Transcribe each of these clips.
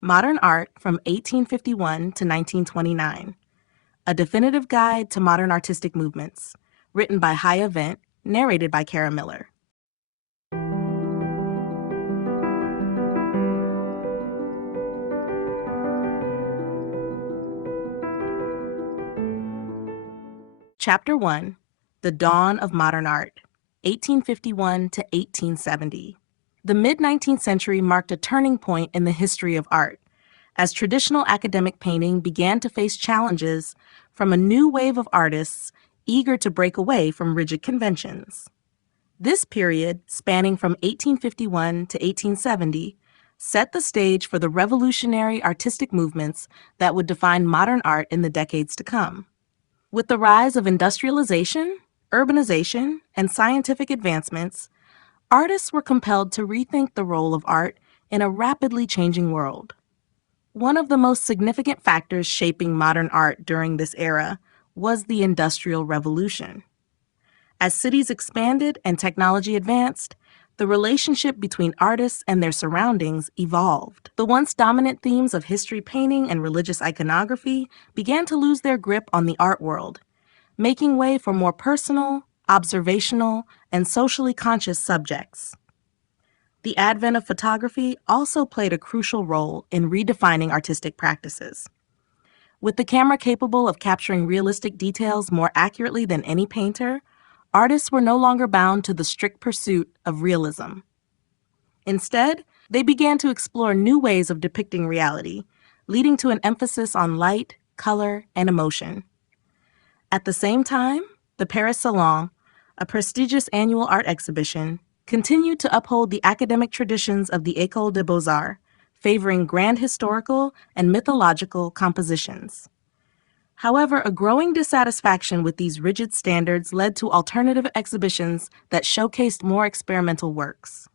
Modern Art from 1851 to 1929, A Definitive Guide to Modern Artistic Movements, written by Haya Vent, narrated by Kara Miller. Chapter 1, The Dawn of Modern Art, 1851 to 1870. The mid-19th century marked a turning point in the history of art, as traditional academic painting began to face challenges from a new wave of artists eager to break away from rigid conventions. This period, spanning from 1851 to 1870, set the stage for the revolutionary artistic movements that would define modern art in the decades to come. With the rise of industrialization, urbanization, and scientific advancements, artists were compelled to rethink the role of art in a rapidly changing world. One of the most significant factors shaping modern art during this era was the Industrial Revolution. As cities expanded and technology advanced, the relationship between artists and their surroundings evolved. The once dominant themes of history painting and religious iconography began to lose their grip on the art world, making way for more personal, observational, and socially conscious subjects. The advent of photography also played a crucial role in redefining artistic practices. With the camera capable of capturing realistic details more accurately than any painter, artists were no longer bound to the strict pursuit of realism. Instead, they began to explore new ways of depicting reality, leading to an emphasis on light, color, and emotion. At the same time, the Paris Salon, a prestigious annual art exhibition, continued to uphold the academic traditions of the École des Beaux-Arts, favoring grand historical and mythological compositions. However, a growing dissatisfaction with these rigid standards led to alternative exhibitions that showcased more experimental works.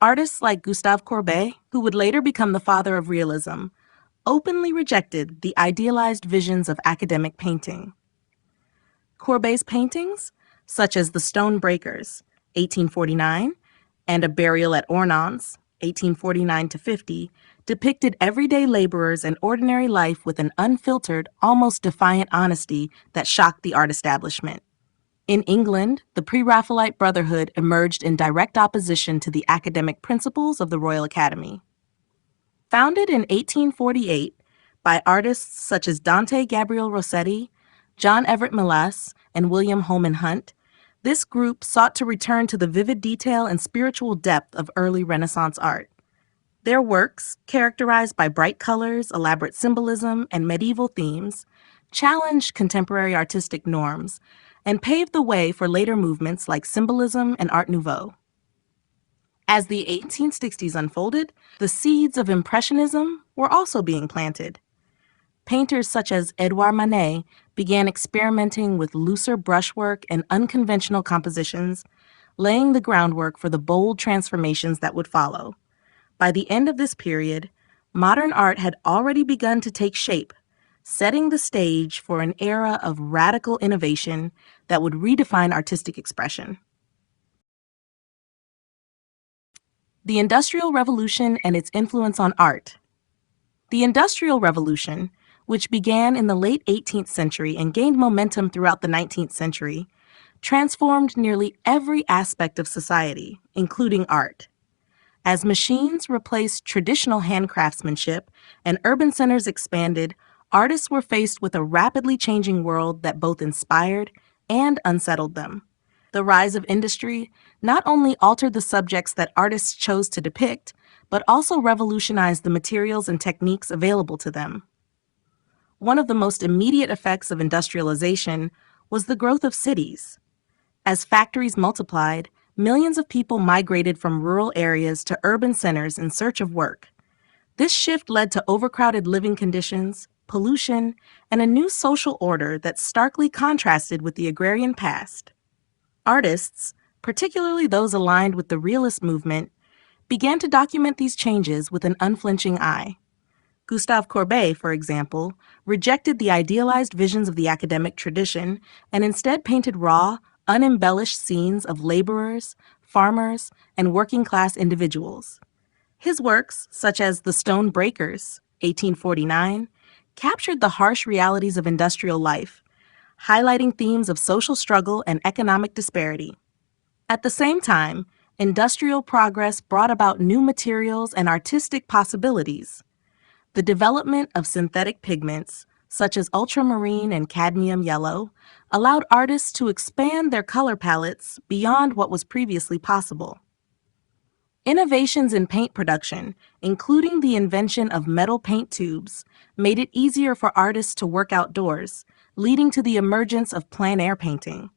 Artists like Gustave Courbet, who would later become the father of realism, openly rejected the idealized visions of academic painting. Courbet's paintings, such as The Stone Breakers, 1849, and A Burial at Ornans, 1849 to 50, depicted everyday laborers and ordinary life with an unfiltered, almost defiant honesty that shocked the art establishment. In England, the Pre-Raphaelite Brotherhood emerged in direct opposition to the academic principles of the Royal Academy. Founded in 1848 by artists such as Dante Gabriel Rossetti, John Everett Millais, and William Holman Hunt, this group sought to return to the vivid detail and spiritual depth of early Renaissance art. Their works, characterized by bright colors, elaborate symbolism, and medieval themes, challenged contemporary artistic norms and paved the way for later movements like Symbolism and Art Nouveau. As the 1860s unfolded, the seeds of Impressionism were also being planted. Painters such as Edouard Manet began experimenting with looser brushwork and unconventional compositions, laying the groundwork for the bold transformations that would follow. By the end of this period, modern art had already begun to take shape, setting the stage for an era of radical innovation that would redefine artistic expression. The Industrial Revolution and its influence on art. The Industrial Revolution, which began in the late 18th century and gained momentum throughout the 19th century, transformed nearly every aspect of society, including art. As machines replaced traditional handcraftsmanship and urban centers expanded, artists were faced with a rapidly changing world that both inspired and unsettled them. The rise of industry not only altered the subjects that artists chose to depict, but also revolutionized the materials and techniques available to them. One of the most immediate effects of industrialization was the growth of cities. As factories multiplied, millions of people migrated from rural areas to urban centers in search of work. This shift led to overcrowded living conditions, pollution, and a new social order that starkly contrasted with the agrarian past. Artists, particularly those aligned with the realist movement, began to document these changes with an unflinching eye. Gustave Courbet, for example, rejected the idealized visions of the academic tradition and instead painted raw, unembellished scenes of laborers, farmers, and working-class individuals. His works, such as The Stone Breakers, 1849, captured the harsh realities of industrial life, highlighting themes of social struggle and economic disparity. At the same time, industrial progress brought about new materials and artistic possibilities. The development of synthetic pigments, such as ultramarine and cadmium yellow, allowed artists to expand their color palettes beyond what was previously possible. Innovations in paint production, including the invention of metal paint tubes, made it easier for artists to work outdoors, leading to the emergence of plein-air painting.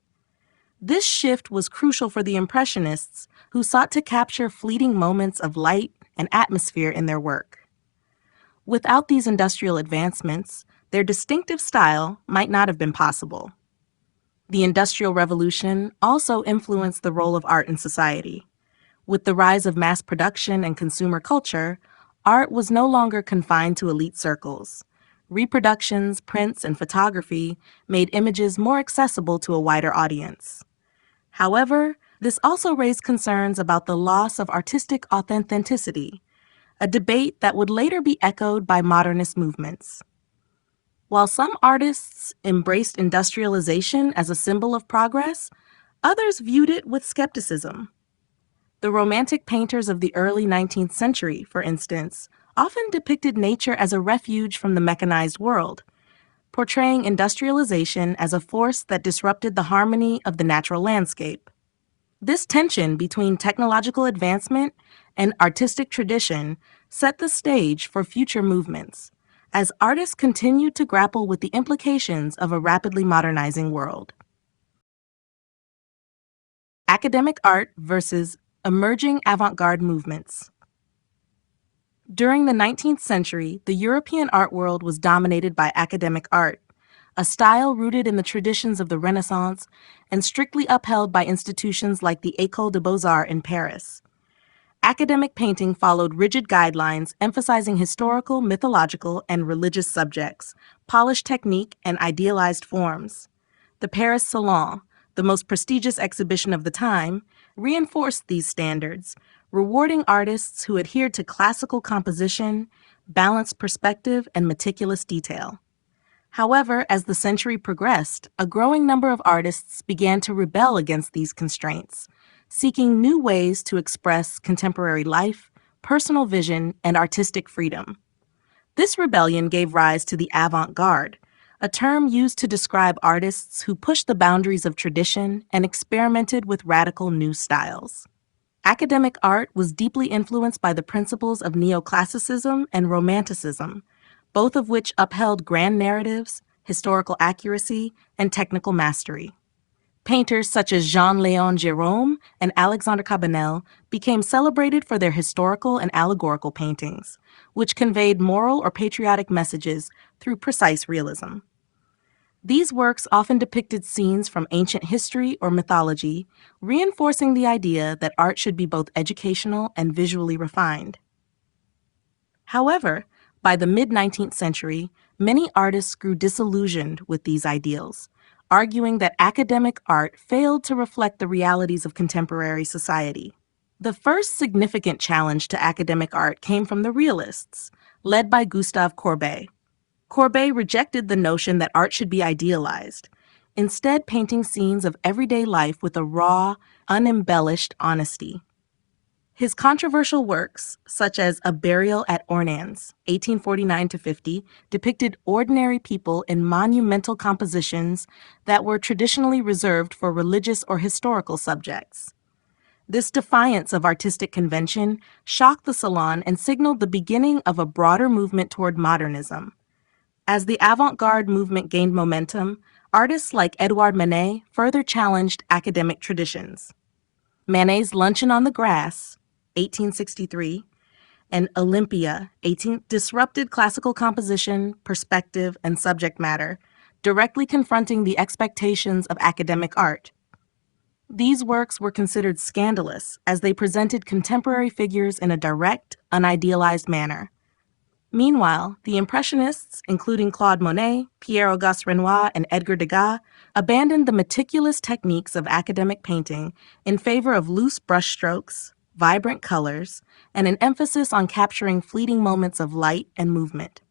This shift was crucial for the Impressionists, who sought to capture fleeting moments of light and atmosphere in their work. Without these industrial advancements, their distinctive style might not have been possible. The Industrial Revolution also influenced the role of art in society. With the rise of mass production and consumer culture, art was no longer confined to elite circles. Reproductions, prints, and photography made images more accessible to a wider audience. However, this also raised concerns about the loss of artistic authenticity, a debate that would later be echoed by modernist movements. While some artists embraced industrialization as a symbol of progress, others viewed it with skepticism. The Romantic painters of the early 19th century, for instance, often depicted nature as a refuge from the mechanized world, portraying industrialization as a force that disrupted the harmony of the natural landscape. This tension between technological advancement and artistic tradition set the stage for future movements, as artists continued to grapple with the implications of a rapidly modernizing world. Academic art versus emerging avant-garde movements. During the 19th century, the European art world was dominated by academic art, a style rooted in the traditions of the Renaissance and strictly upheld by institutions like the École des Beaux-Arts in Paris. Academic painting followed rigid guidelines emphasizing historical, mythological, and religious subjects, polished technique, and idealized forms. The Paris Salon, the most prestigious exhibition of the time, reinforced these standards, rewarding artists who adhered to classical composition, balanced perspective, and meticulous detail. However, as the century progressed, a growing number of artists began to rebel against these constraints, seeking new ways to express contemporary life, personal vision, and artistic freedom. This rebellion gave rise to the avant-garde, a term used to describe artists who pushed the boundaries of tradition and experimented with radical new styles. Academic art was deeply influenced by the principles of neoclassicism and romanticism, both of which upheld grand narratives, historical accuracy, and technical mastery. Painters such as Jean-Léon Gérôme and Alexandre Cabanel became celebrated for their historical and allegorical paintings, which conveyed moral or patriotic messages through precise realism. These works often depicted scenes from ancient history or mythology, reinforcing the idea that art should be both educational and visually refined. However, by the mid-19th century, many artists grew disillusioned with these ideals, arguing that academic art failed to reflect the realities of contemporary society. The first significant challenge to academic art came from the realists, led by Gustave Courbet. Courbet rejected the notion that art should be idealized, instead painting scenes of everyday life with a raw, unembellished honesty. His controversial works, such as A Burial at Ornans, 1849-50, depicted ordinary people in monumental compositions that were traditionally reserved for religious or historical subjects. This defiance of artistic convention shocked the Salon and signaled the beginning of a broader movement toward modernism. As the avant-garde movement gained momentum, artists like Edouard Manet further challenged academic traditions. Manet's Luncheon on the Grass, 1863, and Olympia, 18, disrupted classical composition, perspective, and subject matter, directly confronting the expectations of academic art. These works were considered scandalous as they presented contemporary figures in a direct, unidealized manner. Meanwhile, the Impressionists, including Claude Monet, Pierre-Auguste Renoir, and Edgar Degas, abandoned the meticulous techniques of academic painting in favor of loose brushstrokes, vibrant colors, and an emphasis on capturing fleeting moments of light and movement.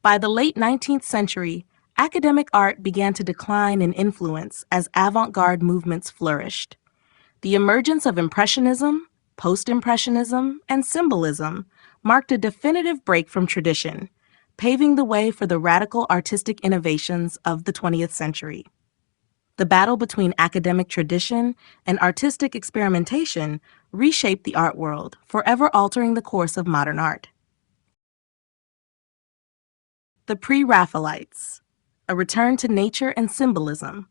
By the late 19th century, academic art began to decline in influence as avant-garde movements flourished. The emergence of Impressionism, Post-Impressionism, and Symbolism marked a definitive break from tradition, paving the way for the radical artistic innovations of the 20th century. The battle between academic tradition and artistic experimentation reshaped the art world, forever altering the course of modern art. The Pre-Raphaelites, a return to nature and symbolism.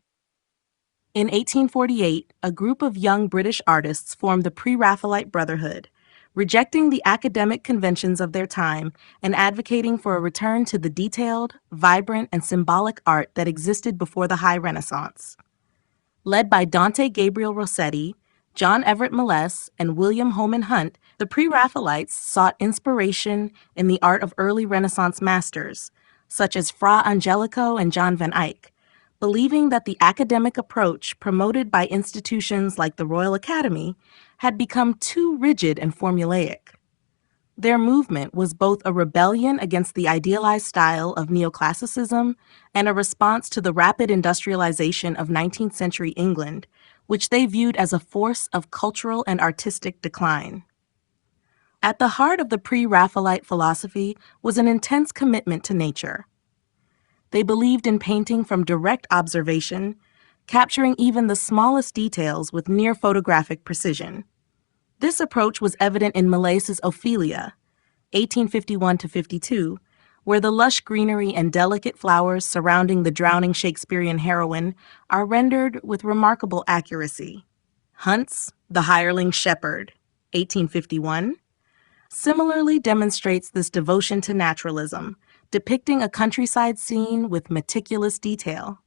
In 1848, a group of young British artists formed the Pre-Raphaelite Brotherhood, rejecting the academic conventions of their time and advocating for a return to the detailed, vibrant, and symbolic art that existed before the High Renaissance. Led by Dante Gabriel Rossetti, John Everett Millais, and William Holman Hunt, the Pre-Raphaelites sought inspiration in the art of early Renaissance masters, such as Fra Angelico and John van Eyck, believing that the academic approach promoted by institutions like the Royal Academy had become too rigid and formulaic. Their movement was both a rebellion against the idealized style of neoclassicism and a response to the rapid industrialization of 19th century England, which they viewed as a force of cultural and artistic decline. At the heart of the Pre-Raphaelite philosophy was an intense commitment to nature. They believed in painting from direct observation, capturing even the smallest details with near photographic precision. This approach was evident in Millais's Ophelia, 1851-52, where the lush greenery and delicate flowers surrounding the drowning Shakespearean heroine are rendered with remarkable accuracy. Hunt's The Hireling Shepherd, 1851, similarly demonstrates this devotion to naturalism, depicting a countryside scene with meticulous detail.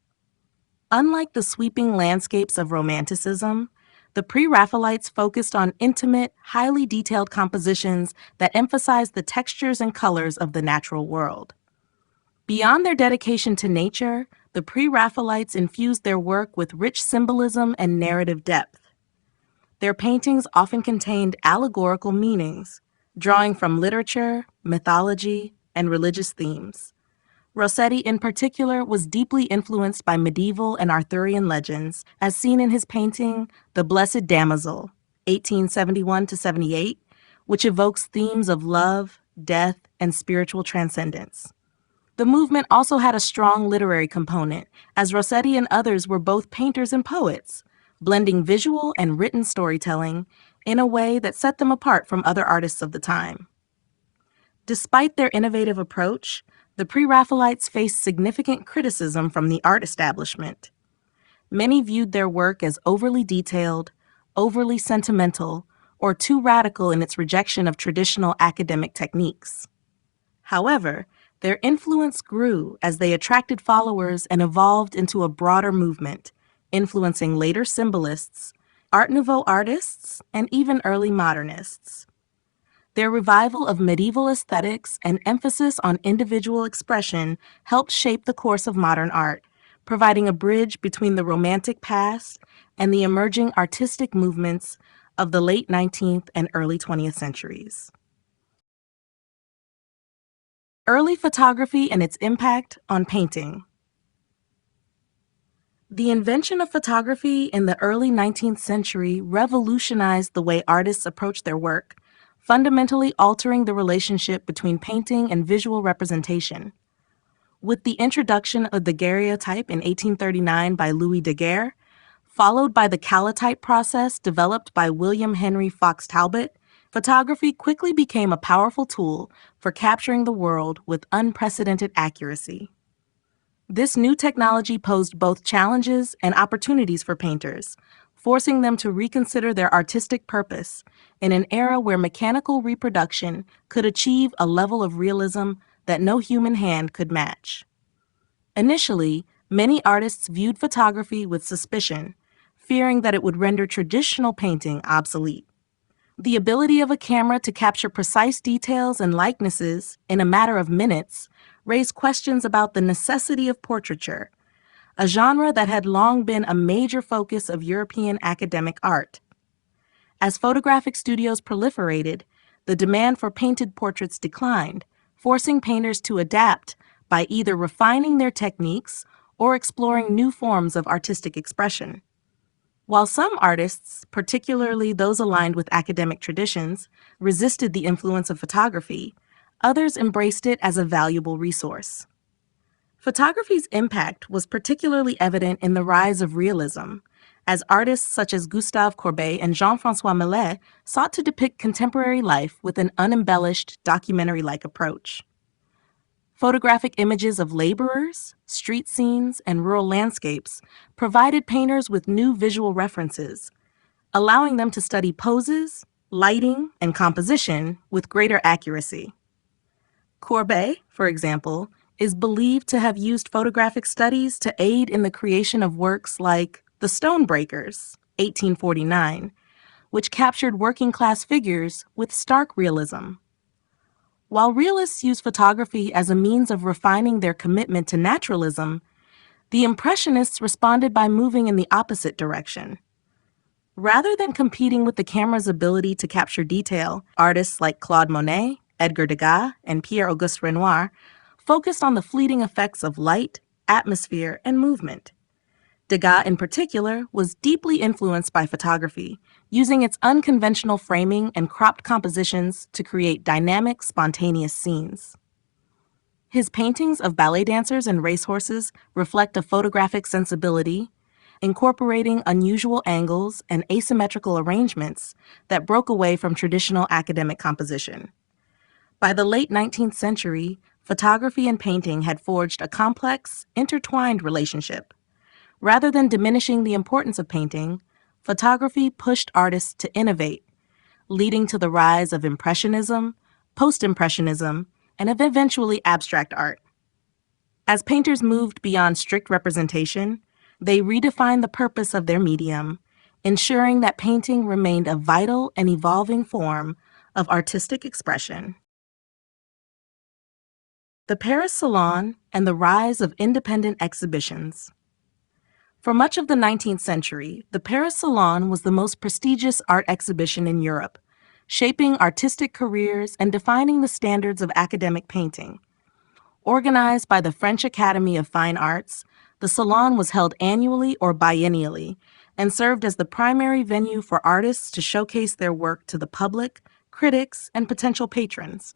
Unlike the sweeping landscapes of Romanticism, the Pre-Raphaelites focused on intimate, highly detailed compositions that emphasized the textures and colors of the natural world. Beyond their dedication to nature, the Pre-Raphaelites infused their work with rich symbolism and narrative depth. Their paintings often contained allegorical meanings, drawing from literature, mythology, and religious themes. Rossetti, in particular, was deeply influenced by medieval and Arthurian legends, as seen in his painting, The Blessed Damozel, 1871-78, which evokes themes of love, death, and spiritual transcendence. The movement also had a strong literary component, as Rossetti and others were both painters and poets, blending visual and written storytelling in a way that set them apart from other artists of the time. Despite their innovative approach, the Pre-Raphaelites faced significant criticism from the art establishment. Many viewed their work as overly detailed, overly sentimental, or too radical in its rejection of traditional academic techniques. However, their influence grew as they attracted followers and evolved into a broader movement, influencing later symbolists, Art Nouveau artists, and even early modernists. Their revival of medieval aesthetics and emphasis on individual expression helped shape the course of modern art, providing a bridge between the Romantic past and the emerging artistic movements of the late 19th and early 20th centuries. Early photography and its impact on painting. The invention of photography in the early 19th century revolutionized the way artists approached their work, fundamentally altering the relationship between painting and visual representation. With the introduction of the daguerreotype in 1839 by Louis Daguerre, followed by the calotype process developed by William Henry Fox Talbot, photography quickly became a powerful tool for capturing the world with unprecedented accuracy. This new technology posed both challenges and opportunities for painters, forcing them to reconsider their artistic purpose in an era where mechanical reproduction could achieve a level of realism that no human hand could match. Initially, many artists viewed photography with suspicion, fearing that it would render traditional painting obsolete. The ability of a camera to capture precise details and likenesses in a matter of minutes raised questions about the necessity of portraiture, a genre that had long been a major focus of European academic art. As photographic studios proliferated, the demand for painted portraits declined, forcing painters to adapt by either refining their techniques or exploring new forms of artistic expression. While some artists, particularly those aligned with academic traditions, resisted the influence of photography, others embraced it as a valuable resource. Photography's impact was particularly evident in the rise of realism, as artists such as Gustave Courbet and Jean-François Millet sought to depict contemporary life with an unembellished, documentary-like approach. Photographic images of laborers, street scenes, and rural landscapes provided painters with new visual references, allowing them to study poses, lighting, and composition with greater accuracy. Courbet, for example, is believed to have used photographic studies to aid in the creation of works like The Stonebreakers, 1849, which captured working-class figures with stark realism. While realists use photography as a means of refining their commitment to naturalism, the Impressionists responded by moving in the opposite direction. Rather than competing with the camera's ability to capture detail, artists like Claude Monet, Edgar Degas, and Pierre-Auguste Renoir focused on the fleeting effects of light, atmosphere, and movement. Degas, in particular, was deeply influenced by photography, using its unconventional framing and cropped compositions to create dynamic, spontaneous scenes. His paintings of ballet dancers and racehorses reflect a photographic sensibility, incorporating unusual angles and asymmetrical arrangements that broke away from traditional academic composition. By the late 19th century, photography and painting had forged a complex, intertwined relationship. Rather than diminishing the importance of painting, photography pushed artists to innovate, leading to the rise of Impressionism, Post-Impressionism, and of eventually abstract art. As painters moved beyond strict representation, they redefined the purpose of their medium, ensuring that painting remained a vital and evolving form of artistic expression. The Paris Salon and the rise of independent exhibitions. For much of the 19th century, the Paris Salon was the most prestigious art exhibition in Europe, shaping artistic careers and defining the standards of academic painting. Organized by the French Academy of Fine Arts, the Salon was held annually or biennially and served as the primary venue for artists to showcase their work to the public, critics, and potential patrons.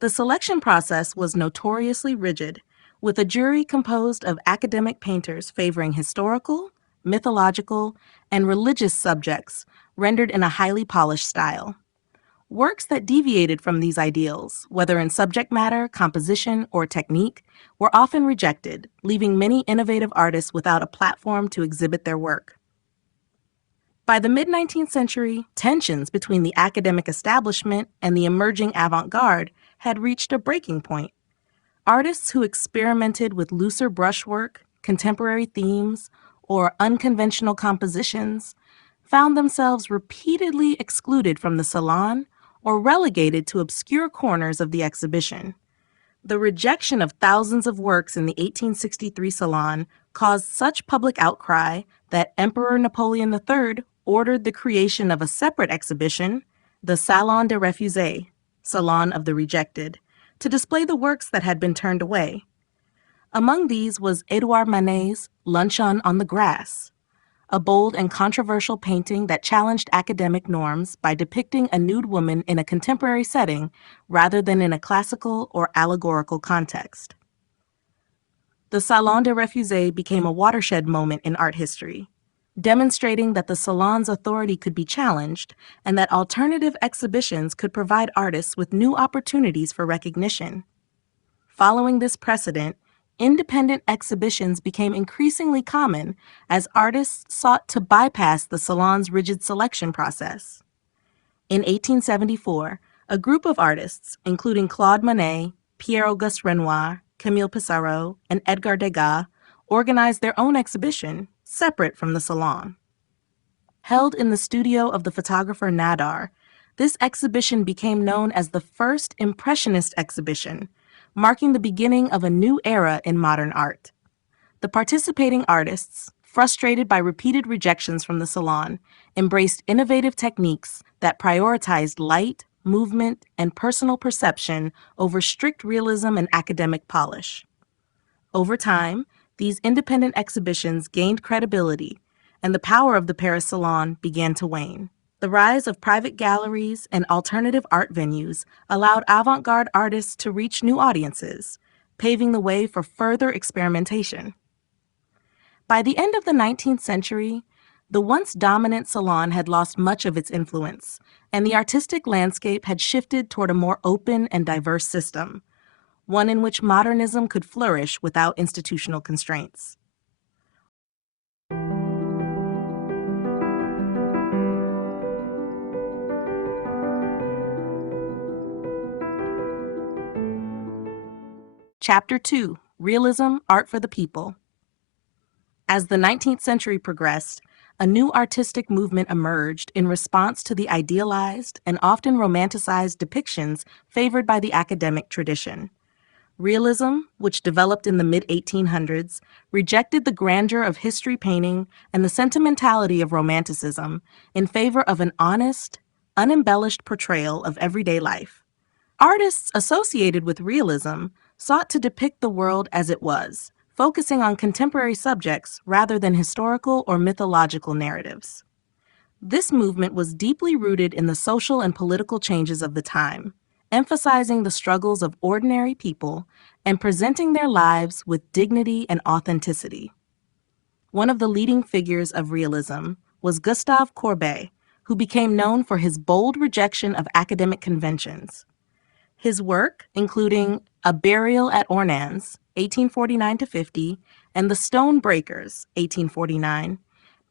The selection process was notoriously rigid, with a jury composed of academic painters favoring historical, mythological, and religious subjects rendered in a highly polished style. Works that deviated from these ideals, whether in subject matter, composition, or technique, were often rejected, leaving many innovative artists without a platform to exhibit their work. By the mid-19th century, tensions between the academic establishment and the emerging avant-garde had reached a breaking point. Artists who experimented with looser brushwork, contemporary themes, or unconventional compositions found themselves repeatedly excluded from the Salon or relegated to obscure corners of the exhibition. The rejection of thousands of works in the 1863 Salon caused such public outcry that Emperor Napoleon III ordered the creation of a separate exhibition, the Salon des Refusés, Salon of the Rejected, to display the works that had been turned away. Among these was Edouard Manet's Luncheon on the Grass, a bold and controversial painting that challenged academic norms by depicting a nude woman in a contemporary setting rather than in a classical or allegorical context. The Salon des Refusés became a watershed moment in art history, demonstrating that the Salon's authority could be challenged and that alternative exhibitions could provide artists with new opportunities for recognition. Following this precedent, independent exhibitions became increasingly common as artists sought to bypass the Salon's rigid selection process. In 1874, a group of artists, including Claude Monet, Pierre-Auguste Renoir, Camille Pissarro, and Edgar Degas, organized their own exhibition, separate from the Salon. Held in the studio of the photographer Nadar, this exhibition became known as the first Impressionist exhibition, marking the beginning of a new era in modern art. The participating artists, frustrated by repeated rejections from the Salon, embraced innovative techniques that prioritized light, movement, and personal perception over strict realism and academic polish. Over time, these independent exhibitions gained credibility, and the power of the Paris Salon began to wane. The rise of private galleries and alternative art venues allowed avant-garde artists to reach new audiences, paving the way for further experimentation. By the end of the 19th century, the once dominant salon had lost much of its influence, and the artistic landscape had shifted toward a more open and diverse system, one in which modernism could flourish without institutional constraints. Chapter 2: Realism, Art for the People. As the 19th century progressed, a new artistic movement emerged in response to the idealized and often romanticized depictions favored by the academic tradition. Realism, which developed in the mid-1800s, rejected the grandeur of history painting and the sentimentality of Romanticism in favor of an honest, unembellished portrayal of everyday life. Artists associated with realism sought to depict the world as it was, focusing on contemporary subjects rather than historical or mythological narratives. This movement was deeply rooted in the social and political changes of the time, emphasizing the struggles of ordinary people and presenting their lives with dignity and authenticity. One of the leading figures of realism was Gustave Courbet, who became known for his bold rejection of academic conventions. His work, including A Burial at Ornans, 1849-50, and The Stone Breakers, 1849,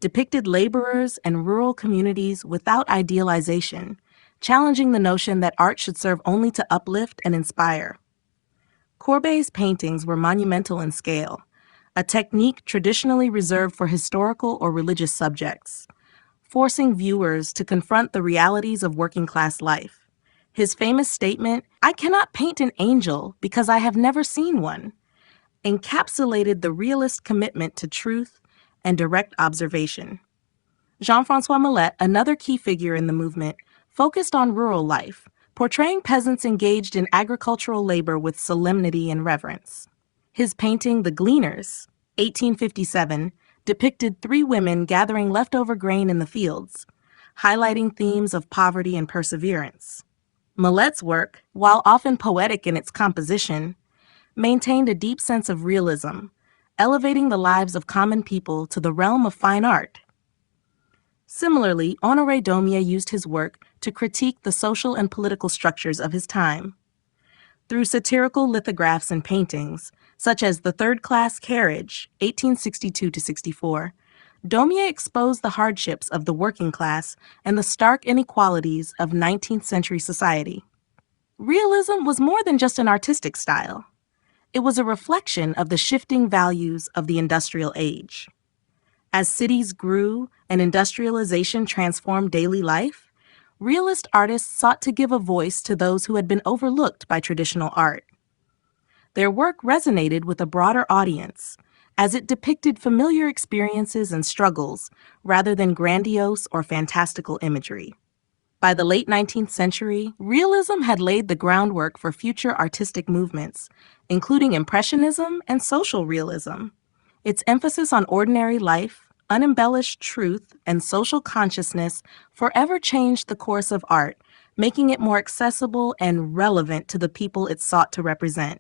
depicted laborers and rural communities without idealization, challenging the notion that art should serve only to uplift and inspire. Courbet's paintings were monumental in scale, a technique traditionally reserved for historical or religious subjects, forcing viewers to confront the realities of working-class life. His famous statement, "I cannot paint an angel because I have never seen one," encapsulated the realist commitment to truth and direct observation. Jean-François Millet, another key figure in the movement, focused on rural life, portraying peasants engaged in agricultural labor with solemnity and reverence. His painting, The Gleaners, 1857, depicted three women gathering leftover grain in the fields, highlighting themes of poverty and perseverance. Millet's work, while often poetic in its composition, maintained a deep sense of realism, elevating the lives of common people to the realm of fine art. Similarly, Honoré Daumier used his work to critique the social and political structures of his time. Through satirical lithographs and paintings, such as The Third-Class Carriage, 1862-64, Daumier exposed the hardships of the working class and the stark inequalities of 19th century society. Realism was more than just an artistic style. It was a reflection of the shifting values of the industrial age. As cities grew and industrialization transformed daily life, realist artists sought to give a voice to those who had been overlooked by traditional art. Their work resonated with a broader audience, as it depicted familiar experiences and struggles rather than grandiose or fantastical imagery. By the late 19th century, realism had laid the groundwork for future artistic movements, including Impressionism and social realism. Its emphasis on ordinary life, unembellished truth, and social consciousness forever changed the course of art, making it more accessible and relevant to the people it sought to represent.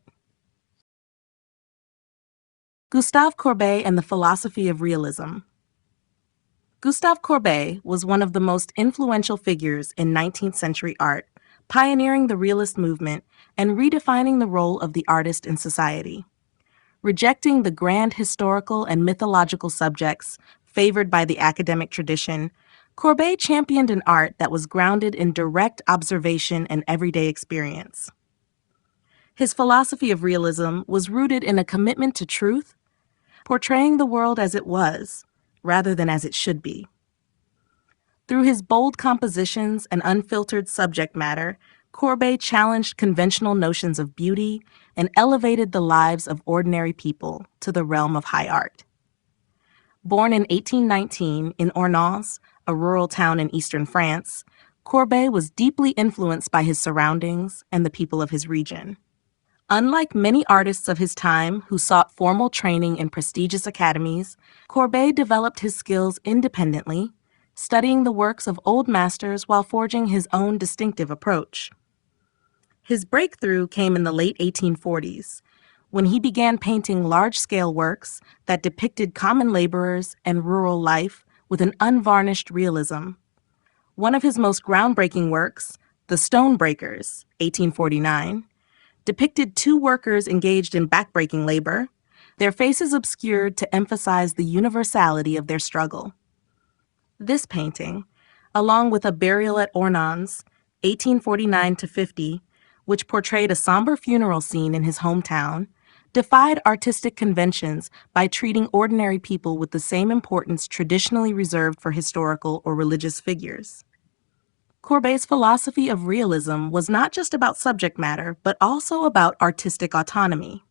Gustave Courbet and the Philosophy of Realism. Gustave Courbet was one of the most influential figures in 19th century art, pioneering the realist movement and redefining the role of the artist in society. Rejecting the grand historical and mythological subjects favored by the academic tradition, Courbet championed an art that was grounded in direct observation and everyday experience. His philosophy of realism was rooted in a commitment to truth, portraying the world as it was, rather than as it should be. Through his bold compositions and unfiltered subject matter, Courbet challenged conventional notions of beauty and elevated the lives of ordinary people to the realm of high art. Born in 1819 in Ornans, a rural town in eastern France, Courbet was deeply influenced by his surroundings and the people of his region. Unlike many artists of his time who sought formal training in prestigious academies, Courbet developed his skills independently, studying the works of old masters while forging his own distinctive approach. His breakthrough came in the late 1840s, when he began painting large-scale works that depicted common laborers and rural life with an unvarnished realism. One of his most groundbreaking works, The Stone Breakers, 1849, depicted two workers engaged in backbreaking labor, their faces obscured to emphasize the universality of their struggle. This painting, along with A Burial at Ornans, 1849-50, which portrayed a somber funeral scene in his hometown, defied artistic conventions by treating ordinary people with the same importance traditionally reserved for historical or religious figures. Courbet's philosophy of realism was not just about subject matter, but also about artistic autonomy.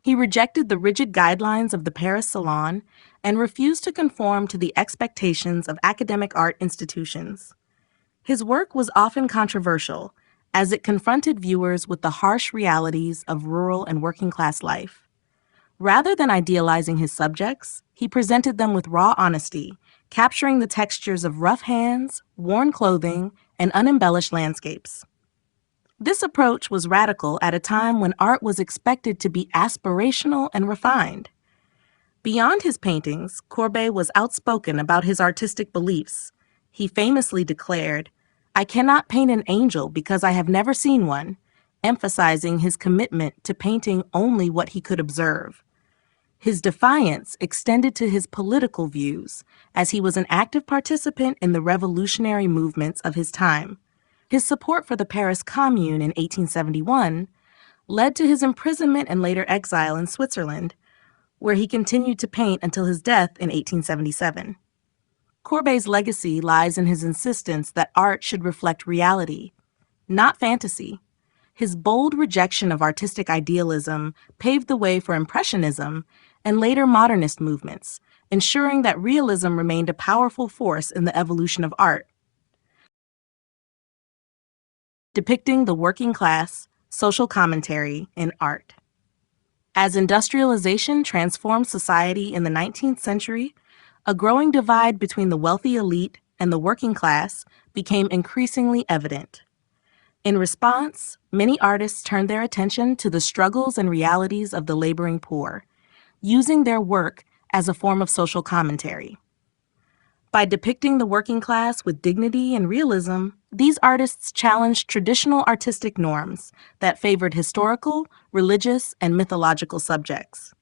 He rejected the rigid guidelines of the Paris Salon and refused to conform to the expectations of academic art institutions. His work was often controversial, as it confronted viewers with the harsh realities of rural and working-class life. Rather than idealizing his subjects, he presented them with raw honesty, capturing the textures of rough hands, worn clothing, and unembellished landscapes. This approach was radical at a time when art was expected to be aspirational and refined. Beyond his paintings, Courbet was outspoken about his artistic beliefs. He famously declared, "I cannot paint an angel because I have never seen one," emphasizing his commitment to painting only what he could observe. His defiance extended to his political views, as he was an active participant in the revolutionary movements of his time. His support for the Paris Commune in 1871 led to his imprisonment and later exile in Switzerland, where he continued to paint until his death in 1877. Courbet's legacy lies in his insistence that art should reflect reality, not fantasy. His bold rejection of artistic idealism paved the way for Impressionism and later modernist movements, ensuring that realism remained a powerful force in the evolution of art. Depicting the working class, social commentary in art. As industrialization transformed society in the 19th century, a growing divide between the wealthy elite and the working class became increasingly evident. In response, many artists turned their attention to the struggles and realities of the laboring poor, using their work as a form of social commentary. By depicting the working class with dignity and realism, these artists challenged traditional artistic norms that favored historical, religious, and mythological subjects.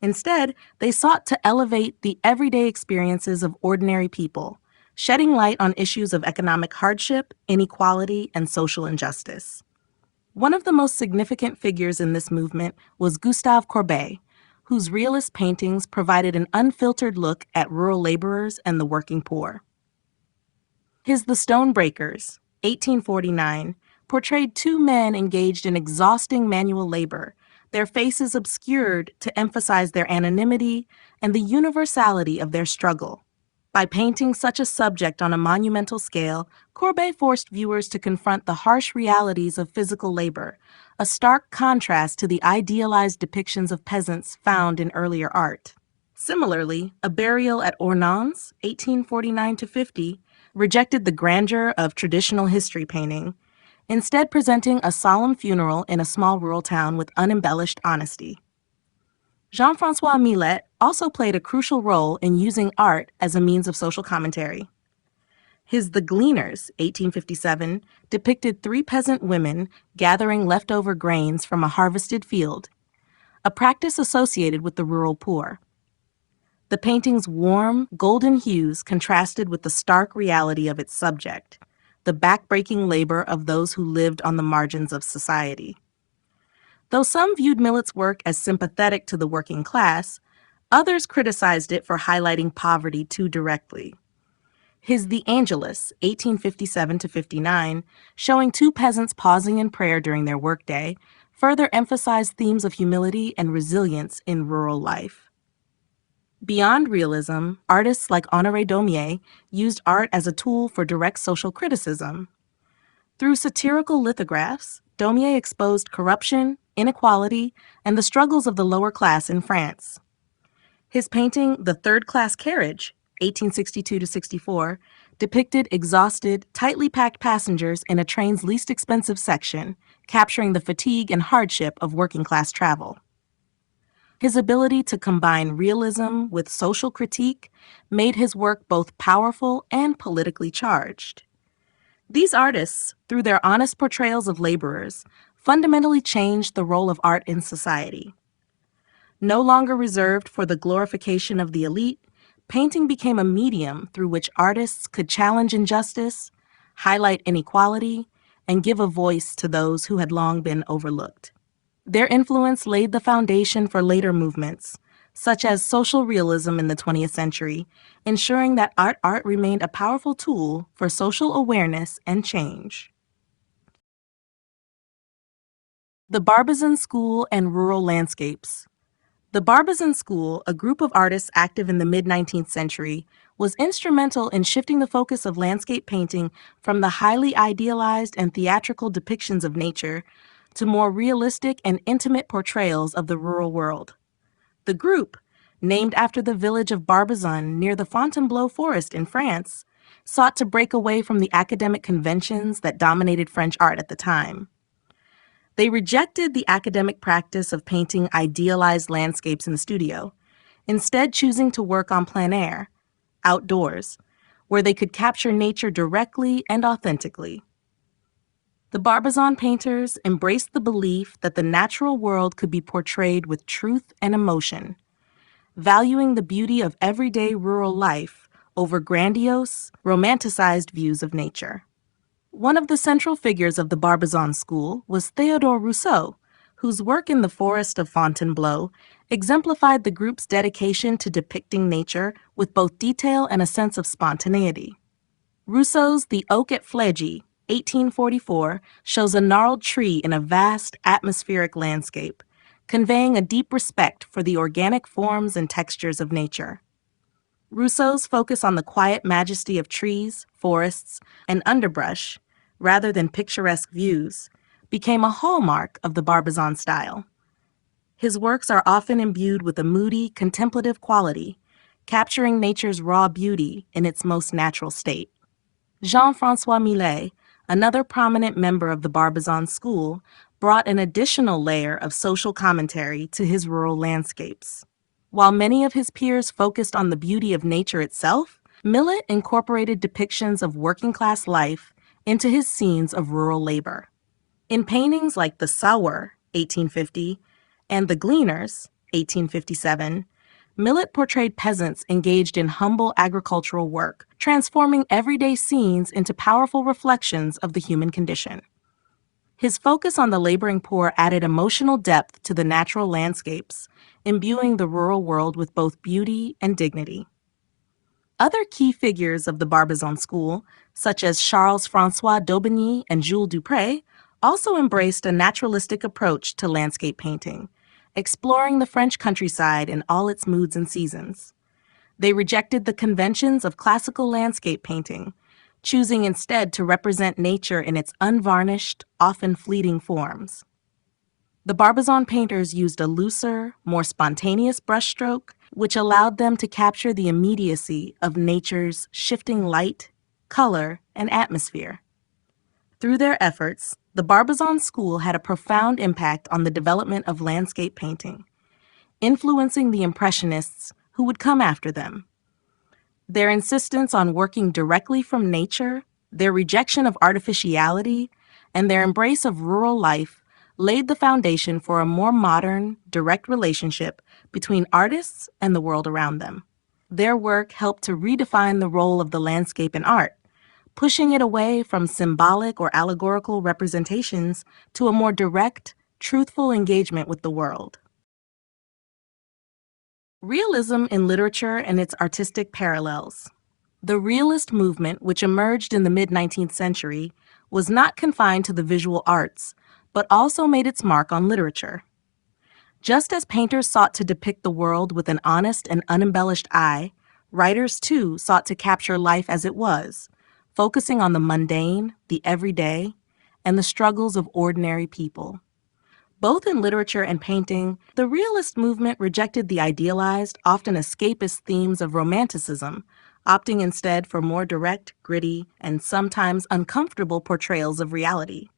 Instead, they sought to elevate the everyday experiences of ordinary people, shedding light on issues of economic hardship, inequality, and social injustice. One of the most significant figures in this movement was Gustave Courbet, whose realist paintings provided an unfiltered look at rural laborers and the working poor. His The Stone Breakers, 1849, portrayed two men engaged in exhausting manual labor, their faces obscured to emphasize their anonymity and the universality of their struggle. By painting such a subject on a monumental scale, Courbet forced viewers to confront the harsh realities of physical labor, a stark contrast to the idealized depictions of peasants found in earlier art. Similarly, A Burial at Ornans, 1849-50, rejected the grandeur of traditional history painting, instead presenting a solemn funeral in a small rural town with unembellished honesty. Jean-François Millet also played a crucial role in using art as a means of social commentary. His The Gleaners, 1857, depicted three peasant women gathering leftover grains from a harvested field, a practice associated with the rural poor. The painting's warm, golden hues contrasted with the stark reality of its subject, the backbreaking labor of those who lived on the margins of society. Though some viewed Millet's work as sympathetic to the working class, others criticized it for highlighting poverty too directly. His The Angelus, 1857-59, showing two peasants pausing in prayer during their workday, further emphasized themes of humility and resilience in rural life. Beyond realism, artists like Honoré Daumier used art as a tool for direct social criticism. Through satirical lithographs, Daumier exposed corruption, inequality, and the struggles of the lower class in France. His painting, The Third-Class Carriage, 1862-64, depicted exhausted, tightly packed passengers in a train's least expensive section, capturing the fatigue and hardship of working-class travel. His ability to combine realism with social critique made his work both powerful and politically charged. These artists, through their honest portrayals of laborers, fundamentally changed the role of art in society. No longer reserved for the glorification of the elite, painting became a medium through which artists could challenge injustice, highlight inequality, and give a voice to those who had long been overlooked. Their influence laid the foundation for later movements, such as social realism in the 20th century, ensuring that art remained a powerful tool for social awareness and change. The Barbizon School and Rural Landscapes. The Barbizon School, a group of artists active in the mid-19th century, was instrumental in shifting the focus of landscape painting from the highly idealized and theatrical depictions of nature to more realistic and intimate portrayals of the rural world. The group, named after the village of Barbizon near the Fontainebleau forest in France, sought to break away from the academic conventions that dominated French art at the time. They rejected the academic practice of painting idealized landscapes in the studio, instead choosing to work on plein air, outdoors, where they could capture nature directly and authentically. The Barbizon painters embraced the belief that the natural world could be portrayed with truth and emotion, valuing the beauty of everyday rural life over grandiose, romanticized views of nature. One of the central figures of the Barbizon school was Théodore Rousseau, whose work in the forest of Fontainebleau exemplified the group's dedication to depicting nature with both detail and a sense of spontaneity. Rousseau's The Oak at Flegy, 1844, shows a gnarled tree in a vast, atmospheric landscape, conveying a deep respect for the organic forms and textures of nature. Rousseau's focus on the quiet majesty of trees, forests, and underbrush, rather than picturesque views, became a hallmark of the Barbizon style. His works are often imbued with a moody, contemplative quality, capturing nature's raw beauty in its most natural state. Jean-François Millet, another prominent member of the Barbizon school, brought an additional layer of social commentary to his rural landscapes. While many of his peers focused on the beauty of nature itself, Millet incorporated depictions of working-class life into his scenes of rural labor. In paintings like The Sower, 1850, and The Gleaners, 1857, Millet portrayed peasants engaged in humble agricultural work, transforming everyday scenes into powerful reflections of the human condition. His focus on the laboring poor added emotional depth to the natural landscapes, imbuing the rural world with both beauty and dignity. Other key figures of the Barbizon school, such as Charles-François d'Aubigny and Jules Dupré, also embraced a naturalistic approach to landscape painting, exploring the French countryside in all its moods and seasons. They rejected the conventions of classical landscape painting, choosing instead to represent nature in its unvarnished, often fleeting forms. The Barbizon painters used a looser, more spontaneous brushstroke, which allowed them to capture the immediacy of nature's shifting light, color, and atmosphere. Through their efforts, the Barbizon school had a profound impact on the development of landscape painting, influencing the Impressionists who would come after them. Their insistence on working directly from nature, their rejection of artificiality, and their embrace of rural life laid the foundation for a more modern, direct relationship between artists and the world around them. Their work helped to redefine the role of the landscape in art, pushing it away from symbolic or allegorical representations to a more direct, truthful engagement with the world. Realism in literature and its artistic parallels. The realist movement, which emerged in the mid-19th century, was not confined to the visual arts, but also made its mark on literature. Just as painters sought to depict the world with an honest and unembellished eye, writers too sought to capture life as it was, focusing on the mundane, the everyday, and the struggles of ordinary people. Both in literature and painting, the realist movement rejected the idealized, often escapist themes of Romanticism, opting instead for more direct, gritty, and sometimes uncomfortable portrayals of reality.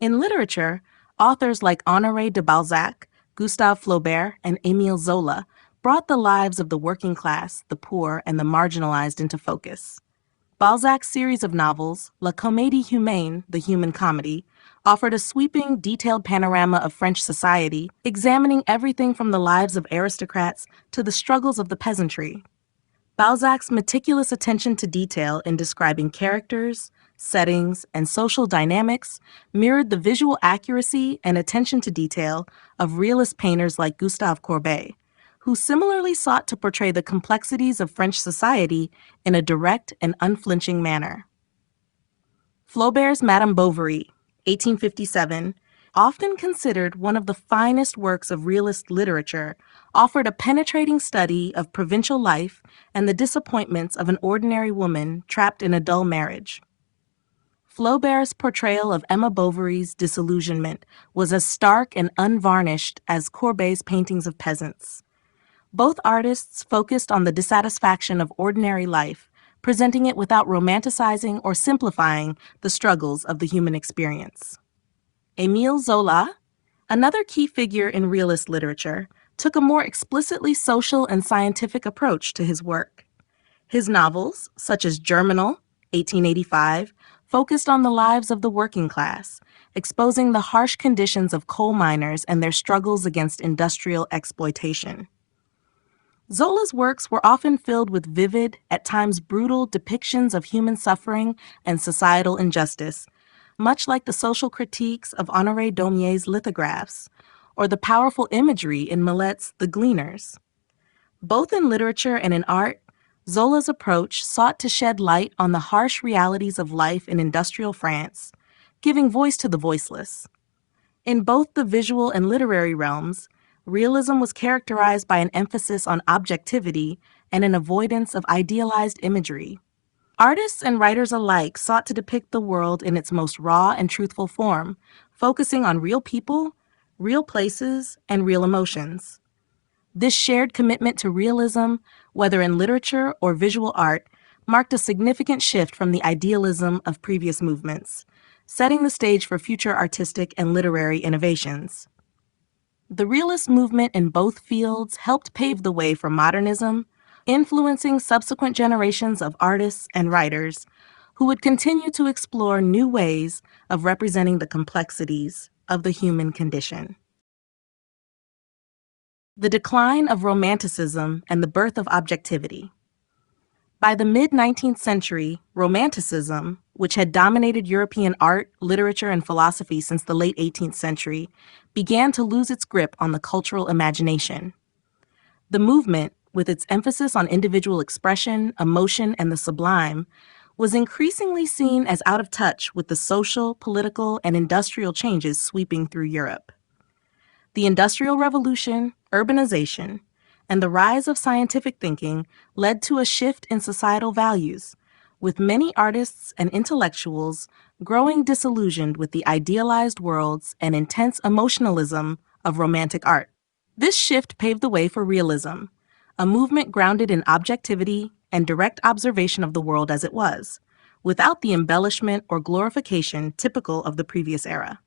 In literature, authors like Honoré de Balzac, Gustave Flaubert, and Émile Zola brought the lives of the working class, the poor, and the marginalized into focus. Balzac's series of novels, La Comédie Humaine, The Human Comedy, offered a sweeping, detailed panorama of French society, examining everything from the lives of aristocrats to the struggles of the peasantry. Balzac's meticulous attention to detail in describing characters, settings, and social dynamics mirrored the visual accuracy and attention to detail of realist painters like Gustave Courbet, who similarly sought to portray the complexities of French society in a direct and unflinching manner. Flaubert's Madame Bovary, 1857, often considered one of the finest works of realist literature, offered a penetrating study of provincial life and the disappointments of an ordinary woman trapped in a dull marriage. Flaubert's portrayal of Emma Bovary's disillusionment was as stark and unvarnished as Courbet's paintings of peasants. Both artists focused on the dissatisfaction of ordinary life, presenting it without romanticizing or simplifying the struggles of the human experience. Émile Zola, another key figure in realist literature, took a more explicitly social and scientific approach to his work. His novels, such as Germinal, 1885, focused on the lives of the working class, exposing the harsh conditions of coal miners and their struggles against industrial exploitation. Zola's works were often filled with vivid, at times brutal depictions of human suffering and societal injustice, much like the social critiques of Honoré Daumier's lithographs, or the powerful imagery in Millet's The Gleaners. Both in literature and in art, Zola's approach sought to shed light on the harsh realities of life in industrial France, giving voice to the voiceless. In both the visual and literary realms, realism was characterized by an emphasis on objectivity and an avoidance of idealized imagery. Artists and writers alike sought to depict the world in its most raw and truthful form, focusing on real people, real places, and real emotions. This shared commitment to realism, whether in literature or visual art, marked a significant shift from the idealism of previous movements, setting the stage for future artistic and literary innovations. The realist movement in both fields helped pave the way for modernism, influencing subsequent generations of artists and writers who would continue to explore new ways of representing the complexities of the human condition. The decline of Romanticism and the birth of objectivity. By the mid-19th century, Romanticism, which had dominated European art, literature, and philosophy since the late 18th century, began to lose its grip on the cultural imagination. The movement, with its emphasis on individual expression, emotion, and the sublime, was increasingly seen as out of touch with the social, political, and industrial changes sweeping through Europe. The Industrial Revolution, urbanization, and the rise of scientific thinking led to a shift in societal values, with many artists and intellectuals growing disillusioned with the idealized worlds and intense emotionalism of Romantic art. This shift paved the way for realism, a movement grounded in objectivity and direct observation of the world as it was, without the embellishment or glorification typical of the previous era.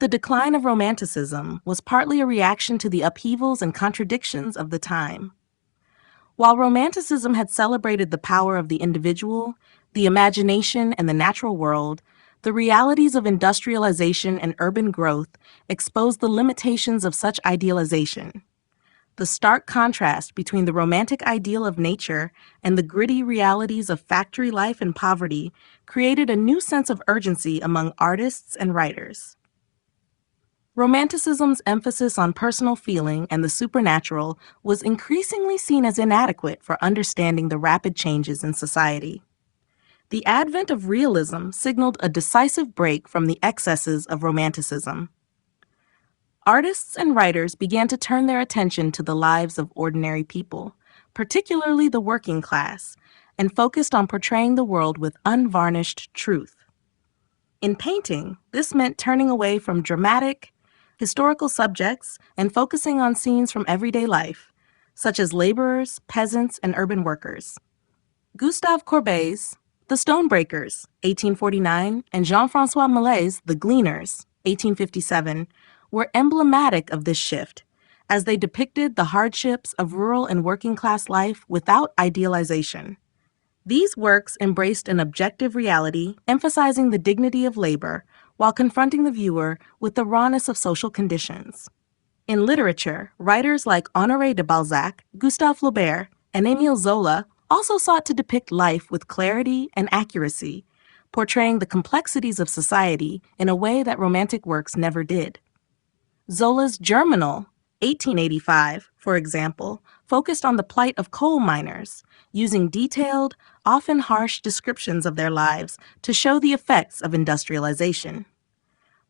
The decline of Romanticism was partly a reaction to the upheavals and contradictions of the time. While Romanticism had celebrated the power of the individual, the imagination, and the natural world, the realities of industrialization and urban growth exposed the limitations of such idealization. The stark contrast between the romantic ideal of nature and the gritty realities of factory life and poverty created a new sense of urgency among artists and writers. Romanticism's emphasis on personal feeling and the supernatural was increasingly seen as inadequate for understanding the rapid changes in society. The advent of realism signaled a decisive break from the excesses of Romanticism. Artists and writers began to turn their attention to the lives of ordinary people, particularly the working class, and focused on portraying the world with unvarnished truth. In painting, this meant turning away from dramatic, historical subjects and focusing on scenes from everyday life, such as laborers, peasants, and urban workers. Gustave Courbet's The Stonebreakers, 1849, and Jean-François Millet's The Gleaners, 1857, were emblematic of this shift, as they depicted the hardships of rural and working-class life without idealization. These works embraced an objective reality, emphasizing the dignity of labor, while confronting the viewer with the rawness of social conditions. In literature, writers like Honoré de Balzac, Gustave Flaubert, and Émile Zola also sought to depict life with clarity and accuracy, portraying the complexities of society in a way that Romantic works never did. Zola's Germinal, 1885, for example, focused on the plight of coal miners, using detailed, often harsh descriptions of their lives to show the effects of industrialization.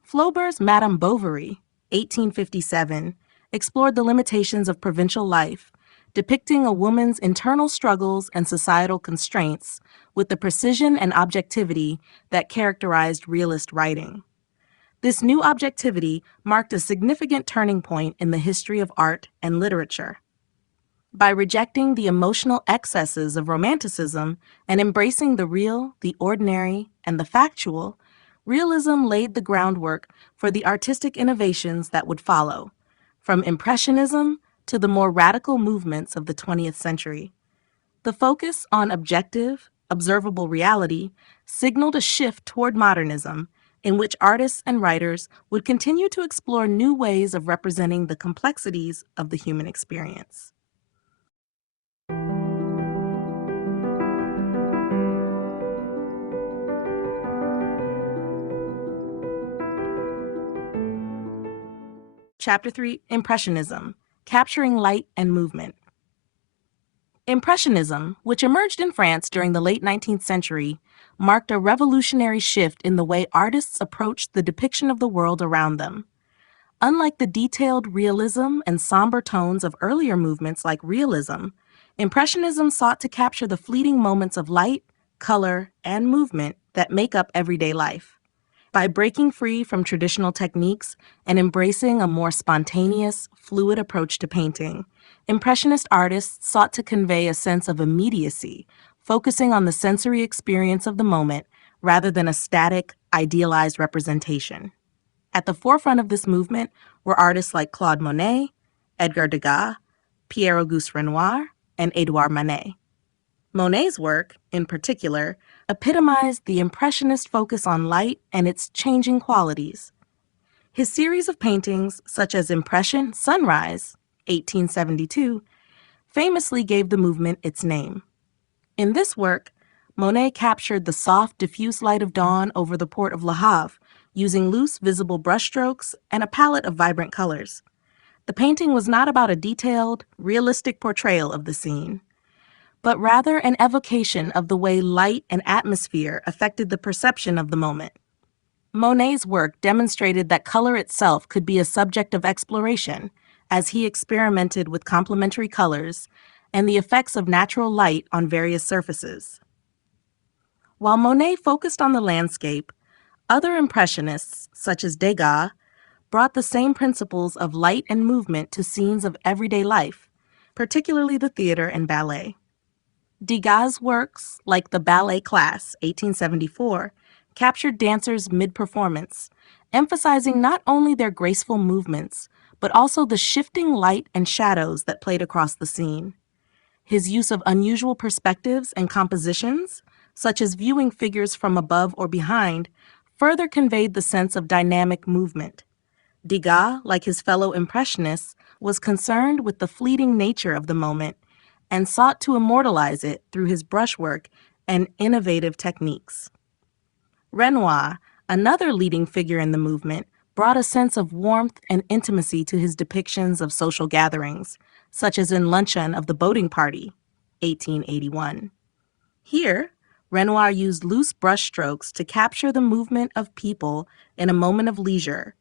Flaubert's Madame Bovary, 1857, explored the limitations of provincial life, depicting a woman's internal struggles and societal constraints with the precision and objectivity that characterized realist writing. This new objectivity marked a significant turning point in the history of art and literature. By rejecting the emotional excesses of Romanticism and embracing the real, the ordinary, and the factual, realism laid the groundwork for the artistic innovations that would follow, from Impressionism to the more radical movements of the 20th century. The focus on objective, observable reality signaled a shift toward modernism, in which artists and writers would continue to explore new ways of representing the complexities of the human experience. Chapter 3, Impressionism, Capturing Light and Movement. Impressionism, which emerged in France during the late 19th century, marked a revolutionary shift in the way artists approached the depiction of the world around them. Unlike the detailed realism and somber tones of earlier movements like realism, Impressionism sought to capture the fleeting moments of light, color, and movement that make up everyday life. By breaking free from traditional techniques and embracing a more spontaneous, fluid approach to painting, Impressionist artists sought to convey a sense of immediacy, focusing on the sensory experience of the moment rather than a static, idealized representation. At the forefront of this movement were artists like Claude Monet, Edgar Degas, Pierre-Auguste Renoir, and Edouard Manet. Monet's work, in particular, epitomized the Impressionist focus on light and its changing qualities. His series of paintings, such as Impression Sunrise, 1872, famously gave the movement its name. In this work, Monet captured the soft, diffuse light of dawn over the port of Le Havre, using loose, visible brushstrokes and a palette of vibrant colors. The painting was not about a detailed, realistic portrayal of the scene, but rather an evocation of the way light and atmosphere affected the perception of the moment. Monet's work demonstrated that color itself could be a subject of exploration, as he experimented with complementary colors and the effects of natural light on various surfaces. While Monet focused on the landscape, other Impressionists, such as Degas, brought the same principles of light and movement to scenes of everyday life, particularly the theater and ballet. Degas' works, like the Ballet Class, 1874, captured dancers mid-performance, emphasizing not only their graceful movements, but also the shifting light and shadows that played across the scene. His use of unusual perspectives and compositions, such as viewing figures from above or behind, further conveyed the sense of dynamic movement. Degas, like his fellow Impressionists, was concerned with the fleeting nature of the moment and sought to immortalize it through his brushwork and innovative techniques. Renoir, another leading figure in the movement, brought a sense of warmth and intimacy to his depictions of social gatherings, such as in Luncheon of the Boating Party, 1881. Here, Renoir used loose brushstrokes to capture the movement of people in a moment of leisure,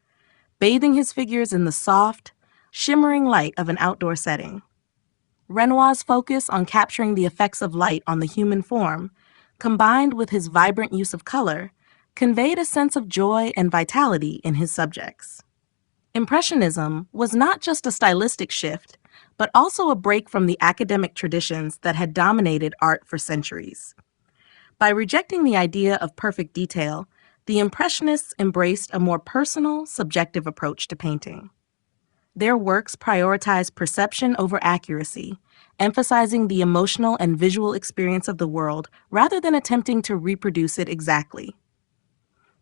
bathing his figures in the soft, shimmering light of an outdoor setting. Renoir's focus on capturing the effects of light on the human form, combined with his vibrant use of color, conveyed a sense of joy and vitality in his subjects. Impressionism was not just a stylistic shift, but also a break from the academic traditions that had dominated art for centuries. By rejecting the idea of perfect detail, the Impressionists embraced a more personal, subjective approach to painting. Their works prioritized perception over accuracy, emphasizing the emotional and visual experience of the world rather than attempting to reproduce it exactly.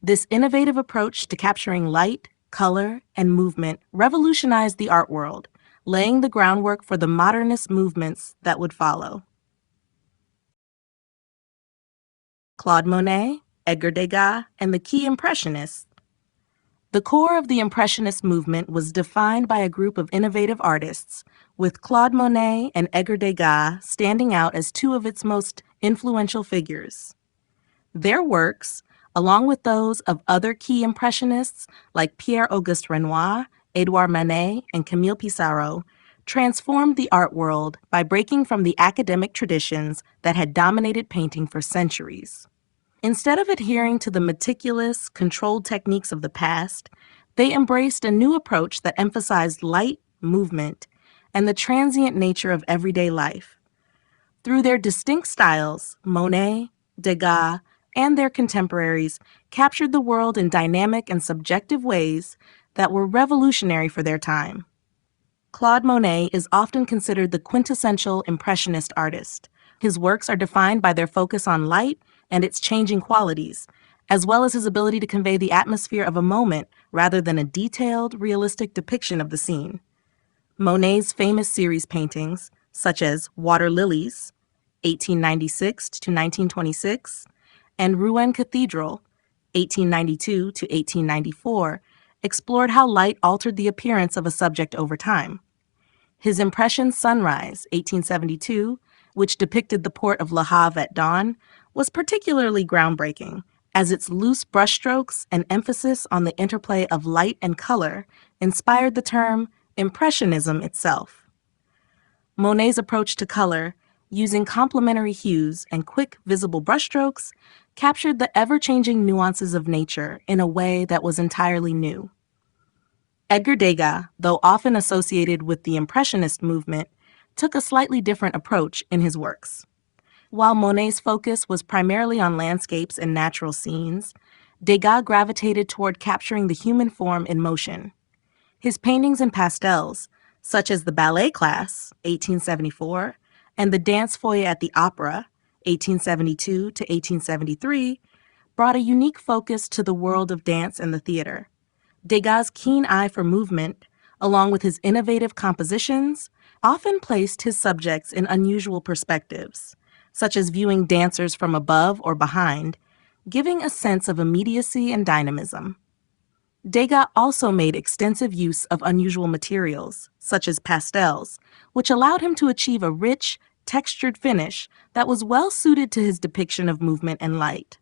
This innovative approach to capturing light, color, and movement revolutionized the art world, laying the groundwork for the modernist movements that would follow. Claude Monet, Edgar Degas, and the key Impressionists. The core of the Impressionist movement was defined by a group of innovative artists, with Claude Monet and Edgar Degas standing out as two of its most influential figures. Their works, along with those of other key Impressionists like Pierre-Auguste Renoir, Edouard Manet, and Camille Pissarro, transformed the art world by breaking from the academic traditions that had dominated painting for centuries. Instead of adhering to the meticulous, controlled techniques of the past, they embraced a new approach that emphasized light, movement, and the transient nature of everyday life. Through their distinct styles, Monet, Degas, and their contemporaries captured the world in dynamic and subjective ways that were revolutionary for their time. Claude Monet is often considered the quintessential Impressionist artist. His works are defined by their focus on light and its changing qualities, as well as his ability to convey the atmosphere of a moment rather than a detailed, realistic depiction of the scene. Monet's famous series paintings, such as Water Lilies, 1896 to 1926, and Rouen Cathedral, 1892 to 1894, explored how light altered the appearance of a subject over time. His impression Sunrise, 1872, which depicted the port of Le Havre at dawn, was particularly groundbreaking, as its loose brushstrokes and emphasis on the interplay of light and color inspired the term Impressionism itself. Monet's approach to color, using complementary hues and quick, visible brushstrokes, captured the ever-changing nuances of nature in a way that was entirely new. Edgar Degas, though often associated with the Impressionist movement, took a slightly different approach in his works. While Monet's focus was primarily on landscapes and natural scenes, Degas gravitated toward capturing the human form in motion. His paintings in pastels, such as the Ballet Class, 1874, and the Dance Foyer at the Opera, 1872 to 1873, brought a unique focus to the world of dance and the theater. Degas' keen eye for movement, along with his innovative compositions, often placed his subjects in unusual perspectives, such as viewing dancers from above or behind, giving a sense of immediacy and dynamism. Degas also made extensive use of unusual materials, such as pastels, which allowed him to achieve a rich, textured finish that was well suited to his depiction of movement and light.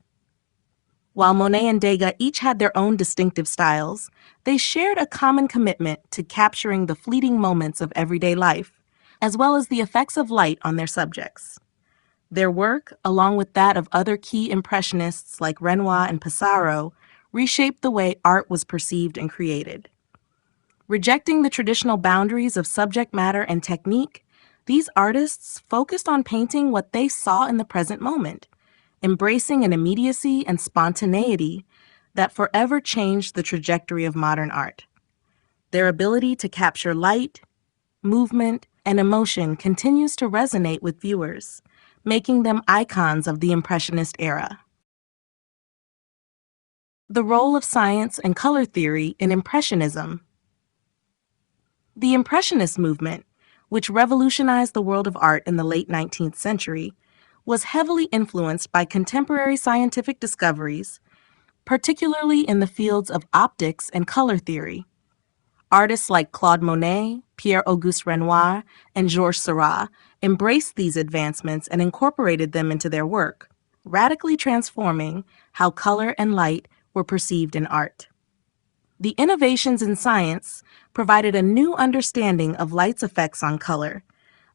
While Monet and Degas each had their own distinctive styles, they shared a common commitment to capturing the fleeting moments of everyday life, as well as the effects of light on their subjects. Their work, along with that of other key Impressionists like Renoir and Pissarro, reshaped the way art was perceived and created. Rejecting the traditional boundaries of subject matter and technique, these artists focused on painting what they saw in the present moment, embracing an immediacy and spontaneity that forever changed the trajectory of modern art. Their ability to capture light, movement, and emotion continues to resonate with viewers, making them icons of the Impressionist era. The role of science and color theory in Impressionism. The Impressionist movement, which revolutionized the world of art in the late 19th century, was heavily influenced by contemporary scientific discoveries, particularly in the fields of optics and color theory. Artists like Claude Monet, Pierre-Auguste Renoir, and Georges Seurat embraced these advancements and incorporated them into their work, radically transforming how color and light were perceived in art. The innovations in science provided a new understanding of light's effects on color,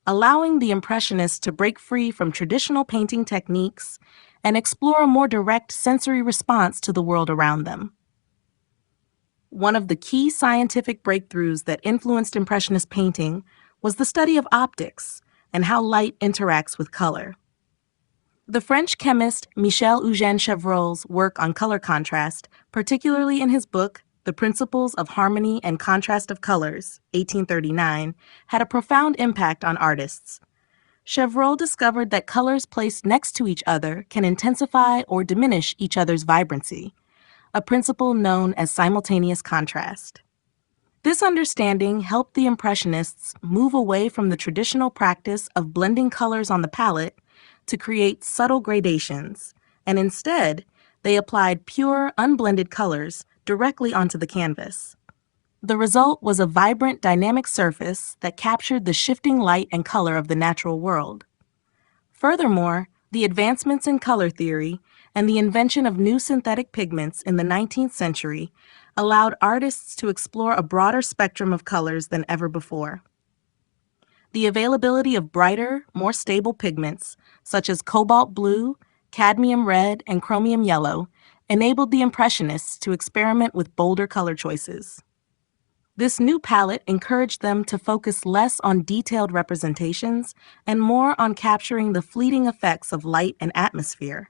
allowing the Impressionists to break free from traditional painting techniques and explore a more direct sensory response to the world around them. One of the key scientific breakthroughs that influenced Impressionist painting was the study of optics and how light interacts with color. The French chemist Michel-Eugène Chevreul's work on color contrast, particularly in his book The Principles of Harmony and Contrast of Colors, 1839, had a profound impact on artists. Chevreul discovered that colors placed next to each other can intensify or diminish each other's vibrancy, a principle known as simultaneous contrast. This understanding helped the Impressionists move away from the traditional practice of blending colors on the palette to create subtle gradations, and instead, they applied pure, unblended colors directly onto the canvas. The result was a vibrant, dynamic surface that captured the shifting light and color of the natural world. Furthermore, the advancements in color theory and the invention of new synthetic pigments in the 19th century allowed artists to explore a broader spectrum of colors than ever before. The availability of brighter, more stable pigments, such as cobalt blue, cadmium red, and chromium yellow, enabled the Impressionists to experiment with bolder color choices. This new palette encouraged them to focus less on detailed representations and more on capturing the fleeting effects of light and atmosphere.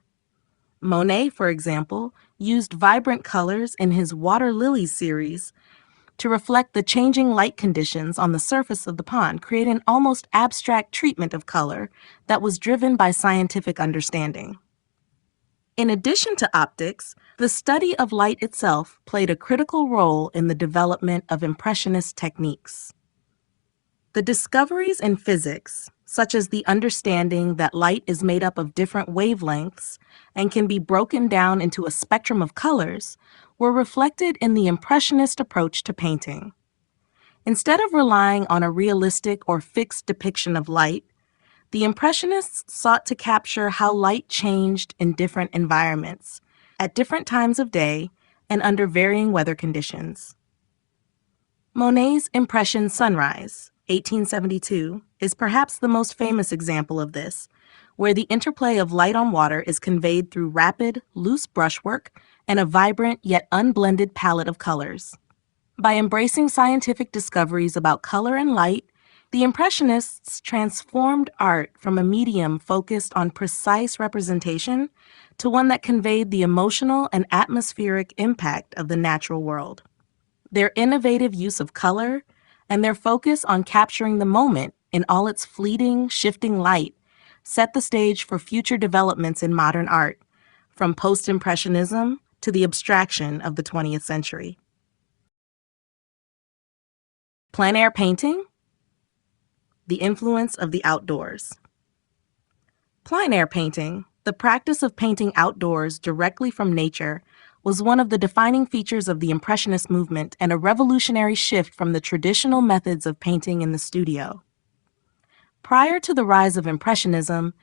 Monet, for example, used vibrant colors in his Water Lilies series to reflect the changing light conditions on the surface of the pond, creating an almost abstract treatment of color that was driven by scientific understanding. In addition to optics, the study of light itself played a critical role in the development of Impressionist techniques. The discoveries in physics, such as the understanding that light is made up of different wavelengths and can be broken down into a spectrum of colors, were reflected in the Impressionist approach to painting. Instead of relying on a realistic or fixed depiction of light, the Impressionists sought to capture how light changed in different environments, at different times of day, and under varying weather conditions. Monet's Impression Sunrise, 1872, is perhaps the most famous example of this, where the interplay of light on water is conveyed through rapid, loose brushwork and a vibrant yet unblended palette of colors. By embracing scientific discoveries about color and light, the Impressionists transformed art from a medium focused on precise representation to one that conveyed the emotional and atmospheric impact of the natural world. Their innovative use of color and their focus on capturing the moment in all its fleeting, shifting light set the stage for future developments in modern art, from post-impressionism to the abstraction of the 20th century. Plein air painting. The influence of the outdoors. Plein air painting, the practice of painting outdoors directly from nature, was one of the defining features of the Impressionist movement and a revolutionary shift from the traditional methods of painting in the studio. Prior to the rise of Impressionism,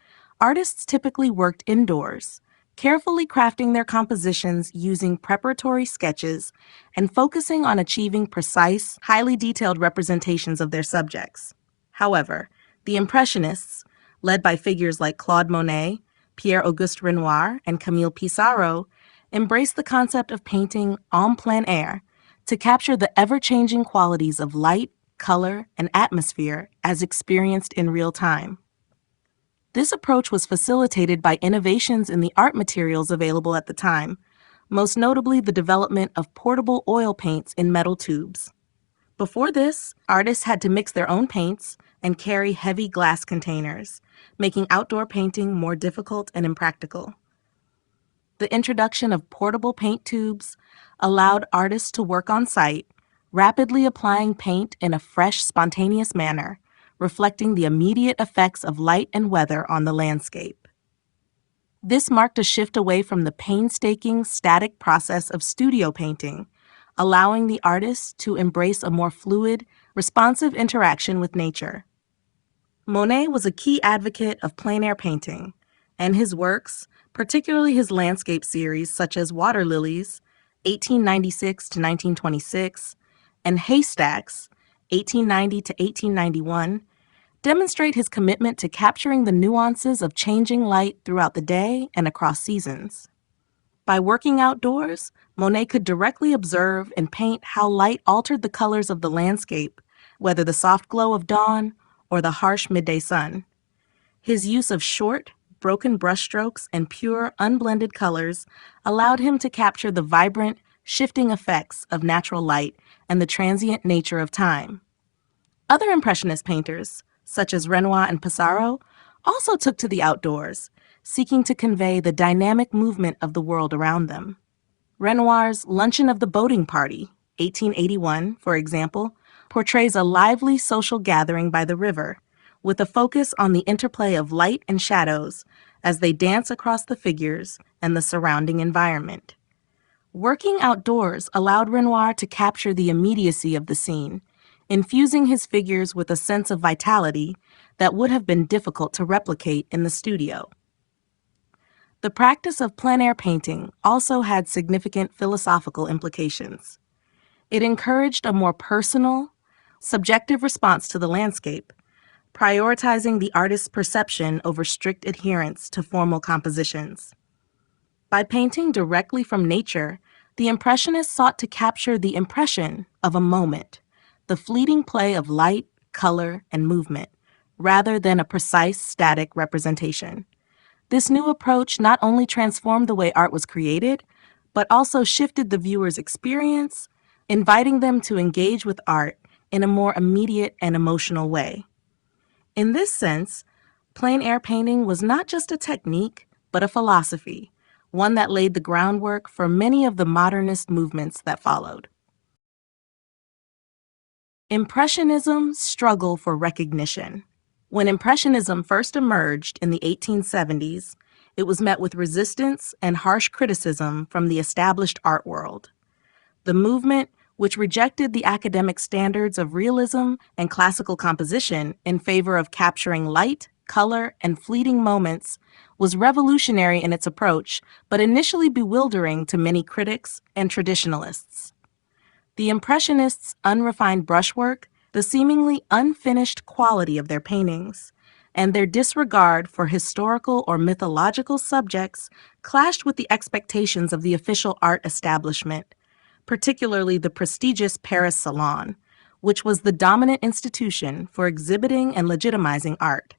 artists typically worked indoors, carefully crafting their compositions using preparatory sketches and focusing on achieving precise, highly detailed representations of their subjects. However, the Impressionists, led by figures like Claude Monet, Pierre-Auguste Renoir, and Camille Pissarro, embraced the concept of painting en plein air to capture the ever-changing qualities of light, color, and atmosphere as experienced in real time. This approach was facilitated by innovations in the art materials available at the time, most notably the development of portable oil paints in metal tubes. Before this, artists had to mix their own paints and carry heavy glass containers, making outdoor painting more difficult and impractical. The introduction of portable paint tubes allowed artists to work on site, rapidly applying paint in a fresh, spontaneous manner, reflecting the immediate effects of light and weather on the landscape. This marked a shift away from the painstaking, static process of studio painting, allowing the artist to embrace a more fluid, responsive interaction with nature. Monet was a key advocate of plein air painting, and his works, particularly his landscape series such as Water Lilies, 1896 to 1926, and Haystacks, 1890 to 1891, demonstrate his commitment to capturing the nuances of changing light throughout the day and across seasons. By working outdoors, Monet could directly observe and paint how light altered the colors of the landscape, whether the soft glow of dawn or the harsh midday sun. His use of short, broken brushstrokes and pure, unblended colors allowed him to capture the vibrant, shifting effects of natural light and the transient nature of time. Other Impressionist painters, such as Renoir and Pissarro, also took to the outdoors, seeking to convey the dynamic movement of the world around them. Renoir's Luncheon of the Boating Party, 1881, for example, portrays a lively social gathering by the river, with a focus on the interplay of light and shadows as they dance across the figures and the surrounding environment. Working outdoors allowed Renoir to capture the immediacy of the scene, infusing his figures with a sense of vitality that would have been difficult to replicate in the studio. The practice of plein air painting also had significant philosophical implications. It encouraged a more personal, subjective response to the landscape, prioritizing the artist's perception over strict adherence to formal compositions. By painting directly from nature, the Impressionists sought to capture the impression of a moment, the fleeting play of light, color, and movement, rather than a precise, static representation. This new approach not only transformed the way art was created, but also shifted the viewer's experience, inviting them to engage with art in a more immediate and emotional way. In this sense, plein air painting was not just a technique, but a philosophy, one that laid the groundwork for many of the modernist movements that followed. Impressionism's struggle for recognition. When Impressionism first emerged in the 1870s, it was met with resistance and harsh criticism from the established art world. The movement, which rejected the academic standards of realism and classical composition in favor of capturing light, color, and fleeting moments, was revolutionary in its approach, but initially bewildering to many critics and traditionalists. The Impressionists' unrefined brushwork, the seemingly unfinished quality of their paintings, and their disregard for historical or mythological subjects clashed with the expectations of the official art establishment, particularly the prestigious Paris Salon, which was the dominant institution for exhibiting and legitimizing art.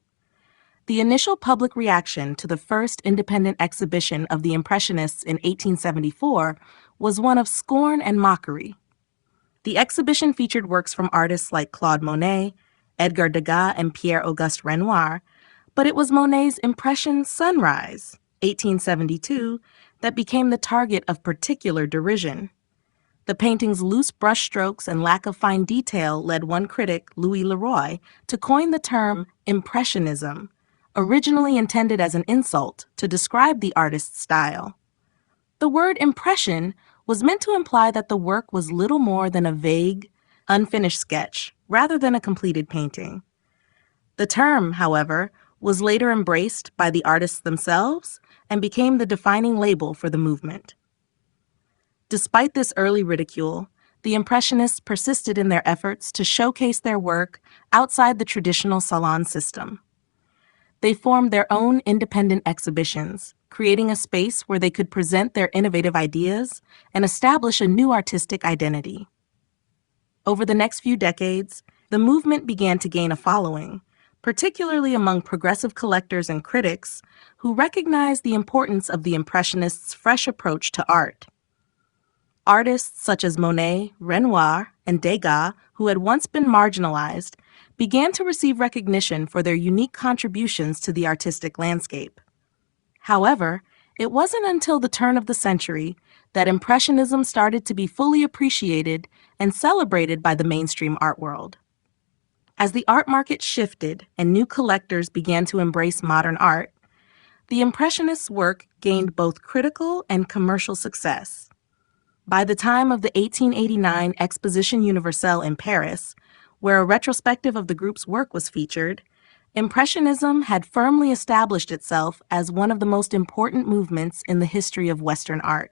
The initial public reaction to the first independent exhibition of the Impressionists in 1874 was one of scorn and mockery. The exhibition featured works from artists like Claude Monet, Edgar Degas, and Pierre-Auguste Renoir, but it was Monet's Impression Sunrise, 1872, that became the target of particular derision. The painting's loose brushstrokes and lack of fine detail led one critic, Louis Leroy, to coin the term Impressionism, originally intended as an insult to describe the artist's style. The word impression was meant to imply that the work was little more than a vague, unfinished sketch, rather than a completed painting. The term, however, was later embraced by the artists themselves and became the defining label for the movement. Despite this early ridicule, the Impressionists persisted in their efforts to showcase their work outside the traditional salon system. They formed their own independent exhibitions, creating a space where they could present their innovative ideas and establish a new artistic identity. Over the next few decades, the movement began to gain a following, particularly among progressive collectors and critics who recognized the importance of the Impressionists' fresh approach to art. Artists such as Monet, Renoir, and Degas, who had once been marginalized, began to receive recognition for their unique contributions to the artistic landscape. However, it wasn't until the turn of the century that Impressionism started to be fully appreciated and celebrated by the mainstream art world. As the art market shifted and new collectors began to embrace modern art, the Impressionists' work gained both critical and commercial success. By the time of the 1889 Exposition Universelle in Paris, where a retrospective of the group's work was featured, Impressionism had firmly established itself as one of the most important movements in the history of Western art.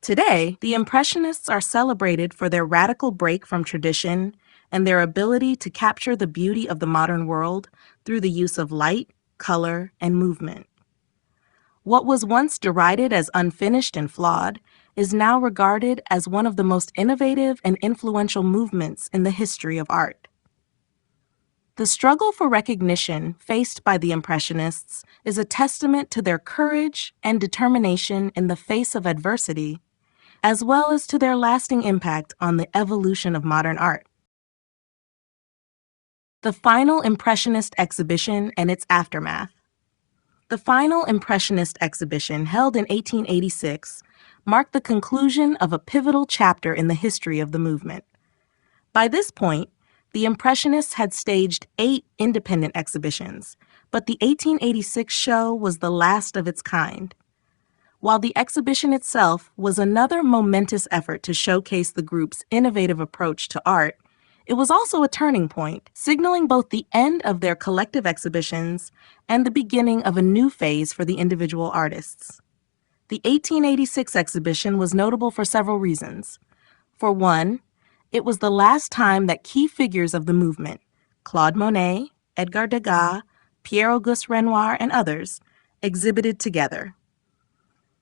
Today, the Impressionists are celebrated for their radical break from tradition and their ability to capture the beauty of the modern world through the use of light, color, and movement. What was once derided as unfinished and flawed is now regarded as one of the most innovative and influential movements in the history of art. The struggle for recognition faced by the Impressionists is a testament to their courage and determination in the face of adversity, as well as to their lasting impact on the evolution of modern art. The final Impressionist exhibition and its aftermath. The final Impressionist exhibition, held in 1886, marked the conclusion of a pivotal chapter in the history of the movement. By this point, the Impressionists had staged 8 independent exhibitions, but the 1886 show was the last of its kind. While the exhibition itself was another momentous effort to showcase the group's innovative approach to art, it was also a turning point, signaling both the end of their collective exhibitions and the beginning of a new phase for the individual artists. The 1886 exhibition was notable for several reasons. For one, it was the last time that key figures of the movement, Claude Monet, Edgar Degas, Pierre-Auguste Renoir, and others, exhibited together.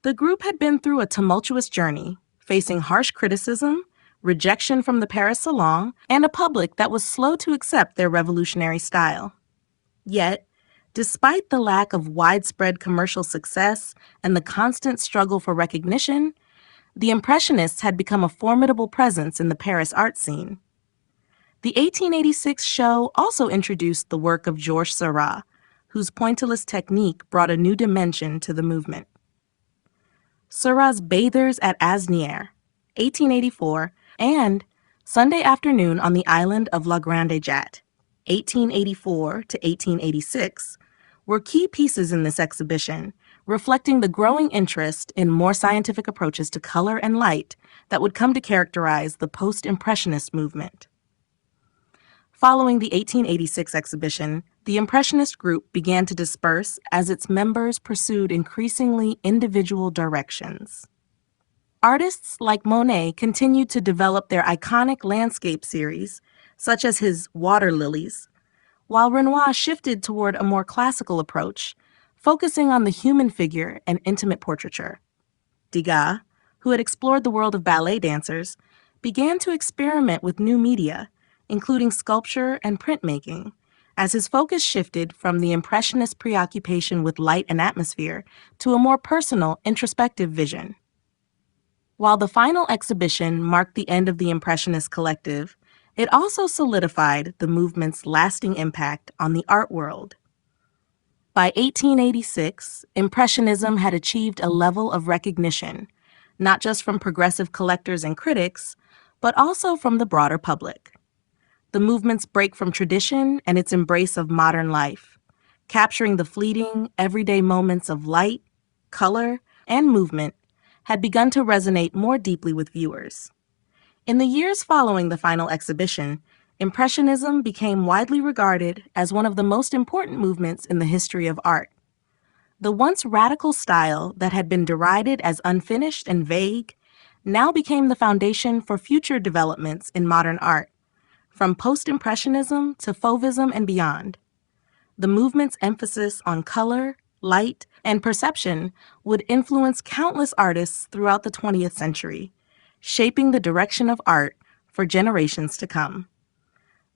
The group had been through a tumultuous journey, facing harsh criticism, rejection from the Paris Salon, and a public that was slow to accept their revolutionary style. Yet, despite the lack of widespread commercial success and the constant struggle for recognition, the Impressionists had become a formidable presence in the Paris art scene. The 1886 show also introduced the work of Georges Seurat, whose pointillist technique brought a new dimension to the movement. Seurat's Bathers at Asnières, 1884, and Sunday Afternoon on the Island of La Grande Jatte, 1884 to 1886, were key pieces in this exhibition, reflecting the growing interest in more scientific approaches to color and light that would come to characterize the post-Impressionist movement. Following the 1886 exhibition, the Impressionist group began to disperse as its members pursued increasingly individual directions. Artists like Monet continued to develop their iconic landscape series, such as his Water Lilies, while Renoir shifted toward a more classical approach, focusing on the human figure and intimate portraiture. Degas, who had explored the world of ballet dancers, began to experiment with new media, including sculpture and printmaking, as his focus shifted from the Impressionist preoccupation with light and atmosphere to a more personal, introspective vision. While the final exhibition marked the end of the Impressionist collective, it also solidified the movement's lasting impact on the art world. By 1886, Impressionism had achieved a level of recognition, not just from progressive collectors and critics, but also from the broader public. The movement's break from tradition and its embrace of modern life, capturing the fleeting, everyday moments of light, color, and movement, had begun to resonate more deeply with viewers. In the years following the final exhibition, Impressionism became widely regarded as one of the most important movements in the history of art. The once radical style that had been derided as unfinished and vague now became the foundation for future developments in modern art, from post-Impressionism to Fauvism and beyond. The movement's emphasis on color, light, and perception would influence countless artists throughout the 20th century, shaping the direction of art for generations to come.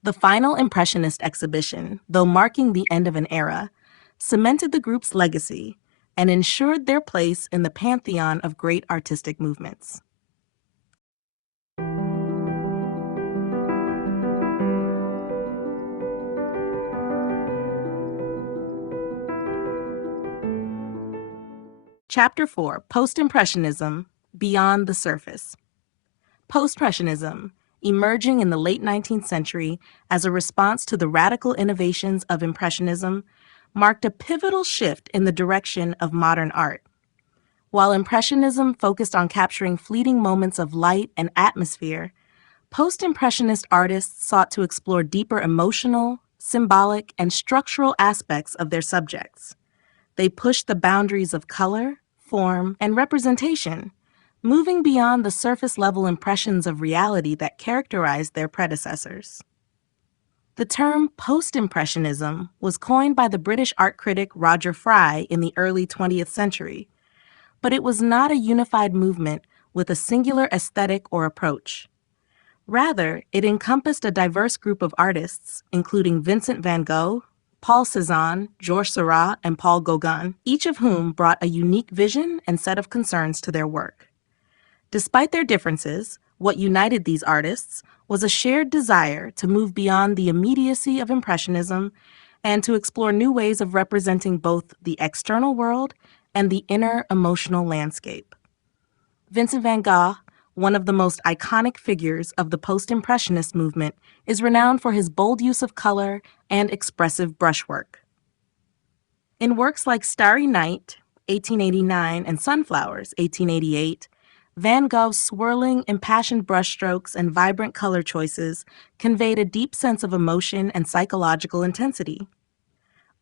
The final Impressionist exhibition, though marking the end of an era, cemented the group's legacy and ensured their place in the pantheon of great artistic movements. Chapter 4, Post-Impressionism, Beyond the Surface. Post-Impressionism, emerging in the late 19th century as a response to the radical innovations of Impressionism, marked a pivotal shift in the direction of modern art. While Impressionism focused on capturing fleeting moments of light and atmosphere, Post-Impressionist artists sought to explore deeper emotional, symbolic, and structural aspects of their subjects. They pushed the boundaries of color, form, and representation, moving beyond the surface-level impressions of reality that characterized their predecessors. The term post-impressionism was coined by the British art critic Roger Fry in the early 20th century, but it was not a unified movement with a singular aesthetic or approach. Rather, it encompassed a diverse group of artists, including Vincent van Gogh, Paul Cézanne, Georges Seurat, and Paul Gauguin, each of whom brought a unique vision and set of concerns to their work. Despite their differences, what united these artists was a shared desire to move beyond the immediacy of Impressionism and to explore new ways of representing both the external world and the inner emotional landscape. Vincent van Gogh, one of the most iconic figures of the post-impressionist movement, is renowned for his bold use of color and expressive brushwork. In works like Starry Night, 1889, and Sunflowers, 1888, Van Gogh's swirling, impassioned brushstrokes and vibrant color choices conveyed a deep sense of emotion and psychological intensity.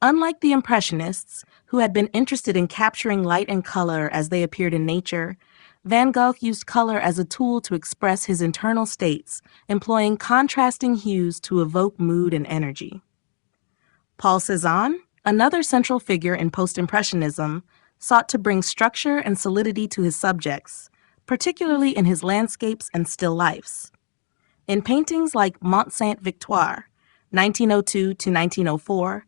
Unlike the Impressionists, who had been interested in capturing light and color as they appeared in nature, Van Gogh used color as a tool to express his internal states, employing contrasting hues to evoke mood and energy. Paul Cézanne, another central figure in post-impressionism, sought to bring structure and solidity to his subjects, particularly in his landscapes and still lifes. In paintings like Mont Sainte-Victoire, 1902 to 1904,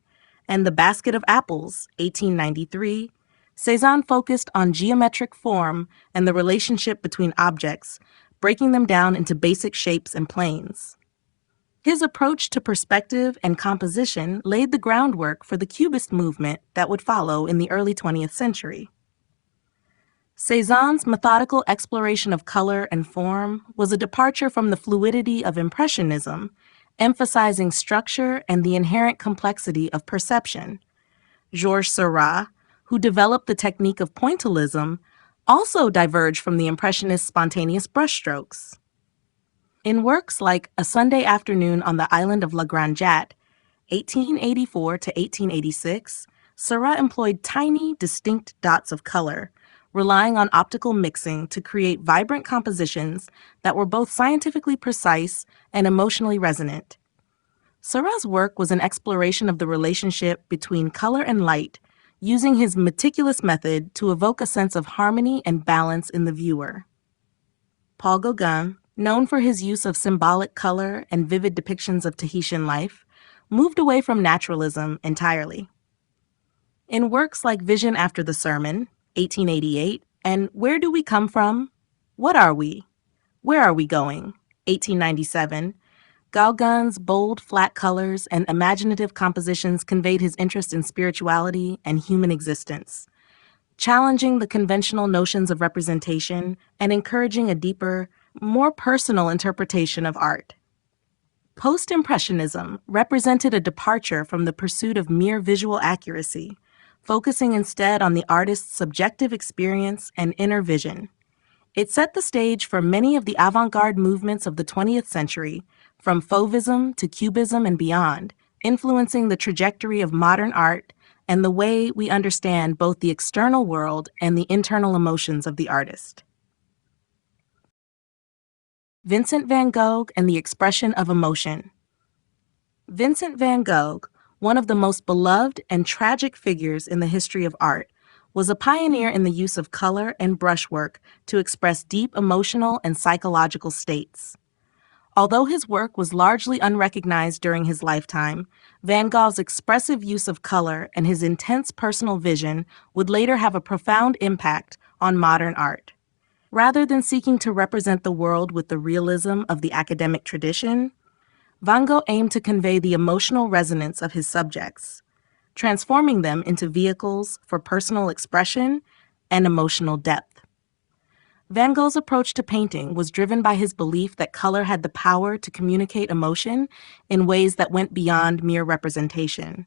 and The Basket of Apples, 1893, Cézanne focused on geometric form and the relationship between objects, breaking them down into basic shapes and planes. His approach to perspective and composition laid the groundwork for the Cubist movement that would follow in the early 20th century. Cézanne's methodical exploration of color and form was a departure from the fluidity of Impressionism, emphasizing structure and the inherent complexity of perception. Georges Seurat, who developed the technique of pointillism, also diverged from the Impressionist spontaneous brushstrokes. In works like A Sunday Afternoon on the Island of La Grande Jatte, 1884 to 1886, Seurat employed tiny, distinct dots of color, relying on optical mixing to create vibrant compositions that were both scientifically precise and emotionally resonant. Seurat's work was an exploration of the relationship between color and light, using his meticulous method to evoke a sense of harmony and balance in the viewer. Paul Gauguin, known for his use of symbolic color and vivid depictions of Tahitian life, moved away from naturalism entirely. In works like Vision After the Sermon, 1888, and Where Do We Come From? What Are We? Where Are We Going? 1897, Gauguin's bold, flat colors and imaginative compositions conveyed his interest in spirituality and human existence, challenging the conventional notions of representation and encouraging a deeper, more personal interpretation of art. Post-Impressionism represented a departure from the pursuit of mere visual accuracy, focusing instead on the artist's subjective experience and inner vision. It set the stage for many of the avant-garde movements of the 20th century, from Fauvism to Cubism and beyond, influencing the trajectory of modern art and the way we understand both the external world and the internal emotions of the artist. Vincent van Gogh and the expression of emotion. Vincent van Gogh, one of the most beloved and tragic figures in the history of art, was a pioneer in the use of color and brushwork to express deep emotional and psychological states. Although his work was largely unrecognized during his lifetime, Van Gogh's expressive use of color and his intense personal vision would later have a profound impact on modern art. Rather than seeking to represent the world with the realism of the academic tradition, Van Gogh aimed to convey the emotional resonance of his subjects, transforming them into vehicles for personal expression and emotional depth. Van Gogh's approach to painting was driven by his belief that color had the power to communicate emotion in ways that went beyond mere representation.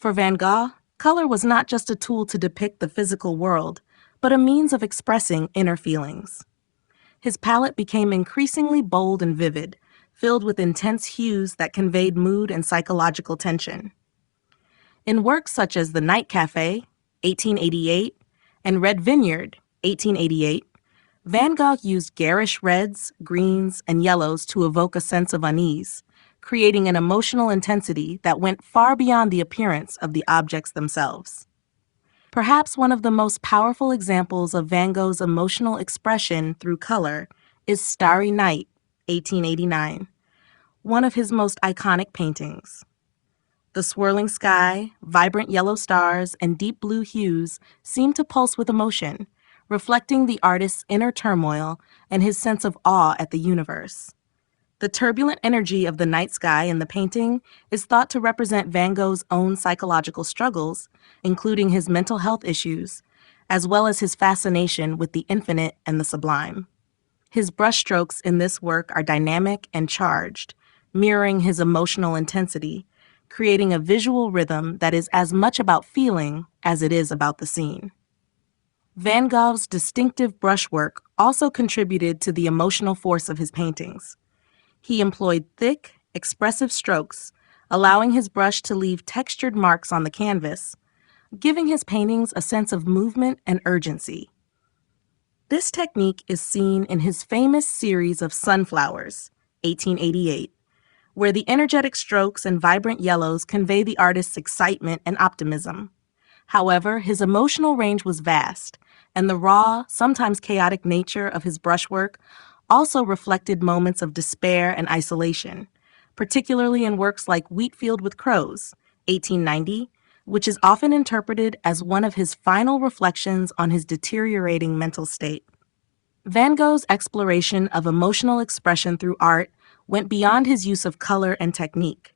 For Van Gogh, color was not just a tool to depict the physical world, but a means of expressing inner feelings. His palette became increasingly bold and vivid, filled with intense hues that conveyed mood and psychological tension. In works such as The Night Café, 1888, and Red Vineyard, 1888, Van Gogh used garish reds, greens, and yellows to evoke a sense of unease, creating an emotional intensity that went far beyond the appearance of the objects themselves. Perhaps one of the most powerful examples of Van Gogh's emotional expression through color is Starry Night, 1889, one of his most iconic paintings. The swirling sky, vibrant yellow stars, and deep blue hues seem to pulse with emotion, reflecting the artist's inner turmoil and his sense of awe at the universe. The turbulent energy of the night sky in the painting is thought to represent Van Gogh's own psychological struggles, including his mental health issues, as well as his fascination with the infinite and the sublime. His brushstrokes in this work are dynamic and charged, mirroring his emotional intensity, creating a visual rhythm that is as much about feeling as it is about the scene. Van Gogh's distinctive brushwork also contributed to the emotional force of his paintings. He employed thick, expressive strokes, allowing his brush to leave textured marks on the canvas, giving his paintings a sense of movement and urgency. This technique is seen in his famous series of Sunflowers, 1888, where the energetic strokes and vibrant yellows convey the artist's excitement and optimism. However, his emotional range was vast, and the raw, sometimes chaotic nature of his brushwork also reflected moments of despair and isolation, particularly in works like Wheatfield with Crows, 1890, which is often interpreted as one of his final reflections on his deteriorating mental state. Van Gogh's exploration of emotional expression through art went beyond his use of color and technique.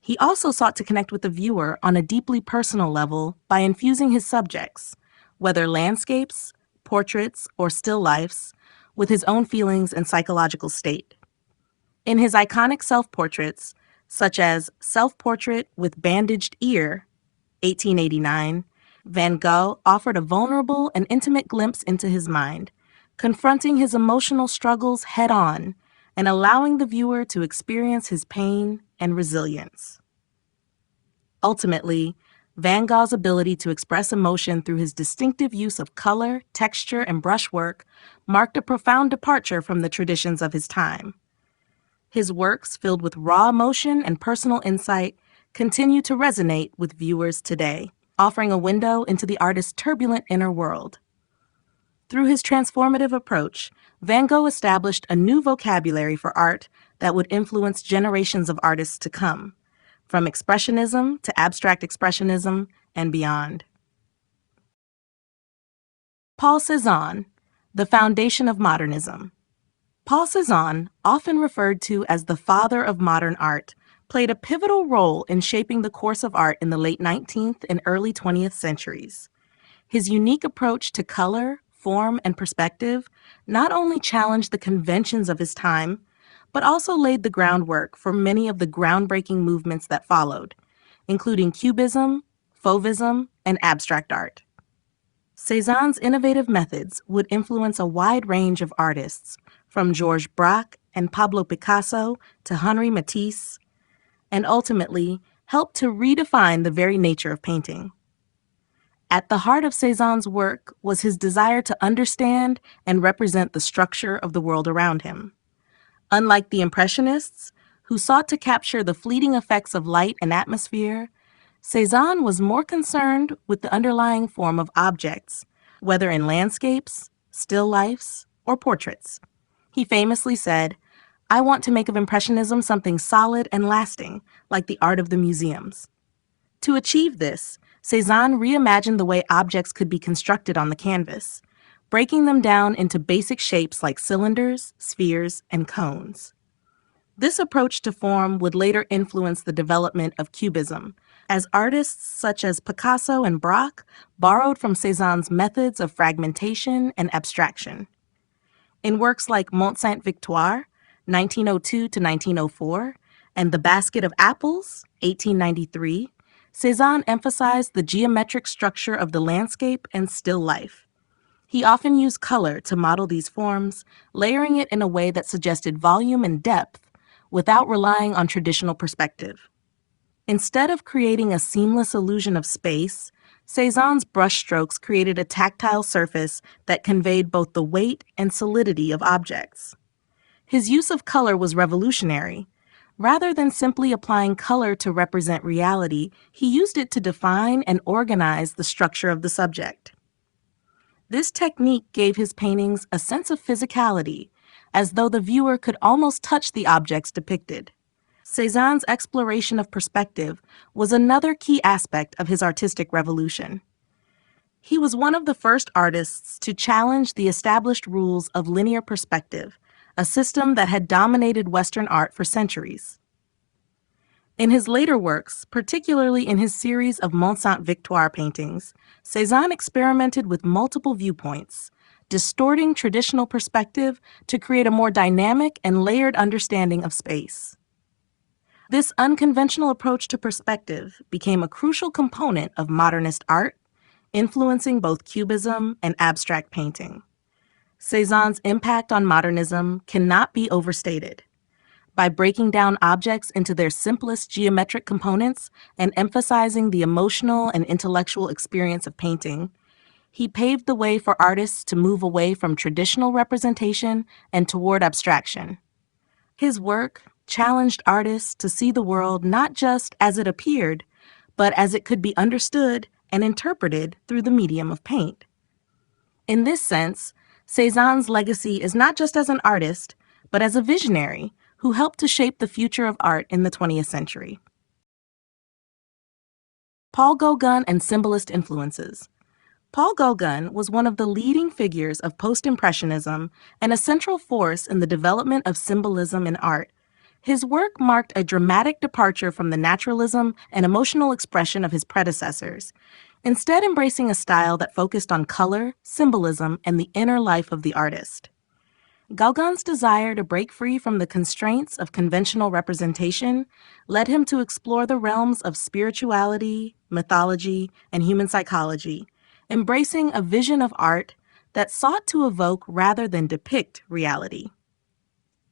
He also sought to connect with the viewer on a deeply personal level by infusing his subjects, whether landscapes, portraits, or still lifes, with his own feelings and psychological state. In his iconic self-portraits, such as Self-Portrait with Bandaged Ear, 1889, Van Gogh offered a vulnerable and intimate glimpse into his mind, confronting his emotional struggles head-on and allowing the viewer to experience his pain and resilience. Ultimately, Van Gogh's ability to express emotion through his distinctive use of color, texture, and brushwork marked a profound departure from the traditions of his time. His works, filled with raw emotion and personal insight, continue to resonate with viewers today, offering a window into the artist's turbulent inner world. Through his transformative approach, Van Gogh established a new vocabulary for art that would influence generations of artists to come, from Expressionism to Abstract Expressionism and beyond. Paul Cézanne, the foundation of modernism. Paul Cézanne, often referred to as the father of modern art, played a pivotal role in shaping the course of art in the late 19th and early 20th centuries. His unique approach to color, form, and perspective not only challenged the conventions of his time, but also laid the groundwork for many of the groundbreaking movements that followed, including Cubism, Fauvism, and abstract art. Cézanne's innovative methods would influence a wide range of artists, from Georges Braque and Pablo Picasso to Henri Matisse, and ultimately helped to redefine the very nature of painting. At the heart of Cézanne's work was his desire to understand and represent the structure of the world around him. Unlike the Impressionists, who sought to capture the fleeting effects of light and atmosphere, Cézanne was more concerned with the underlying form of objects, whether in landscapes, still lifes, or portraits. He famously said, "I want to make of Impressionism something solid and lasting, like the art of the museums." To achieve this, Cézanne reimagined the way objects could be constructed on the canvas, breaking them down into basic shapes like cylinders, spheres, and cones. This approach to form would later influence the development of Cubism, as artists such as Picasso and Braque borrowed from Cézanne's methods of fragmentation and abstraction. In works like Mont Sainte-Victoire, 1902 to 1904, and The Basket of Apples, 1893, Cézanne emphasized the geometric structure of the landscape and still life. He often used color to model these forms, layering it in a way that suggested volume and depth without relying on traditional perspective. Instead of creating a seamless illusion of space, Cézanne's brushstrokes created a tactile surface that conveyed both the weight and solidity of objects. His use of color was revolutionary. Rather than simply applying color to represent reality, he used it to define and organize the structure of the subject. This technique gave his paintings a sense of physicality, as though the viewer could almost touch the objects depicted. Cézanne's exploration of perspective was another key aspect of his artistic revolution. He was one of the first artists to challenge the established rules of linear perspective, a system that had dominated Western art for centuries. In his later works, particularly in his series of Mont Sainte-Victoire paintings, Cézanne experimented with multiple viewpoints, distorting traditional perspective to create a more dynamic and layered understanding of space. This unconventional approach to perspective became a crucial component of modernist art, influencing both Cubism and abstract painting. Cézanne's impact on modernism cannot be overstated. By breaking down objects into their simplest geometric components and emphasizing the emotional and intellectual experience of painting, he paved the way for artists to move away from traditional representation and toward abstraction. His work challenged artists to see the world not just as it appeared, but as it could be understood and interpreted through the medium of paint. In this sense, Cézanne's legacy is not just as an artist, but as a visionary who helped to shape the future of art in the 20th century. Paul Gauguin and symbolist influences. Paul Gauguin was one of the leading figures of post-impressionism and a central force in the development of symbolism in art. His work marked a dramatic departure from the naturalism and emotional expression of his predecessors, instead embracing a style that focused on color, symbolism, and the inner life of the artist. Gauguin's desire to break free from the constraints of conventional representation led him to explore the realms of spirituality, mythology, and human psychology, embracing a vision of art that sought to evoke rather than depict reality.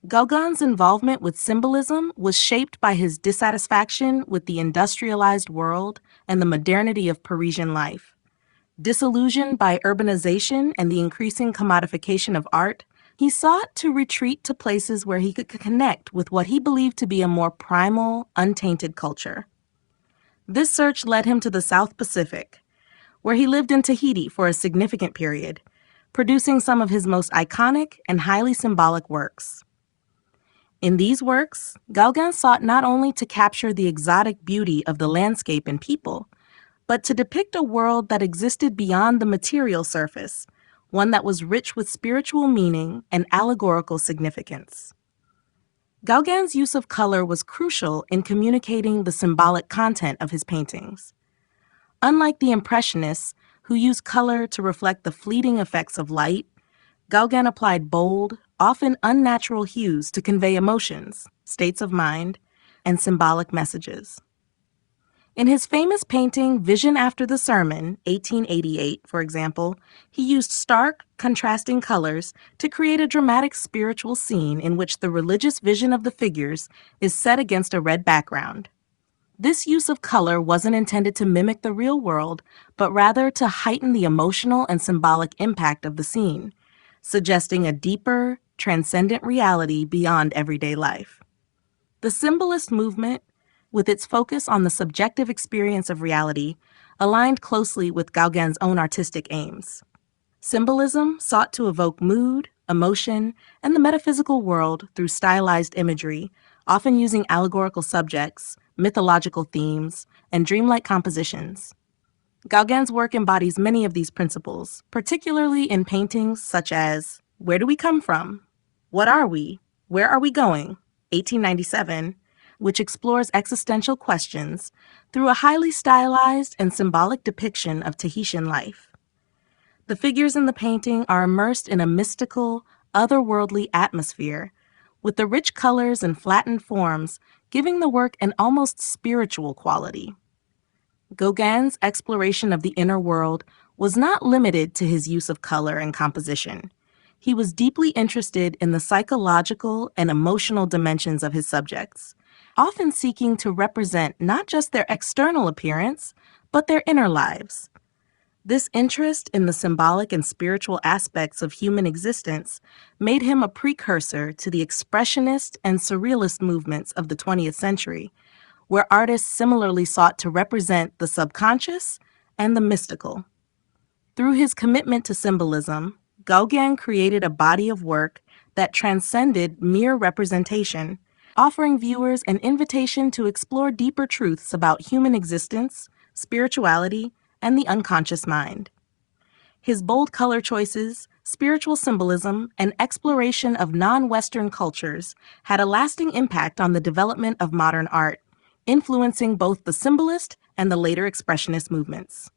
Gauguin's involvement with symbolism was shaped by his dissatisfaction with the industrialized world and the modernity of Parisian life. Disillusioned by urbanization and the increasing commodification of art, he sought to retreat to places where he could connect with what he believed to be a more primal, untainted culture. This search led him to the South Pacific, where he lived in Tahiti for a significant period, producing some of his most iconic and highly symbolic works. In these works, Gauguin sought not only to capture the exotic beauty of the landscape and people, but to depict a world that existed beyond the material surface, one that was rich with spiritual meaning and allegorical significance. Gauguin's use of color was crucial in communicating the symbolic content of his paintings. Unlike the Impressionists, who used color to reflect the fleeting effects of light, Gauguin applied bold, often unnatural hues to convey emotions, states of mind, and symbolic messages. In his famous painting Vision After the Sermon, 1888, for example, he used stark, contrasting colors to create a dramatic spiritual scene in which the religious vision of the figures is set against a red background. This use of color wasn't intended to mimic the real world, but rather to heighten the emotional and symbolic impact of the scene, suggesting a deeper, transcendent reality beyond everyday life. The symbolist movement, with its focus on the subjective experience of reality, aligned closely with Gauguin's own artistic aims. Symbolism sought to evoke mood, emotion, and the metaphysical world through stylized imagery, often using allegorical subjects, mythological themes, and dreamlike compositions. Gauguin's work embodies many of these principles, particularly in paintings such as Where Do We Come From? What Are We? Where Are We Going? 1897, which explores existential questions through a highly stylized and symbolic depiction of Tahitian life. The figures in the painting are immersed in a mystical, otherworldly atmosphere, with the rich colors and flattened forms giving the work an almost spiritual quality. Gauguin's exploration of the inner world was not limited to his use of color and composition. He was deeply interested in the psychological and emotional dimensions of his subjects, often seeking to represent not just their external appearance, but their inner lives. This interest in the symbolic and spiritual aspects of human existence made him a precursor to the expressionist and surrealist movements of the 20th century, where artists similarly sought to represent the subconscious and the mystical. Through his commitment to symbolism, Gauguin created a body of work that transcended mere representation, offering viewers an invitation to explore deeper truths about human existence, spirituality, and the unconscious mind. His bold color choices, spiritual symbolism, and exploration of non-Western cultures had a lasting impact on the development of modern art, influencing both the symbolist and the later expressionist movements.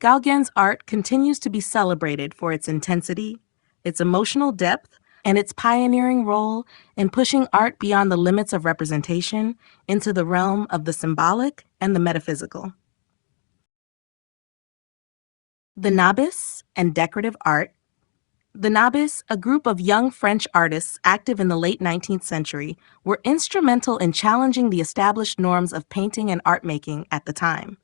Gauguin's art continues to be celebrated for its intensity, its emotional depth, and its pioneering role in pushing art beyond the limits of representation into the realm of the symbolic and the metaphysical. The Novice and Decorative Art. The Novice, a group of young French artists active in the late 19th century, were instrumental in challenging the established norms of painting and art making at the time.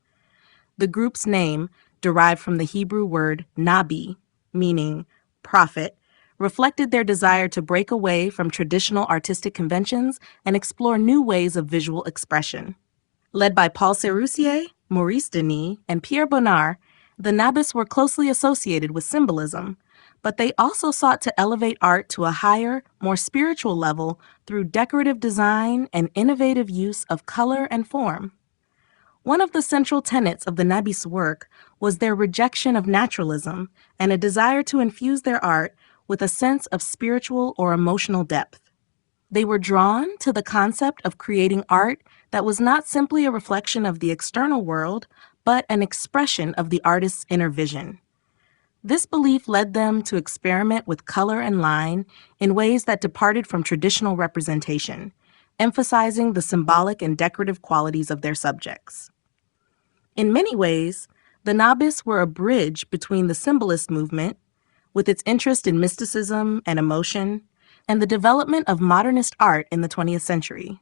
The group's name, derived from the Hebrew word nabi, meaning prophet, reflected their desire to break away from traditional artistic conventions and explore new ways of visual expression. Led by Paul Sérussier, Maurice Denis, and Pierre Bonnard, the Nabis were closely associated with symbolism, but they also sought to elevate art to a higher, more spiritual level through decorative design and innovative use of color and form. One of the central tenets of the Nabis' work was their rejection of naturalism and a desire to infuse their art with a sense of spiritual or emotional depth. They were drawn to the concept of creating art that was not simply a reflection of the external world, but an expression of the artist's inner vision. This belief led them to experiment with color and line in ways that departed from traditional representation, emphasizing the symbolic and decorative qualities of their subjects. In many ways, the Nabis were a bridge between the symbolist movement, with its interest in mysticism and emotion, and the development of modernist art in the 20th century.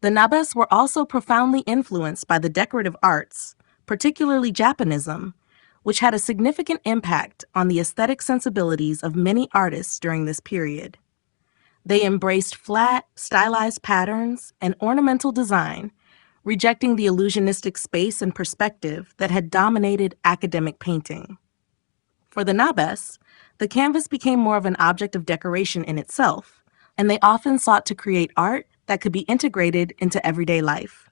The Nabis were also profoundly influenced by the decorative arts, particularly Japonism, which had a significant impact on the aesthetic sensibilities of many artists during this period. They embraced flat, stylized patterns and ornamental design, rejecting the illusionistic space and perspective that had dominated academic painting. For the Nabis, the canvas became more of an object of decoration in itself, and they often sought to create art that could be integrated into everyday life.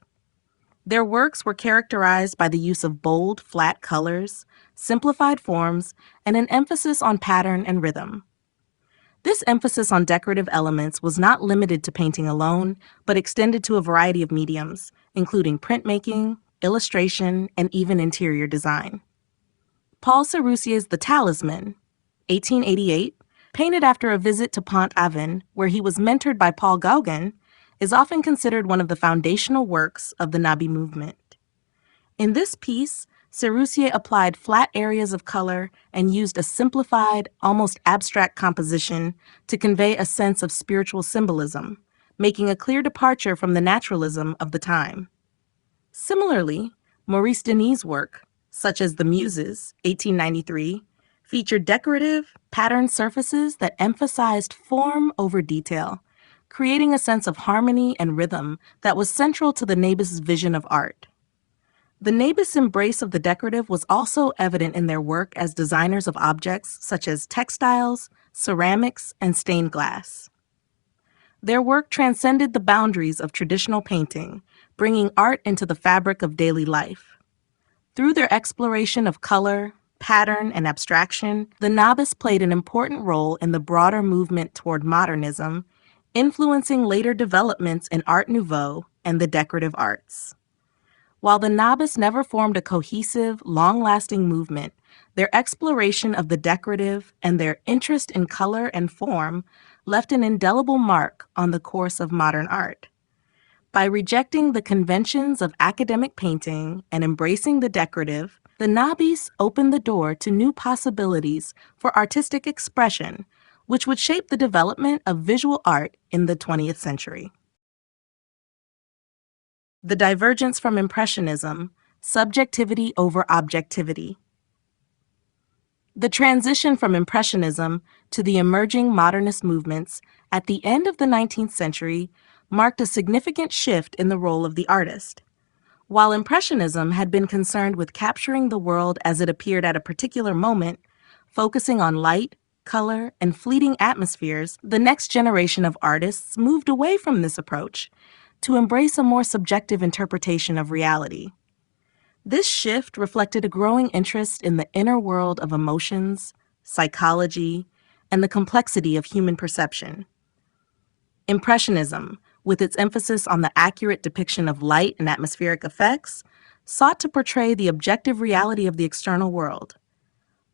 Their works were characterized by the use of bold, flat colors, simplified forms, and an emphasis on pattern and rhythm. This emphasis on decorative elements was not limited to painting alone, but extended to a variety of mediums, including printmaking, illustration, and even interior design. Paul Sérussier's The Talisman, 1888, painted after a visit to Pont-Aven, where he was mentored by Paul Gauguin, is often considered one of the foundational works of the Nabi movement. In this piece, Sérussier applied flat areas of color and used a simplified, almost abstract composition to convey a sense of spiritual symbolism, making a clear departure from the naturalism of the time. Similarly, Maurice Denis' work, such as The Muses, 1893, featured decorative, patterned surfaces that emphasized form over detail, creating a sense of harmony and rhythm that was central to the Nabis' vision of art. The Nabis' embrace of the decorative was also evident in their work as designers of objects such as textiles, ceramics, and stained glass. Their work transcended the boundaries of traditional painting, bringing art into the fabric of daily life. Through their exploration of color, pattern, and abstraction, the Nabis played an important role in the broader movement toward modernism, influencing later developments in Art Nouveau and the decorative arts. While the Nabis never formed a cohesive, long-lasting movement, their exploration of the decorative and their interest in color and form left an indelible mark on the course of modern art. By rejecting the conventions of academic painting and embracing the decorative, the Nabis opened the door to new possibilities for artistic expression, which would shape the development of visual art in the 20th century. The divergence from Impressionism, subjectivity over objectivity. The transition from Impressionism to the emerging modernist movements at the end of the 19th century marked a significant shift in the role of the artist. While Impressionism had been concerned with capturing the world as it appeared at a particular moment, focusing on light, color, and fleeting atmospheres, the next generation of artists moved away from this approach to embrace a more subjective interpretation of reality. This shift reflected a growing interest in the inner world of emotions, psychology, and the complexity of human perception. Impressionism, with its emphasis on the accurate depiction of light and atmospheric effects, sought to portray the objective reality of the external world.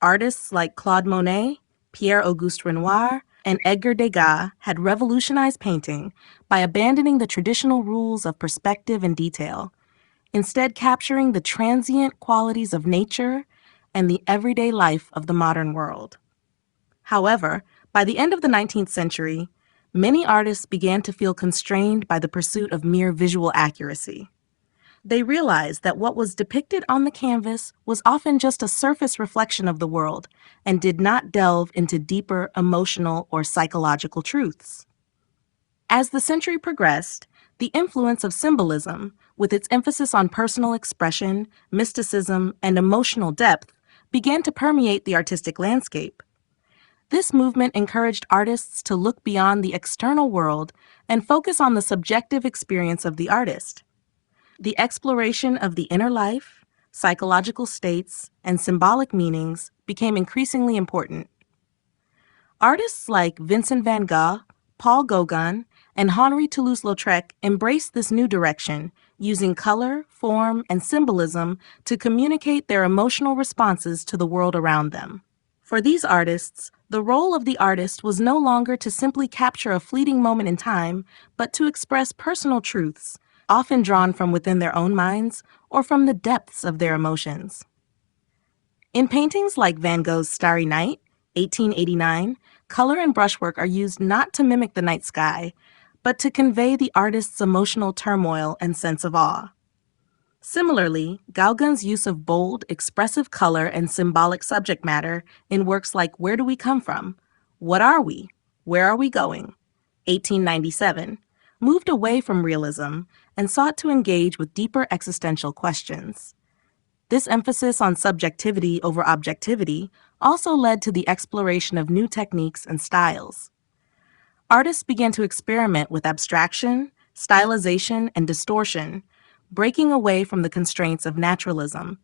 Artists like Claude Monet, Pierre-Auguste Renoir, and Edgar Degas had revolutionized painting by abandoning the traditional rules of perspective and detail, instead capturing the transient qualities of nature and the everyday life of the modern world. However, by the end of the 19th century, many artists began to feel constrained by the pursuit of mere visual accuracy. They realized that what was depicted on the canvas was often just a surface reflection of the world and did not delve into deeper emotional or psychological truths. As the century progressed, the influence of symbolism, with its emphasis on personal expression, mysticism, and emotional depth, began to permeate the artistic landscape. This movement encouraged artists to look beyond the external world and focus on the subjective experience of the artist. The exploration of the inner life, psychological states, and symbolic meanings became increasingly important. Artists like Vincent van Gogh, Paul Gauguin, and Henri Toulouse-Lautrec embraced this new direction, using color, form, and symbolism to communicate their emotional responses to the world around them. For these artists, the role of the artist was no longer to simply capture a fleeting moment in time, but to express personal truths, often drawn from within their own minds or from the depths of their emotions. In paintings like Van Gogh's Starry Night, 1889, color and brushwork are used not to mimic the night sky, but to convey the artist's emotional turmoil and sense of awe. Similarly, Gauguin's use of bold, expressive color and symbolic subject matter in works like Where Do We Come From? What Are We? Where Are We Going? 1897, moved away from realism and sought to engage with deeper existential questions. This emphasis on subjectivity over objectivity also led to the exploration of new techniques and styles. Artists began to experiment with abstraction, stylization, and distortion, breaking away from the constraints of naturalism.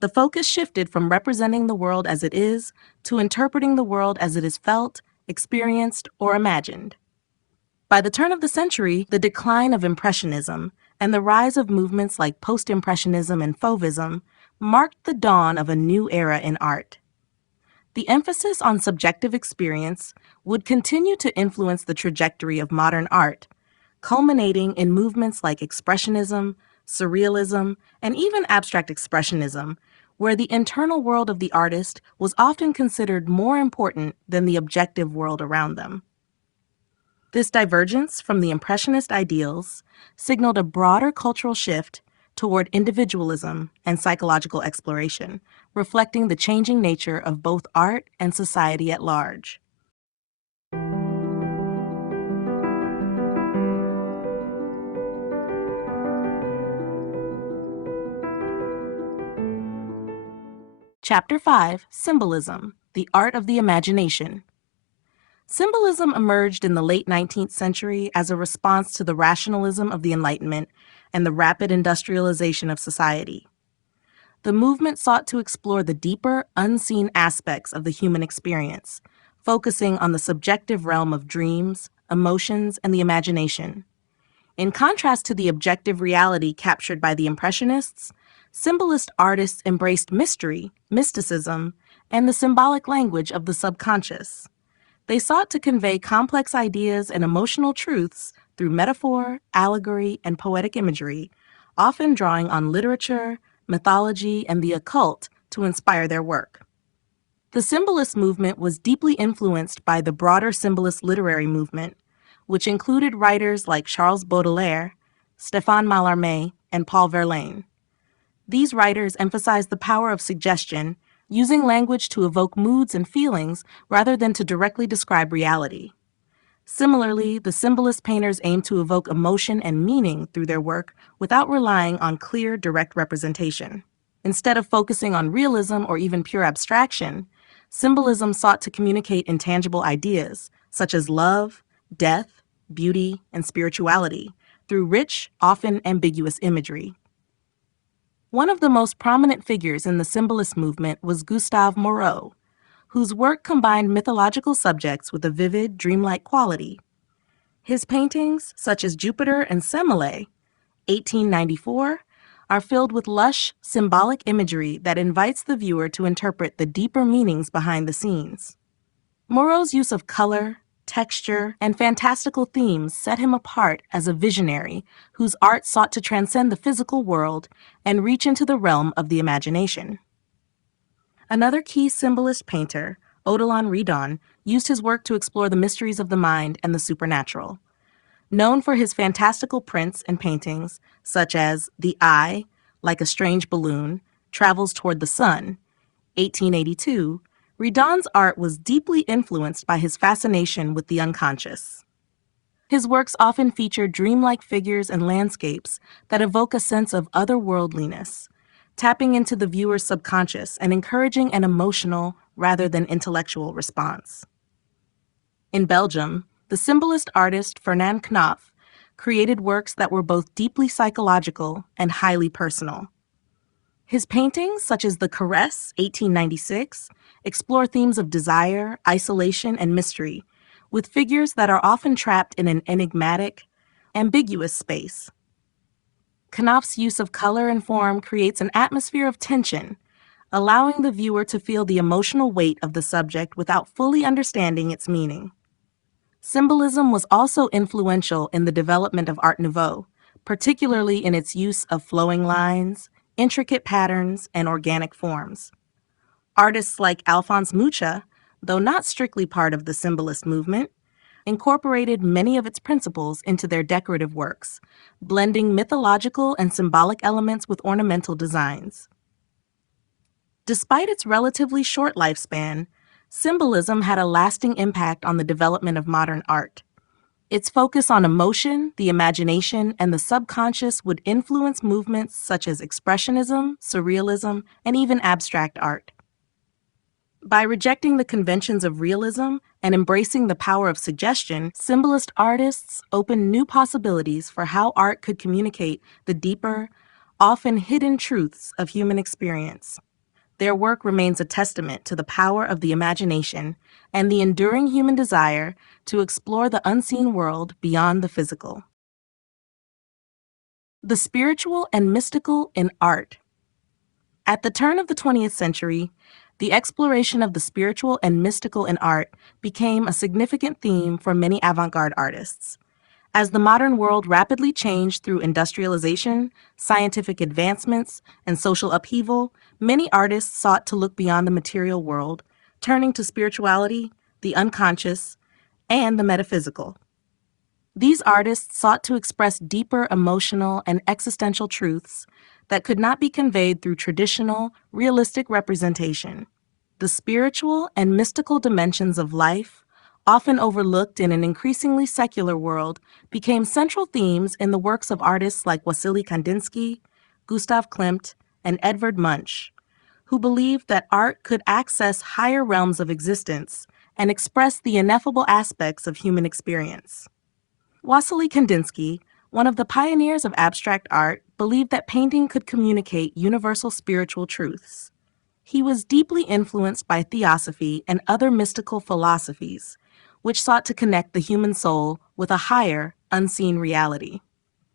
The focus shifted from representing the world as it is to interpreting the world as it is felt, experienced, or imagined. By the turn of the century, the decline of Impressionism and the rise of movements like Post-Impressionism and Fauvism marked the dawn of a new era in art. The emphasis on subjective experience would continue to influence the trajectory of modern art, culminating in movements like Expressionism, Surrealism, and even Abstract Expressionism, where the internal world of the artist was often considered more important than the objective world around them. This divergence from the Impressionist ideals signaled a broader cultural shift toward individualism and psychological exploration, reflecting the changing nature of both art and society at large. Chapter 5, Symbolism, the Art of the Imagination. Symbolism emerged in the late 19th century as a response to the rationalism of the Enlightenment and the rapid industrialization of society. The movement sought to explore the deeper, unseen aspects of the human experience, focusing on the subjective realm of dreams, emotions, and the imagination. In contrast to the objective reality captured by the Impressionists, symbolist artists embraced mystery, mysticism, and the symbolic language of the subconscious. They sought to convey complex ideas and emotional truths through metaphor, allegory, and poetic imagery, often drawing on literature, mythology, and the occult to inspire their work. The symbolist movement was deeply influenced by the broader symbolist literary movement, which included writers like Charles Baudelaire, Stéphane Mallarmé, and Paul Verlaine. These writers emphasized the power of suggestion, using language to evoke moods and feelings rather than to directly describe reality. Similarly, the symbolist painters aimed to evoke emotion and meaning through their work without relying on clear, direct representation. Instead of focusing on realism or even pure abstraction, symbolism sought to communicate intangible ideas, such as love, death, beauty, and spirituality, through rich, often ambiguous imagery. One of the most prominent figures in the symbolist movement was Gustave Moreau, whose work combined mythological subjects with a vivid, dreamlike quality. His paintings, such as Jupiter and Semele, 1894, are filled with lush, symbolic imagery that invites the viewer to interpret the deeper meanings behind the scenes. Moreau's use of color, texture, and fantastical themes set him apart as a visionary whose art sought to transcend the physical world and reach into the realm of the imagination. Another key symbolist painter, Odilon Redon, used his work to explore the mysteries of the mind and the supernatural. Known for his fantastical prints and paintings, such as The Eye, Like a Strange Balloon, Travels Toward the Sun, 1882, Redon's art was deeply influenced by his fascination with the unconscious. His works often feature dreamlike figures and landscapes that evoke a sense of otherworldliness, tapping into the viewer's subconscious and encouraging an emotional rather than intellectual response. In Belgium, the symbolist artist Fernand Knopf created works that were both deeply psychological and highly personal. His paintings, such as The Caress, 1896, explore themes of desire, isolation, and mystery, with figures that are often trapped in an enigmatic, ambiguous space. Knopf's use of color and form creates an atmosphere of tension, allowing the viewer to feel the emotional weight of the subject without fully understanding its meaning. Symbolism was also influential in the development of Art Nouveau, particularly in its use of flowing lines, intricate patterns, and organic forms. Artists like Alphonse Mucha, though not strictly part of the symbolist movement, incorporated many of its principles into their decorative works, blending mythological and symbolic elements with ornamental designs. Despite its relatively short lifespan, symbolism had a lasting impact on the development of modern art. Its focus on emotion, the imagination, and the subconscious would influence movements such as Expressionism, Surrealism, and even abstract art. By rejecting the conventions of realism and embracing the power of suggestion, symbolist artists opened new possibilities for how art could communicate the deeper, often hidden truths of human experience. Their work remains a testament to the power of the imagination and the enduring human desire to explore the unseen world beyond the physical. The spiritual and mystical in art. At the turn of the 20th century, the exploration of the spiritual and mystical in art became a significant theme for many avant-garde artists. As the modern world rapidly changed through industrialization, scientific advancements, and social upheaval, many artists sought to look beyond the material world, turning to spirituality, the unconscious, and the metaphysical. These artists sought to express deeper emotional and existential truths that could not be conveyed through traditional, realistic representation. The spiritual and mystical dimensions of life, often overlooked in an increasingly secular world, became central themes in the works of artists like Wassily Kandinsky, Gustav Klimt, and Edvard Munch, who believed that art could access higher realms of existence and express the ineffable aspects of human experience. Wassily Kandinsky, one of the pioneers of abstract art, believed that painting could communicate universal spiritual truths. He was deeply influenced by theosophy and other mystical philosophies, which sought to connect the human soul with a higher, unseen reality.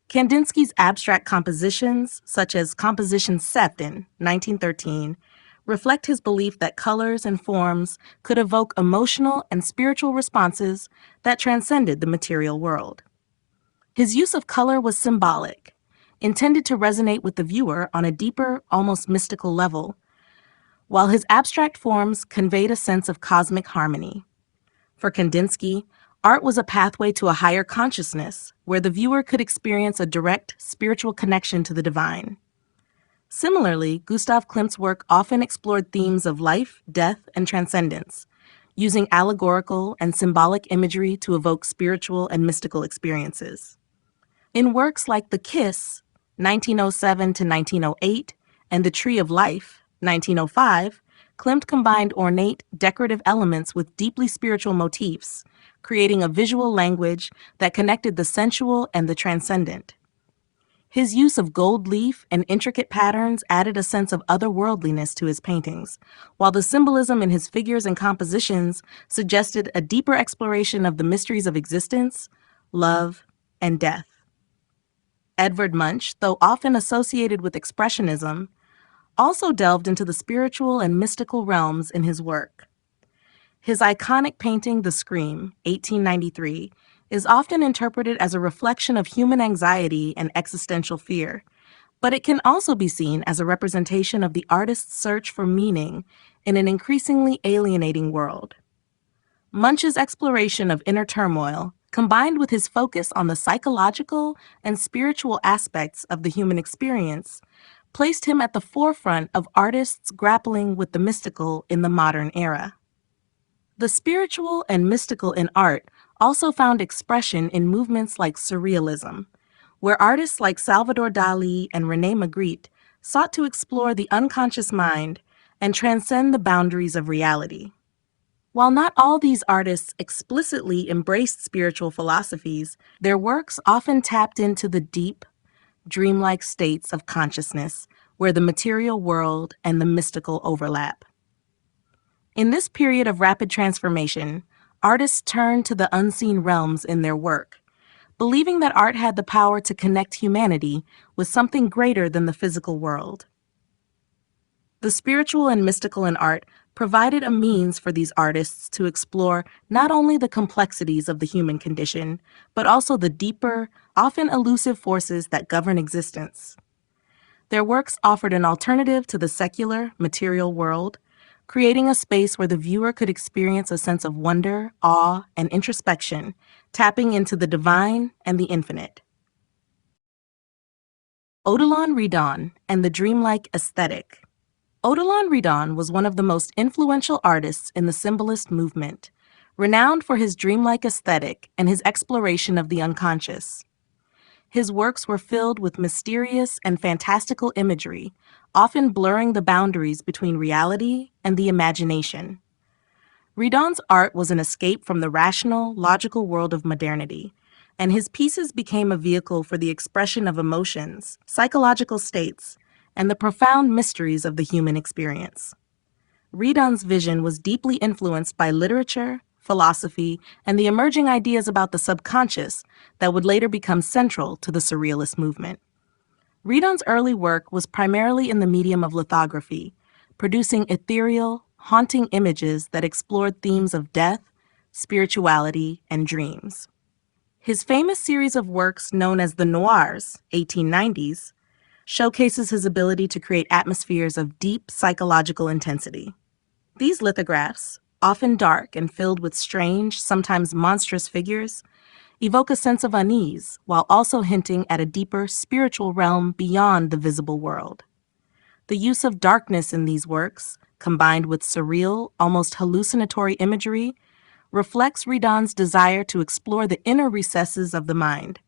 Kandinsky's abstract compositions, such as Composition 7, 1913, reflect his belief that colors and forms could evoke emotional and spiritual responses that transcended the material world. His use of color was symbolic, intended to resonate with the viewer on a deeper, almost mystical level, while his abstract forms conveyed a sense of cosmic harmony. For Kandinsky, art was a pathway to a higher consciousness, where the viewer could experience a direct spiritual connection to the divine. Similarly, Gustav Klimt's work often explored themes of life, death, and transcendence, using allegorical and symbolic imagery to evoke spiritual and mystical experiences. In works like The Kiss, 1907 to 1908, and The Tree of Life, 1905, Klimt combined ornate, decorative elements with deeply spiritual motifs, creating a visual language that connected the sensual and the transcendent. His use of gold leaf and intricate patterns added a sense of otherworldliness to his paintings, while the symbolism in his figures and compositions suggested a deeper exploration of the mysteries of existence, love, and death. Edvard Munch, though often associated with Expressionism, also delved into the spiritual and mystical realms in his work. His iconic painting, The Scream, 1893, is often interpreted as a reflection of human anxiety and existential fear, but it can also be seen as a representation of the artist's search for meaning in an increasingly alienating world. Munch's exploration of inner turmoil, combined with his focus on the psychological and spiritual aspects of the human experience, placed him at the forefront of artists grappling with the mystical in the modern era. The spiritual and mystical in art also found expression in movements like Surrealism, where artists like Salvador Dali and René Magritte sought to explore the unconscious mind and transcend the boundaries of reality. While not all these artists explicitly embraced spiritual philosophies, their works often tapped into the deep, dreamlike states of consciousness where the material world and the mystical overlap. In this period of rapid transformation, artists turned to the unseen realms in their work, believing that art had the power to connect humanity with something greater than the physical world. The spiritual and mystical in art provided a means for these artists to explore not only the complexities of the human condition, but also the deeper, often elusive forces that govern existence. Their works offered an alternative to the secular, material world, creating a space where the viewer could experience a sense of wonder, awe, and introspection, tapping into the divine and the infinite. Odilon Redon and the dreamlike aesthetic. Odilon Redon was one of the most influential artists in the symbolist movement, renowned for his dreamlike aesthetic and his exploration of the unconscious. His works were filled with mysterious and fantastical imagery, often blurring the boundaries between reality and the imagination. Redon's art was an escape from the rational, logical world of modernity, and his pieces became a vehicle for the expression of emotions, psychological states, and the profound mysteries of the human experience. Redon's vision was deeply influenced by literature, philosophy, and the emerging ideas about the subconscious that would later become central to the Surrealist movement. Redon's early work was primarily in the medium of lithography, producing ethereal, haunting images that explored themes of death, spirituality, and dreams. His famous series of works known as the Noirs, 1890s, showcases his ability to create atmospheres of deep psychological intensity. These lithographs, often dark and filled with strange, sometimes monstrous figures, evoke a sense of unease while also hinting at a deeper spiritual realm beyond the visible world. The use of darkness in these works, combined with surreal, almost hallucinatory imagery, reflects Redon's desire to explore the inner recesses of the mind,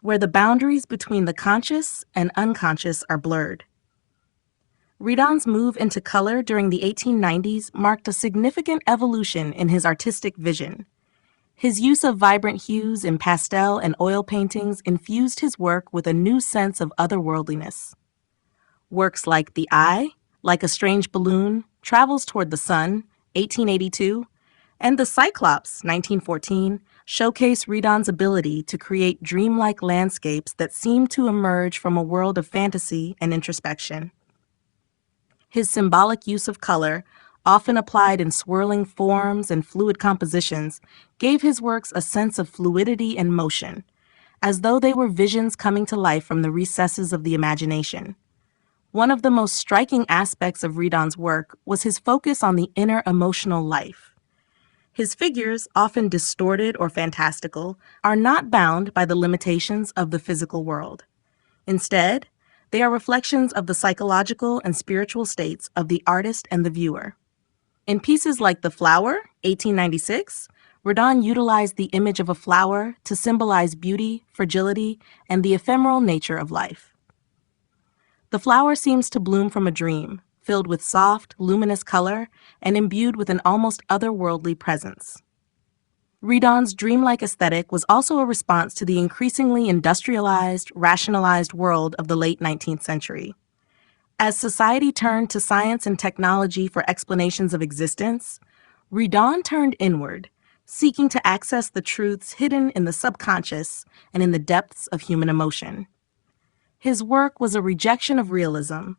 where the boundaries between the conscious and unconscious are blurred. Redon's move into color during the 1890s marked a significant evolution in his artistic vision. His use of vibrant hues in pastel and oil paintings infused his work with a new sense of otherworldliness. Works like The Eye, Like a Strange Balloon, Travels Toward the Sun, 1882, and The Cyclops, 1914, showcase Redon's ability to create dreamlike landscapes that seem to emerge from a world of fantasy and introspection. His symbolic use of color, often applied in swirling forms and fluid compositions, gave his works a sense of fluidity and motion, as though they were visions coming to life from the recesses of the imagination. One of the most striking aspects of Redon's work was his focus on the inner emotional life. His figures, often distorted or fantastical, are not bound by the limitations of the physical world. Instead, they are reflections of the psychological and spiritual states of the artist and the viewer. In pieces like The Flower, 1896, Redon utilized the image of a flower to symbolize beauty, fragility, and the ephemeral nature of life. The flower seems to bloom from a dream, filled with soft, luminous color and imbued with an almost otherworldly presence. Redon's dreamlike aesthetic was also a response to the increasingly industrialized, rationalized world of the late 19th century. As society turned to science and technology for explanations of existence, Redon turned inward, seeking to access the truths hidden in the subconscious and in the depths of human emotion. His work was a rejection of realism,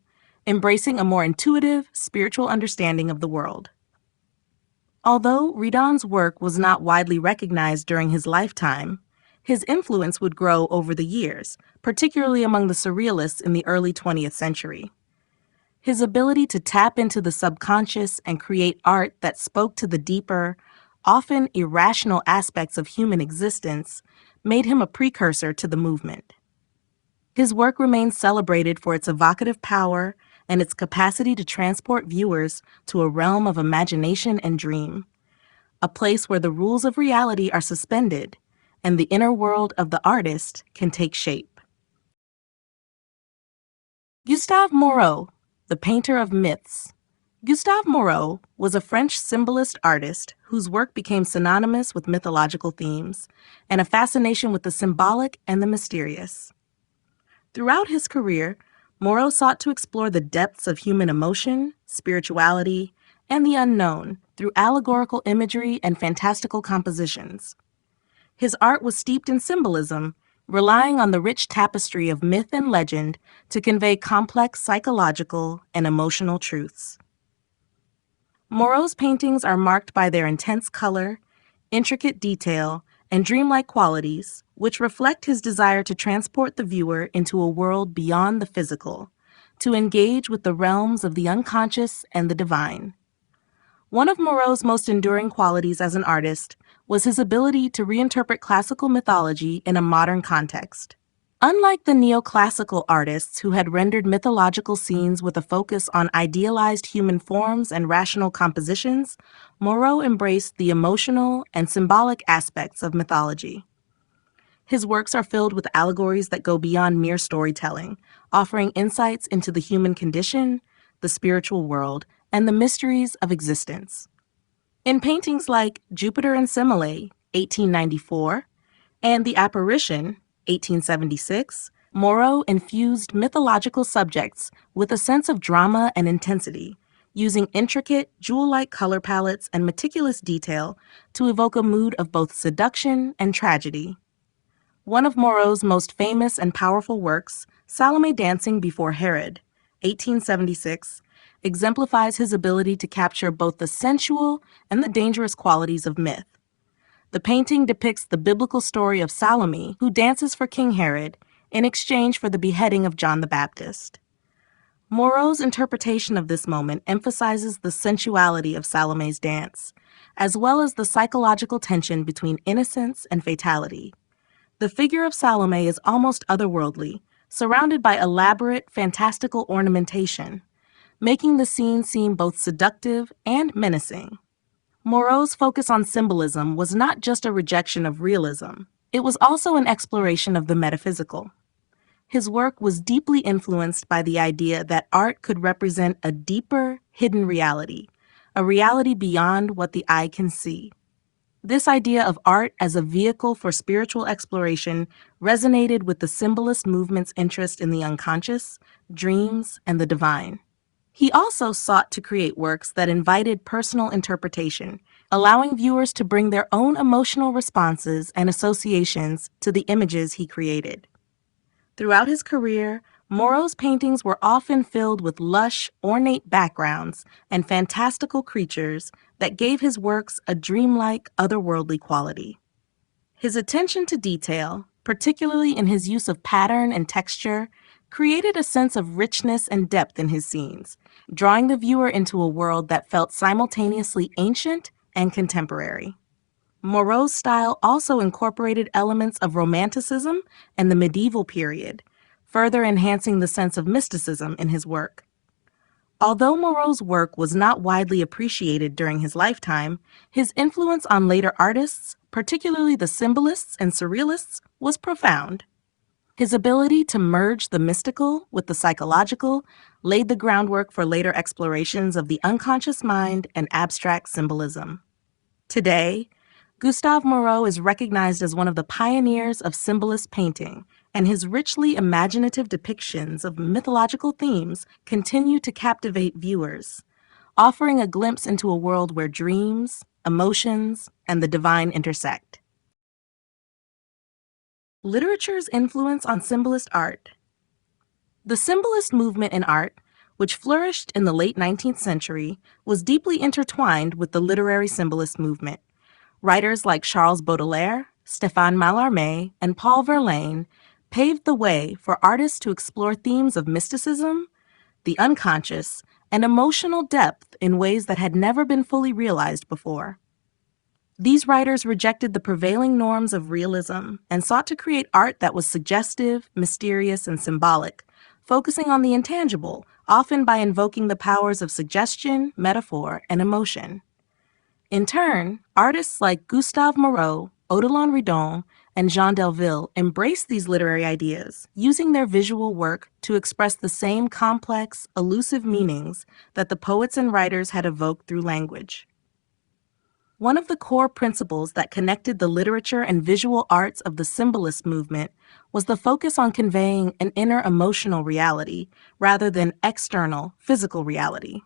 embracing a more intuitive, spiritual understanding of the world. Although Redon's work was not widely recognized during his lifetime, his influence would grow over the years, particularly among the surrealists in the early 20th century. His ability to tap into the subconscious and create art that spoke to the deeper, often irrational aspects of human existence made him a precursor to the movement. His work remains celebrated for its evocative power and its capacity to transport viewers to a realm of imagination and dream, a place where the rules of reality are suspended and the inner world of the artist can take shape. Gustave Moreau, the painter of myths. Gustave Moreau was a French symbolist artist whose work became synonymous with mythological themes and a fascination with the symbolic and the mysterious. Throughout his career, Moreau sought to explore the depths of human emotion, spirituality, and the unknown through allegorical imagery and fantastical compositions. His art was steeped in symbolism, relying on the rich tapestry of myth and legend to convey complex psychological and emotional truths. Moreau's paintings are marked by their intense color, intricate detail, and dreamlike qualities, which reflect his desire to transport the viewer into a world beyond the physical, to engage with the realms of the unconscious and the divine. One of Moreau's most enduring qualities as an artist was his ability to reinterpret classical mythology in a modern context. Unlike the neoclassical artists who had rendered mythological scenes with a focus on idealized human forms and rational compositions, Moreau embraced the emotional and symbolic aspects of mythology. His works are filled with allegories that go beyond mere storytelling, offering insights into the human condition, the spiritual world, and the mysteries of existence. In paintings like Jupiter and Semele, 1894, and The Apparition, 1876, Moreau infused mythological subjects with a sense of drama and intensity, using intricate, jewel-like color palettes and meticulous detail to evoke a mood of both seduction and tragedy. One of Moreau's most famous and powerful works, Salome Dancing Before Herod, 1876, exemplifies his ability to capture both the sensual and the dangerous qualities of myth. The painting depicts the biblical story of Salome, who dances for King Herod in exchange for the beheading of John the Baptist. Moreau's interpretation of this moment emphasizes the sensuality of Salome's dance, as well as the psychological tension between innocence and fatality. The figure of Salome is almost otherworldly, surrounded by elaborate, fantastical ornamentation, making the scene seem both seductive and menacing. Moreau's focus on symbolism was not just a rejection of realism, it was also an exploration of the metaphysical. His work was deeply influenced by the idea that art could represent a deeper, hidden reality, a reality beyond what the eye can see. This idea of art as a vehicle for spiritual exploration resonated with the symbolist movement's interest in the unconscious, dreams, and the divine. He also sought to create works that invited personal interpretation, allowing viewers to bring their own emotional responses and associations to the images he created. Throughout his career, Moreau's paintings were often filled with lush, ornate backgrounds and fantastical creatures that gave his works a dreamlike, otherworldly quality. His attention to detail, particularly in his use of pattern and texture, created a sense of richness and depth in his scenes, drawing the viewer into a world that felt simultaneously ancient and contemporary. Moreau's style also incorporated elements of Romanticism and the medieval period, further enhancing the sense of mysticism in his work. Although Moreau's work was not widely appreciated during his lifetime, his influence on later artists, particularly the symbolists and surrealists, was profound. His ability to merge the mystical with the psychological laid the groundwork for later explorations of the unconscious mind and abstract symbolism. Today, Gustave Moreau is recognized as one of the pioneers of symbolist painting, and his richly imaginative depictions of mythological themes continue to captivate viewers, offering a glimpse into a world where dreams, emotions, and the divine intersect. Literature's influence on symbolist art. The symbolist movement in art, which flourished in the late 19th century, was deeply intertwined with the literary symbolist movement. Writers like Charles Baudelaire, Stéphane Mallarmé, and Paul Verlaine paved the way for artists to explore themes of mysticism, the unconscious, and emotional depth in ways that had never been fully realized before. These writers rejected the prevailing norms of realism and sought to create art that was suggestive, mysterious, and symbolic, focusing on the intangible, often by invoking the powers of suggestion, metaphor, and emotion. In turn, artists like Gustave Moreau, Odilon Redon, and Jean Delville embraced these literary ideas, using their visual work to express the same complex, elusive meanings that the poets and writers had evoked through language. One of the core principles that connected the literature and visual arts of the symbolist movement was the focus on conveying an inner emotional reality rather than external, physical reality.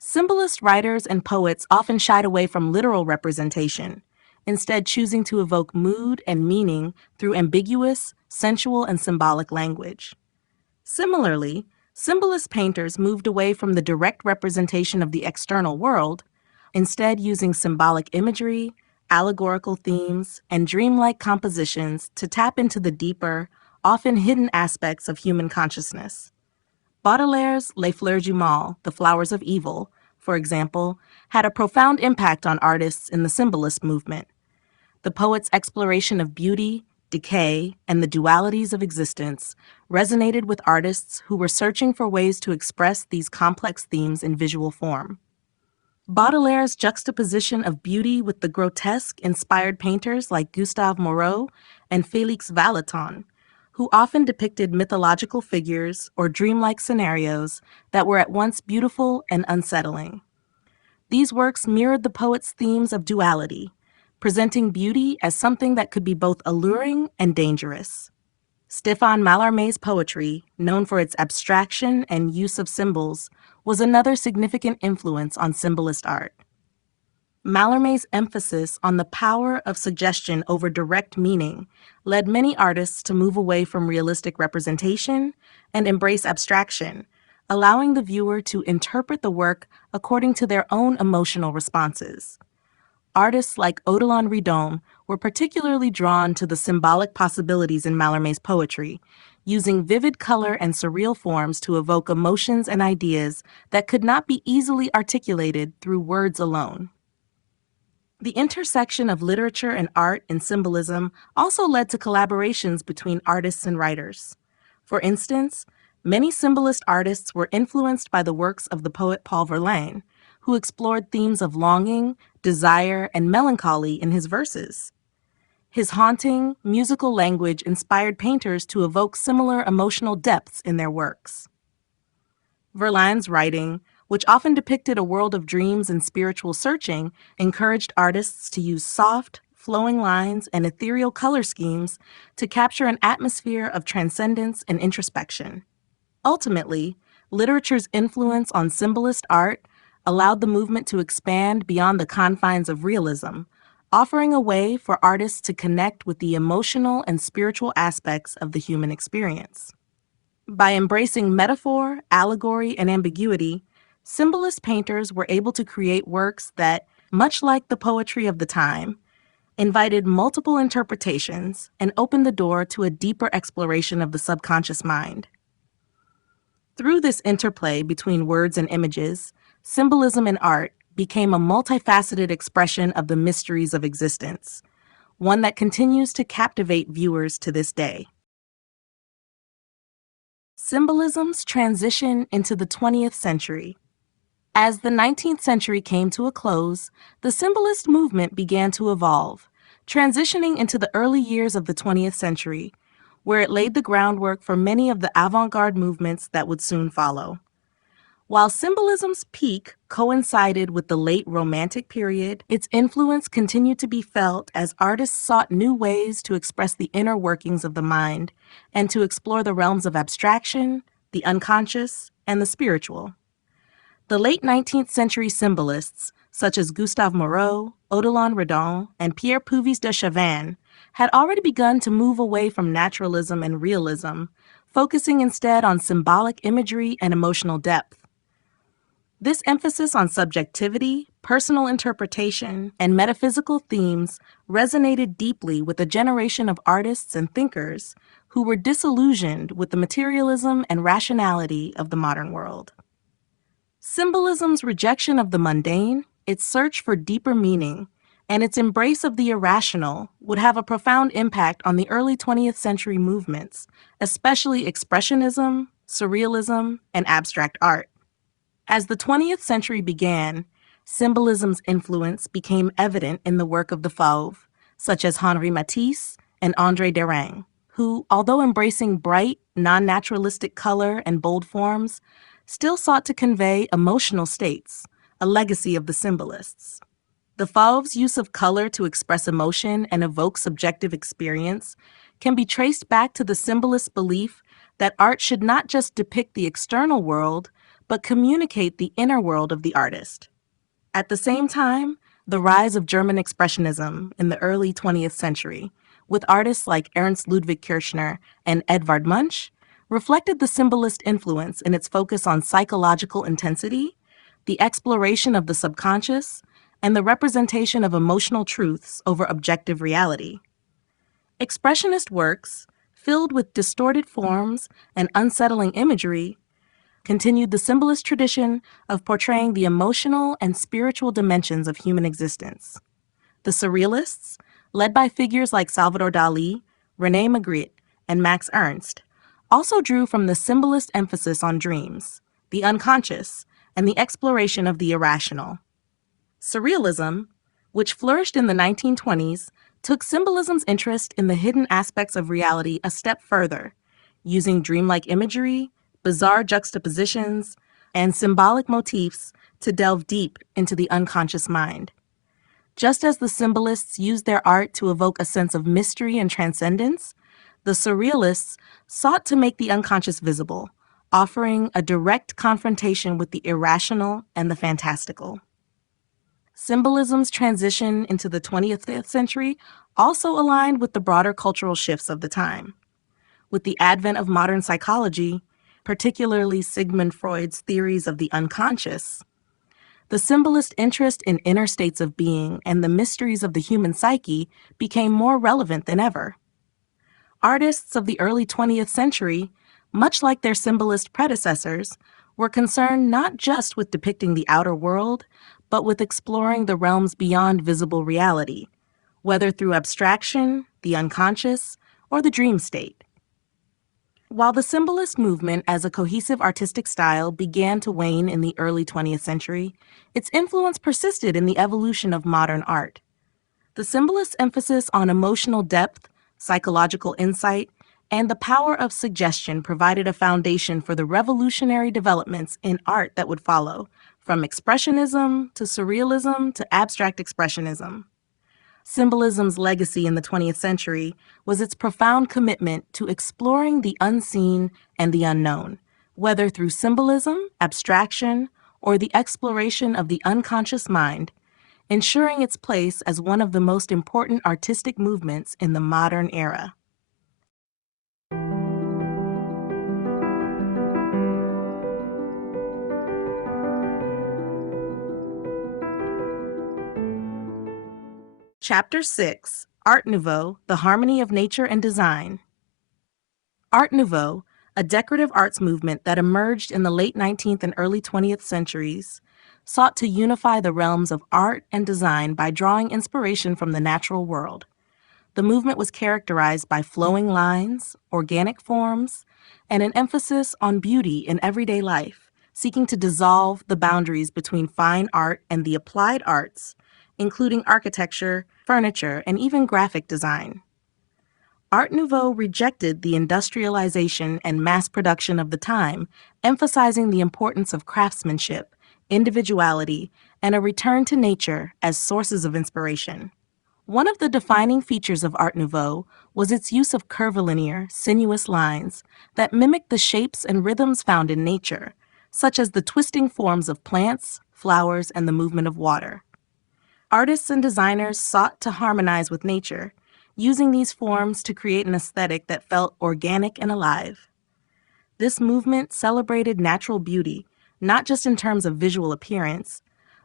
Symbolist writers and poets often shied away from literal representation, instead choosing to evoke mood and meaning through ambiguous, sensual, and symbolic language. Similarly, symbolist painters moved away from the direct representation of the external world, instead using symbolic imagery, allegorical themes, and dreamlike compositions to tap into the deeper, often hidden aspects of human consciousness. Baudelaire's Les Fleurs du Mal, The Flowers of Evil, for example, had a profound impact on artists in the symbolist movement. The poet's exploration of beauty, decay, and the dualities of existence resonated with artists who were searching for ways to express these complex themes in visual form. Baudelaire's juxtaposition of beauty with the grotesque inspired painters like Gustave Moreau and Félix Vallotton, who often depicted mythological figures or dreamlike scenarios that were at once beautiful and unsettling. These works mirrored the poet's themes of duality, presenting beauty as something that could be both alluring and dangerous. Stéphane Mallarmé's poetry, known for its abstraction and use of symbols, was another significant influence on symbolist art. Mallarmé's emphasis on the power of suggestion over direct meaning led many artists to move away from realistic representation and embrace abstraction, allowing the viewer to interpret the work according to their own emotional responses. Artists like Odilon Redon were particularly drawn to the symbolic possibilities in Mallarmé's poetry, using vivid color and surreal forms to evoke emotions and ideas that could not be easily articulated through words alone. The intersection of literature and art in symbolism also led to collaborations between artists and writers. For instance, many symbolist artists were influenced by the works of the poet Paul Verlaine, who explored themes of longing, desire, and melancholy in his verses. His haunting, musical language inspired painters to evoke similar emotional depths in their works. Verlaine's writing, which often depicted a world of dreams and spiritual searching, encouraged artists to use soft, flowing lines and ethereal color schemes to capture an atmosphere of transcendence and introspection. Ultimately, literature's influence on symbolist art allowed the movement to expand beyond the confines of realism, offering a way for artists to connect with the emotional and spiritual aspects of the human experience. By embracing metaphor, allegory, and ambiguity, symbolist painters were able to create works that, much like the poetry of the time, invited multiple interpretations and opened the door to a deeper exploration of the subconscious mind. Through this interplay between words and images, symbolism in art became a multifaceted expression of the mysteries of existence, one that continues to captivate viewers to this day. Symbolism's transition into the 20th century. As the 19th century came to a close, the symbolist movement began to evolve, transitioning into the early years of the 20th century, where it laid the groundwork for many of the avant-garde movements that would soon follow. While symbolism's peak coincided with the late Romantic period, its influence continued to be felt as artists sought new ways to express the inner workings of the mind and to explore the realms of abstraction, the unconscious, and the spiritual. The late 19th century symbolists, such as Gustave Moreau, Odilon Redon, and Pierre Puvis de Chavannes, had already begun to move away from naturalism and realism, focusing instead on symbolic imagery and emotional depth. This emphasis on subjectivity, personal interpretation, and metaphysical themes resonated deeply with a generation of artists and thinkers who were disillusioned with the materialism and rationality of the modern world. Symbolism's rejection of the mundane, its search for deeper meaning, and its embrace of the irrational would have a profound impact on the early 20th century movements, especially Expressionism, Surrealism, and abstract art. As the 20th century began, symbolism's influence became evident in the work of the Fauves, such as Henri Matisse and André Derain, who, although embracing bright, non-naturalistic color and bold forms, still sought to convey emotional states, a legacy of the symbolists. The Fauves' use of color to express emotion and evoke subjective experience can be traced back to the symbolist belief that art should not just depict the external world, but communicate the inner world of the artist. At the same time, the rise of German Expressionism in the early 20th century, with artists like Ernst Ludwig Kirchner and Edvard Munch, reflected the symbolist influence in its focus on psychological intensity, the exploration of the subconscious, and the representation of emotional truths over objective reality. Expressionist works, filled with distorted forms and unsettling imagery, continued the symbolist tradition of portraying the emotional and spiritual dimensions of human existence. The Surrealists, led by figures like Salvador Dali, René Magritte, and Max Ernst, also drew from the symbolist emphasis on dreams, the unconscious, and the exploration of the irrational. Surrealism, which flourished in the 1920s, took symbolism's interest in the hidden aspects of reality a step further, using dreamlike imagery, bizarre juxtapositions, and symbolic motifs to delve deep into the unconscious mind. Just as the symbolists used their art to evoke a sense of mystery and transcendence, the surrealists sought to make the unconscious visible, offering a direct confrontation with the irrational and the fantastical. Symbolism's transition into the 20th century also aligned with the broader cultural shifts of the time. With the advent of modern psychology, particularly Sigmund Freud's theories of the unconscious, the symbolist interest in inner states of being and the mysteries of the human psyche became more relevant than ever. Artists of the early 20th century, much like their symbolist predecessors, were concerned not just with depicting the outer world, but with exploring the realms beyond visible reality, whether through abstraction, the unconscious, or the dream state. While the symbolist movement as a cohesive artistic style began to wane in the early 20th century, its influence persisted in the evolution of modern art. The symbolist emphasis on emotional depth, psychological insight, and the power of suggestion provided a foundation for the revolutionary developments in art that would follow, from expressionism to surrealism to abstract expressionism. Symbolism's legacy in the 20th century was its profound commitment to exploring the unseen and the unknown, whether through symbolism, abstraction, or the exploration of the unconscious mind, ensuring its place as one of the most important artistic movements in the modern era. Chapter 6, Art Nouveau, The Harmony of Nature and Design. Art Nouveau, a decorative arts movement that emerged in the late 19th and early 20th centuries, sought to unify the realms of art and design by drawing inspiration from the natural world. The movement was characterized by flowing lines, organic forms, and an emphasis on beauty in everyday life, seeking to dissolve the boundaries between fine art and the applied arts, including architecture, furniture, and even graphic design. Art Nouveau rejected the industrialization and mass production of the time, emphasizing the importance of craftsmanship, individuality, and a return to nature as sources of inspiration. One of the defining features of Art Nouveau was its use of curvilinear, sinuous lines that mimicked the shapes and rhythms found in nature, such as the twisting forms of plants, flowers, and the movement of water. Artists and designers sought to harmonize with nature, using these forms to create an aesthetic that felt organic and alive. This movement celebrated natural beauty, not just in terms of visual appearance,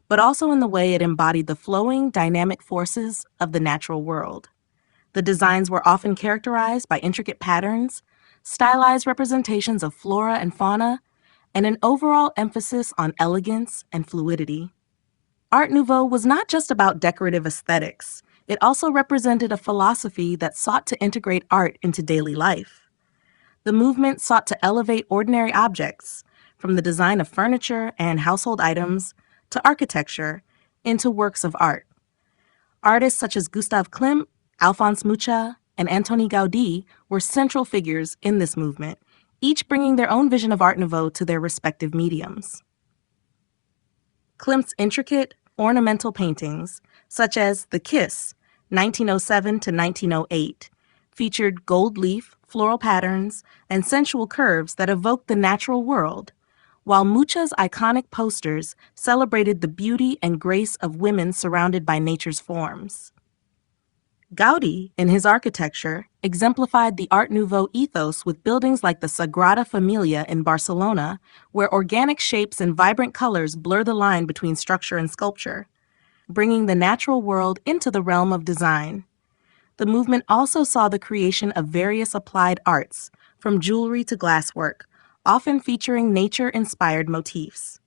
but also in the way it embodied the flowing, dynamic forces of the natural world. The designs were often characterized by intricate patterns, stylized representations of flora and fauna, and an overall emphasis on elegance and fluidity. Art Nouveau was not just about decorative aesthetics. It also represented a philosophy that sought to integrate art into daily life. The movement sought to elevate ordinary objects, from the design of furniture and household items to architecture, into works of art. Artists such as Gustav Klimt, Alphonse Mucha, and Antoni Gaudí were central figures in this movement, each bringing their own vision of Art Nouveau to their respective mediums. Klimt's intricate, ornamental paintings, such as The Kiss, 1907 to 1908, featured gold leaf, floral patterns, and sensual curves that evoked the natural world, while Mucha's iconic posters celebrated the beauty and grace of women surrounded by nature's forms. Gaudí, in his architecture, exemplified the Art Nouveau ethos with buildings like the Sagrada Familia in Barcelona, where organic shapes and vibrant colors blur the line between structure and sculpture, bringing the natural world into the realm of design. The movement also saw the creation of various applied arts, from jewelry to glasswork, often featuring nature-inspired motifs.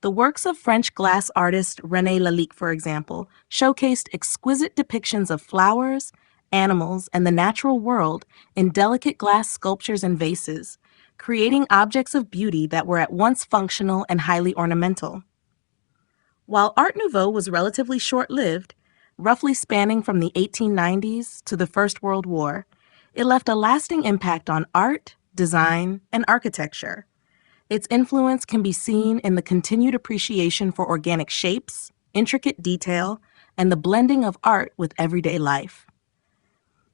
The works of French glass artist René Lalique, for example, showcased exquisite depictions of flowers, animals, and the natural world in delicate glass sculptures and vases, creating objects of beauty that were at once functional and highly ornamental. While Art Nouveau was relatively short-lived, roughly spanning from the 1890s to the First World War, it left a lasting impact on art, design, and architecture. Its influence can be seen in the continued appreciation for organic shapes, intricate detail, and the blending of art with everyday life.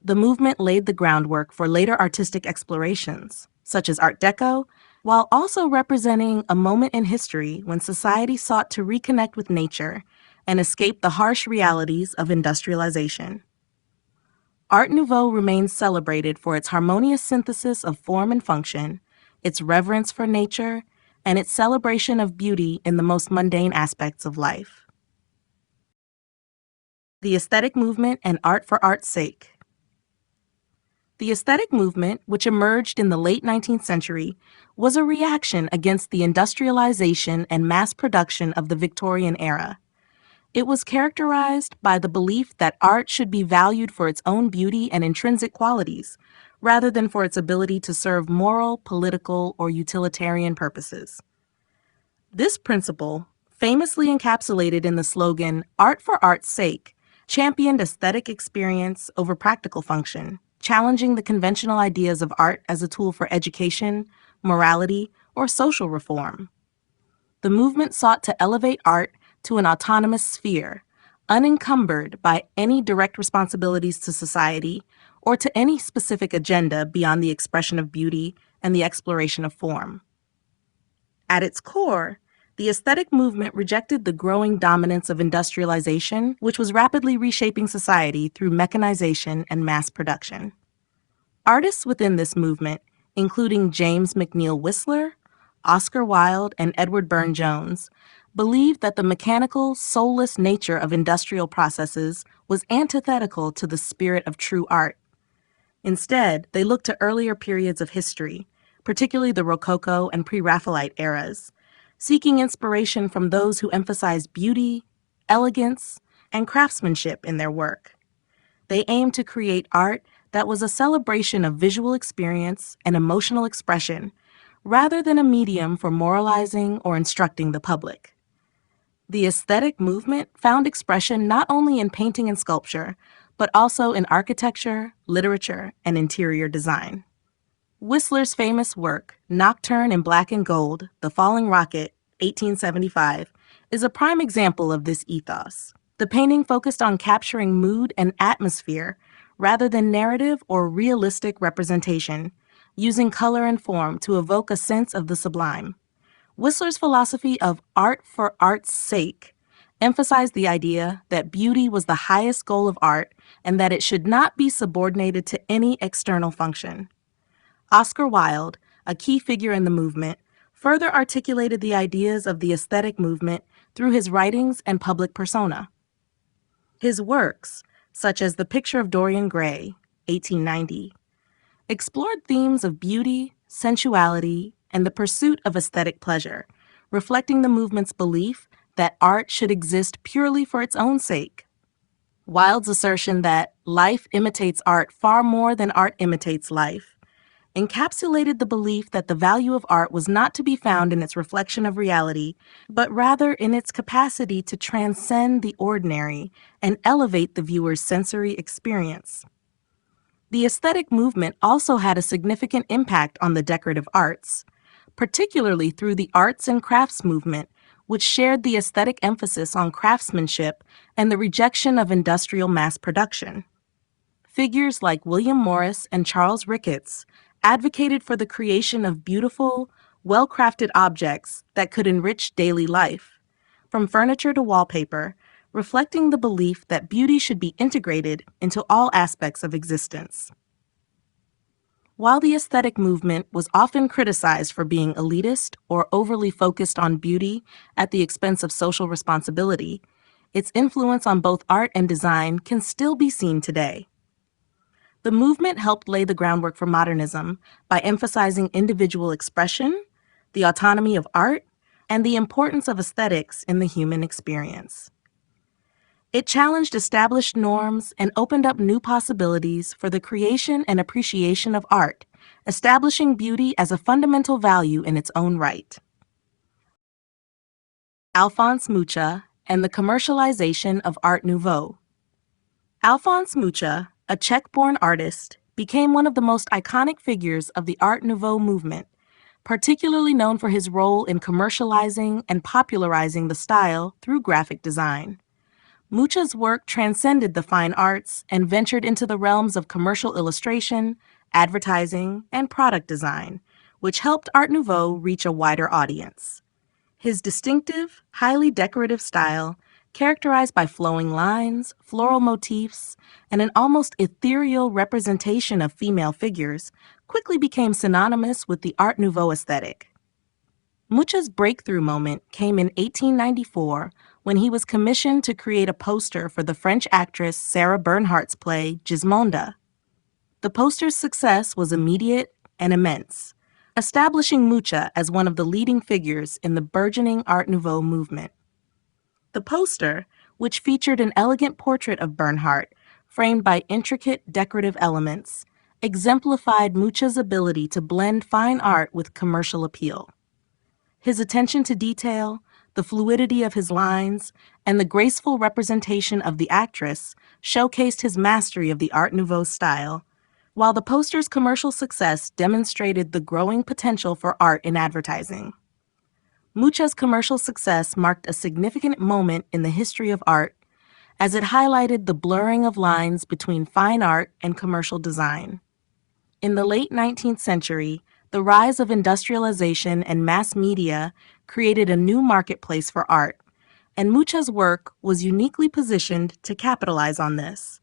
The movement laid the groundwork for later artistic explorations, such as Art Deco, while also representing a moment in history when society sought to reconnect with nature and escape the harsh realities of industrialization. Art Nouveau remains celebrated for its harmonious synthesis of form and function, its reverence for nature, and its celebration of beauty in the most mundane aspects of life. The aesthetic movement and art for art's sake. The aesthetic movement, which emerged in the late 19th century, was a reaction against the industrialization and mass production of the Victorian era. It was characterized by the belief that art should be valued for its own beauty and intrinsic qualities, rather than for its ability to serve moral, political, or utilitarian purposes. This principle, famously encapsulated in the slogan, "Art for art's sake," championed aesthetic experience over practical function, challenging the conventional ideas of art as a tool for education, morality, or social reform. The movement sought to elevate art to an autonomous sphere, unencumbered by any direct responsibilities to society or to any specific agenda beyond the expression of beauty and the exploration of form. At its core, the aesthetic movement rejected the growing dominance of industrialization, which was rapidly reshaping society through mechanization and mass production. Artists within this movement, including James McNeill Whistler, Oscar Wilde, and Edward Burne-Jones, believed that the mechanical, soulless nature of industrial processes was antithetical to the spirit of true art. Instead, they looked to earlier periods of history, particularly the Rococo and Pre-Raphaelite eras, seeking inspiration from those who emphasized beauty, elegance, and craftsmanship in their work. They aimed to create art that was a celebration of visual experience and emotional expression, rather than a medium for moralizing or instructing the public. The aesthetic movement found expression not only in painting and sculpture, but also in architecture, literature, and interior design. Whistler's famous work, Nocturne in Black and Gold, The Falling Rocket, 1875, is a prime example of this ethos. The painting focused on capturing mood and atmosphere rather than narrative or realistic representation, using color and form to evoke a sense of the sublime. Whistler's philosophy of art for art's sake emphasized the idea that beauty was the highest goal of art and that it should not be subordinated to any external function. Oscar Wilde, a key figure in the movement, further articulated the ideas of the aesthetic movement through his writings and public persona. His works, such as The Picture of Dorian Gray, 1890, explored themes of beauty, sensuality, and the pursuit of aesthetic pleasure, reflecting the movement's belief that art should exist purely for its own sake. Wilde's assertion that life imitates art far more than art imitates life encapsulated the belief that the value of art was not to be found in its reflection of reality, but rather in its capacity to transcend the ordinary and elevate the viewer's sensory experience. The aesthetic movement also had a significant impact on the decorative arts, particularly through the arts and crafts movement, which shared the aesthetic emphasis on craftsmanship and the rejection of industrial mass production. Figures like William Morris and Charles Ricketts advocated for the creation of beautiful, well-crafted objects that could enrich daily life, from furniture to wallpaper, reflecting the belief that beauty should be integrated into all aspects of existence. While the aesthetic movement was often criticized for being elitist or overly focused on beauty at the expense of social responsibility, its influence on both art and design can still be seen today. The movement helped lay the groundwork for modernism by emphasizing individual expression, the autonomy of art, and the importance of aesthetics in the human experience. It challenged established norms and opened up new possibilities for the creation and appreciation of art, establishing beauty as a fundamental value in its own right. Alphonse Mucha and the commercialization of Art Nouveau. Alphonse Mucha, a Czech-born artist, became one of the most iconic figures of the Art Nouveau movement, particularly known for his role in commercializing and popularizing the style through graphic design. Mucha's work transcended the fine arts and ventured into the realms of commercial illustration, advertising, and product design, which helped Art Nouveau reach a wider audience. His distinctive, highly decorative style, characterized by flowing lines, floral motifs, and an almost ethereal representation of female figures, quickly became synonymous with the Art Nouveau aesthetic. Mucha's breakthrough moment came in 1894 when he was commissioned to create a poster for the French actress Sarah Bernhardt's play Gismonde. The poster's success was immediate and immense, establishing Mucha as one of the leading figures in the burgeoning Art Nouveau movement. The poster, which featured an elegant portrait of Bernhardt, framed by intricate decorative elements, exemplified Mucha's ability to blend fine art with commercial appeal. His attention to detail, the fluidity of his lines, and the graceful representation of the actress showcased his mastery of the Art Nouveau style, while the poster's commercial success demonstrated the growing potential for art in advertising. Mucha's commercial success marked a significant moment in the history of art, as it highlighted the blurring of lines between fine art and commercial design. In the late 19th century, the rise of industrialization and mass media created a new marketplace for art, and Mucha's work was uniquely positioned to capitalize on this.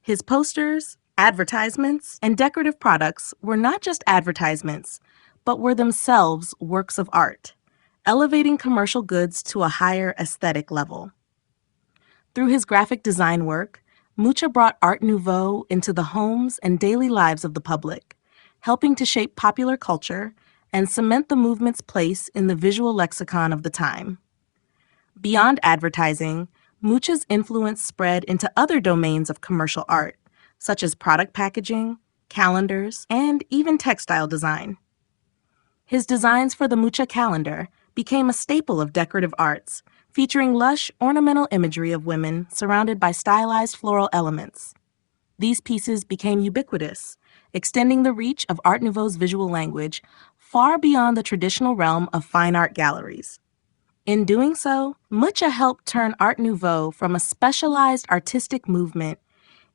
His posters, advertisements, and decorative products were not just advertisements, but were themselves works of art, elevating commercial goods to a higher aesthetic level. Through his graphic design work, Mucha brought Art Nouveau into the homes and daily lives of the public, helping to shape popular culture and cement the movement's place in the visual lexicon of the time. Beyond advertising, Mucha's influence spread into other domains of commercial art, such as product packaging, calendars, and even textile design. His designs for the Mucha calendar became a staple of decorative arts, featuring lush, ornamental imagery of women surrounded by stylized floral elements. These pieces became ubiquitous, extending the reach of Art Nouveau's visual language far beyond the traditional realm of fine art galleries. In doing so, Mucha helped turn Art Nouveau from a specialized artistic movement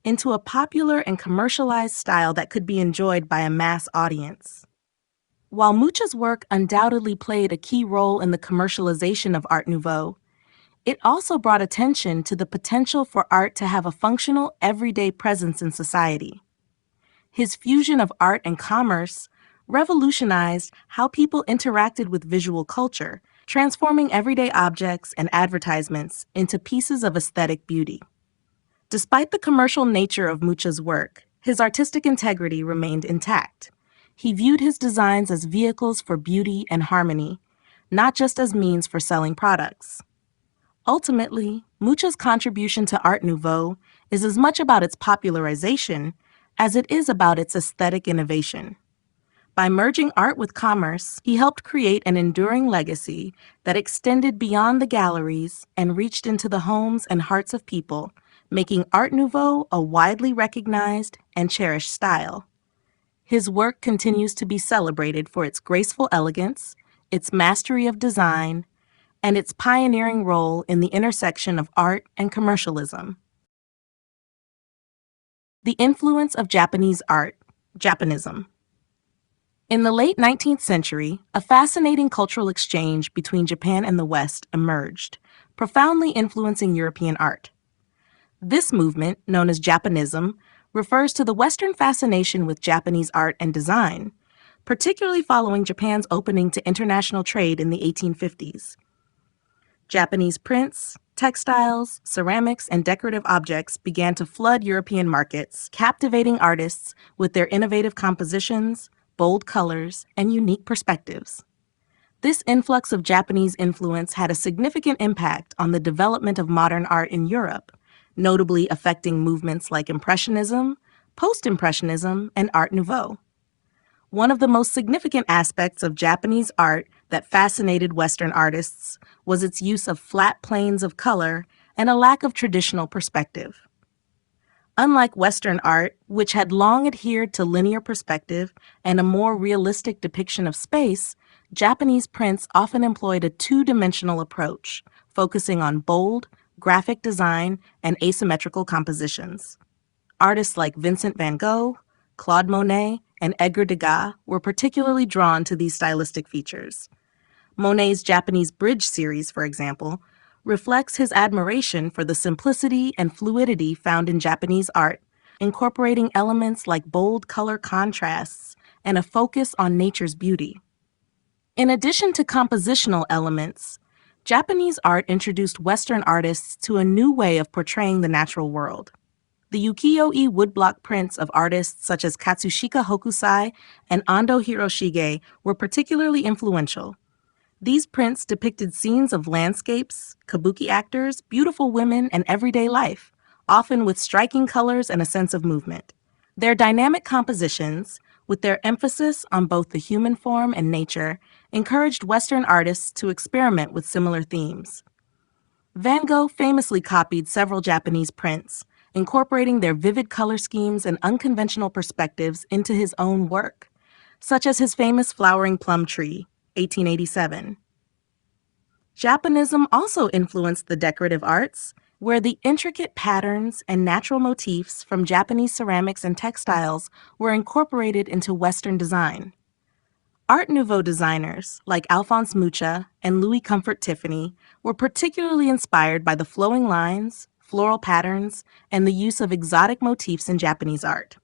into a popular and commercialized style that could be enjoyed by a mass audience. While Mucha's work undoubtedly played a key role in the commercialization of Art Nouveau, it also brought attention to the potential for art to have a functional, everyday presence in society. His fusion of art and commerce revolutionized how people interacted with visual culture, transforming everyday objects and advertisements into pieces of aesthetic beauty. Despite the commercial nature of Mucha's work, his artistic integrity remained intact. He viewed his designs as vehicles for beauty and harmony, not just as means for selling products. Ultimately, Mucha's contribution to Art Nouveau is as much about its popularization as it is about its aesthetic innovation. By merging art with commerce, he helped create an enduring legacy that extended beyond the galleries and reached into the homes and hearts of people, making Art Nouveau a widely recognized and cherished style. His work continues to be celebrated for its graceful elegance, its mastery of design, and its pioneering role in the intersection of art and commercialism. The influence of Japanese art, Japanism. In the late 19th century, a fascinating cultural exchange between Japan and the West emerged, profoundly influencing European art. This movement, known as Japanism, refers to the Western fascination with Japanese art and design, particularly following Japan's opening to international trade in the 1850s. Japanese prints, textiles, ceramics, and decorative objects began to flood European markets, captivating artists with their innovative compositions, bold colors, and unique perspectives. This influx of Japanese influence had a significant impact on the development of modern art in Europe, notably affecting movements like Impressionism, Post-Impressionism, and Art Nouveau. One of the most significant aspects of Japanese art that fascinated Western artists was its use of flat planes of color and a lack of traditional perspective. Unlike Western art, which had long adhered to linear perspective and a more realistic depiction of space, Japanese prints often employed a two-dimensional approach, focusing on bold, graphic design, and asymmetrical compositions. Artists like Vincent van Gogh, Claude Monet, and Edgar Degas were particularly drawn to these stylistic features. Monet's Japanese Bridge series, for example, reflects his admiration for the simplicity and fluidity found in Japanese art, incorporating elements like bold color contrasts and a focus on nature's beauty. In addition to compositional elements, Japanese art introduced Western artists to a new way of portraying the natural world. The ukiyo-e woodblock prints of artists such as Katsushika Hokusai and Ando Hiroshige were particularly influential. These prints depicted scenes of landscapes, kabuki actors, beautiful women, and everyday life, often with striking colors and a sense of movement. Their dynamic compositions, with their emphasis on both the human form and nature, encouraged Western artists to experiment with similar themes. Van Gogh famously copied several Japanese prints, incorporating their vivid color schemes and unconventional perspectives into his own work, such as his famous Flowering Plum Tree, 1887. Japanism also influenced the decorative arts, where the intricate patterns and natural motifs from Japanese ceramics and textiles were incorporated into Western design. Art Nouveau designers like Alphonse Mucha and Louis Comfort Tiffany were particularly inspired by the flowing lines, floral patterns, and the use of exotic motifs in Japanese art.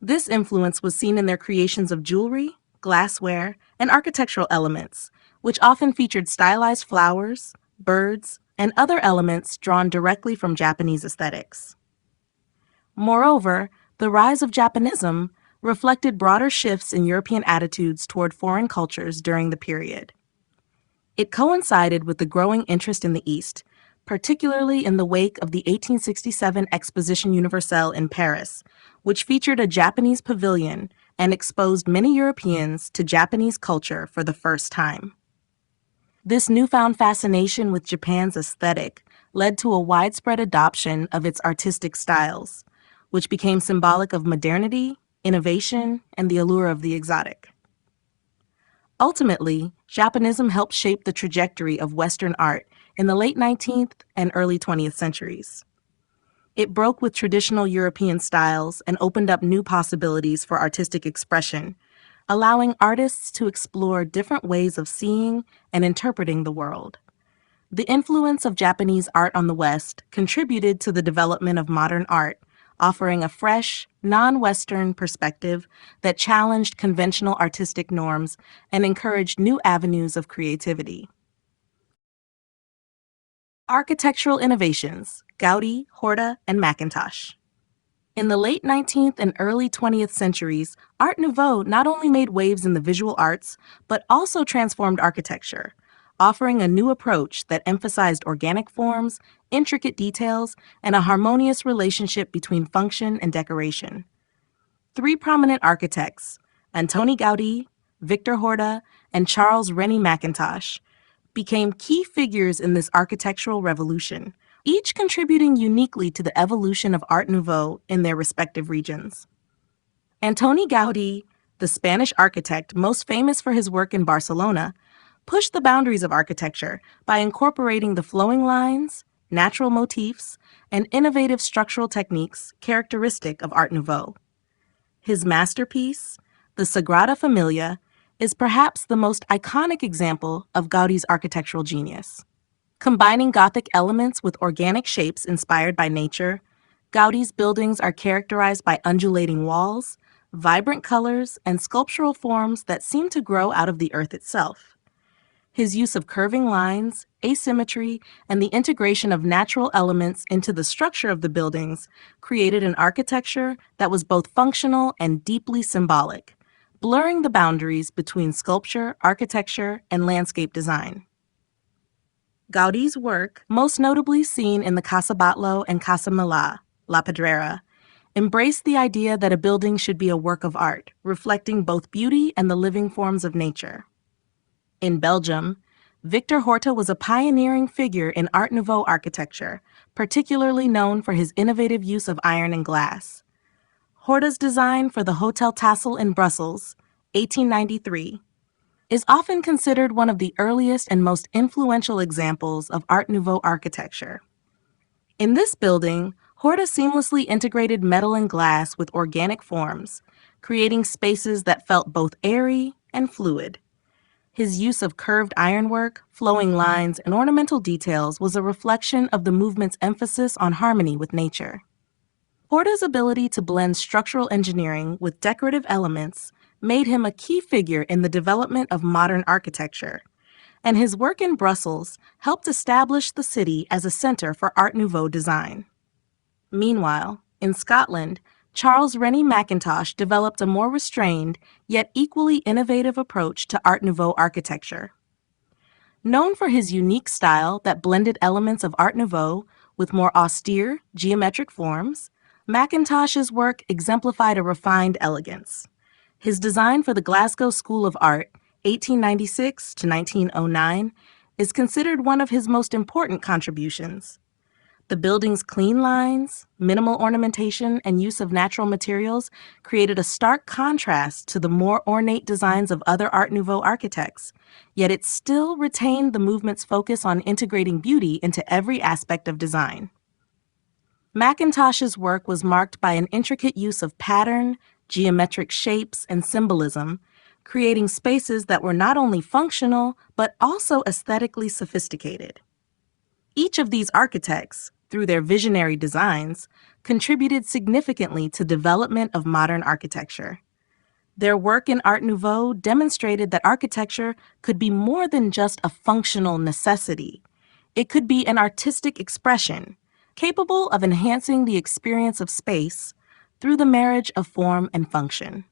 This influence was seen in their creations of jewelry, glassware, and architectural elements, which often featured stylized flowers, birds, and other elements drawn directly from Japanese aesthetics. Moreover, the rise of Japanism reflected broader shifts in European attitudes toward foreign cultures during the period. It coincided with the growing interest in the East, particularly in the wake of the 1867 Exposition Universelle in Paris, which featured a Japanese pavilion and exposed many Europeans to Japanese culture for the first time. This newfound fascination with Japan's aesthetic led to a widespread adoption of its artistic styles, which became symbolic of modernity, innovation, and the allure of the exotic. Ultimately, Japanism helped shape the trajectory of Western art in the late 19th and early 20th centuries. It broke with traditional European styles and opened up new possibilities for artistic expression, allowing artists to explore different ways of seeing and interpreting the world. The influence of Japanese art on the West contributed to the development of modern art, offering a fresh, non-Western perspective that challenged conventional artistic norms and encouraged new avenues of creativity. Architectural innovations: Gaudi, Horta, and Mackintosh. In the late 19th and early 20th centuries, Art Nouveau not only made waves in the visual arts, but also transformed architecture, offering a new approach that emphasized organic forms, intricate details, and a harmonious relationship between function and decoration. Three prominent architects, Antoni Gaudí, Victor Horta, and Charles Rennie Mackintosh, became key figures in this architectural revolution, each contributing uniquely to the evolution of Art Nouveau in their respective regions. Antoni Gaudí, the Spanish architect most famous for his work in Barcelona, pushed the boundaries of architecture by incorporating the flowing lines, natural motifs, and innovative structural techniques characteristic of Art Nouveau. His masterpiece, the Sagrada Familia, is perhaps the most iconic example of Gaudí's architectural genius. Combining Gothic elements with organic shapes inspired by nature, Gaudí's buildings are characterized by undulating walls, vibrant colors, and sculptural forms that seem to grow out of the earth itself. His use of curving lines, asymmetry, and the integration of natural elements into the structure of the buildings created an architecture that was both functional and deeply symbolic, blurring the boundaries between sculpture, architecture, and landscape design. Gaudí's work, most notably seen in the Casa Batlló and Casa Milà, La Pedrera, embraced the idea that a building should be a work of art, reflecting both beauty and the living forms of nature. In Belgium, Victor Horta was a pioneering figure in Art Nouveau architecture, particularly known for his innovative use of iron and glass. Horta's design for the Hotel Tassel in Brussels, 1893, is often considered one of the earliest and most influential examples of Art Nouveau architecture. In this building, Horta seamlessly integrated metal and glass with organic forms, creating spaces that felt both airy and fluid. His use of curved ironwork, flowing lines, and ornamental details was a reflection of the movement's emphasis on harmony with nature. Horta's ability to blend structural engineering with decorative elements made him a key figure in the development of modern architecture, and his work in Brussels helped establish the city as a center for Art Nouveau design. Meanwhile, in Scotland, Charles Rennie Mackintosh developed a more restrained, yet equally innovative approach to Art Nouveau architecture. Known for his unique style that blended elements of Art Nouveau with more austere, geometric forms, Mackintosh's work exemplified a refined elegance. His design for the Glasgow School of Art, 1896 to 1909, is considered one of his most important contributions. The building's clean lines, minimal ornamentation, and use of natural materials created a stark contrast to the more ornate designs of other Art Nouveau architects, yet it still retained the movement's focus on integrating beauty into every aspect of design. Mackintosh's work was marked by an intricate use of pattern, geometric shapes, and symbolism, creating spaces that were not only functional, but also aesthetically sophisticated. Each of these architects, through their visionary designs, contributed significantly to development of modern architecture. Their work in Art Nouveau demonstrated that architecture could be more than just a functional necessity. It could be an artistic expression, capable of enhancing the experience of space through the marriage of form and function.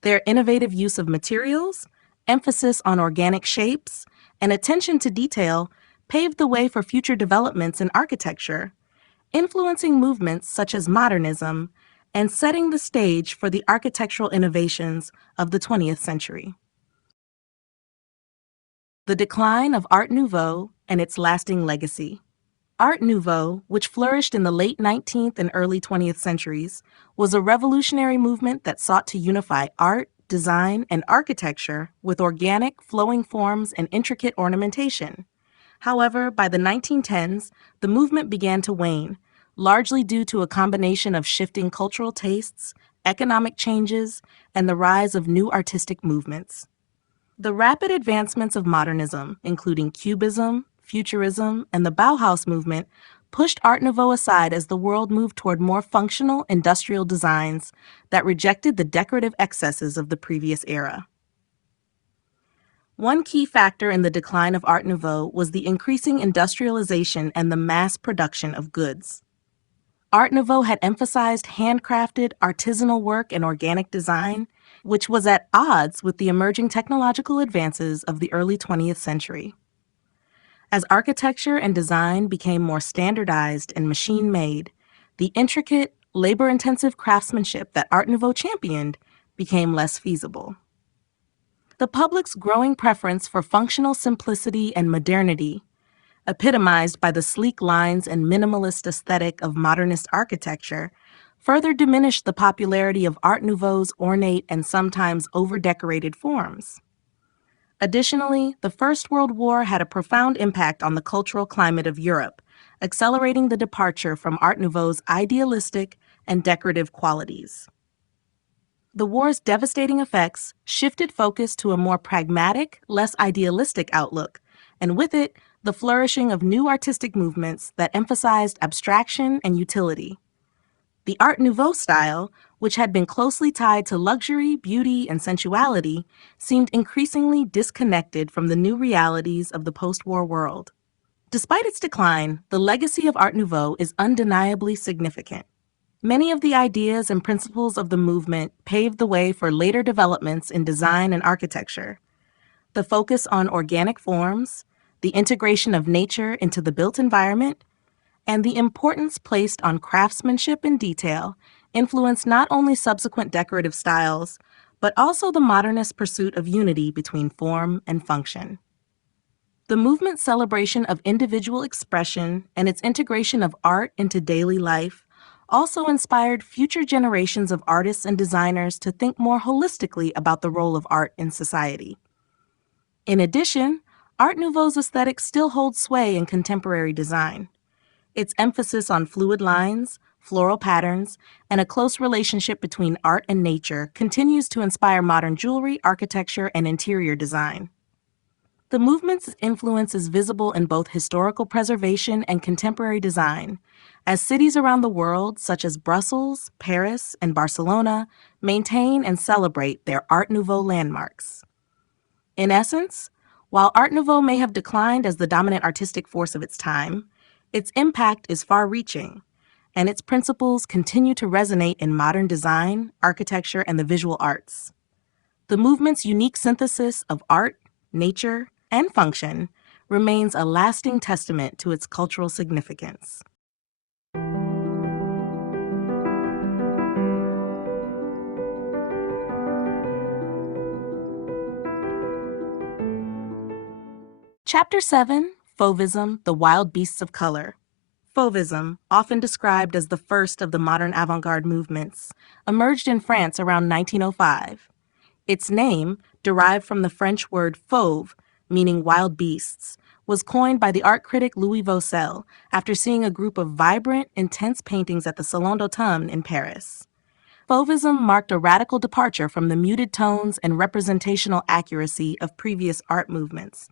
Their innovative use of materials, emphasis on organic shapes, and attention to detail paved the way for future developments in architecture, influencing movements such as modernism and setting the stage for the architectural innovations of the 20th century. The decline of Art Nouveau and its lasting legacy. Art Nouveau, which flourished in the late 19th and early 20th centuries, was a revolutionary movement that sought to unify art, design, and architecture with organic, flowing forms and intricate ornamentation. However, by the 1910s, the movement began to wane, largely due to a combination of shifting cultural tastes, economic changes, and the rise of new artistic movements. The rapid advancements of modernism, including Cubism, Futurism, and the Bauhaus movement, pushed Art Nouveau aside as the world moved toward more functional, industrial designs that rejected the decorative excesses of the previous era. One key factor in the decline of Art Nouveau was the increasing industrialization and the mass production of goods. Art Nouveau had emphasized handcrafted, artisanal work and organic design, which was at odds with the emerging technological advances of the early 20th century. As architecture and design became more standardized and machine-made, the intricate, labor-intensive craftsmanship that Art Nouveau championed became less feasible. The public's growing preference for functional simplicity and modernity, epitomized by the sleek lines and minimalist aesthetic of modernist architecture, further diminished the popularity of Art Nouveau's ornate and sometimes over-decorated forms. Additionally, the First World War had a profound impact on the cultural climate of Europe, accelerating the departure from Art Nouveau's idealistic and decorative qualities. The war's devastating effects shifted focus to a more pragmatic, less idealistic outlook, and with it, the flourishing of new artistic movements that emphasized abstraction and utility. The Art Nouveau style, which had been closely tied to luxury, beauty, and sensuality, seemed increasingly disconnected from the new realities of the post-war world. Despite its decline, the legacy of Art Nouveau is undeniably significant. Many of the ideas and principles of the movement paved the way for later developments in design and architecture. The focus on organic forms, the integration of nature into the built environment, and the importance placed on craftsmanship and detail influenced not only subsequent decorative styles, but also the modernist pursuit of unity between form and function. The movement's celebration of individual expression and its integration of art into daily life also inspired future generations of artists and designers to think more holistically about the role of art in society. In addition, Art Nouveau's aesthetic still holds sway in contemporary design. Its emphasis on fluid lines, floral patterns, and a close relationship between art and nature continues to inspire modern jewelry, architecture, and interior design. The movement's influence is visible in both historical preservation and contemporary design, as cities around the world, such as Brussels, Paris, and Barcelona, maintain and celebrate their Art Nouveau landmarks. In essence, while Art Nouveau may have declined as the dominant artistic force of its time, its impact is far-reaching, and its principles continue to resonate in modern design, architecture, and the visual arts. The movement's unique synthesis of art, nature, and function remains a lasting testament to its cultural significance. Chapter 7, Fauvism, the Wild Beasts of Color. Fauvism, often described as the first of the modern avant-garde movements, emerged in France around 1905. Its name, derived from the French word fauve, meaning wild beasts, was coined by the art critic Louis Vaucel after seeing a group of vibrant, intense paintings at the Salon d'Automne in Paris. Fauvism marked a radical departure from the muted tones and representational accuracy of previous art movements,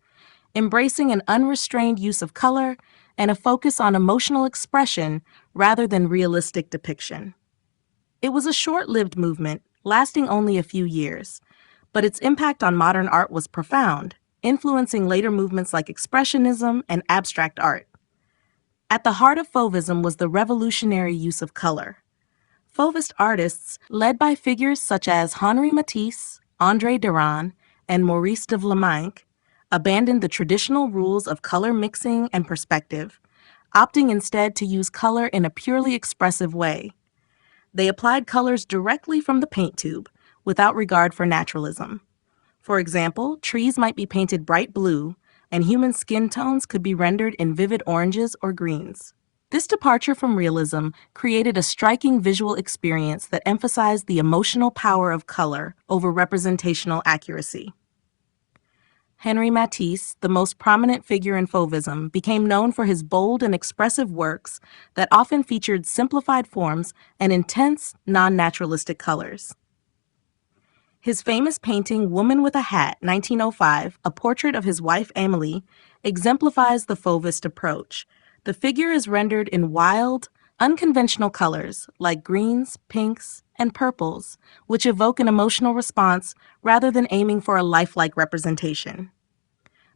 embracing an unrestrained use of color and a focus on emotional expression rather than realistic depiction. It was a short-lived movement, lasting only a few years. But its impact on modern art was profound, influencing later movements like Expressionism and abstract art. At the heart of Fauvism was the revolutionary use of color. Fauvist artists, led by figures such as Henri Matisse, André Derain, and Maurice de Vlaminck, abandoned the traditional rules of color mixing and perspective, opting instead to use color in a purely expressive way. They applied colors directly from the paint tube, without regard for naturalism. For example, trees might be painted bright blue, and human skin tones could be rendered in vivid oranges or greens. This departure from realism created a striking visual experience that emphasized the emotional power of color over representational accuracy. Henri Matisse, the most prominent figure in Fauvism, became known for his bold and expressive works that often featured simplified forms and intense, non-naturalistic colors. His famous painting Woman with a Hat, 1905, a portrait of his wife Amélie, exemplifies the Fauvist approach. The figure is rendered in wild, unconventional colors like greens, pinks, and purples, which evoke an emotional response rather than aiming for a lifelike representation.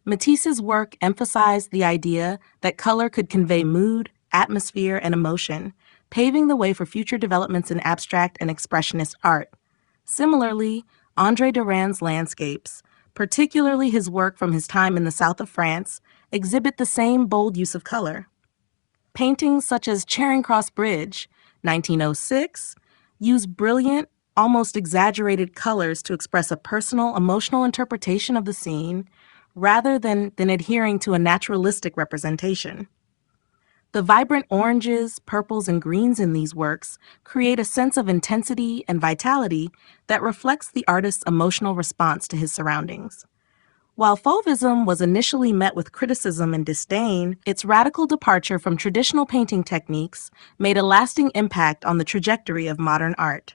Matisse's work emphasized the idea that color could convey mood, atmosphere, and emotion, paving the way for future developments in abstract and expressionist art. Similarly, André Derain's landscapes, particularly his work from his time in the south of France, exhibit the same bold use of color. Paintings such as Charing Cross Bridge, 1906, use brilliant, almost exaggerated colors to express a personal, emotional interpretation of the scene rather than adhering to a naturalistic representation. The vibrant oranges, purples, and greens in these works create a sense of intensity and vitality that reflects the artist's emotional response to his surroundings. While Fauvism was initially met with criticism and disdain, its radical departure from traditional painting techniques made a lasting impact on the trajectory of modern art.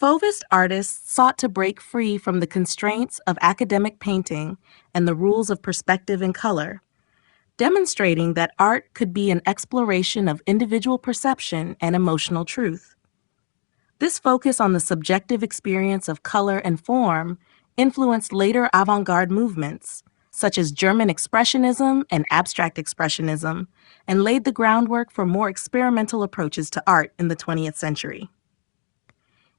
Fauvist artists sought to break free from the constraints of academic painting and the rules of perspective and color, demonstrating that art could be an exploration of individual perception and emotional truth. This focus on the subjective experience of color and form influenced later avant-garde movements, such as German Expressionism and Abstract Expressionism, and laid the groundwork for more experimental approaches to art in the 20th century.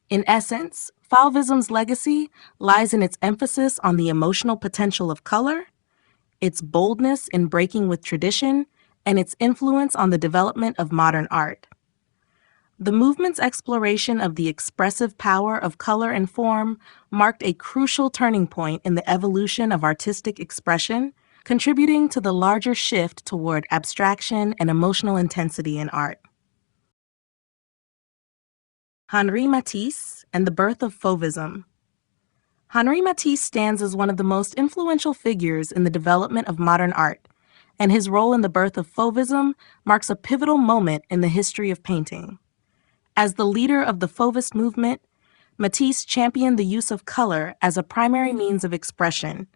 In essence, Fauvism's legacy lies in its emphasis on the emotional potential of color, its boldness in breaking with tradition, and its influence on the development of modern art. The movement's exploration of the expressive power of color and form marked a crucial turning point in the evolution of artistic expression, contributing to the larger shift toward abstraction and emotional intensity in art. Henri Matisse and the birth of Fauvism. Henri Matisse stands as one of the most influential figures in the development of modern art, and his role in the birth of Fauvism marks a pivotal moment in the history of painting. As the leader of the Fauvist movement, Matisse championed the use of color as a primary means of expression,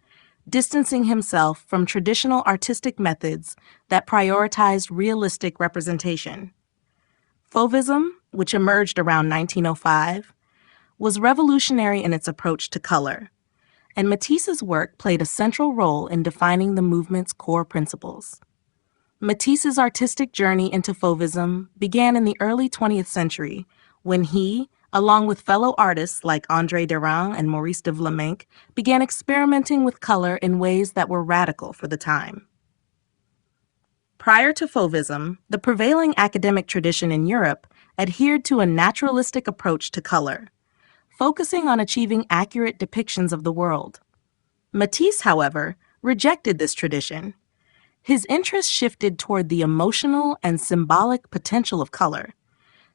distancing himself from traditional artistic methods that prioritized realistic representation. Fauvism, which emerged around 1905, was revolutionary in its approach to color, and Matisse's work played a central role in defining the movement's core principles. Matisse's artistic journey into Fauvism began in the early 20th century when he, along with fellow artists like André Derain and Maurice de Vlaminck, began experimenting with color in ways that were radical for the time. Prior to Fauvism, the prevailing academic tradition in Europe adhered to a naturalistic approach to color, focusing on achieving accurate depictions of the world. Matisse, however, rejected this tradition. His interest shifted toward the emotional and symbolic potential of color,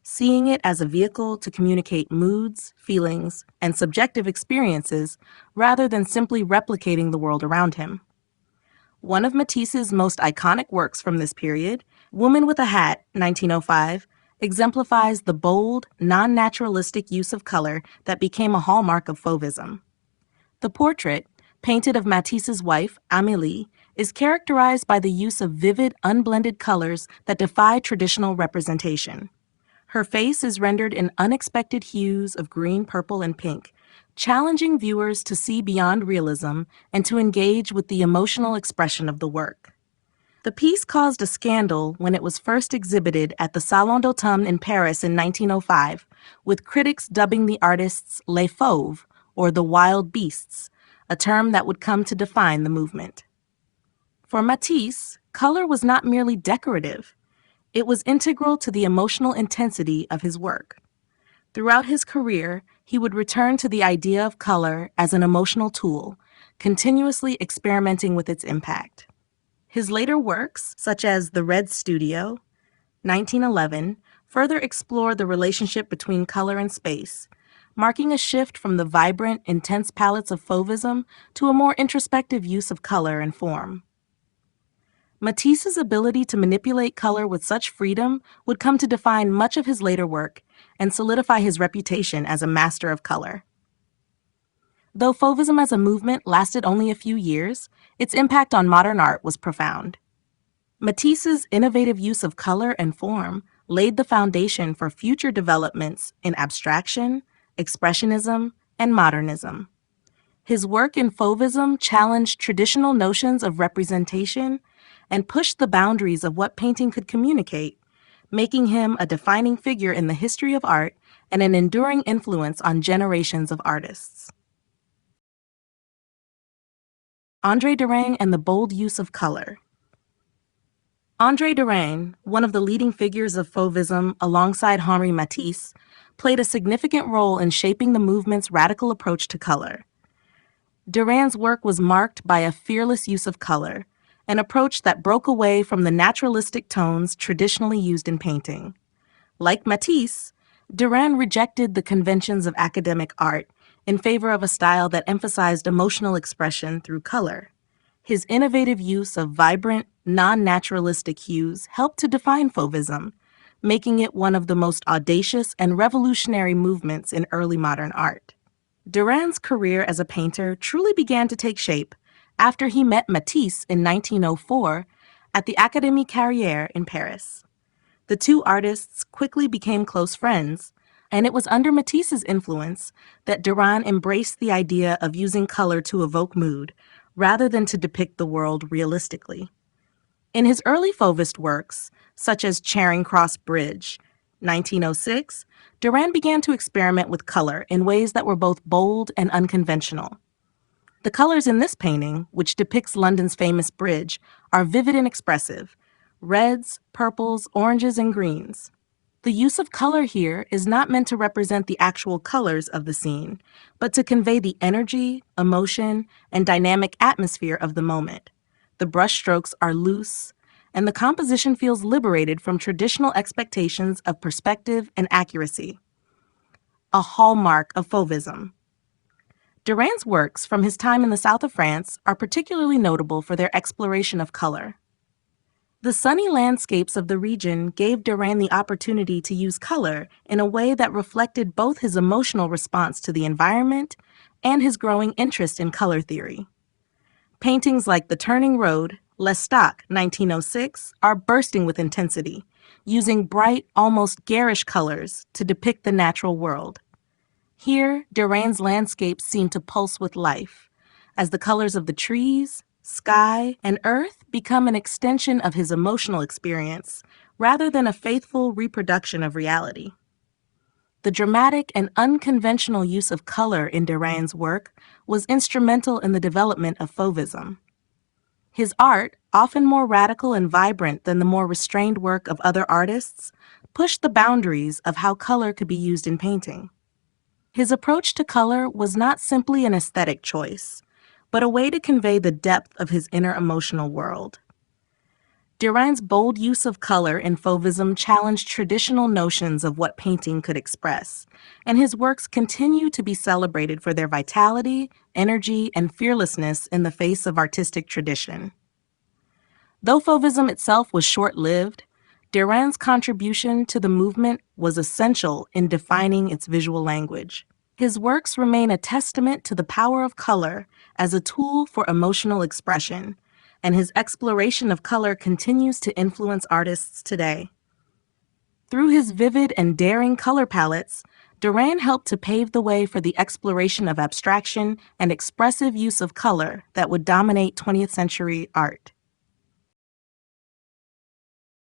seeing it as a vehicle to communicate moods, feelings, and subjective experiences rather than simply replicating the world around him. One of Matisse's most iconic works from this period, Woman with a Hat, 1905, exemplifies the bold, non-naturalistic use of color that became a hallmark of Fauvism. The portrait, painted of Matisse's wife, Amélie, is characterized by the use of vivid, unblended colors that defy traditional representation. Her face is rendered in unexpected hues of green, purple, and pink, challenging viewers to see beyond realism and to engage with the emotional expression of the work. The piece caused a scandal when it was first exhibited at the Salon d'Automne in Paris in 1905, with critics dubbing the artists les fauves, or the wild beasts, a term that would come to define the movement. For Matisse, color was not merely decorative. It was integral to the emotional intensity of his work. Throughout his career, he would return to the idea of color as an emotional tool, continuously experimenting with its impact. His later works, such as The Red Studio, 1911, further explore the relationship between color and space, marking a shift from the vibrant, intense palettes of Fauvism to a more introspective use of color and form. Matisse's ability to manipulate color with such freedom would come to define much of his later work and solidify his reputation as a master of color. Though Fauvism as a movement lasted only a few years, its impact on modern art was profound. Matisse's innovative use of color and form laid the foundation for future developments in abstraction, expressionism, and modernism. His work in Fauvism challenged traditional notions of representation and pushed the boundaries of what painting could communicate, making him a defining figure in the history of art and an enduring influence on generations of artists. André Derain and the bold use of color. André Derain, one of the leading figures of Fauvism alongside Henri Matisse, played a significant role in shaping the movement's radical approach to color. Derain's work was marked by a fearless use of color, an approach that broke away from the naturalistic tones traditionally used in painting. Like Matisse, Derain rejected the conventions of academic art in favor of a style that emphasized emotional expression through color. His innovative use of vibrant, non-naturalistic hues helped to define Fauvism, making it one of the most audacious and revolutionary movements in early modern art. Derain's career as a painter truly began to take shape after he met Matisse in 1904 at the Académie Carrière in Paris. The two artists quickly became close friends, and it was under Matisse's influence that Derain embraced the idea of using color to evoke mood, rather than to depict the world realistically. In his early Fauvist works, such as Charing Cross Bridge, 1906, Derain began to experiment with color in ways that were both bold and unconventional. The colors in this painting, which depicts London's famous bridge, are vivid and expressive: reds, purples, oranges, and greens. The use of color here is not meant to represent the actual colors of the scene, but to convey the energy, emotion, and dynamic atmosphere of the moment. The brushstrokes are loose, and the composition feels liberated from traditional expectations of perspective and accuracy. A hallmark of Fauvism. Derain's works from his time in the south of France are particularly notable for their exploration of color. The sunny landscapes of the region gave Derain the opportunity to use color in a way that reflected both his emotional response to the environment and his growing interest in color theory. Paintings like The Turning Road, Lestat, 1906, are bursting with intensity, using bright, almost garish colors to depict the natural world. Here, Derain's landscapes seem to pulse with life, as the colors of the trees, sky, and earth become an extension of his emotional experience, rather than a faithful reproduction of reality. The dramatic and unconventional use of color in Derain's work was instrumental in the development of Fauvism. His art, often more radical and vibrant than the more restrained work of other artists, pushed the boundaries of how color could be used in painting. His approach to color was not simply an aesthetic choice, but a way to convey the depth of his inner emotional world. Derain's bold use of color in Fauvism challenged traditional notions of what painting could express, and his works continue to be celebrated for their vitality, energy, and fearlessness in the face of artistic tradition. Though Fauvism itself was short-lived, Derain's contribution to the movement was essential in defining its visual language. His works remain a testament to the power of color as a tool for emotional expression, and his exploration of color continues to influence artists today. Through his vivid and daring color palettes, Derain helped to pave the way for the exploration of abstraction and expressive use of color that would dominate 20th century art.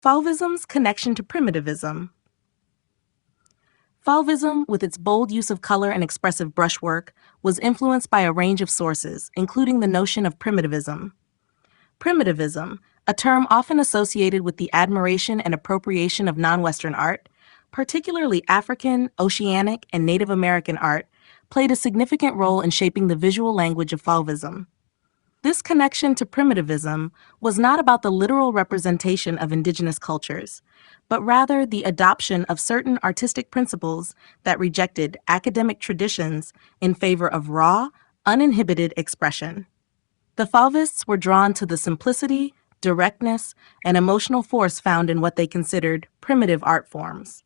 Fauvism's connection to primitivism. Fauvism, with its bold use of color and expressive brushwork, was influenced by a range of sources, including the notion of primitivism. Primitivism, a term often associated with the admiration and appropriation of non-Western art, particularly African, Oceanic, and Native American art, played a significant role in shaping the visual language of Fauvism. This connection to primitivism was not about the literal representation of indigenous cultures, but rather the adoption of certain artistic principles that rejected academic traditions in favor of raw, uninhibited expression. The Fauvists were drawn to the simplicity, directness, and emotional force found in what they considered primitive art forms.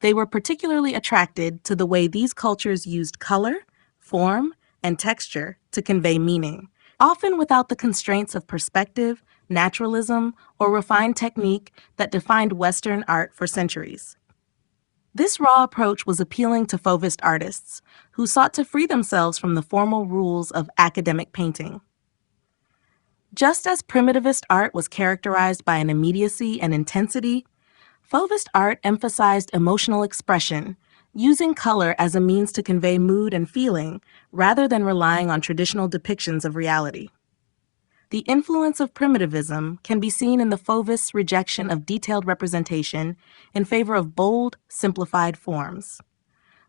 They were particularly attracted to the way these cultures used color, form, and texture to convey meaning, often without the constraints of perspective, naturalism, or refined technique that defined Western art for centuries. This raw approach was appealing to Fauvist artists, who sought to free themselves from the formal rules of academic painting. Just as primitivist art was characterized by an immediacy and intensity, Fauvist art emphasized emotional expression, using color as a means to convey mood and feeling rather than relying on traditional depictions of reality. The influence of primitivism can be seen in the Fauvists' rejection of detailed representation in favor of bold, simplified forms.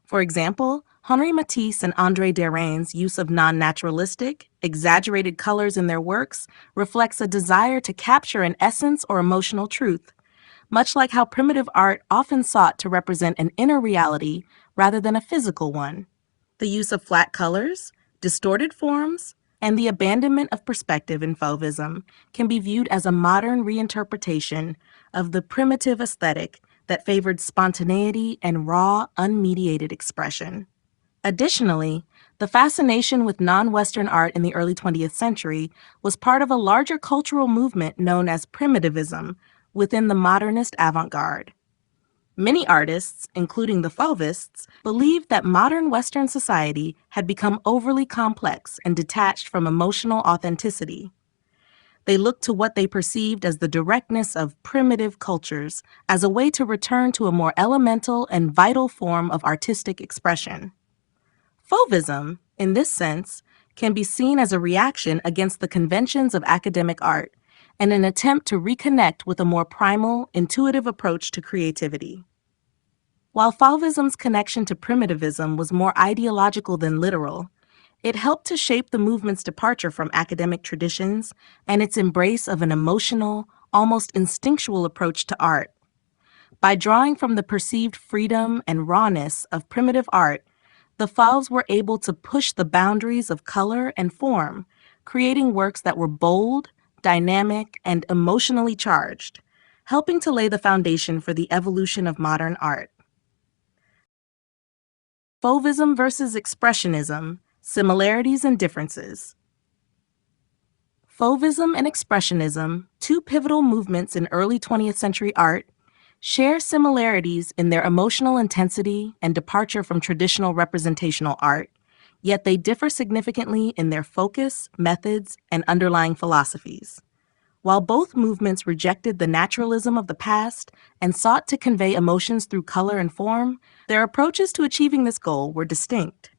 For example, Henri Matisse and André Derain's use of non-naturalistic, exaggerated colors in their works reflects a desire to capture an essence or emotional truth, much like how primitive art often sought to represent an inner reality rather than a physical one. The use of flat colors, distorted forms, and the abandonment of perspective in Fauvism can be viewed as a modern reinterpretation of the primitive aesthetic that favored spontaneity and raw, unmediated expression. Additionally, the fascination with non-Western art in the early 20th century was part of a larger cultural movement known as primitivism within the modernist avant-garde. Many artists, including the Fauvists, believed that modern Western society had become overly complex and detached from emotional authenticity. They looked to what they perceived as the directness of primitive cultures as a way to return to a more elemental and vital form of artistic expression. Fauvism, in this sense, can be seen as a reaction against the conventions of academic art and an attempt to reconnect with a more primal, intuitive approach to creativity. While Fauvism's connection to primitivism was more ideological than literal, it helped to shape the movement's departure from academic traditions and its embrace of an emotional, almost instinctual approach to art. By drawing from the perceived freedom and rawness of primitive art, the Fauves were able to push the boundaries of color and form, creating works that were bold, dynamic, and emotionally charged, helping to lay the foundation for the evolution of modern art. Fauvism versus Expressionism, Similarities and Differences. Fauvism and Expressionism, two pivotal movements in early 20th century art, share similarities in their emotional intensity and departure from traditional representational art, yet they differ significantly in their focus, methods, and underlying philosophies. While both movements rejected the naturalism of the past and sought to convey emotions through color and form, their approaches to achieving this goal were distinct.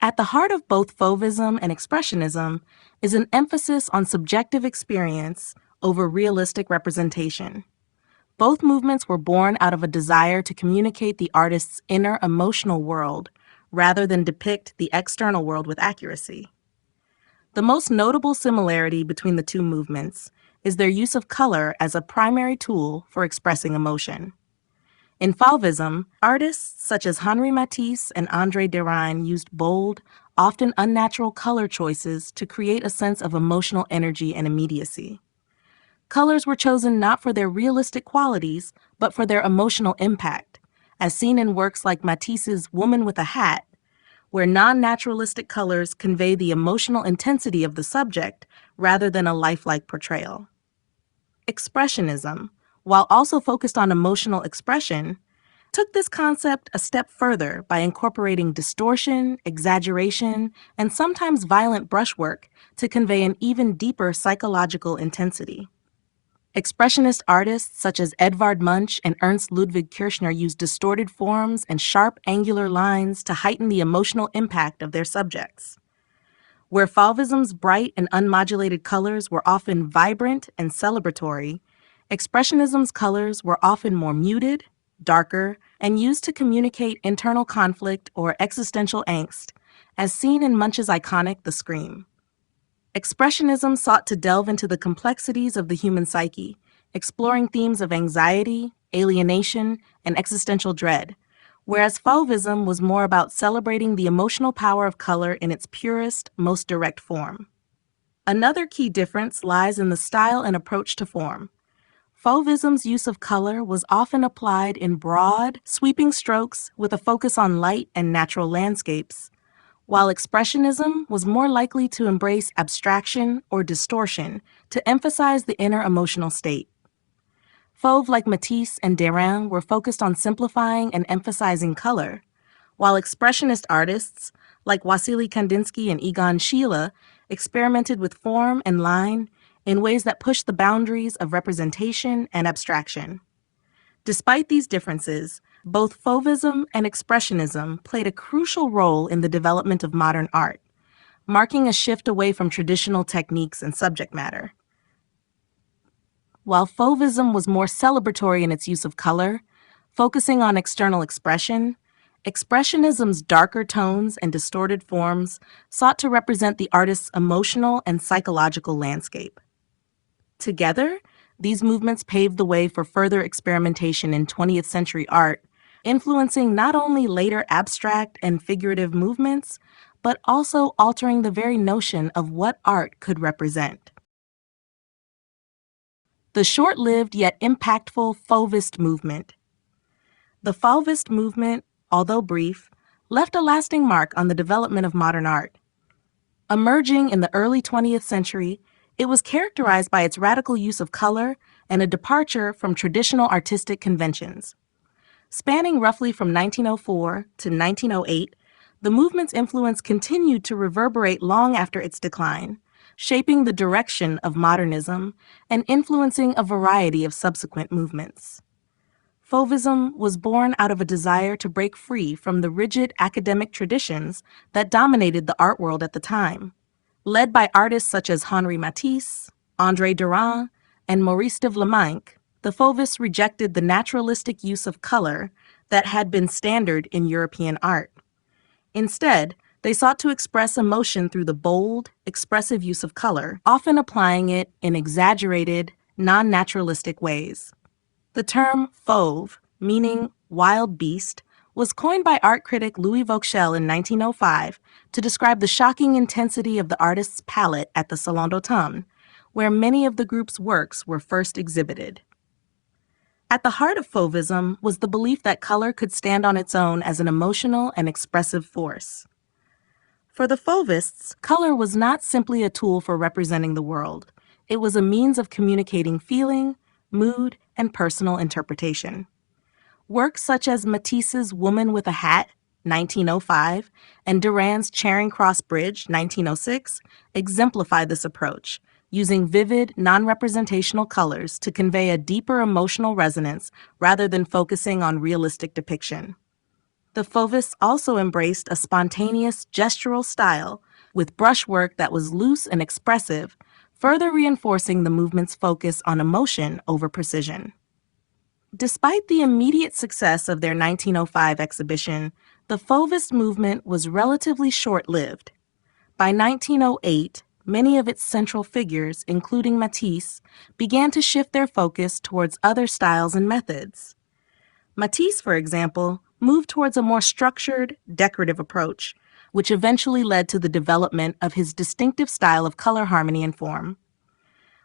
At the heart of both Fauvism and Expressionism is an emphasis on subjective experience over realistic representation. Both movements were born out of a desire to communicate the artist's inner emotional world rather than depict the external world with accuracy. The most notable similarity between the two movements is their use of color as a primary tool for expressing emotion. In Fauvism, artists such as Henri Matisse and André Derain used bold, often unnatural color choices to create a sense of emotional energy and immediacy. Colors were chosen not for their realistic qualities, but for their emotional impact, as seen in works like Matisse's Woman with a Hat, where non-naturalistic colors convey the emotional intensity of the subject rather than a lifelike portrayal. Expressionism, while also focused on emotional expression, took this concept a step further by incorporating distortion, exaggeration, and sometimes violent brushwork to convey an even deeper psychological intensity. Expressionist artists such as Edvard Munch and Ernst Ludwig Kirchner used distorted forms and sharp, angular lines to heighten the emotional impact of their subjects. Where Fauvism's bright and unmodulated colors were often vibrant and celebratory, Expressionism's colors were often more muted, darker, and used to communicate internal conflict or existential angst, as seen in Munch's iconic The Scream. Expressionism sought to delve into the complexities of the human psyche, exploring themes of anxiety, alienation, and existential dread, whereas Fauvism was more about celebrating the emotional power of color in its purest, most direct form. Another key difference lies in the style and approach to form. Fauvism's use of color was often applied in broad, sweeping strokes with a focus on light and natural landscapes, while Expressionism was more likely to embrace abstraction or distortion to emphasize the inner emotional state. Fauve, like Matisse and Derain, were focused on simplifying and emphasizing color, while Expressionist artists like Wassily Kandinsky and Egon Schiele experimented with form and line in ways that pushed the boundaries of representation and abstraction. Despite these differences, both Fauvism and Expressionism played a crucial role in the development of modern art, marking a shift away from traditional techniques and subject matter. While Fauvism was more celebratory in its use of color, focusing on external expression, Expressionism's darker tones and distorted forms sought to represent the artist's emotional and psychological landscape. Together, these movements paved the way for further experimentation in 20th century art, influencing not only later abstract and figurative movements, but also altering the very notion of what art could represent. The short-lived yet impactful Fauvist movement. The Fauvist movement, although brief, left a lasting mark on the development of modern art. Emerging in the early 20th century, it was characterized by its radical use of color and a departure from traditional artistic conventions. Spanning roughly from 1904 to 1908, the movement's influence continued to reverberate long after its decline, shaping the direction of modernism and influencing a variety of subsequent movements. Fauvism was born out of a desire to break free from the rigid academic traditions that dominated the art world at the time. Led by artists such as Henri Matisse, André Derain, and Maurice de Vlaminck, the Fauvists rejected the naturalistic use of color that had been standard in European art. Instead, they sought to express emotion through the bold, expressive use of color, often applying it in exaggerated, non-naturalistic ways. The term fauve, meaning wild beast, was coined by art critic Louis Vauxhall in 1905 to describe the shocking intensity of the artist's palette at the Salon d'Automne, where many of the group's works were first exhibited. At the heart of Fauvism was the belief that color could stand on its own as an emotional and expressive force. For the Fauvists, color was not simply a tool for representing the world. It was a means of communicating feeling, mood, and personal interpretation. Works such as Matisse's Woman with a Hat, 1905, and Derain's Charing Cross Bridge, 1906, exemplify this approach, using vivid, non-representational colors to convey a deeper emotional resonance rather than focusing on realistic depiction. The Fauvists also embraced a spontaneous, gestural style with brushwork that was loose and expressive, further reinforcing the movement's focus on emotion over precision. Despite the immediate success of their 1905 exhibition, the Fauvist movement was relatively short-lived. By 1908, many of its central figures, including Matisse, began to shift their focus towards other styles and methods. Matisse, for example, moved towards a more structured, decorative approach, which eventually led to the development of his distinctive style of color harmony and form.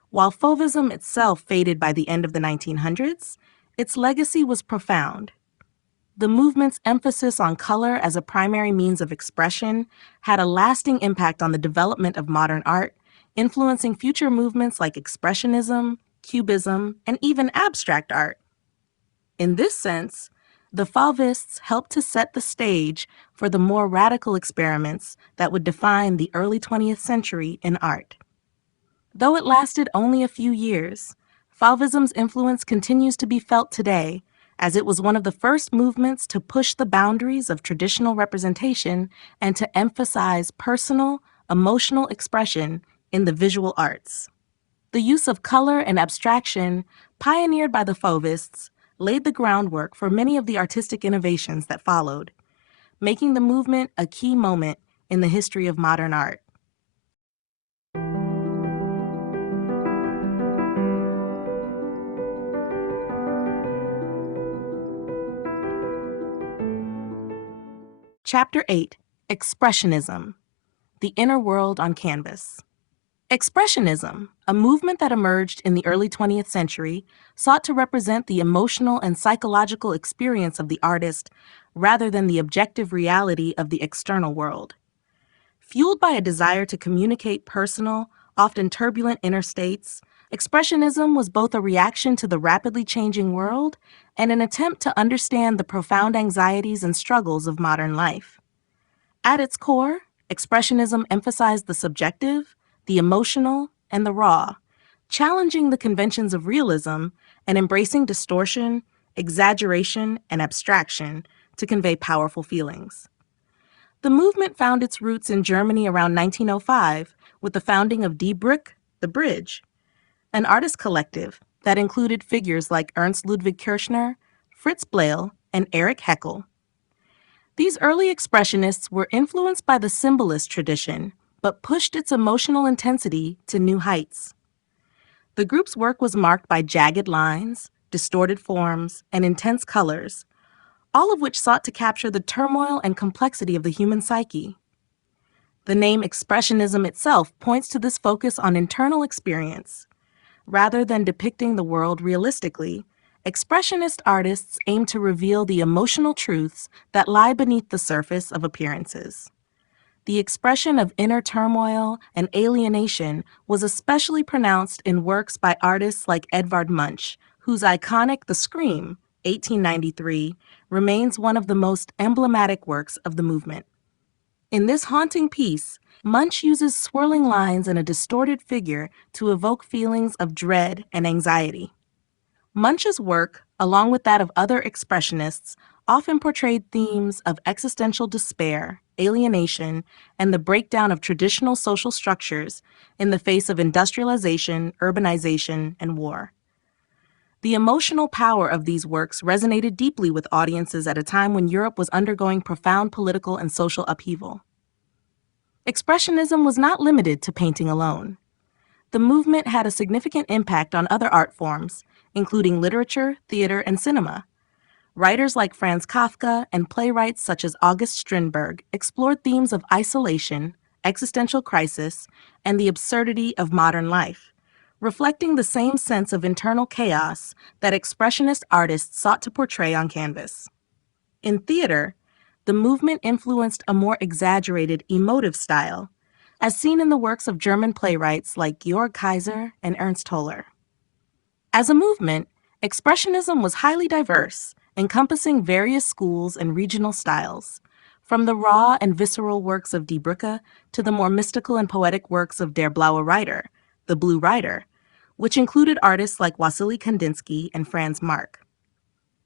While Fauvism itself faded by the end of the 1900s, its legacy was profound. The movement's emphasis on color as a primary means of expression had a lasting impact on the development of modern art, influencing future movements like Expressionism, cubism, and even abstract art. In this sense, the Fauvists helped to set the stage for the more radical experiments that would define the early 20th century in art. Though it lasted only a few years, Fauvism's influence continues to be felt today, as it was one of the first movements to push the boundaries of traditional representation and to emphasize personal, emotional expression in the visual arts. The use of color and abstraction, pioneered by the Fauvists, laid the groundwork for many of the artistic innovations that followed, making the movement a key moment in the history of modern art. Chapter 8: Expressionism, the Inner World on Canvas. Expressionism, a movement that emerged in the early 20th century, sought to represent the emotional and psychological experience of the artist rather than the objective reality of the external world. Fueled by a desire to communicate personal, often turbulent inner states, Expressionism was both a reaction to the rapidly changing world and an attempt to understand the profound anxieties and struggles of modern life. At its core, Expressionism emphasized the subjective, the emotional, and the raw, challenging the conventions of realism and embracing distortion, exaggeration, and abstraction to convey powerful feelings. The movement found its roots in Germany around 1905 with the founding of Die Brücke, the Bridge, an artist collective that included figures like Ernst Ludwig Kirchner, Fritz Bleyl, and Erich Heckel. These early expressionists were influenced by the symbolist tradition, but pushed its emotional intensity to new heights. The group's work was marked by jagged lines, distorted forms, and intense colors, all of which sought to capture the turmoil and complexity of the human psyche. The name Expressionism itself points to this focus on internal experience. Rather than depicting the world realistically, Expressionist artists aim to reveal the emotional truths that lie beneath the surface of appearances. The expression of inner turmoil and alienation was especially pronounced in works by artists like Edvard Munch, whose iconic The Scream, 1893, remains one of the most emblematic works of the movement. In this haunting piece, Munch uses swirling lines and a distorted figure to evoke feelings of dread and anxiety. Munch's work, along with that of other expressionists, often portrayed themes of existential despair, alienation, and the breakdown of traditional social structures in the face of industrialization, urbanization, and war. The emotional power of these works resonated deeply with audiences at a time when Europe was undergoing profound political and social upheaval. Expressionism was not limited to painting alone. The movement had a significant impact on other art forms, including literature, theater, and cinema. Writers like Franz Kafka and playwrights such as August Strindberg explored themes of isolation, existential crisis, and the absurdity of modern life, reflecting the same sense of internal chaos that expressionist artists sought to portray on canvas. In theater, the movement influenced a more exaggerated, emotive style, as seen in the works of German playwrights like Georg Kaiser and Ernst Toller. As a movement, Expressionism was highly diverse, encompassing various schools and regional styles, from the raw and visceral works of Die Brücke to the more mystical and poetic works of Der Blaue Reiter, the Blue Rider, which included artists like Wassily Kandinsky and Franz Marc.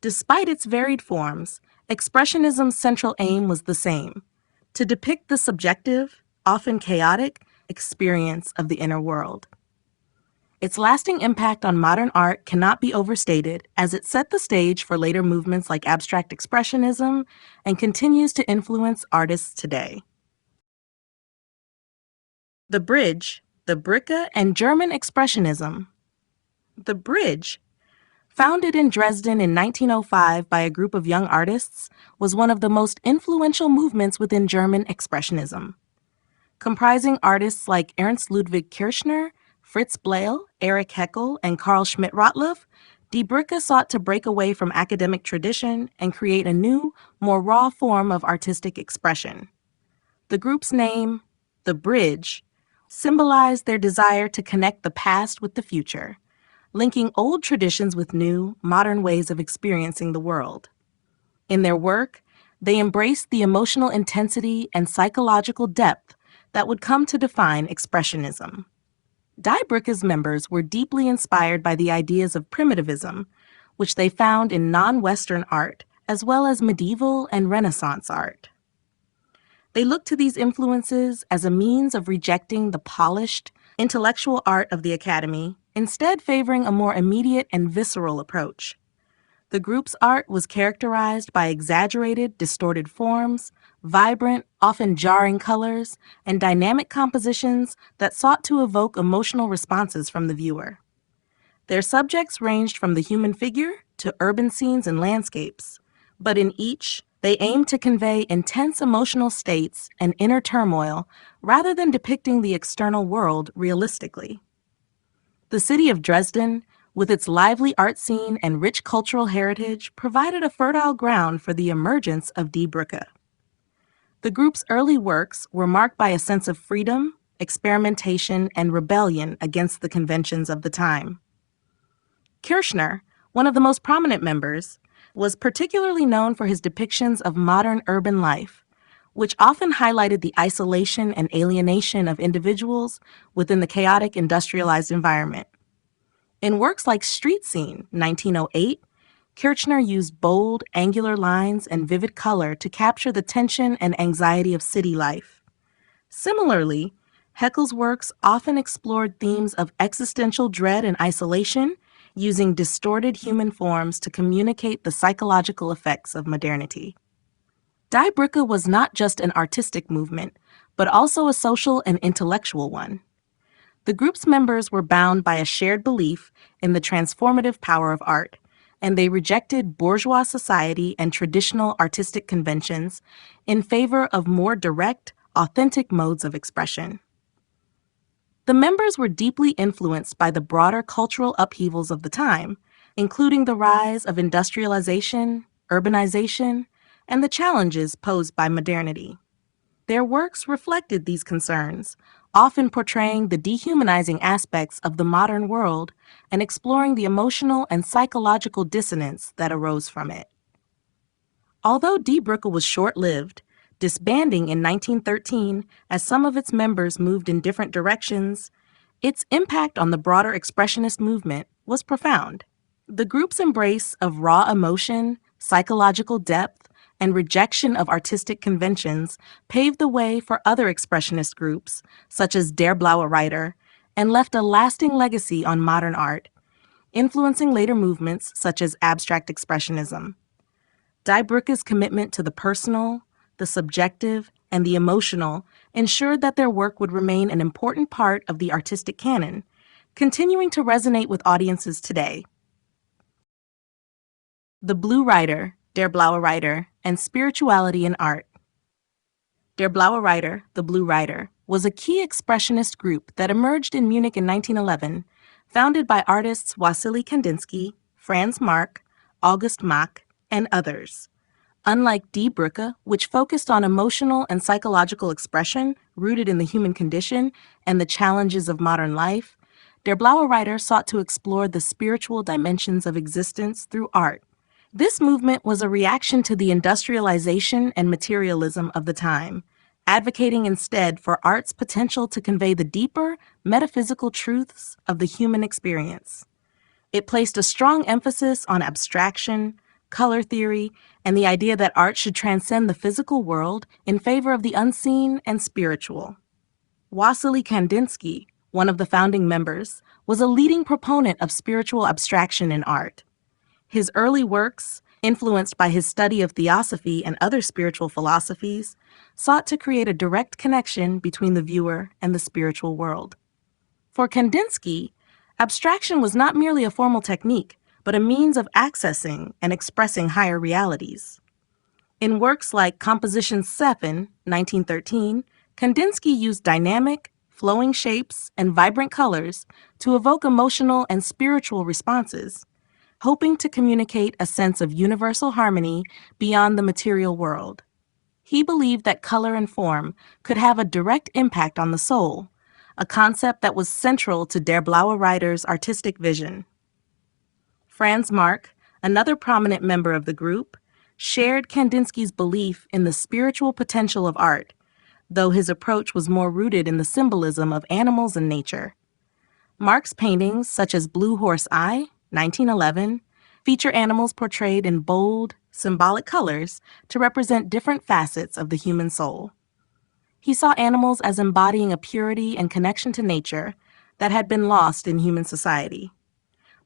Despite its varied forms, Expressionism's central aim was the same: to depict the subjective, often chaotic, experience of the inner world. Its lasting impact on modern art cannot be overstated, as it set the stage for later movements like abstract expressionism and continues to influence artists today. The Bridge, the Brücke, and German Expressionism. The Bridge, founded in Dresden in 1905 by a group of young artists, was one of the most influential movements within German Expressionism. Comprising artists like Ernst Ludwig Kirchner, Fritz Bleyl, Erich Heckel, and Carl Schmidt-Rottluff, Die Brücke sought to break away from academic tradition and create a new, more raw form of artistic expression. The group's name, The Bridge, symbolized their desire to connect the past with the future, linking old traditions with new, modern ways of experiencing the world. In their work, they embraced the emotional intensity and psychological depth that would come to define Expressionism. Die Brücke's members were deeply inspired by the ideas of primitivism, which they found in non-Western art, as well as medieval and Renaissance art. They looked to these influences as a means of rejecting the polished, intellectual art of the Academy, instead favoring a more immediate and visceral approach. The group's art was characterized by exaggerated, distorted forms, vibrant, often jarring colors, and dynamic compositions that sought to evoke emotional responses from the viewer. Their subjects ranged from the human figure to urban scenes and landscapes, but in each, they aimed to convey intense emotional states and inner turmoil rather than depicting the external world realistically. The city of Dresden, with its lively art scene and rich cultural heritage, provided a fertile ground for the emergence of Die Brücke. The group's early works were marked by a sense of freedom, experimentation, and rebellion against the conventions of the time. Kirchner, one of the most prominent members, was particularly known for his depictions of modern urban life, which often highlighted the isolation and alienation of individuals within the chaotic industrialized environment. In works like Street Scene, 1908, Kirchner used bold, angular lines and vivid color to capture the tension and anxiety of city life. Similarly, Haeckel's works often explored themes of existential dread and isolation, using distorted human forms to communicate the psychological effects of modernity. Die Brücke was not just an artistic movement, but also a social and intellectual one. The group's members were bound by a shared belief in the transformative power of art, and they rejected bourgeois society and traditional artistic conventions in favor of more direct, authentic modes of expression. The members were deeply influenced by the broader cultural upheavals of the time, including the rise of industrialization, urbanization, and the challenges posed by modernity. Their works reflected these concerns, often portraying the dehumanizing aspects of the modern world and exploring the emotional and psychological dissonance that arose from it. Although Die Brücke was short-lived, disbanding in 1913 as some of its members moved in different directions, its impact on the broader Expressionist movement was profound. The group's embrace of raw emotion, psychological depth, and rejection of artistic conventions paved the way for other Expressionist groups, such as Der Blaue Reiter, and left a lasting legacy on modern art, influencing later movements such as Abstract Expressionism. Die Brücke's commitment to the personal, the subjective, and the emotional ensured that their work would remain an important part of the artistic canon, continuing to resonate with audiences today. The Blue Reiter, Der Blaue Reiter, and Spirituality in Art. Der Blaue Reiter, the Blue Reiter, was a key expressionist group that emerged in Munich in 1911, founded by artists Wassily Kandinsky, Franz Marc, August Mach, and others. Unlike Die Brücke, which focused on emotional and psychological expression rooted in the human condition and the challenges of modern life, Der Blaue Reiter sought to explore the spiritual dimensions of existence through art. This movement was a reaction to the industrialization and materialism of the time, advocating instead for art's potential to convey the deeper, metaphysical truths of the human experience. It placed a strong emphasis on abstraction, color theory, and the idea that art should transcend the physical world in favor of the unseen and spiritual. Wassily Kandinsky, one of the founding members, was a leading proponent of spiritual abstraction in art. His early works, influenced by his study of theosophy and other spiritual philosophies, sought to create a direct connection between the viewer and the spiritual world. For Kandinsky, abstraction was not merely a formal technique, but a means of accessing and expressing higher realities. In works like Composition 7, 1913, Kandinsky used dynamic, flowing shapes and vibrant colors to evoke emotional and spiritual responses, hoping to communicate a sense of universal harmony beyond the material world. He believed that color and form could have a direct impact on the soul, a concept that was central to Der Blaue Reiter's artistic vision. Franz Marc, another prominent member of the group, shared Kandinsky's belief in the spiritual potential of art, though his approach was more rooted in the symbolism of animals and nature. Marc's paintings, such as Blue Horse Eye, 1911, feature animals portrayed in bold, symbolic colors to represent different facets of the human soul. He saw animals as embodying a purity and connection to nature that had been lost in human society.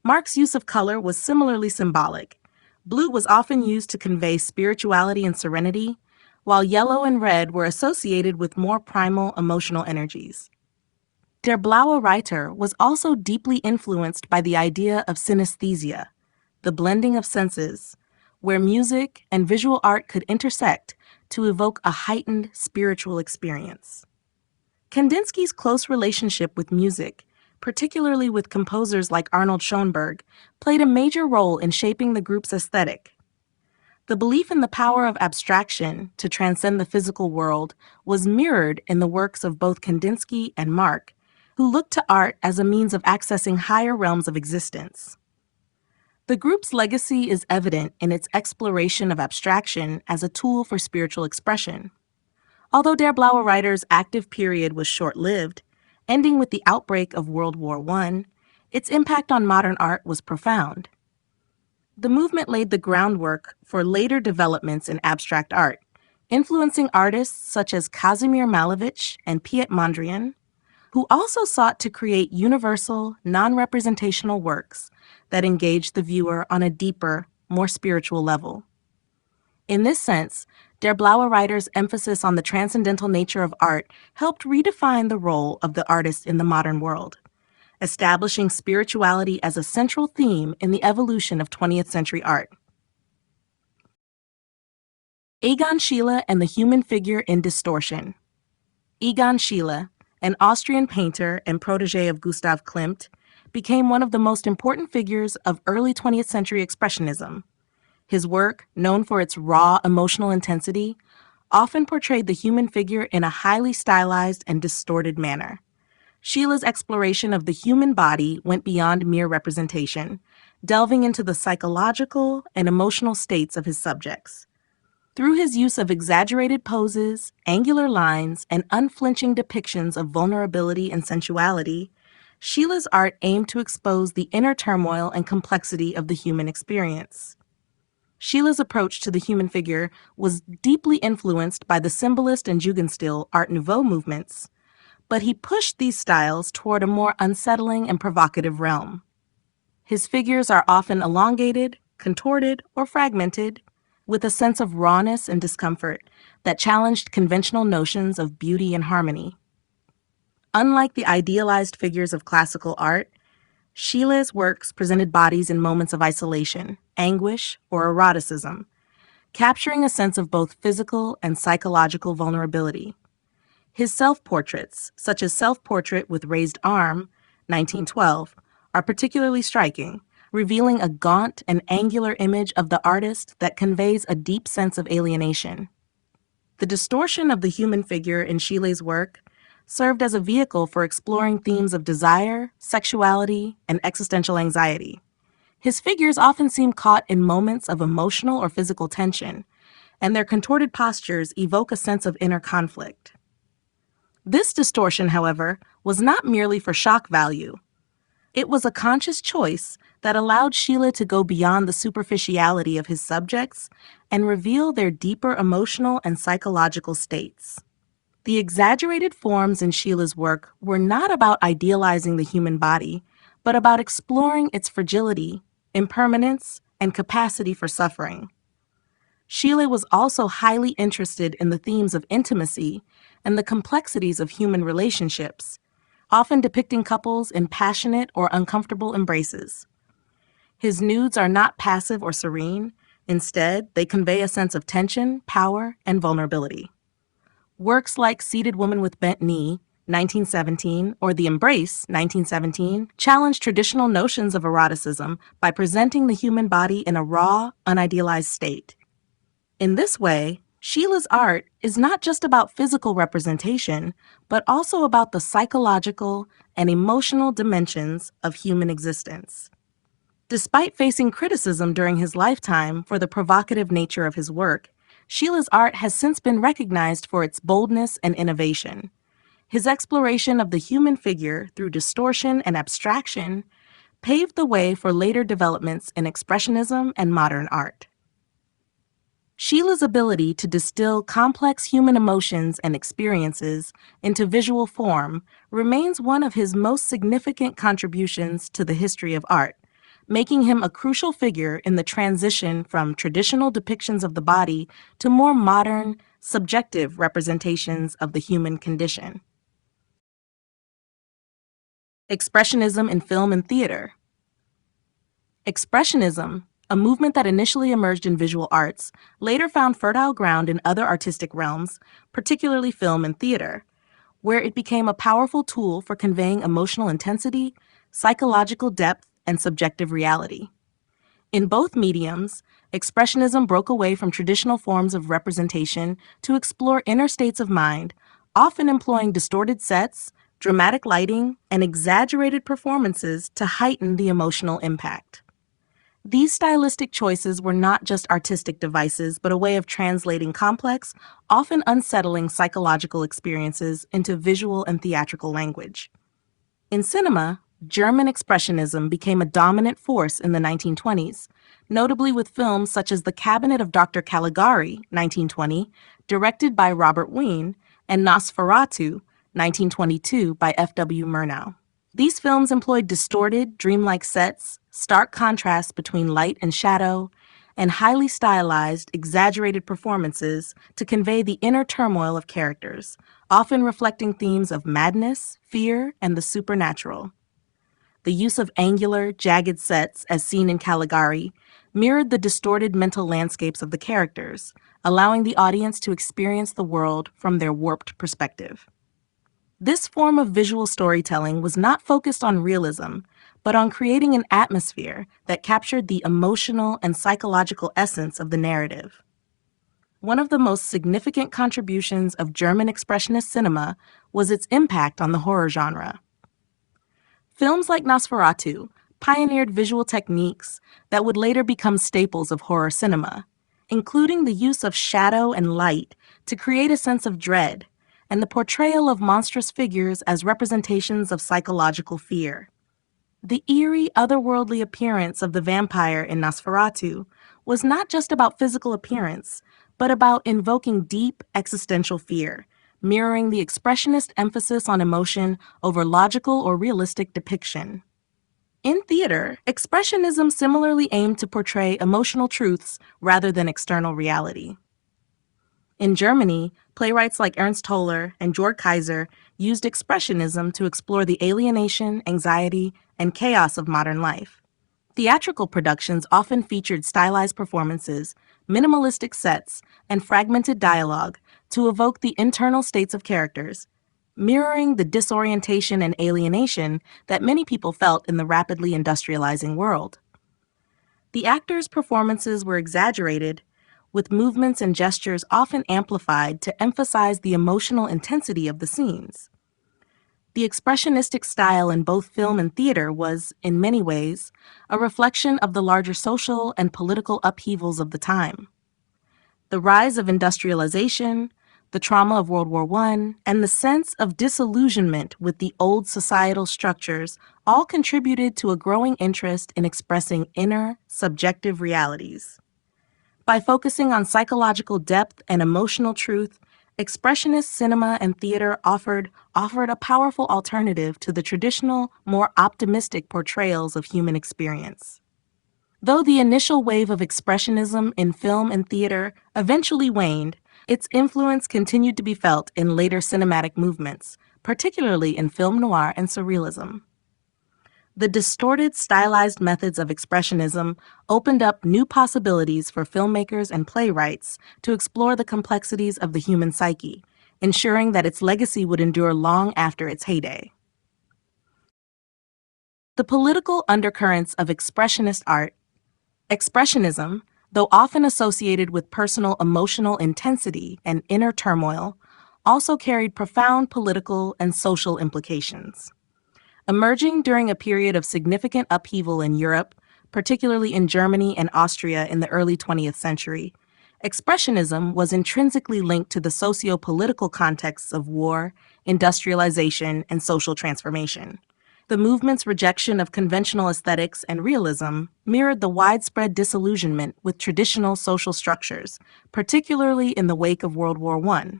Marc's use of color was similarly symbolic. Blue was often used to convey spirituality and serenity, while yellow and red were associated with more primal emotional energies. Der blaue Reiter was also deeply influenced by the idea of synesthesia, the blending of senses, where music and visual art could intersect to evoke a heightened spiritual experience. Kandinsky's close relationship with music, particularly with composers like Arnold Schoenberg, played a major role in shaping the group's aesthetic. The belief in the power of abstraction to transcend the physical world was mirrored in the works of both Kandinsky and Marc, who looked to art as a means of accessing higher realms of existence. The group's legacy is evident in its exploration of abstraction as a tool for spiritual expression. Although Der Blaue Reiter's active period was short-lived, ending with the outbreak of World War I, its impact on modern art was profound. The movement laid the groundwork for later developments in abstract art, influencing artists such as Kazimir Malevich and Piet Mondrian, who also sought to create universal, non-representational works that engaged the viewer on a deeper, more spiritual level. In this sense, Der Blaue Reiter's emphasis on the transcendental nature of art helped redefine the role of the artist in the modern world, establishing spirituality as a central theme in the evolution of 20th century art. Egon Schiele and the Human Figure in Distortion. Egon Schiele, an Austrian painter and protege of Gustav Klimt, became one of the most important figures of early 20th century Expressionism. His work, known for its raw emotional intensity, often portrayed the human figure in a highly stylized and distorted manner. Schiele's exploration of the human body went beyond mere representation, delving into the psychological and emotional states of his subjects. Through his use of exaggerated poses, angular lines, and unflinching depictions of vulnerability and sensuality, Schiele's art aimed to expose the inner turmoil and complexity of the human experience. Schiele's approach to the human figure was deeply influenced by the Symbolist and Jugendstil Art Nouveau movements, but he pushed these styles toward a more unsettling and provocative realm. His figures are often elongated, contorted, or fragmented, with a sense of rawness and discomfort that challenged conventional notions of beauty and harmony. Unlike the idealized figures of classical art, Schiele's works presented bodies in moments of isolation, anguish, or eroticism, capturing a sense of both physical and psychological vulnerability. His self-portraits, such as Self-Portrait with Raised Arm, 1912, are particularly striking, revealing a gaunt and angular image of the artist that conveys a deep sense of alienation. The distortion of the human figure in Schiele's work served as a vehicle for exploring themes of desire, sexuality, and existential anxiety. His figures often seem caught in moments of emotional or physical tension, and their contorted postures evoke a sense of inner conflict. This distortion, however, was not merely for shock value. It was a conscious choice that allowed Schiele to go beyond the superficiality of his subjects and reveal their deeper emotional and psychological states. The exaggerated forms in Schiele's work were not about idealizing the human body, but about exploring its fragility, impermanence, and capacity for suffering. Schiele was also highly interested in the themes of intimacy and the complexities of human relationships, often depicting couples in passionate or uncomfortable embraces. His nudes are not passive or serene. Instead, they convey a sense of tension, power, and vulnerability. Works like Seated Woman with Bent Knee, 1917, or The Embrace, 1917, challenge traditional notions of eroticism by presenting the human body in a raw, unidealized state. In this way, Schiele's art is not just about physical representation, but also about the psychological and emotional dimensions of human existence. Despite facing criticism during his lifetime for the provocative nature of his work, Sheela's art has since been recognized for its boldness and innovation. His exploration of the human figure through distortion and abstraction paved the way for later developments in Expressionism and modern art. Sheela's ability to distill complex human emotions and experiences into visual form remains one of his most significant contributions to the history of art, making him a crucial figure in the transition from traditional depictions of the body to more modern, subjective representations of the human condition. Expressionism in film and theater. Expressionism, a movement that initially emerged in visual arts, later found fertile ground in other artistic realms, particularly film and theater, where it became a powerful tool for conveying emotional intensity, psychological depth, and subjective reality. In both mediums, Expressionism broke away from traditional forms of representation to explore inner states of mind, often employing distorted sets, dramatic lighting, and exaggerated performances to heighten the emotional impact. These stylistic choices were not just artistic devices, but a way of translating complex, often unsettling psychological experiences into visual and theatrical language. In cinema, German Expressionism became a dominant force in the 1920s, notably with films such as The Cabinet of Dr. Caligari, 1920, directed by Robert Wiene, and Nosferatu, 1922, by F.W. Murnau. These films employed distorted, dreamlike sets, stark contrasts between light and shadow, and highly stylized, exaggerated performances to convey the inner turmoil of characters, often reflecting themes of madness, fear, and the supernatural. The use of angular, jagged sets, as seen in Caligari, mirrored the distorted mental landscapes of the characters, allowing the audience to experience the world from their warped perspective. This form of visual storytelling was not focused on realism, but on creating an atmosphere that captured the emotional and psychological essence of the narrative. One of the most significant contributions of German Expressionist cinema was its impact on the horror genre. Films like Nosferatu pioneered visual techniques that would later become staples of horror cinema, including the use of shadow and light to create a sense of dread, and the portrayal of monstrous figures as representations of psychological fear. The eerie, otherworldly appearance of the vampire in Nosferatu was not just about physical appearance, but about invoking deep existential fear, mirroring the expressionist emphasis on emotion over logical or realistic depiction. In theater, Expressionism similarly aimed to portray emotional truths rather than external reality. In Germany, playwrights like Ernst Toller and Georg Kaiser used Expressionism to explore the alienation, anxiety, and chaos of modern life. Theatrical productions often featured stylized performances, minimalistic sets, and fragmented dialogue to evoke the internal states of characters, mirroring the disorientation and alienation that many people felt in the rapidly industrializing world. The actors' performances were exaggerated, with movements and gestures often amplified to emphasize the emotional intensity of the scenes. The expressionistic style in both film and theater was, in many ways, a reflection of the larger social and political upheavals of the time. The rise of industrialization, the trauma of World War I, and the sense of disillusionment with the old societal structures all contributed to a growing interest in expressing inner, subjective realities. By focusing on psychological depth and emotional truth, Expressionist cinema and theater offered a powerful alternative to the traditional, more optimistic portrayals of human experience. Though the initial wave of Expressionism in film and theater eventually waned, its influence continued to be felt in later cinematic movements, particularly in film noir and surrealism. The distorted, stylized methods of Expressionism opened up new possibilities for filmmakers and playwrights to explore the complexities of the human psyche, ensuring that its legacy would endure long after its heyday. The political undercurrents of Expressionist art. Expressionism, though often associated with personal emotional intensity and inner turmoil, also carried profound political and social implications. Emerging during a period of significant upheaval in Europe, particularly in Germany and Austria in the early 20th century. Expressionism was intrinsically linked to the socio-political contexts of war, industrialization, and social transformation. The movement's rejection of conventional aesthetics and realism mirrored the widespread disillusionment with traditional social structures, particularly in the wake of World War I.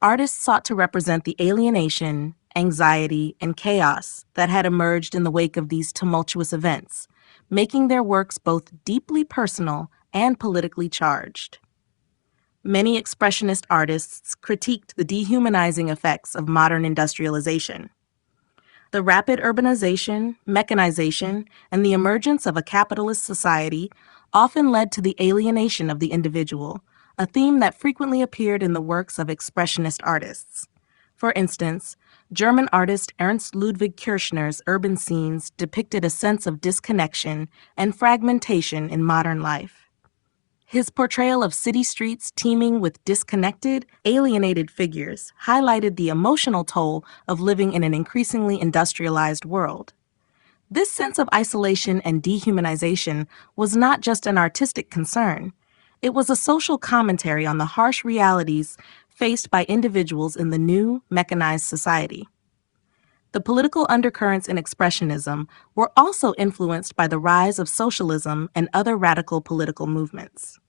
Artists sought to represent the alienation, anxiety, and chaos that had emerged in the wake of these tumultuous events, making their works both deeply personal and politically charged. Many Expressionist artists critiqued the dehumanizing effects of modern industrialization. The rapid urbanization, mechanization, and the emergence of a capitalist society often led to the alienation of the individual, a theme that frequently appeared in the works of Expressionist artists. For instance, German artist Ernst Ludwig Kirchner's urban scenes depicted a sense of disconnection and fragmentation in modern life. His portrayal of city streets teeming with disconnected, alienated figures highlighted the emotional toll of living in an increasingly industrialized world. This sense of isolation and dehumanization was not just an artistic concern. It was a social commentary on the harsh realities faced by individuals in the new, mechanized society. The political undercurrents in Expressionism were also influenced by the rise of socialism and other radical political movements.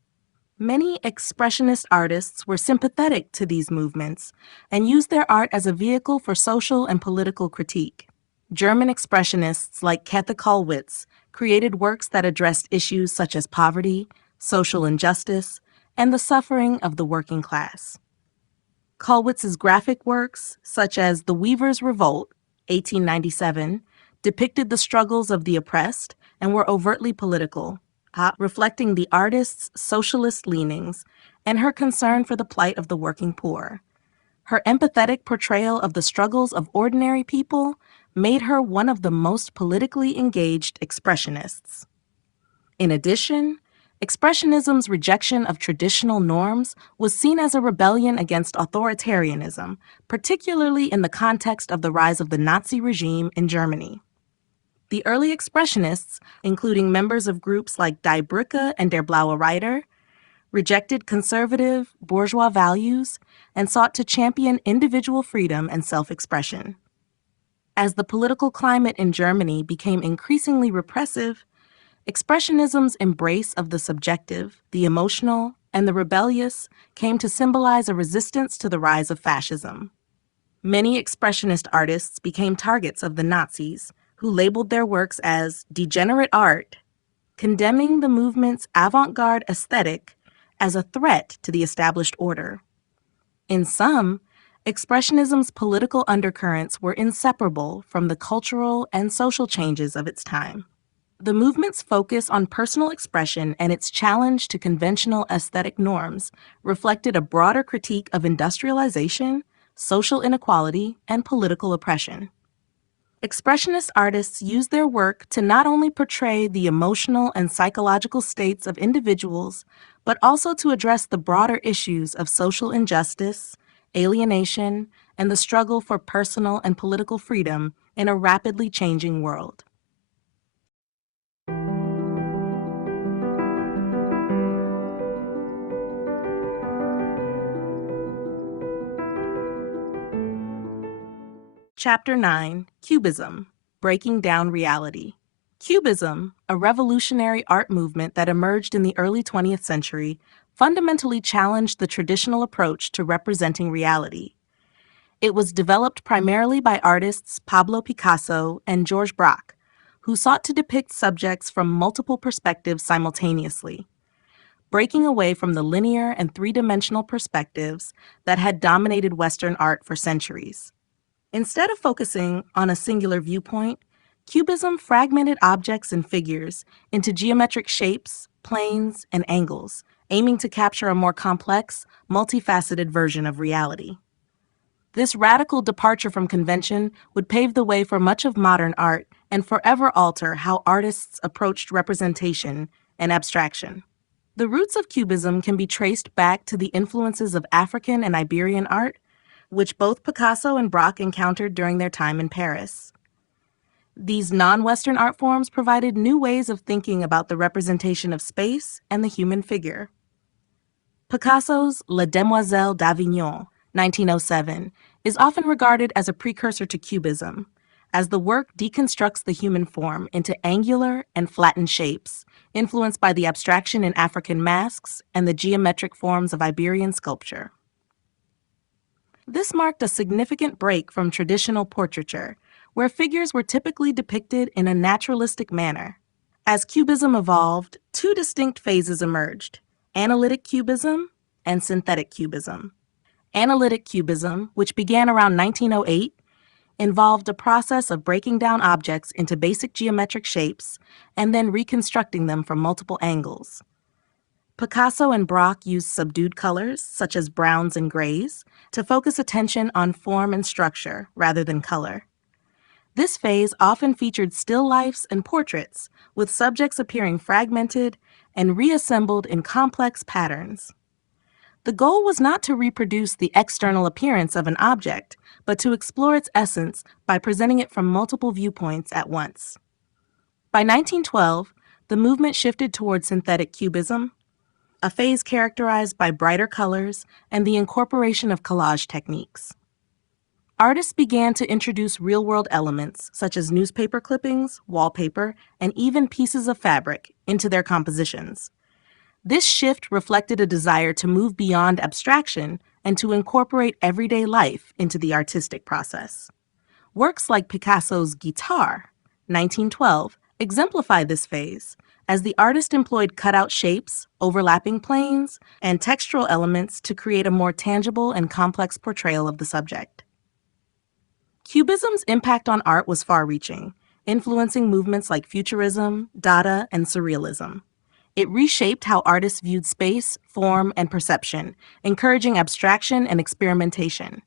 Many Expressionist artists were sympathetic to these movements and used their art as a vehicle for social and political critique. German Expressionists like Käthe Kollwitz created works that addressed issues such as poverty, social injustice, and the suffering of the working class. Kollwitz's graphic works, such as The Weavers' Revolt, 1897, depicted the struggles of the oppressed and were overtly political, reflecting the artist's socialist leanings and her concern for the plight of the working poor. Her empathetic portrayal of the struggles of ordinary people made her one of the most politically engaged expressionists. In addition, Expressionism's rejection of traditional norms was seen as a rebellion against authoritarianism, particularly in the context of the rise of the Nazi regime in Germany. The early Expressionists, including members of groups like Die Brücke and Der Blaue Reiter, rejected conservative, bourgeois values and sought to champion individual freedom and self-expression. As the political climate in Germany became increasingly repressive, Expressionism's embrace of the subjective, the emotional, and the rebellious came to symbolize a resistance to the rise of fascism. Many Expressionist artists became targets of the Nazis, who labeled their works as degenerate art, condemning the movement's avant-garde aesthetic as a threat to the established order. In sum, Expressionism's political undercurrents were inseparable from the cultural and social changes of its time. The movement's focus on personal expression and its challenge to conventional aesthetic norms reflected a broader critique of industrialization, social inequality, and political oppression. Expressionist artists used their work to not only portray the emotional and psychological states of individuals, but also to address the broader issues of social injustice, alienation, and the struggle for personal and political freedom in a rapidly changing world. Chapter 9, Cubism, Breaking Down Reality. Cubism, a revolutionary art movement that emerged in the early 20th century, fundamentally challenged the traditional approach to representing reality. It was developed primarily by artists Pablo Picasso and Georges Braque, who sought to depict subjects from multiple perspectives simultaneously, breaking away from the linear and three-dimensional perspectives that had dominated Western art for centuries. Instead of focusing on a singular viewpoint, Cubism fragmented objects and figures into geometric shapes, planes, and angles, aiming to capture a more complex, multifaceted version of reality. This radical departure from convention would pave the way for much of modern art and forever alter how artists approached representation and abstraction. The roots of Cubism can be traced back to the influences of African and Iberian art, which both Picasso and Braque encountered during their time in Paris. These non-Western art forms provided new ways of thinking about the representation of space and the human figure. Picasso's La Demoiselle d'Avignon, 1907, is often regarded as a precursor to Cubism, as the work deconstructs the human form into angular and flattened shapes, influenced by the abstraction in African masks and the geometric forms of Iberian sculpture. This marked a significant break from traditional portraiture, where figures were typically depicted in a naturalistic manner. As Cubism evolved, two distinct phases emerged: analytic Cubism and synthetic Cubism. Analytic Cubism, which began around 1908, involved a process of breaking down objects into basic geometric shapes and then reconstructing them from multiple angles. Picasso and Braque used subdued colors, such as browns and grays, to focus attention on form and structure rather than color. This phase often featured still lifes and portraits, with subjects appearing fragmented and reassembled in complex patterns. The goal was not to reproduce the external appearance of an object, but to explore its essence by presenting it from multiple viewpoints at once. By 1912, the movement shifted toward synthetic cubism, a phase characterized by brighter colors and the incorporation of collage techniques. Artists began to introduce real-world elements, such as newspaper clippings, wallpaper, and even pieces of fabric, into their compositions. This shift reflected a desire to move beyond abstraction and to incorporate everyday life into the artistic process. Works like Picasso's Guitar, 1912, exemplify this phase, as the artist employed cutout shapes, overlapping planes, and textural elements to create a more tangible and complex portrayal of the subject. Cubism's impact on art was far-reaching, influencing movements like Futurism, Dada, and Surrealism. It reshaped how artists viewed space, form, and perception, encouraging abstraction and experimentation.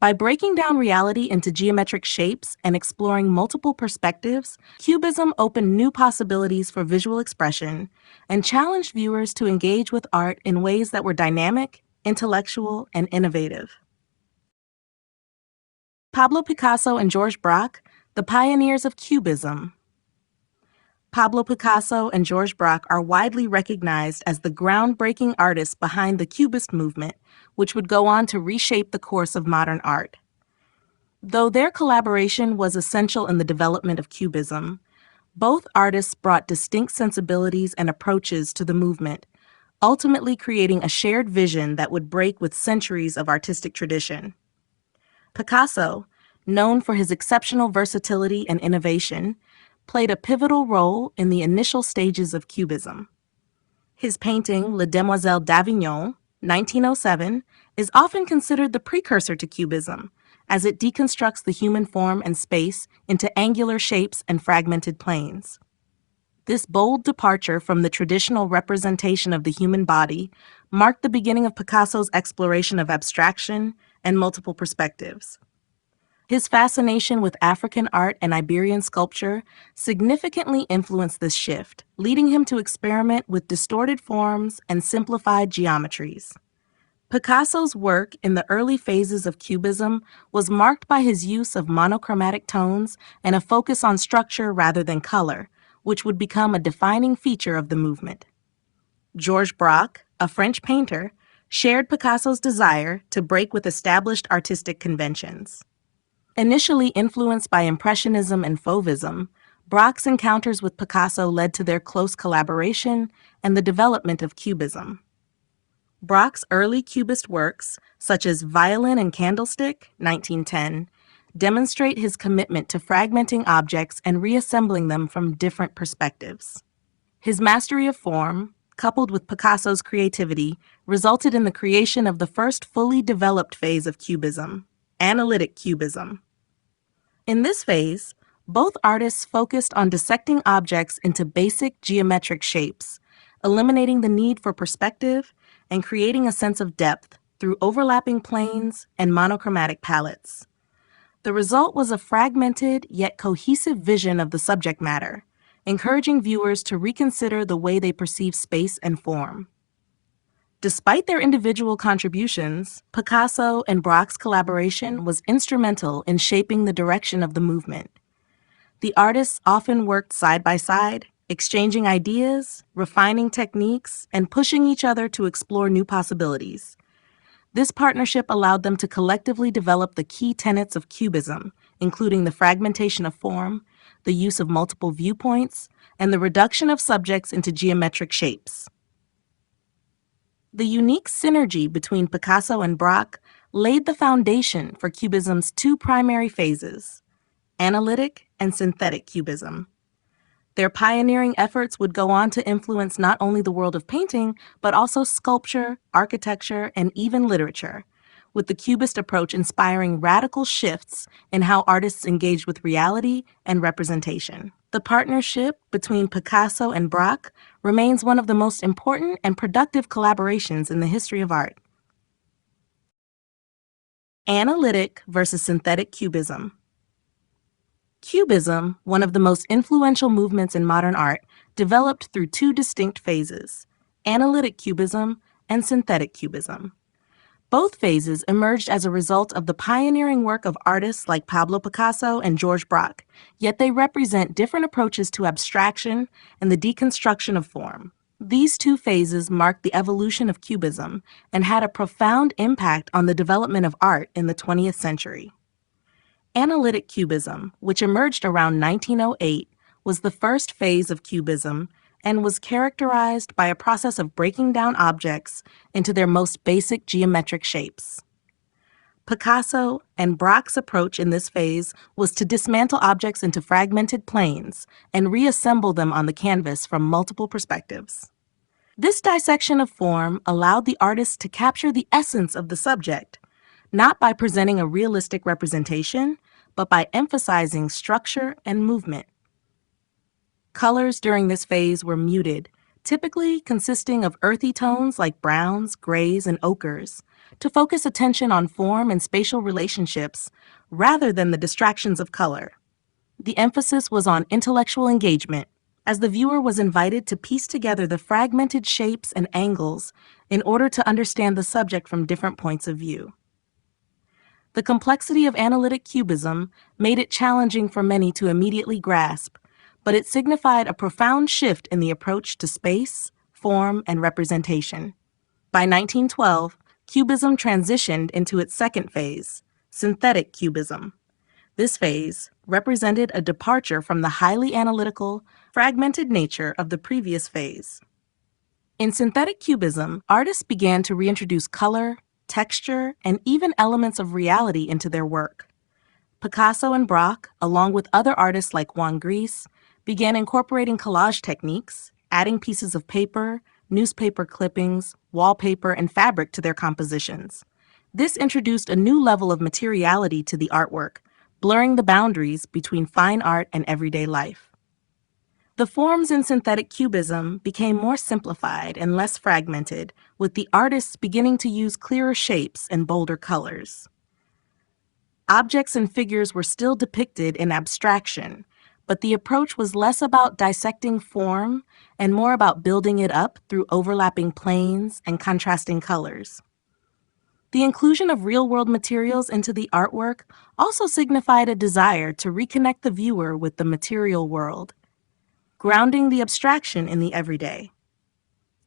By breaking down reality into geometric shapes and exploring multiple perspectives, Cubism opened new possibilities for visual expression and challenged viewers to engage with art in ways that were dynamic, intellectual, and innovative. Pablo Picasso and Georges Braque, the pioneers of Cubism. Pablo Picasso and Georges Braque are widely recognized as the groundbreaking artists behind the Cubist movement, which would go on to reshape the course of modern art. Though their collaboration was essential in the development of Cubism, both artists brought distinct sensibilities and approaches to the movement, ultimately creating a shared vision that would break with centuries of artistic tradition. Picasso, known for his exceptional versatility and innovation, played a pivotal role in the initial stages of Cubism. His painting, La Demoiselle d'Avignon, 1907, is often considered the precursor to Cubism, as it deconstructs the human form and space into angular shapes and fragmented planes. This bold departure from the traditional representation of the human body marked the beginning of Picasso's exploration of abstraction and multiple perspectives. His fascination with African art and Iberian sculpture significantly influenced this shift, leading him to experiment with distorted forms and simplified geometries. Picasso's work in the early phases of Cubism was marked by his use of monochromatic tones and a focus on structure rather than color, which would become a defining feature of the movement. Georges Braque, a French painter, shared Picasso's desire to break with established artistic conventions. Initially influenced by Impressionism and Fauvism, Braque's encounters with Picasso led to their close collaboration and the development of Cubism. Braque's early Cubist works, such as Violin and Candlestick, 1910, demonstrate his commitment to fragmenting objects and reassembling them from different perspectives. His mastery of form, coupled with Picasso's creativity, resulted in the creation of the first fully developed phase of Cubism, analytic Cubism. In this phase, both artists focused on dissecting objects into basic geometric shapes, eliminating the need for perspective and creating a sense of depth through overlapping planes and monochromatic palettes. The result was a fragmented yet cohesive vision of the subject matter, encouraging viewers to reconsider the way they perceive space and form. Despite their individual contributions, Picasso and Braque's collaboration was instrumental in shaping the direction of the movement. The artists often worked side by side, exchanging ideas, refining techniques, and pushing each other to explore new possibilities. This partnership allowed them to collectively develop the key tenets of Cubism, including the fragmentation of form, the use of multiple viewpoints, and the reduction of subjects into geometric shapes. The unique synergy between Picasso and Braque laid the foundation for Cubism's two primary phases, analytic and synthetic Cubism. Their pioneering efforts would go on to influence not only the world of painting, but also sculpture, architecture, and even literature, with the Cubist approach inspiring radical shifts in how artists engaged with reality and representation. The partnership between Picasso and Braque remains one of the most important and productive collaborations in the history of art. Analytic versus synthetic Cubism. Cubism, one of the most influential movements in modern art, developed through two distinct phases, analytic Cubism and synthetic Cubism. Both phases emerged as a result of the pioneering work of artists like Pablo Picasso and Georges Braque, yet they represent different approaches to abstraction and the deconstruction of form. These two phases marked the evolution of Cubism and had a profound impact on the development of art in the 20th century. Analytic Cubism, which emerged around 1908, was the first phase of Cubism and was characterized by a process of breaking down objects into their most basic geometric shapes. Picasso and Braque's approach in this phase was to dismantle objects into fragmented planes and reassemble them on the canvas from multiple perspectives. This dissection of form allowed the artist to capture the essence of the subject, not by presenting a realistic representation, but by emphasizing structure and movement. Colors during this phase were muted, typically consisting of earthy tones like browns, grays, and ochres, to focus attention on form and spatial relationships rather than the distractions of color. The emphasis was on intellectual engagement, as the viewer was invited to piece together the fragmented shapes and angles in order to understand the subject from different points of view. The complexity of analytic Cubism made it challenging for many to immediately grasp, but it signified a profound shift in the approach to space, form, and representation. By 1912, Cubism transitioned into its second phase, synthetic Cubism. This phase represented a departure from the highly analytical, fragmented nature of the previous phase. In synthetic Cubism, artists began to reintroduce color, texture, and even elements of reality into their work. Picasso and Braque, along with other artists like Juan Gris, began incorporating collage techniques, adding pieces of paper, newspaper clippings, wallpaper, and fabric to their compositions. This introduced a new level of materiality to the artwork, blurring the boundaries between fine art and everyday life. The forms in synthetic Cubism became more simplified and less fragmented, with the artists beginning to use clearer shapes and bolder colors. Objects and figures were still depicted in abstraction, but the approach was less about dissecting form and more about building it up through overlapping planes and contrasting colors. The inclusion of real-world materials into the artwork also signified a desire to reconnect the viewer with the material world, grounding the abstraction in the everyday.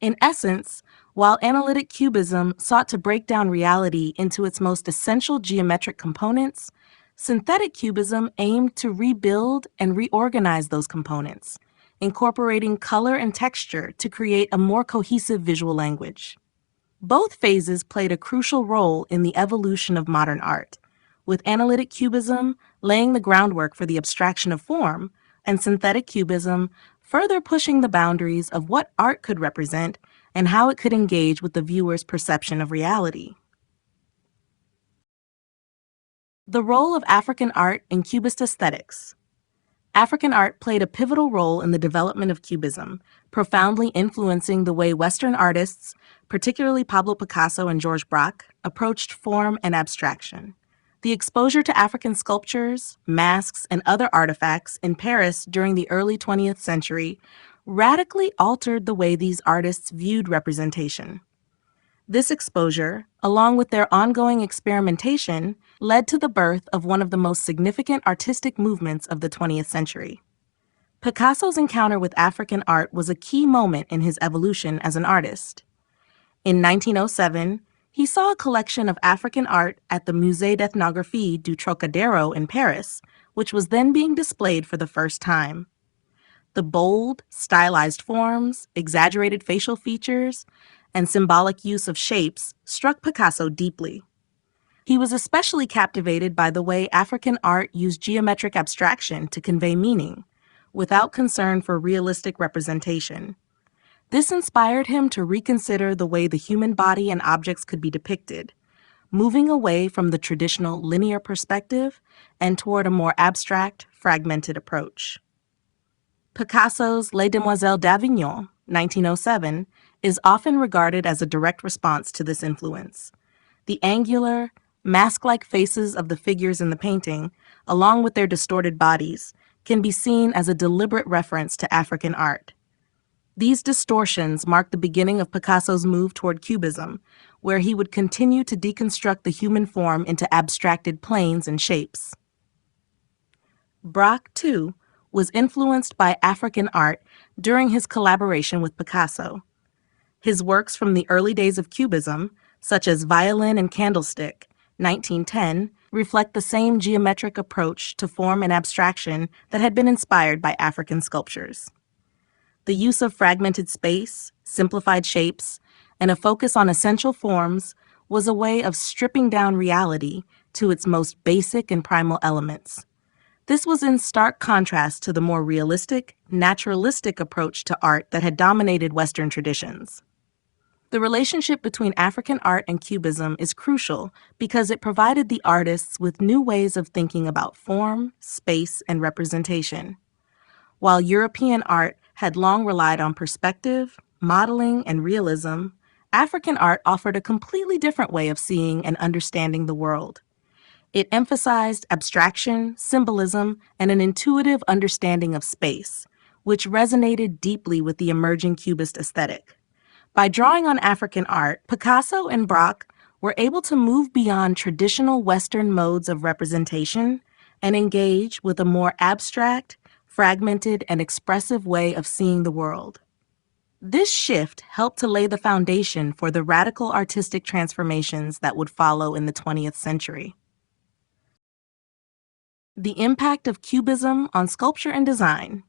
In essence, while analytic Cubism sought to break down reality into its most essential geometric components, synthetic Cubism aimed to rebuild and reorganize those components, incorporating color and texture to create a more cohesive visual language. Both phases played a crucial role in the evolution of modern art, with analytic Cubism laying the groundwork for the abstraction of form, and synthetic Cubism further pushing the boundaries of what art could represent and how it could engage with the viewer's perception of reality. The role of African art in Cubist aesthetics. African art played a pivotal role in the development of Cubism, profoundly influencing the way Western artists, particularly Pablo Picasso and Georges Braque, approached form and abstraction. The exposure to African sculptures, masks, and other artifacts in Paris during the early 20th century radically altered the way these artists viewed representation. This exposure, along with their ongoing experimentation, led to the birth of one of the most significant artistic movements of the 20th century. Picasso's encounter with African art was a key moment in his evolution as an artist. In 1907, he saw a collection of African art at the Musée d'Ethnographie du Trocadero in Paris, which was then being displayed for the first time. The bold, stylized forms, exaggerated facial features, and symbolic use of shapes struck Picasso deeply. He was especially captivated by the way African art used geometric abstraction to convey meaning, without concern for realistic representation. This inspired him to reconsider the way the human body and objects could be depicted, moving away from the traditional linear perspective and toward a more abstract, fragmented approach. Picasso's Les Demoiselles d'Avignon, 1907, is often regarded as a direct response to this influence. The angular, mask-like faces of the figures in the painting, along with their distorted bodies, can be seen as a deliberate reference to African art. These distortions mark the beginning of Picasso's move toward Cubism, where he would continue to deconstruct the human form into abstracted planes and shapes. Braque, too, was influenced by African art during his collaboration with Picasso. His works from the early days of Cubism, such as Violin and Candlestick, 1910, reflect the same geometric approach to form and abstraction that had been inspired by African sculptures. The use of fragmented space, simplified shapes, and a focus on essential forms was a way of stripping down reality to its most basic and primal elements. This was in stark contrast to the more realistic, naturalistic approach to art that had dominated Western traditions. The relationship between African art and Cubism is crucial because it provided the artists with new ways of thinking about form, space, and representation. While European art had long relied on perspective, modeling, and realism, African art offered a completely different way of seeing and understanding the world. It emphasized abstraction, symbolism, and an intuitive understanding of space, which resonated deeply with the emerging Cubist aesthetic. By drawing on African art, Picasso and Braque were able to move beyond traditional Western modes of representation and engage with a more abstract, fragmented, and expressive way of seeing the world. This shift helped to lay the foundation for the radical artistic transformations that would follow in the 20th century. The impact of Cubism on sculpture and design.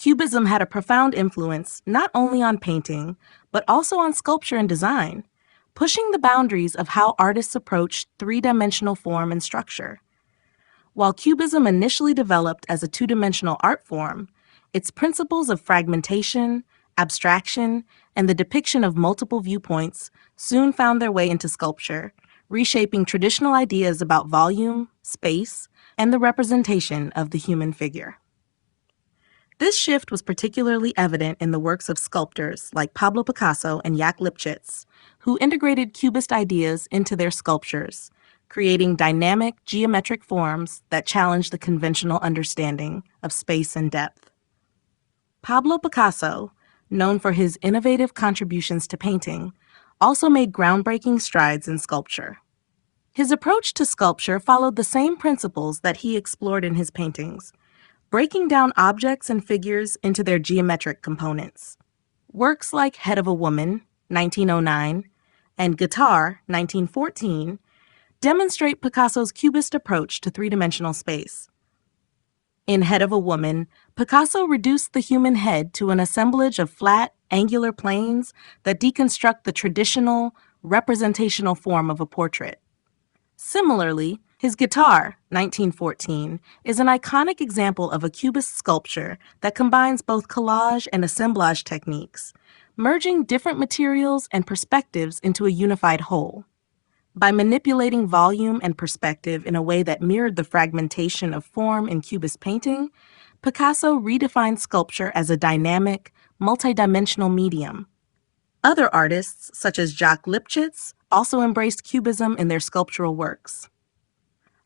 Cubism had a profound influence not only on painting, but also on sculpture and design, pushing the boundaries of how artists approached three-dimensional form and structure. While Cubism initially developed as a two-dimensional art form, its principles of fragmentation, abstraction, and the depiction of multiple viewpoints soon found their way into sculpture, reshaping traditional ideas about volume, space, and the representation of the human figure. This shift was particularly evident in the works of sculptors like Pablo Picasso and Jaak Lipchitz, who integrated Cubist ideas into their sculptures, creating dynamic, geometric forms that challenged the conventional understanding of space and depth. Pablo Picasso, known for his innovative contributions to painting, also made groundbreaking strides in sculpture. His approach to sculpture followed the same principles that he explored in his paintings, breaking down objects and figures into their geometric components. Works like Head of a Woman, 1909, and Guitar, 1914, demonstrate Picasso's Cubist approach to three-dimensional space. In Head of a Woman, Picasso reduced the human head to an assemblage of flat, angular planes that deconstruct the traditional, representational form of a portrait. Similarly, his Guitar, 1914, is an iconic example of a Cubist sculpture that combines both collage and assemblage techniques, merging different materials and perspectives into a unified whole. By manipulating volume and perspective in a way that mirrored the fragmentation of form in Cubist painting, Picasso redefined sculpture as a dynamic, multidimensional medium. Other artists, such as Jaak Lipchitz, also embraced Cubism in their sculptural works.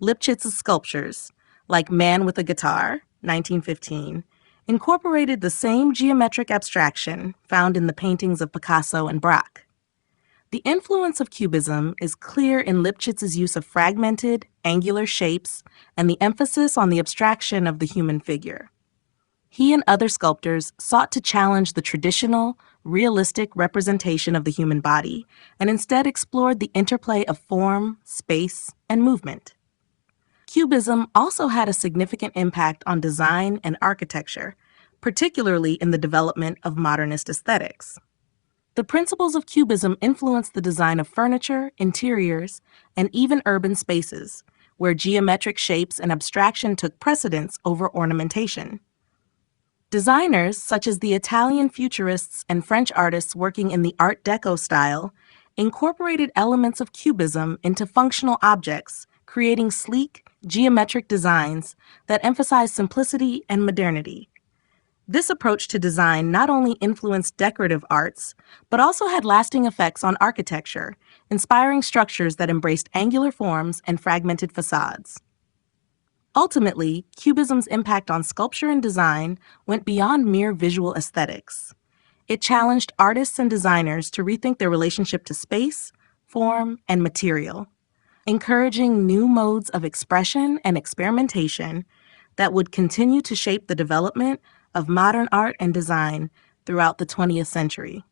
Lipchitz's sculptures, like Man with a Guitar, 1915, incorporated the same geometric abstraction found in the paintings of Picasso and Braque. The influence of Cubism is clear in Lipchitz's use of fragmented, angular shapes and the emphasis on the abstraction of the human figure. He and other sculptors sought to challenge the traditional, realistic representation of the human body and instead explored the interplay of form, space, and movement. Cubism also had a significant impact on design and architecture, particularly in the development of modernist aesthetics. The principles of Cubism influenced the design of furniture, interiors, and even urban spaces, where geometric shapes and abstraction took precedence over ornamentation. Designers such as the Italian futurists and French artists working in the Art Deco style incorporated elements of Cubism into functional objects, creating sleek, geometric designs that emphasize simplicity and modernity. This approach to design not only influenced decorative arts, but also had lasting effects on architecture, inspiring structures that embraced angular forms and fragmented facades. Ultimately, Cubism's impact on sculpture and design went beyond mere visual aesthetics. It challenged artists and designers to rethink their relationship to space, form, and material, encouraging new modes of expression and experimentation that would continue to shape the development of modern art and design throughout the 20th century.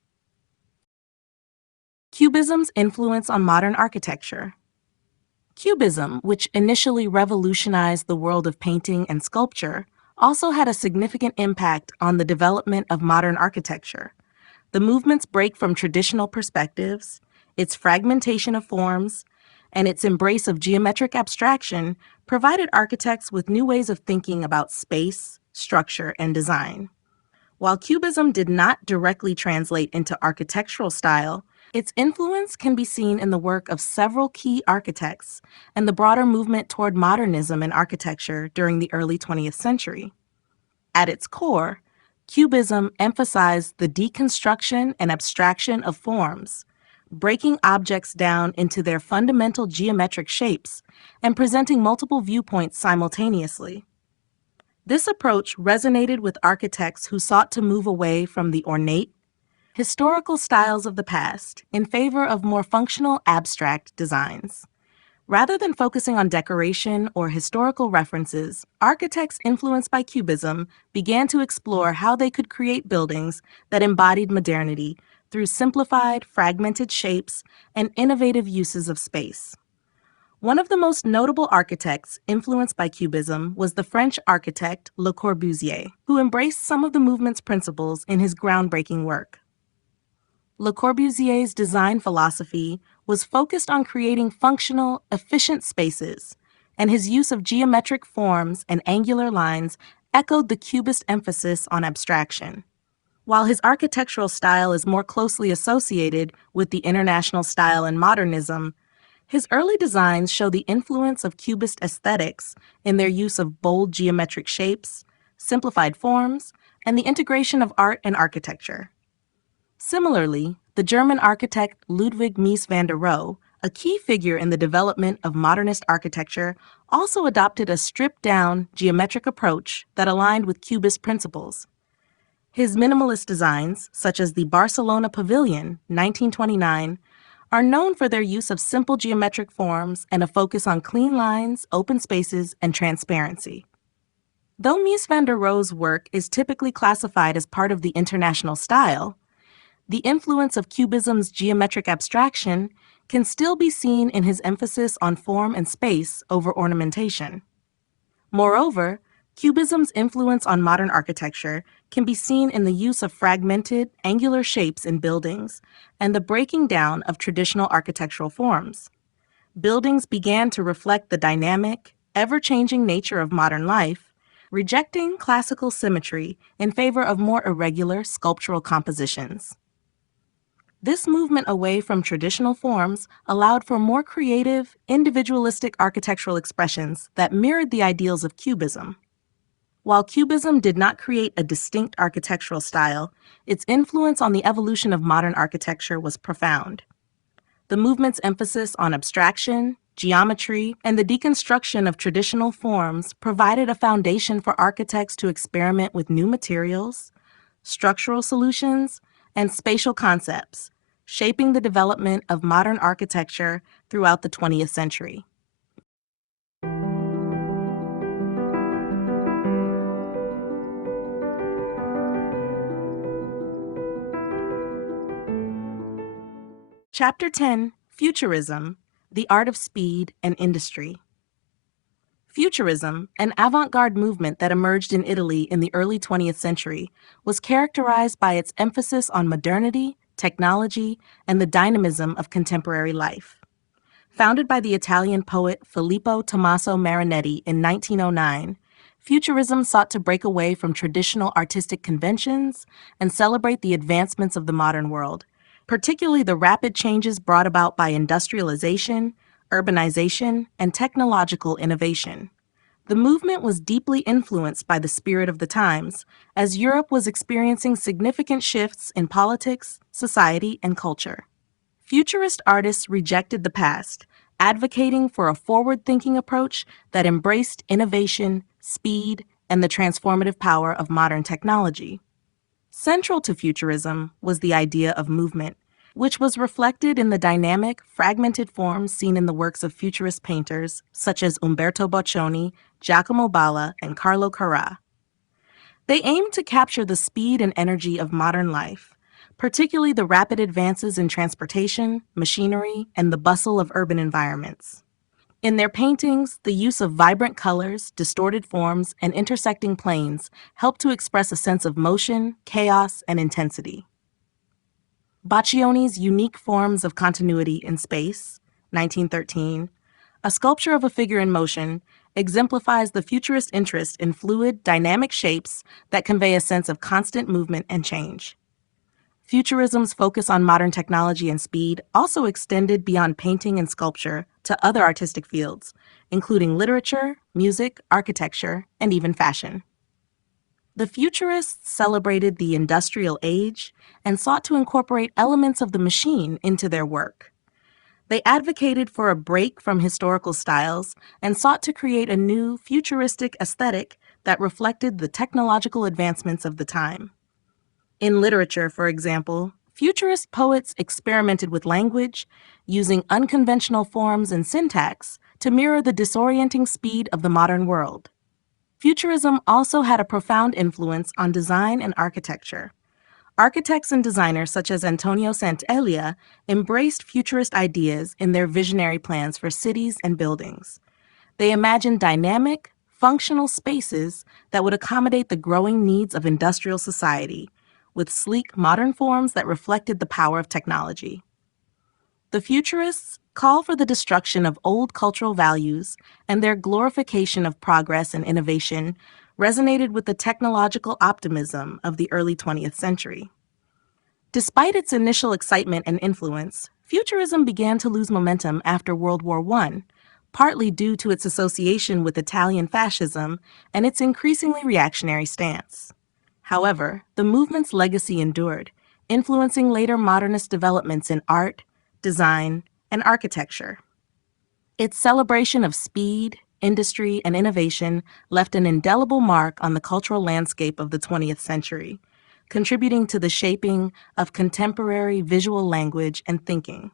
Cubism's influence on modern architecture. Cubism, which initially revolutionized the world of painting and sculpture, also had a significant impact on the development of modern architecture. The movement's break from traditional perspectives, its fragmentation of forms, and its embrace of geometric abstraction provided architects with new ways of thinking about space, structure, and design. While Cubism did not directly translate into architectural style, its influence can be seen in the work of several key architects and the broader movement toward modernism in architecture during the early 20th century. At its core, Cubism emphasized the deconstruction and abstraction of forms, breaking objects down into their fundamental geometric shapes and presenting multiple viewpoints simultaneously. This approach resonated with architects who sought to move away from the ornate, historical styles of the past in favor of more functional, abstract designs. Rather than focusing on decoration or historical references, architects influenced by Cubism began to explore how they could create buildings that embodied modernity through simplified, fragmented shapes and innovative uses of space. One of the most notable architects influenced by Cubism was the French architect Le Corbusier, who embraced some of the movement's principles in his groundbreaking work. Le Corbusier's design philosophy was focused on creating functional, efficient spaces, and his use of geometric forms and angular lines echoed the Cubist emphasis on abstraction. While his architectural style is more closely associated with the international style and modernism, his early designs show the influence of Cubist aesthetics in their use of bold geometric shapes, simplified forms, and the integration of art and architecture. Similarly, the German architect Ludwig Mies van der Rohe, a key figure in the development of modernist architecture, also adopted a stripped-down, geometric approach that aligned with Cubist principles. His minimalist designs, such as the Barcelona Pavilion, 1929, are known for their use of simple geometric forms and a focus on clean lines, open spaces, and transparency. Though Mies van der Rohe's work is typically classified as part of the international style, the influence of Cubism's geometric abstraction can still be seen in his emphasis on form and space over ornamentation. Moreover, Cubism's influence on modern architecture can be seen in the use of fragmented, angular shapes in buildings and the breaking down of traditional architectural forms. Buildings began to reflect the dynamic, ever-changing nature of modern life, rejecting classical symmetry in favor of more irregular sculptural compositions. This movement away from traditional forms allowed for more creative, individualistic architectural expressions that mirrored the ideals of Cubism. While Cubism did not create a distinct architectural style, its influence on the evolution of modern architecture was profound. The movement's emphasis on abstraction, geometry, and the deconstruction of traditional forms provided a foundation for architects to experiment with new materials, structural solutions, and spatial concepts, shaping the development of modern architecture throughout the 20th century. Chapter 10, Futurism, the Art of Speed and Industry. Futurism, an avant-garde movement that emerged in Italy in the early 20th century, was characterized by its emphasis on modernity, technology, and the dynamism of contemporary life. Founded by the Italian poet Filippo Tommaso Marinetti in 1909, Futurism sought to break away from traditional artistic conventions and celebrate the advancements of the modern world, particularly the rapid changes brought about by industrialization, urbanization, and technological innovation. The movement was deeply influenced by the spirit of the times, as Europe was experiencing significant shifts in politics, society, and culture. Futurist artists rejected the past, advocating for a forward-thinking approach that embraced innovation, speed, and the transformative power of modern technology. Central to Futurism was the idea of movement, which was reflected in the dynamic, fragmented forms seen in the works of Futurist painters such as Umberto Boccioni, Giacomo Balla, and Carlo Carrà. They aimed to capture the speed and energy of modern life, particularly the rapid advances in transportation, machinery, and the bustle of urban environments. In their paintings, the use of vibrant colors, distorted forms, and intersecting planes helped to express a sense of motion, chaos, and intensity. Boccioni's Unique Forms of Continuity in Space, 1913, a sculpture of a figure in motion, exemplifies the futurist interest in fluid, dynamic shapes that convey a sense of constant movement and change. Futurism's focus on modern technology and speed also extended beyond painting and sculpture to other artistic fields, including literature, music, architecture, and even fashion. The Futurists celebrated the industrial age and sought to incorporate elements of the machine into their work. They advocated for a break from historical styles and sought to create a new, futuristic aesthetic that reflected the technological advancements of the time. In literature, for example, Futurist poets experimented with language, using unconventional forms and syntax to mirror the disorienting speed of the modern world. Futurism also had a profound influence on design and architecture. Architects and designers such as Antonio Sant'Elia embraced futurist ideas in their visionary plans for cities and buildings. They imagined dynamic, functional spaces that would accommodate the growing needs of industrial society, with sleek, modern forms that reflected the power of technology. The Futurists call for the destruction of old cultural values, and their glorification of progress and innovation resonated with the technological optimism of the early 20th century. Despite its initial excitement and influence, Futurism began to lose momentum after World War I, partly due to its association with Italian fascism and its increasingly reactionary stance. However, the movement's legacy endured, influencing later modernist developments in art, design, and architecture. Its celebration of speed, industry, and innovation left an indelible mark on the cultural landscape of the 20th century, contributing to the shaping of contemporary visual language and thinking.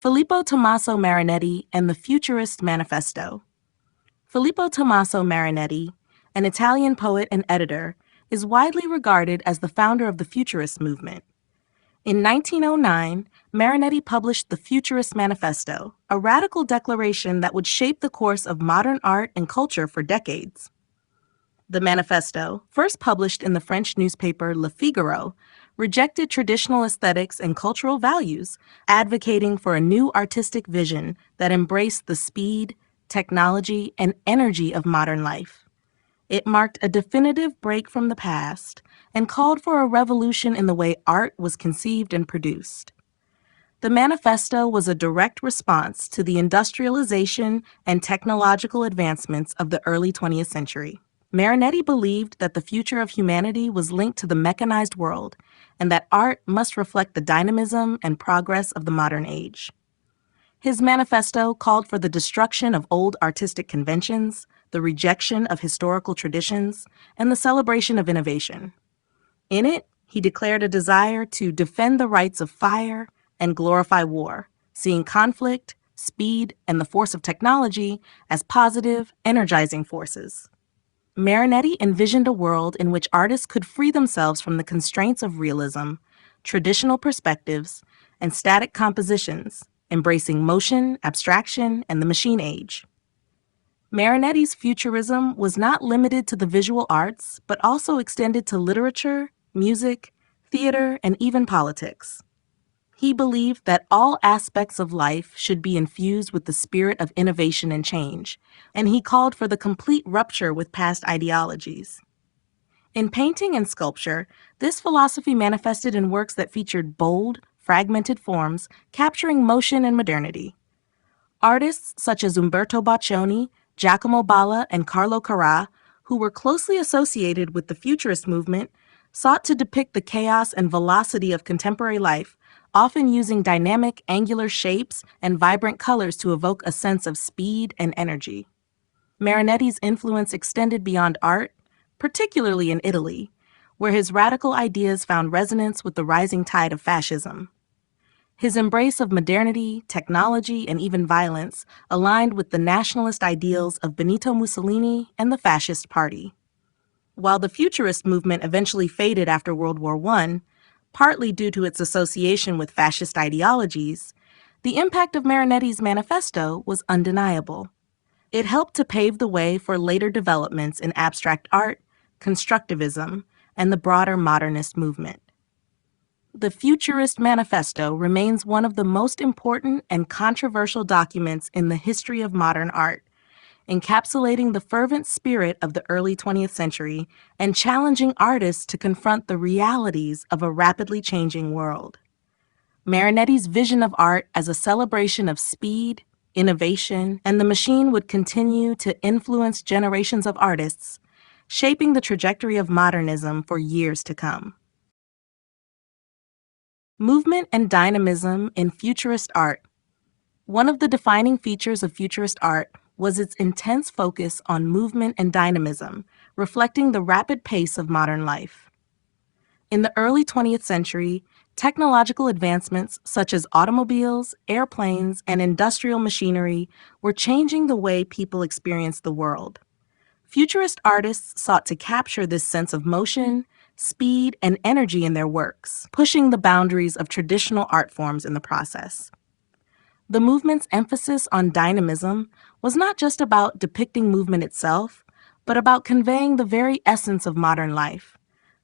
Filippo Tommaso Marinetti and the Futurist Manifesto. Filippo Tommaso Marinetti, an Italian poet and editor, is widely regarded as the founder of the Futurist movement. In 1909, Marinetti published the Futurist Manifesto, a radical declaration that would shape the course of modern art and culture for decades. The manifesto, first published in the French newspaper Le Figaro, rejected traditional aesthetics and cultural values, advocating for a new artistic vision that embraced the speed, technology, and energy of modern life. It marked a definitive break from the past and called for a revolution in the way art was conceived and produced. The manifesto was a direct response to the industrialization and technological advancements of the early 20th century. Marinetti believed that the future of humanity was linked to the mechanized world and that art must reflect the dynamism and progress of the modern age. His manifesto called for the destruction of old artistic conventions, the rejection of historical traditions, and the celebration of innovation. In it, He declared a desire to defend the rights of fire and glorify war, seeing conflict, speed, and the force of technology as positive, energizing forces. Marinetti envisioned a world in which artists could free themselves from the constraints of realism, traditional perspectives, and static compositions, embracing motion, abstraction, and the machine age. Marinetti's futurism was not limited to the visual arts, but also extended to literature, music, theater, and even politics. He believed that all aspects of life should be infused with the spirit of innovation and change, and he called for the complete rupture with past ideologies. In painting and sculpture, this philosophy manifested in works that featured bold, fragmented forms, capturing motion and modernity. Artists such as Umberto Boccioni, Giacomo Balla, and Carlo Carrà, who were closely associated with the Futurist movement, sought to depict the chaos and velocity of contemporary life, often using dynamic, angular shapes and vibrant colors to evoke a sense of speed and energy. Marinetti's influence extended beyond art, particularly in Italy, where his radical ideas found resonance with the rising tide of fascism. His embrace of modernity, technology, and even violence aligned with the nationalist ideals of Benito Mussolini and the Fascist Party. While the Futurist movement eventually faded after World War I, partly due to its association with fascist ideologies, the impact of Marinetti's manifesto was undeniable. It helped to pave the way for later developments in abstract art, constructivism, and the broader modernist movement. The Futurist Manifesto remains one of the most important and controversial documents in the history of modern art, encapsulating the fervent spirit of the early 20th century and challenging artists to confront the realities of a rapidly changing world. Marinetti's vision of art as a celebration of speed, innovation, and the machine would continue to influence generations of artists, shaping the trajectory of modernism for years to come. Movement and dynamism in Futurist art. One of the defining features of Futurist art was its intense focus on movement and dynamism, reflecting the rapid pace of modern life. In the early 20th century, technological advancements such as automobiles, airplanes, and industrial machinery were changing the way people experienced the world. Futurist artists sought to capture this sense of motion, speed, and energy in their works, pushing the boundaries of traditional art forms in the process. The movement's emphasis on dynamism was not just about depicting movement itself, but about conveying the very essence of modern life,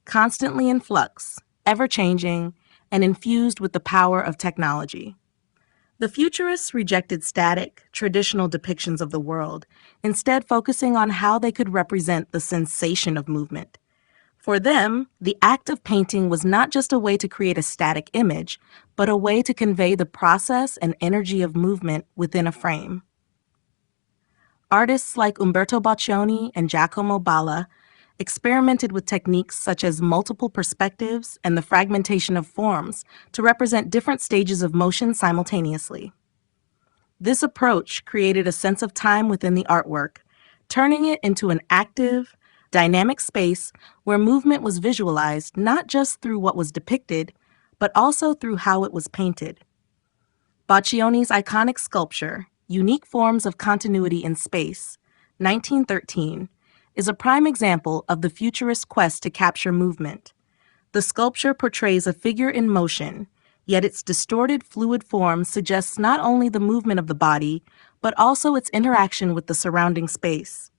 constantly in flux, ever-changing, and infused with the power of technology. The Futurists rejected static, traditional depictions of the world, instead focusing on how they could represent the sensation of movement. For them, the act of painting was not just a way to create a static image, but a way to convey the process and energy of movement within a frame. Artists like Umberto Boccioni and Giacomo Balla experimented with techniques such as multiple perspectives and the fragmentation of forms to represent different stages of motion simultaneously. This approach created a sense of time within the artwork, turning it into an active, dynamic space where movement was visualized not just through what was depicted, but also through how it was painted. Boccioni's iconic sculpture, Unique Forms of Continuity in Space, 1913, is a prime example of the Futurist quest to capture movement. The sculpture portrays a figure in motion, yet its distorted fluid form suggests not only the movement of the body, but also its interaction with the surrounding space.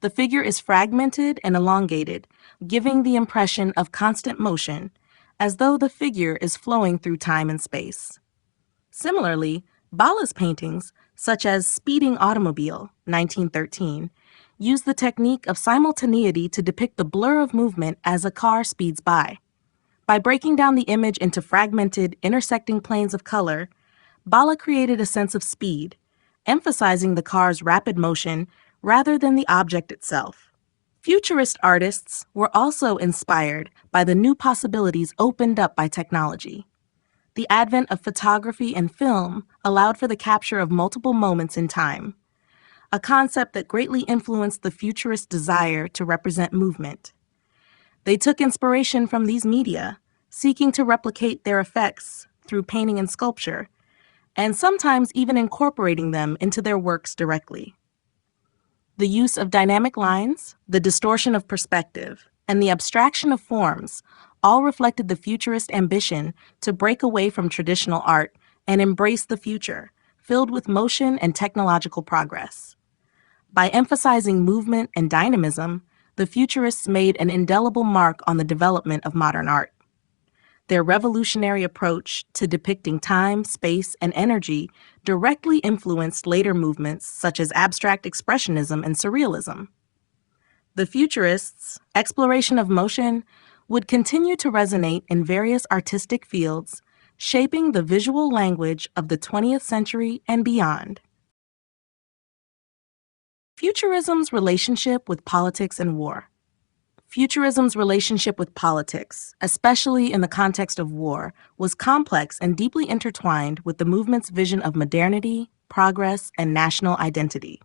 The figure is fragmented and elongated, giving the impression of constant motion, as though the figure is flowing through time and space. Similarly, Balla's paintings, such as Speeding Automobile, 1913, use the technique of simultaneity to depict the blur of movement as a car speeds by. By breaking down the image into fragmented, intersecting planes of color, Balla created a sense of speed, emphasizing the car's rapid motion rather than the object itself. Futurist artists were also inspired by the new possibilities opened up by technology. The advent of photography and film allowed for the capture of multiple moments in time, a concept that greatly influenced the Futurist desire to represent movement. They took inspiration from these media, seeking to replicate their effects through painting and sculpture, and sometimes even incorporating them into their works directly. The use of dynamic lines, the distortion of perspective, and the abstraction of forms all reflected the futurist ambition to break away from traditional art and embrace the future, filled with motion and technological progress. By emphasizing movement and dynamism, the futurists made an indelible mark on the development of modern art. Their revolutionary approach to depicting time, space, and energy directly influenced later movements such as abstract expressionism and surrealism. The futurists' exploration of motion would continue to resonate in various artistic fields, shaping the visual language of the 20th century and beyond. Futurism's relationship with politics and war. Futurism's relationship with politics, especially in the context of war, was complex and deeply intertwined with the movement's vision of modernity, progress, and national identity.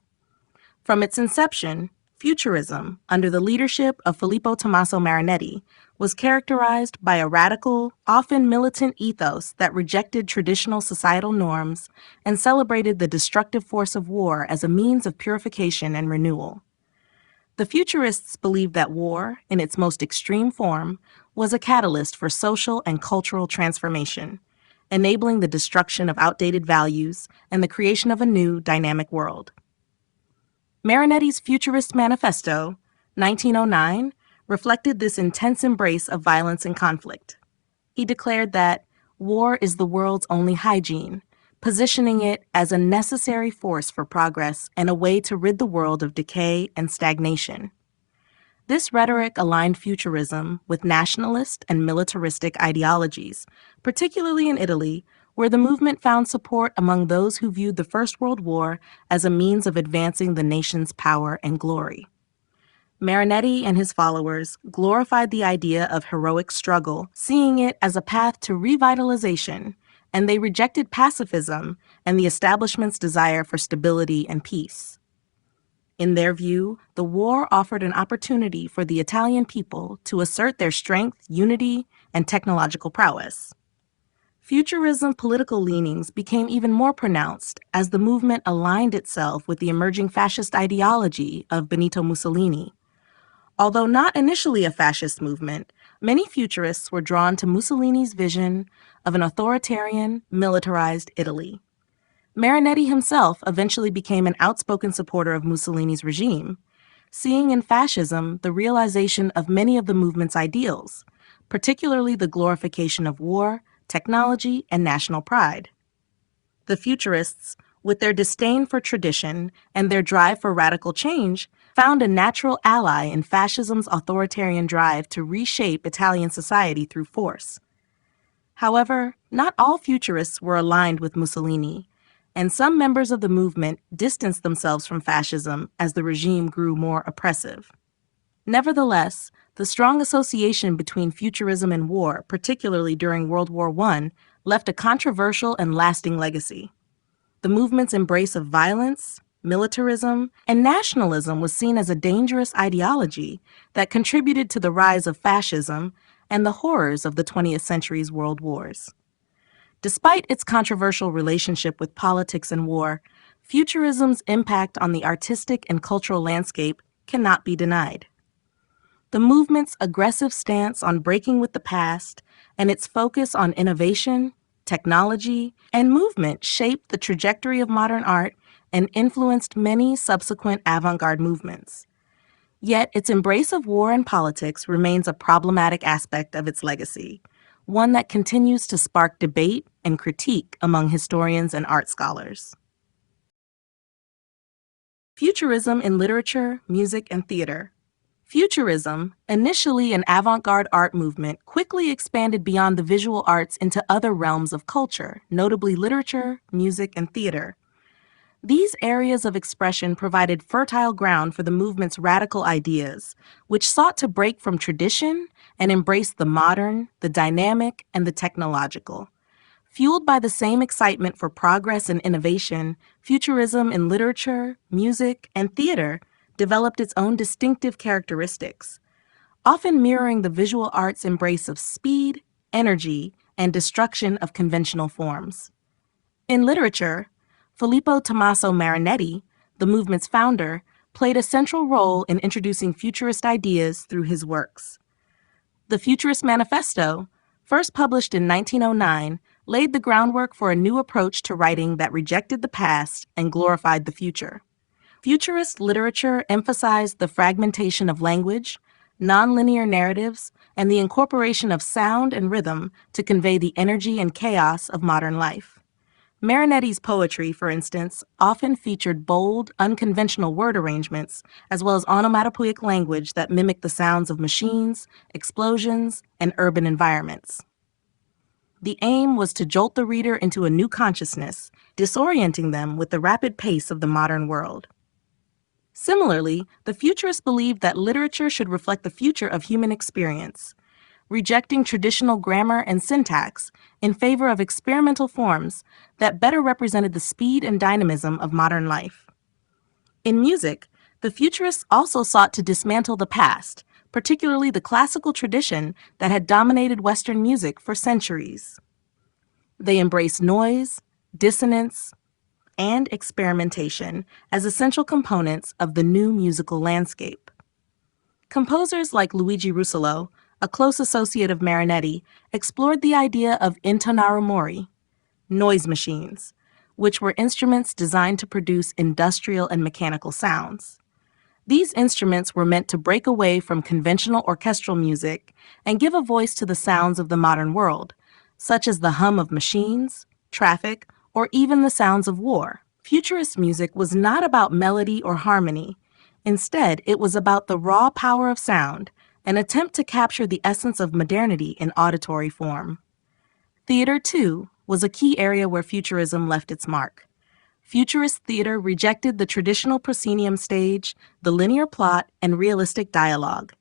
From its inception, Futurism, under the leadership of Filippo Tommaso Marinetti, was characterized by a radical, often militant ethos that rejected traditional societal norms and celebrated the destructive force of war as a means of purification and renewal. The Futurists believed that war, in its most extreme form, was a catalyst for social and cultural transformation, enabling the destruction of outdated values and the creation of a new, dynamic world. Marinetti's Futurist Manifesto, 1909, reflected this intense embrace of violence and conflict. He declared that war is the world's only hygiene, positioning it as a necessary force for progress and a way to rid the world of decay and stagnation. This rhetoric aligned Futurism with nationalist and militaristic ideologies, particularly in Italy, where the movement found support among those who viewed the First World War as a means of advancing the nation's power and glory. Marinetti and his followers glorified the idea of heroic struggle, seeing it as a path to revitalization, and they rejected pacifism and the establishment's desire for stability and peace. In their view, the war offered an opportunity for the Italian people to assert their strength, unity, and technological prowess. Futurism political leanings became even more pronounced as the movement aligned itself with the emerging fascist ideology of Benito Mussolini. Although not initially a fascist movement, many futurists were drawn to Mussolini's vision of an authoritarian, militarized Italy. Marinetti himself eventually became an outspoken supporter of Mussolini's regime, seeing in fascism the realization of many of the movement's ideals, particularly the glorification of war, technology, and national pride. The Futurists, with their disdain for tradition and their drive for radical change, found a natural ally in fascism's authoritarian drive to reshape Italian society through force. However, not all Futurists were aligned with Mussolini, and some members of the movement distanced themselves from fascism as the regime grew more oppressive. Nevertheless, the strong association between Futurism and war, particularly during World War I, left a controversial and lasting legacy. The movement's embrace of violence, militarism, and nationalism was seen as a dangerous ideology that contributed to the rise of fascism and the horrors of the 20th century's world wars. Despite its controversial relationship with politics and war, Futurism's impact on the artistic and cultural landscape cannot be denied. The movement's aggressive stance on breaking with the past and its focus on innovation, technology, and movement shaped the trajectory of modern art and influenced many subsequent avant-garde movements. Yet its embrace of war and politics remains a problematic aspect of its legacy, one that continues to spark debate and critique among historians and art scholars. Futurism in literature, music, and theater. Futurism, initially an avant-garde art movement, quickly expanded beyond the visual arts into other realms of culture, notably literature, music, and theater. These areas of expression provided fertile ground for the movement's radical ideas, which sought to break from tradition and embrace the modern, the dynamic, and the technological. Fueled by the same excitement for progress and innovation, Futurism in literature, music, and theater developed its own distinctive characteristics, often mirroring the visual arts' embrace of speed, energy, and destruction of conventional forms. In literature, Filippo Tommaso Marinetti, the movement's founder, played a central role in introducing futurist ideas through his works. The Futurist Manifesto, first published in 1909, laid the groundwork for a new approach to writing that rejected the past and glorified the future. Futurist literature emphasized the fragmentation of language, nonlinear narratives, and the incorporation of sound and rhythm to convey the energy and chaos of modern life. Marinetti's poetry, for instance, often featured bold, unconventional word arrangements, as well as onomatopoeic language that mimicked the sounds of machines, explosions, and urban environments. The aim was to jolt the reader into a new consciousness, disorienting them with the rapid pace of the modern world. Similarly, the futurists believed that literature should reflect the future of human experience, rejecting traditional grammar and syntax in favor of experimental forms that better represented the speed and dynamism of modern life. In music, the futurists also sought to dismantle the past, particularly the classical tradition that had dominated Western music for centuries. They embraced noise, dissonance, and experimentation as essential components of the new musical landscape. Composers like Luigi Russolo, a close associate of Marinetti, explored the idea of intonarumori, noise machines, which were instruments designed to produce industrial and mechanical sounds. These instruments were meant to break away from conventional orchestral music and give a voice to the sounds of the modern world, such as the hum of machines, traffic, or even the sounds of war. Futurist music was not about melody or harmony. Instead, it was about the raw power of sound, an attempt to capture the essence of modernity in auditory form. Theater, too, was a key area where Futurism left its mark. Futurist theater rejected the traditional proscenium stage, the linear plot, and realistic dialogue.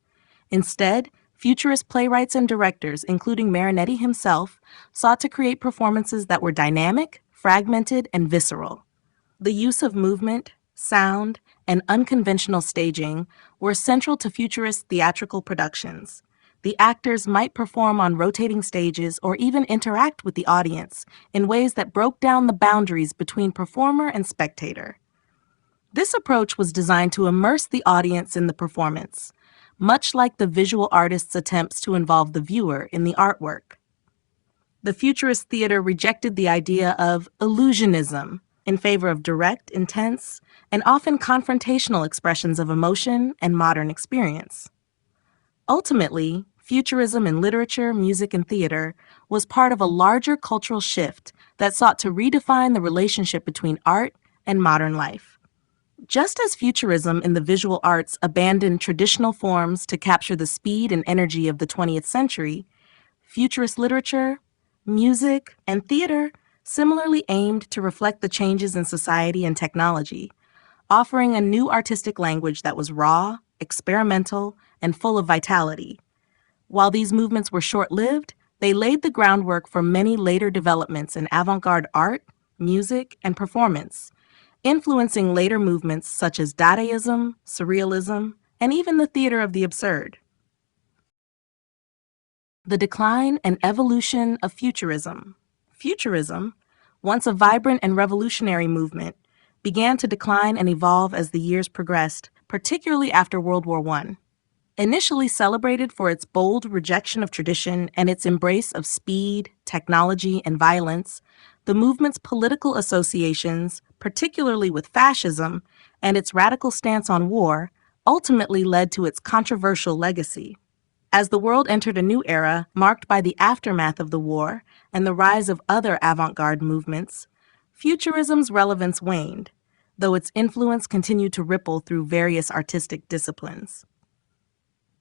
Instead, Futurist playwrights and directors, including Marinetti himself, sought to create performances that were dynamic, fragmented, and visceral. The use of movement, sound, and unconventional staging were central to Futurist theatrical productions. The actors might perform on rotating stages or even interact with the audience in ways that broke down the boundaries between performer and spectator. This approach was designed to immerse the audience in the performance, much like the visual artist's attempts to involve the viewer in the artwork. The Futurist theater rejected the idea of illusionism in favor of direct, intense, and often confrontational expressions of emotion and modern experience. Ultimately, Futurism in literature, music, and theater was part of a larger cultural shift that sought to redefine the relationship between art and modern life. Just as Futurism in the visual arts abandoned traditional forms to capture the speed and energy of the 20th century, Futurist literature, music, and theater similarly aimed to reflect the changes in society and technology, offering a new artistic language that was raw, experimental, and full of vitality. While these movements were short-lived, they laid the groundwork for many later developments in avant-garde art, music, and performance, influencing later movements such as Dadaism, Surrealism, and even the theater of the absurd. The decline and evolution of Futurism. Futurism, once a vibrant and revolutionary movement, began to decline and evolve as the years progressed, particularly after World War I. Initially celebrated for its bold rejection of tradition and its embrace of speed, technology, and violence, the movement's political associations, particularly with fascism, and its radical stance on war, ultimately led to its controversial legacy. As the world entered a new era marked by the aftermath of the war and the rise of other avant-garde movements, Futurism's relevance waned, though its influence continued to ripple through various artistic disciplines.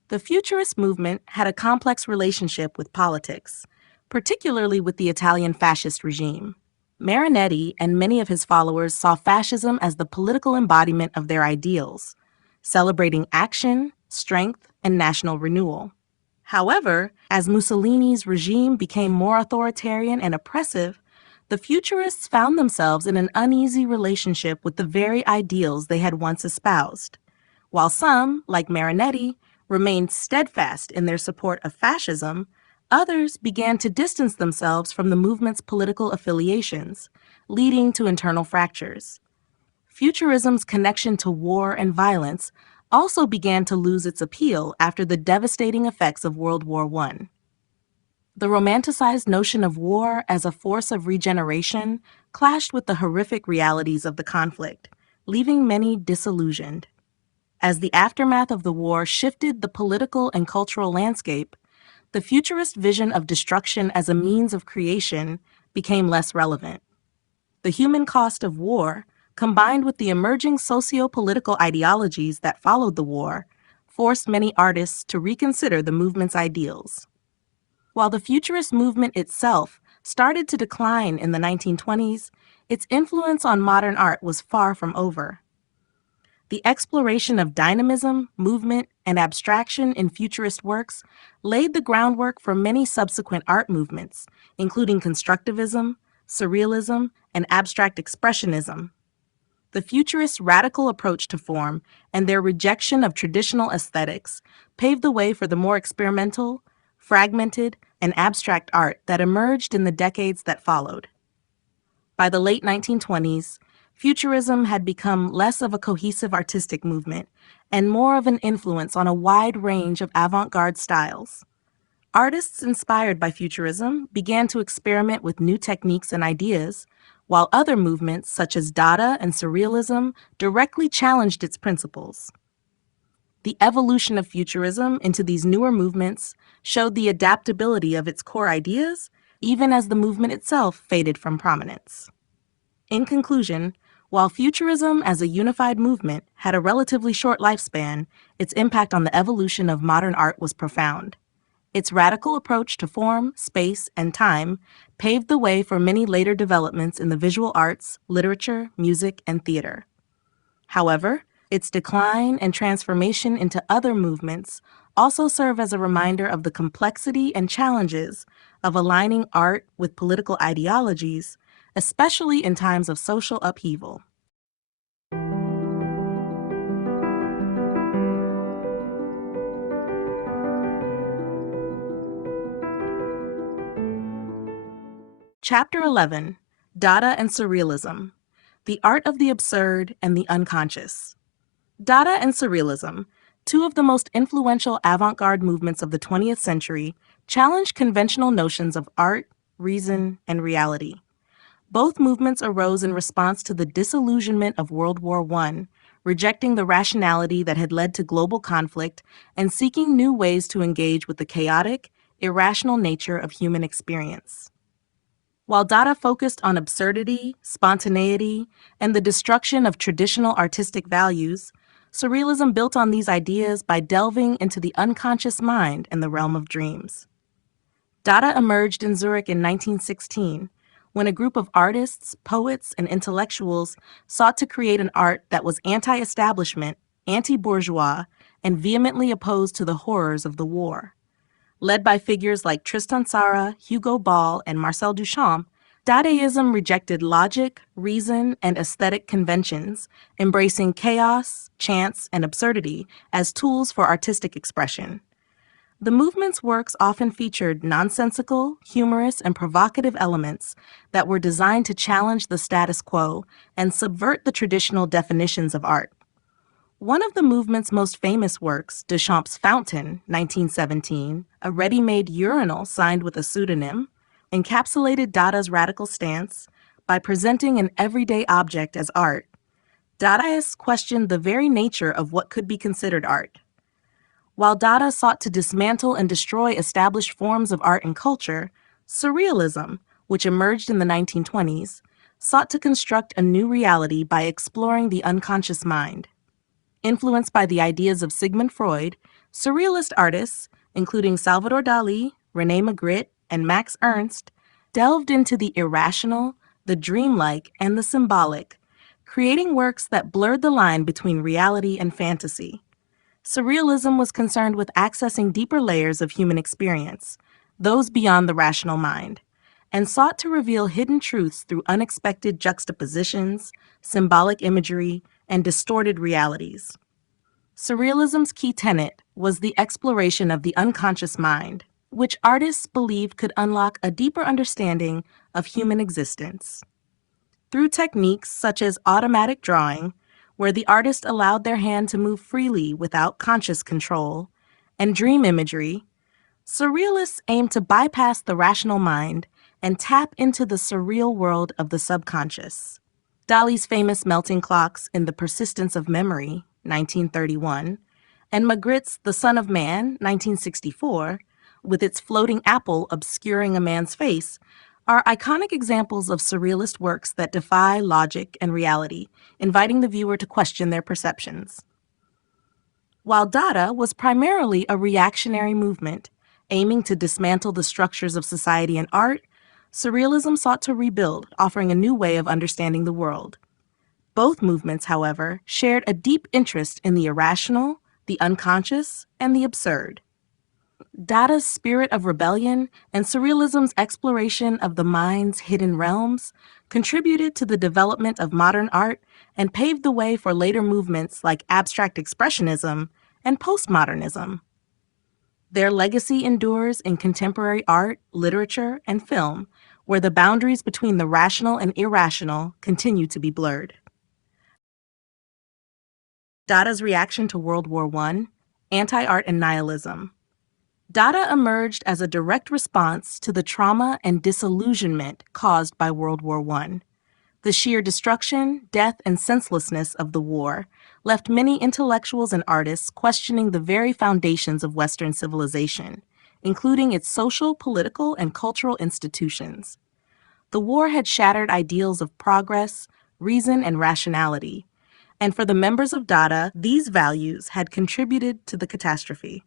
The Futurist movement had a complex relationship with politics, particularly with the Italian fascist regime. Marinetti and many of his followers saw fascism as the political embodiment of their ideals, celebrating action, strength, and national renewal. However, as Mussolini's regime became more authoritarian and oppressive, the Futurists found themselves in an uneasy relationship with the very ideals they had once espoused. While some, like Marinetti, remained steadfast in their support of fascism, Others began to distance themselves from the movement's political affiliations, leading to internal fractures. Futurism's connection to war and violence also began to lose its appeal after the devastating effects of World War I. The romanticized notion of war as a force of regeneration clashed with the horrific realities of the conflict, leaving many disillusioned. As the aftermath of the war shifted the political and cultural landscape, the futurist vision of destruction as a means of creation became less relevant. The human cost of war, combined with the emerging socio-political ideologies that followed the war, forced many artists to reconsider the movement's ideals. While the futurist movement itself started to decline in the 1920s, its influence on modern art was far from over. The exploration of dynamism, movement, and abstraction in futurist works laid the groundwork for many subsequent art movements, including constructivism, surrealism, and abstract expressionism. The futurists' radical approach to form and their rejection of traditional aesthetics paved the way for the more experimental, fragmented, and abstract art that emerged in the decades that followed. By the late 1920s, Futurism had become less of a cohesive artistic movement and more of an influence on a wide range of avant-garde styles. Artists inspired by Futurism began to experiment with new techniques and ideas, while other movements such as Dada and Surrealism directly challenged its principles. The evolution of Futurism into these newer movements showed the adaptability of its core ideas, even as the movement itself faded from prominence. In conclusion, while Futurism as a unified movement had a relatively short lifespan, its impact on the evolution of modern art was profound. Its radical approach to form, space, and time paved the way for many later developments in the visual arts, literature, music, and theater. However, its decline and transformation into other movements also serve as a reminder of the complexity and challenges of aligning art with political ideologies, especially in times of social upheaval. Chapter 11, Dada and Surrealism, The Art of the Absurd and the Unconscious. Dada and Surrealism, two of the most influential avant-garde movements of the 20th century, challenged conventional notions of art, reason, and reality. Both movements arose in response to the disillusionment of World War I, rejecting the rationality that had led to global conflict and seeking new ways to engage with the chaotic, irrational nature of human experience. While Dada focused on absurdity, spontaneity, and the destruction of traditional artistic values, Surrealism built on these ideas by delving into the unconscious mind and the realm of dreams. Dada emerged in Zurich in 1916, when a group of artists, poets, and intellectuals sought to create an art that was anti-establishment, anti-bourgeois, and vehemently opposed to the horrors of the war. Led by figures like Tristan Tzara, Hugo Ball, and Marcel Duchamp, Dadaism rejected logic, reason, and aesthetic conventions, embracing chaos, chance, and absurdity as tools for artistic expression. The movement's works often featured nonsensical, humorous, and provocative elements that were designed to challenge the status quo and subvert the traditional definitions of art. One of the movement's most famous works, Duchamp's Fountain, 1917, a ready-made urinal signed with a pseudonym, encapsulated Dada's radical stance by presenting an everyday object as art. Dadaists questioned the very nature of what could be considered art. While Dada sought to dismantle and destroy established forms of art and culture, Surrealism, which emerged in the 1920s, sought to construct a new reality by exploring the unconscious mind. Influenced by the ideas of Sigmund Freud, Surrealist artists, including Salvador Dali, René Magritte, and Max Ernst, delved into the irrational, the dreamlike, and the symbolic, creating works that blurred the line between reality and fantasy. Surrealism was concerned with accessing deeper layers of human experience, those beyond the rational mind, and sought to reveal hidden truths through unexpected juxtapositions, symbolic imagery, and distorted realities. Surrealism's key tenet was the exploration of the unconscious mind. which artists believed could unlock a deeper understanding of human existence. Through techniques such as automatic drawing, where the artist allowed their hand to move freely without conscious control, and dream imagery, surrealists aimed to bypass the rational mind and tap into the surreal world of the subconscious. Dali's famous melting clocks in The Persistence of Memory, 1931, and Magritte's The Son of Man, 1964, with its floating apple obscuring a man's face, are iconic examples of surrealist works that defy logic and reality, inviting the viewer to question their perceptions. While Dada was primarily a reactionary movement, aiming to dismantle the structures of society and art, Surrealism sought to rebuild, offering a new way of understanding the world. Both movements, however, shared a deep interest in the irrational, the unconscious, and the absurd. Dada's spirit of rebellion and Surrealism's exploration of the mind's hidden realms contributed to the development of modern art and paved the way for later movements like abstract expressionism and postmodernism. Their legacy endures in contemporary art, literature, and film, where the boundaries between the rational and irrational continue to be blurred. Dada's reaction to World War I, anti-art and nihilism. Dada emerged as a direct response to the trauma and disillusionment caused by World War I. The sheer destruction, death, and senselessness of the war left many intellectuals and artists questioning the very foundations of Western civilization, including its social, political, and cultural institutions. The war had shattered ideals of progress, reason, and rationality, and for the members of Dada, these values had contributed to the catastrophe.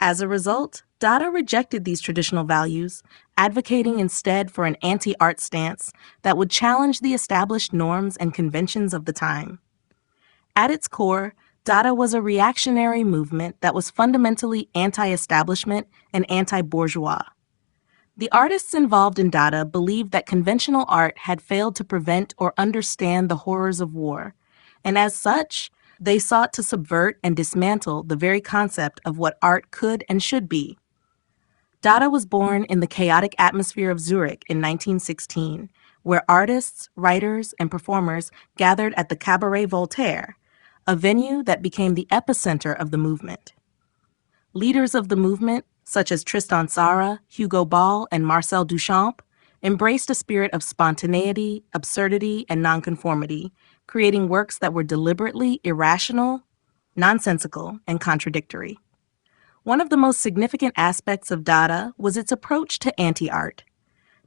As a result, Dada rejected these traditional values, advocating instead for an anti-art stance that would challenge the established norms and conventions of the time. At its core, Dada was a reactionary movement that was fundamentally anti-establishment and anti-bourgeois. The artists involved in Dada believed that conventional art had failed to prevent or understand the horrors of war, and as such, they sought to subvert and dismantle the very concept of what art could and should be. Dada was born in the chaotic atmosphere of Zurich in 1916, where artists, writers, and performers gathered at the Cabaret Voltaire, a venue that became the epicenter of the movement. Leaders of the movement, such as Tristan Tzara, Hugo Ball, and Marcel Duchamp, embraced a spirit of spontaneity, absurdity, and nonconformity, creating works that were deliberately irrational, nonsensical, and contradictory. One of the most significant aspects of Dada was its approach to anti-art.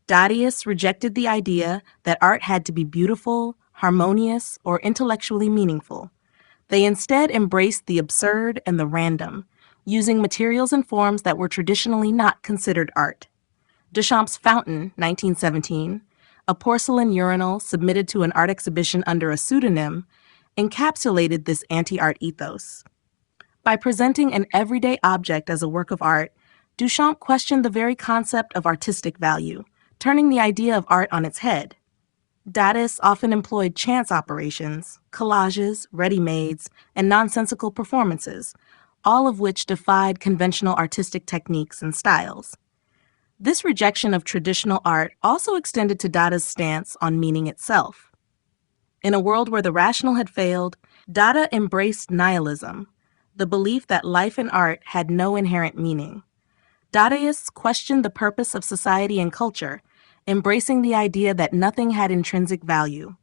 Dadaists rejected the idea that art had to be beautiful, harmonious, or intellectually meaningful. They instead embraced the absurd and the random, using materials and forms that were traditionally not considered art. Duchamp's Fountain, 1917, a porcelain urinal submitted to an art exhibition under a pseudonym, encapsulated this anti-art ethos. By presenting an everyday object as a work of art, Duchamp questioned the very concept of artistic value, turning the idea of art on its head. Dadaists often employed chance operations, collages, ready-mades, and nonsensical performances, all of which defied conventional artistic techniques and styles. This rejection of traditional art also extended to Dada's stance on meaning itself. In a world where the rational had failed, Dada embraced nihilism, the belief that life and art had no inherent meaning. Dadaists questioned the purpose of society and culture, embracing the idea that nothing had intrinsic value.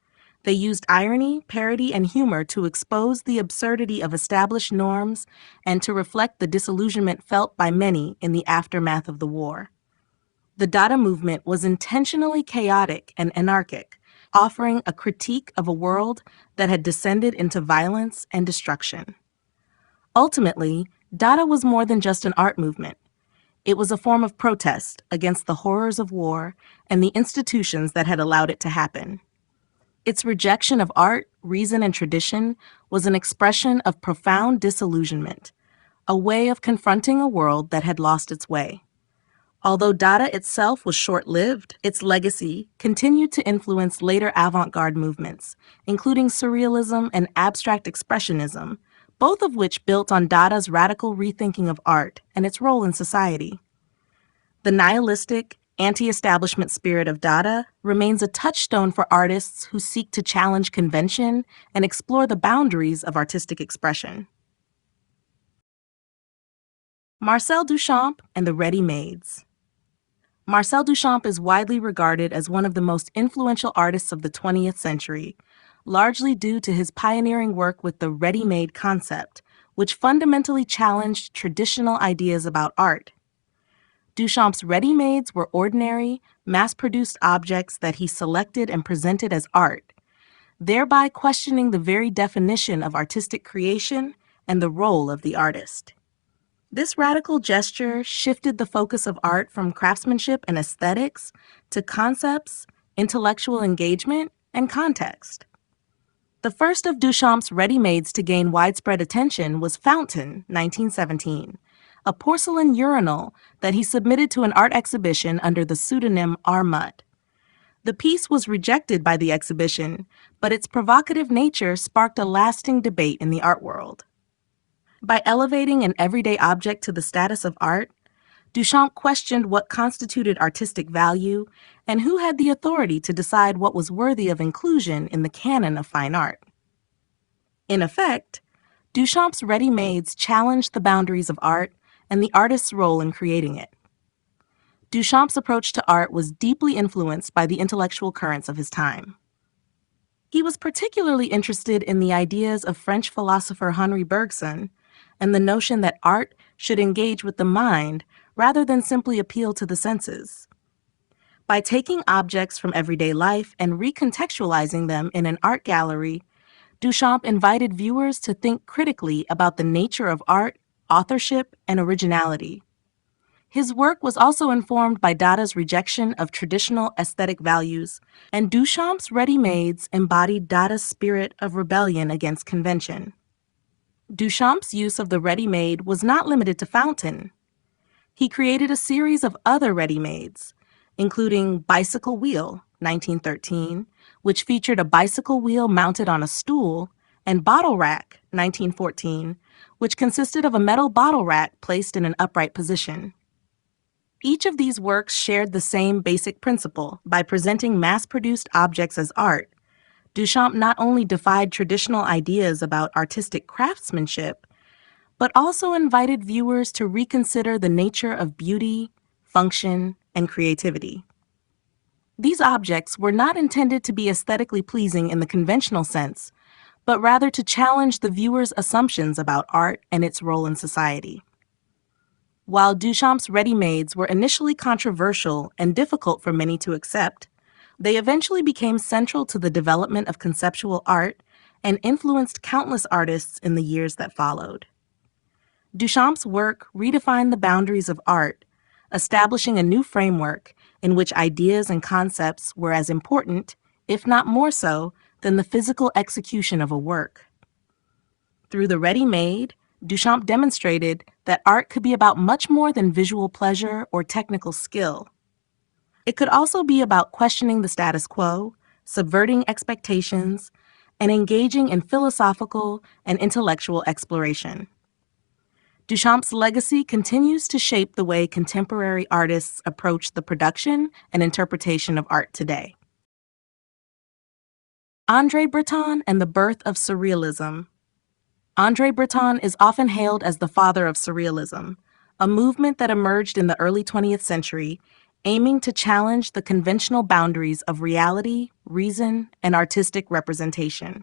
They used irony, parody, and humor to expose the absurdity of established norms and to reflect the disillusionment felt by many in the aftermath of the war. The Dada movement was intentionally chaotic and anarchic, offering a critique of a world that had descended into violence and destruction. Ultimately, Dada was more than just an art movement. It was a form of protest against the horrors of war and the institutions that had allowed it to happen. Its rejection of art, reason, and tradition was an expression of profound disillusionment, a way of confronting a world that had lost its way. Although Dada itself was short-lived, its legacy continued to influence later avant-garde movements, including Surrealism and abstract expressionism, both of which built on Dada's radical rethinking of art and its role in society. The nihilistic, anti-establishment spirit of Dada remains a touchstone for artists who seek to challenge convention and explore the boundaries of artistic expression. Marcel Duchamp and the Ready-Mades. Marcel Duchamp is widely regarded as one of the most influential artists of the 20th century, largely due to his pioneering work with the ready-made concept, which fundamentally challenged traditional ideas about art. Duchamp's ready-mades were ordinary, mass-produced objects that he selected and presented as art, thereby questioning the very definition of artistic creation and the role of the artist. This radical gesture shifted the focus of art from craftsmanship and aesthetics to concepts, intellectual engagement, and context. The first of Duchamp's ready-mades to gain widespread attention was Fountain, 1917, a porcelain urinal that he submitted to an art exhibition under the pseudonym R. Mutt. The piece was rejected by the exhibition, but its provocative nature sparked a lasting debate in the art world. By elevating an everyday object to the status of art, Duchamp questioned what constituted artistic value and who had the authority to decide what was worthy of inclusion in the canon of fine art. In effect, Duchamp's ready-mades challenged the boundaries of art and the artist's role in creating it. Duchamp's approach to art was deeply influenced by the intellectual currents of his time. He was particularly interested in the ideas of French philosopher Henri Bergson and the notion that art should engage with the mind rather than simply appeal to the senses. By taking objects from everyday life and recontextualizing them in an art gallery, Duchamp invited viewers to think critically about the nature of art, authorship, and originality. His work was also informed by Dada's rejection of traditional aesthetic values, and Duchamp's ready-mades embodied Dada's spirit of rebellion against convention. Duchamp's use of the ready-made was not limited to Fountain. He created a series of other ready-mades, including Bicycle Wheel, 1913, which featured a bicycle wheel mounted on a stool, and Bottle Rack, 1914, which consisted of a metal bottle rack placed in an upright position. Each of these works shared the same basic principle. By presenting mass-produced objects as art, Duchamp not only defied traditional ideas about artistic craftsmanship, but also invited viewers to reconsider the nature of beauty, function, and creativity. These objects were not intended to be aesthetically pleasing in the conventional sense, but rather to challenge the viewer's assumptions about art and its role in society. While Duchamp's ready-mades were initially controversial and difficult for many to accept, they eventually became central to the development of conceptual art and influenced countless artists in the years that followed. Duchamp's work redefined the boundaries of art, establishing a new framework in which ideas and concepts were as important, if not more so, than the physical execution of a work. Through the ready-made, Duchamp demonstrated that art could be about much more than visual pleasure or technical skill. It could also be about questioning the status quo, subverting expectations, and engaging in philosophical and intellectual exploration. Duchamp's legacy continues to shape the way contemporary artists approach the production and interpretation of art today. André Breton and the birth of Surrealism. André Breton is often hailed as the father of Surrealism, a movement that emerged in the early 20th century, aiming to challenge the conventional boundaries of reality, reason, and artistic representation.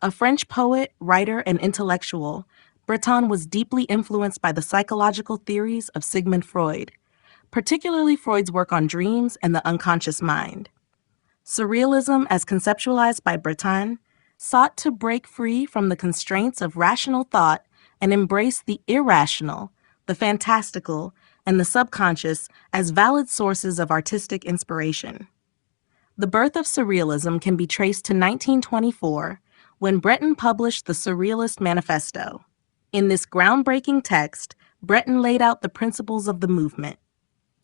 A French poet, writer, and intellectual, Breton was deeply influenced by the psychological theories of Sigmund Freud, particularly Freud's work on dreams and the unconscious mind. Surrealism, as conceptualized by Breton, sought to break free from the constraints of rational thought and embrace the irrational, the fantastical, and the subconscious as valid sources of artistic inspiration. The birth of Surrealism can be traced to 1924, when Breton published the Surrealist Manifesto. In this groundbreaking text, Breton laid out the principles of the movement,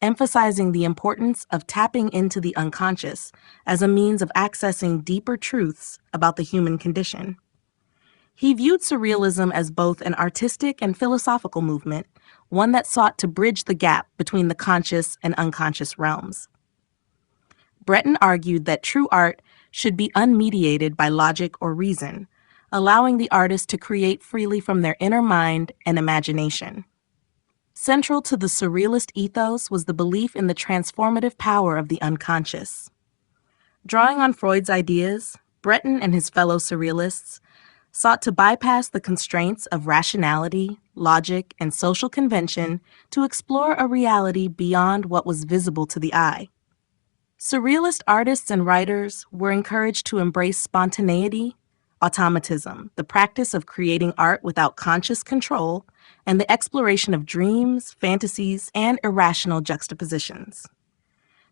emphasizing the importance of tapping into the unconscious as a means of accessing deeper truths about the human condition. He viewed Surrealism as both an artistic and philosophical movement, one that sought to bridge the gap between the conscious and unconscious realms. Breton argued that true art should be unmediated by logic or reason, allowing the artist to create freely from their inner mind and imagination. Central to the surrealist ethos was the belief in the transformative power of the unconscious. Drawing on Freud's ideas, Breton and his fellow surrealists sought to bypass the constraints of rationality, logic, and social convention to explore a reality beyond what was visible to the eye. Surrealist artists and writers were encouraged to embrace spontaneity, automatism, the practice of creating art without conscious control, and the exploration of dreams, fantasies, and irrational juxtapositions.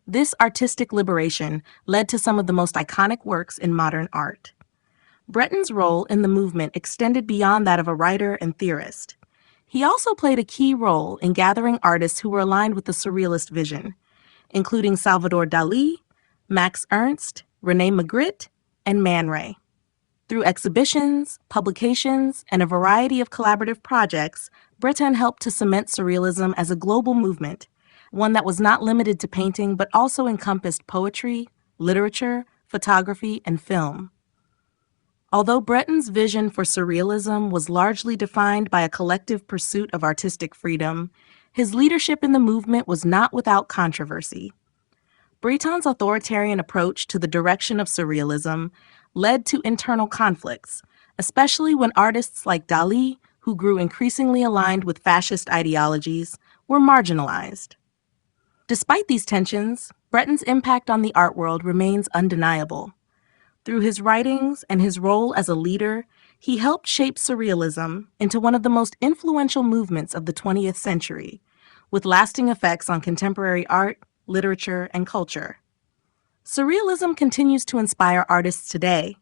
This artistic liberation led to some of the most iconic works in modern art. Breton's role in the movement extended beyond that of a writer and theorist. He also played a key role in gathering artists who were aligned with the surrealist vision, including Salvador Dalí, Max Ernst, René Magritte, and Man Ray. Through exhibitions, publications, and a variety of collaborative projects, Breton helped to cement surrealism as a global movement, one that was not limited to painting but also encompassed poetry, literature, photography, and film. Although Breton's vision for surrealism was largely defined by a collective pursuit of artistic freedom, his leadership in the movement was not without controversy. Breton's authoritarian approach to the direction of surrealism led to internal conflicts, especially when artists like Dalí, who grew increasingly aligned with fascist ideologies, were marginalized. Despite these tensions, Breton's impact on the art world remains undeniable. Through his writings and his role as a leader, he helped shape surrealism into one of the most influential movements of the 20th century, with lasting effects on contemporary art, literature, and culture. Surrealism continues to inspire artists today,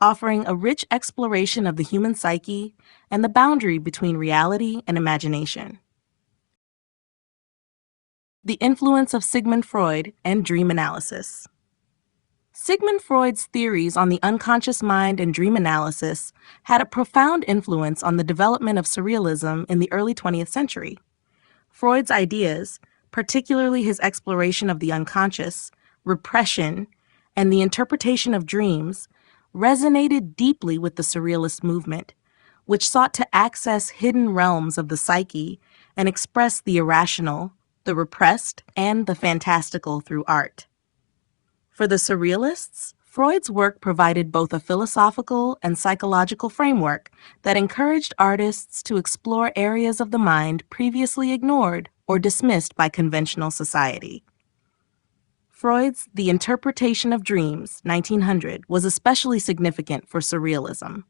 offering a rich exploration of the human psyche and the boundary between reality and imagination. The influence of Sigmund Freud and dream analysis. Sigmund Freud's theories on the unconscious mind and dream analysis had a profound influence on the development of surrealism in the early 20th century. Freud's ideas, particularly his exploration of the unconscious, repression, and the interpretation of dreams, resonated deeply with the surrealist movement, which sought to access hidden realms of the psyche and express the irrational, the repressed, and the fantastical through art. For the surrealists, Freud's work provided both a philosophical and psychological framework that encouraged artists to explore areas of the mind previously ignored or dismissed by conventional society. Freud's The Interpretation of Dreams, 1900, was especially significant for surrealism.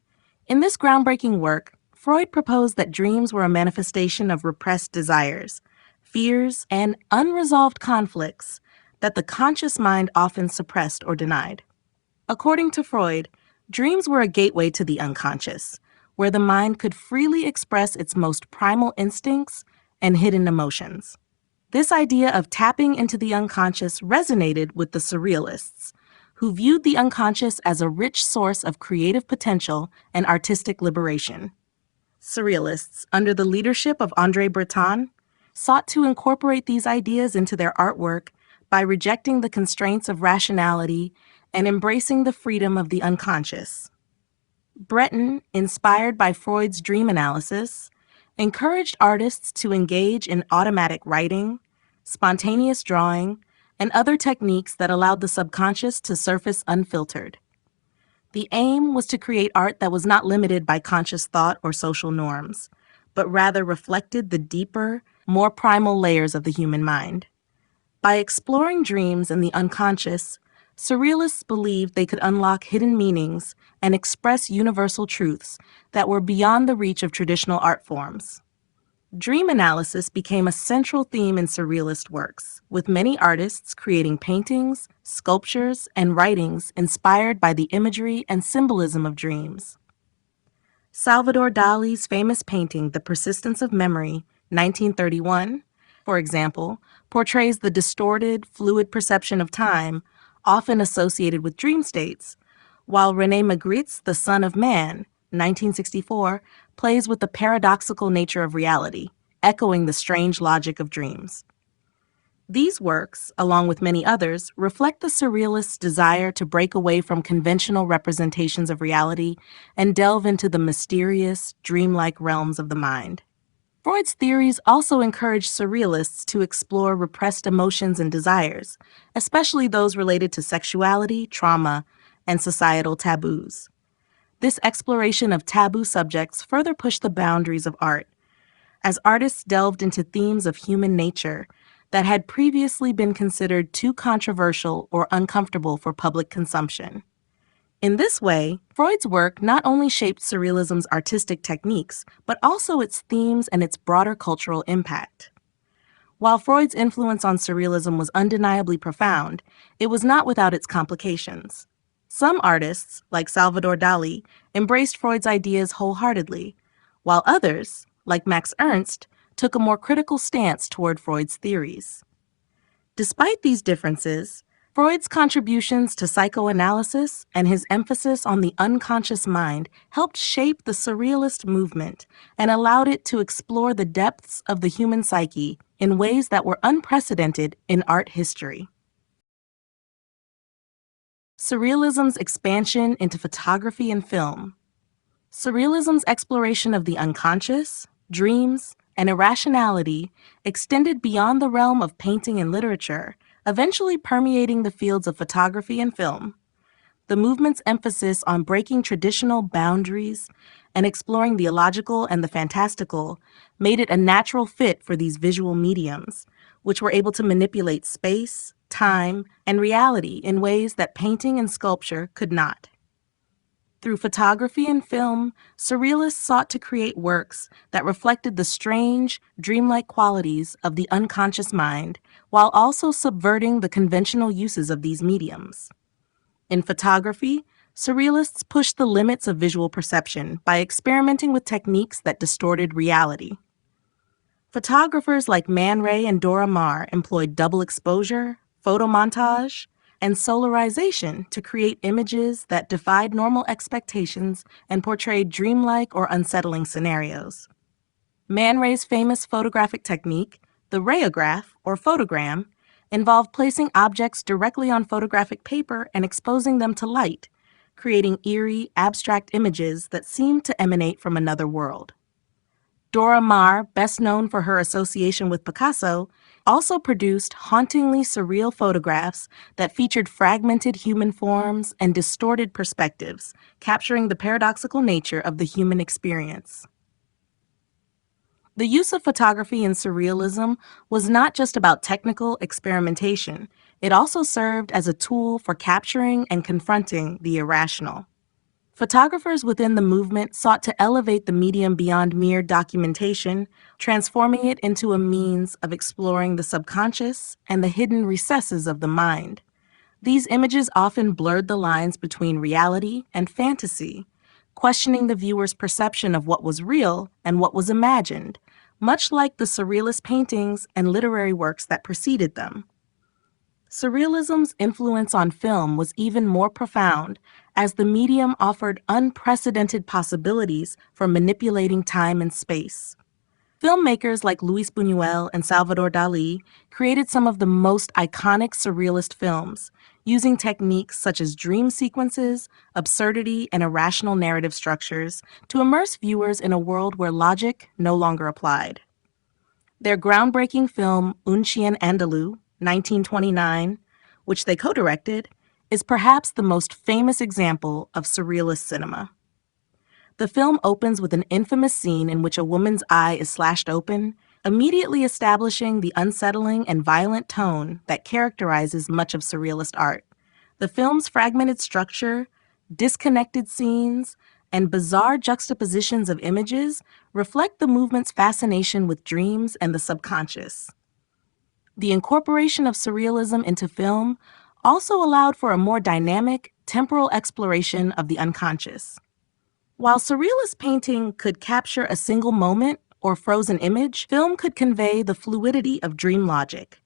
In this groundbreaking work, Freud proposed that dreams were a manifestation of repressed desires, fears, and unresolved conflicts that the conscious mind often suppressed or denied. According to Freud, dreams were a gateway to the unconscious, where the mind could freely express its most primal instincts and hidden emotions. This idea of tapping into the unconscious resonated with the surrealists, who viewed the unconscious as a rich source of creative potential and artistic liberation. Surrealists, under the leadership of André Breton, sought to incorporate these ideas into their artwork by rejecting the constraints of rationality and embracing the freedom of the unconscious. Breton, inspired by Freud's dream analysis, encouraged artists to engage in automatic writing, spontaneous drawing, and other techniques that allowed the subconscious to surface unfiltered. The aim was to create art that was not limited by conscious thought or social norms, but rather reflected the deeper, more primal layers of the human mind. By exploring dreams and the unconscious, surrealists believed they could unlock hidden meanings and express universal truths that were beyond the reach of traditional art forms. Dream analysis became a central theme in surrealist works, with many artists creating paintings, sculptures, and writings inspired by the imagery and symbolism of dreams. Salvador Dali's famous painting, The Persistence of Memory, 1931, for example, portrays the distorted, fluid perception of time often associated with dream states, while René Magritte's The Son of Man, 1964, plays with the paradoxical nature of reality, echoing the strange logic of dreams. These works, along with many others, reflect the surrealists' desire to break away from conventional representations of reality and delve into the mysterious, dreamlike realms of the mind. Freud's theories also encouraged surrealists to explore repressed emotions and desires, especially those related to sexuality, trauma, and societal taboos. This exploration of taboo subjects further pushed the boundaries of art, as artists delved into themes of human nature that had previously been considered too controversial or uncomfortable for public consumption. In this way, Freud's work not only shaped surrealism's artistic techniques, but also its themes and its broader cultural impact. While Freud's influence on surrealism was undeniably profound, it was not without its complications. Some artists, like Salvador Dali, embraced Freud's ideas wholeheartedly, while others, like Max Ernst, took a more critical stance toward Freud's theories. Despite these differences, Freud's contributions to psychoanalysis and his emphasis on the unconscious mind helped shape the surrealist movement and allowed it to explore the depths of the human psyche in ways that were unprecedented in art history. Surrealism's expansion into photography and film. Surrealism's exploration of the unconscious, dreams, and irrationality extended beyond the realm of painting and literature, eventually permeating the fields of photography and film. The movement's emphasis on breaking traditional boundaries and exploring the illogical and the fantastical made it a natural fit for these visual mediums, which were able to manipulate space, time, and reality in ways that painting and sculpture could not. Through photography and film, surrealists sought to create works that reflected the strange, dreamlike qualities of the unconscious mind, while also subverting the conventional uses of these mediums. In photography, surrealists pushed the limits of visual perception by experimenting with techniques that distorted reality. Photographers like Man Ray and Dora Maar employed double exposure, photomontage, and solarization to create images that defied normal expectations and portrayed dreamlike or unsettling scenarios. Man Ray's famous photographic technique, the rayograph or photogram, involved placing objects directly on photographic paper and exposing them to light, creating eerie, abstract images that seemed to emanate from another world. Dora Maar, best known for her association with Picasso, also produced hauntingly surreal photographs that featured fragmented human forms and distorted perspectives, capturing the paradoxical nature of the human experience. The use of photography in surrealism was not just about technical experimentation. It also served as a tool for capturing and confronting the irrational. Photographers within the movement sought to elevate the medium beyond mere documentation, transforming it into a means of exploring the subconscious and the hidden recesses of the mind. These images often blurred the lines between reality and fantasy, questioning the viewer's perception of what was real and what was imagined, much like the surrealist paintings and literary works that preceded them. Surrealism's influence on film was even more profound, as the medium offered unprecedented possibilities for manipulating time and space. Filmmakers like Luis Buñuel and Salvador Dali created some of the most iconic surrealist films, using techniques such as dream sequences, absurdity, and irrational narrative structures to immerse viewers in a world where logic no longer applied. Their groundbreaking film Un Chien Andalou, 1929, which they co-directed, is perhaps the most famous example of surrealist cinema. The film opens with an infamous scene in which a woman's eye is slashed open, immediately establishing the unsettling and violent tone that characterizes much of surrealist art. The film's fragmented structure, disconnected scenes, and bizarre juxtapositions of images reflect the movement's fascination with dreams and the subconscious. The incorporation of surrealism into film also allowed for a more dynamic, temporal exploration of the unconscious. While surrealist painting could capture a single moment or frozen image, film could convey the fluidity of dream logic,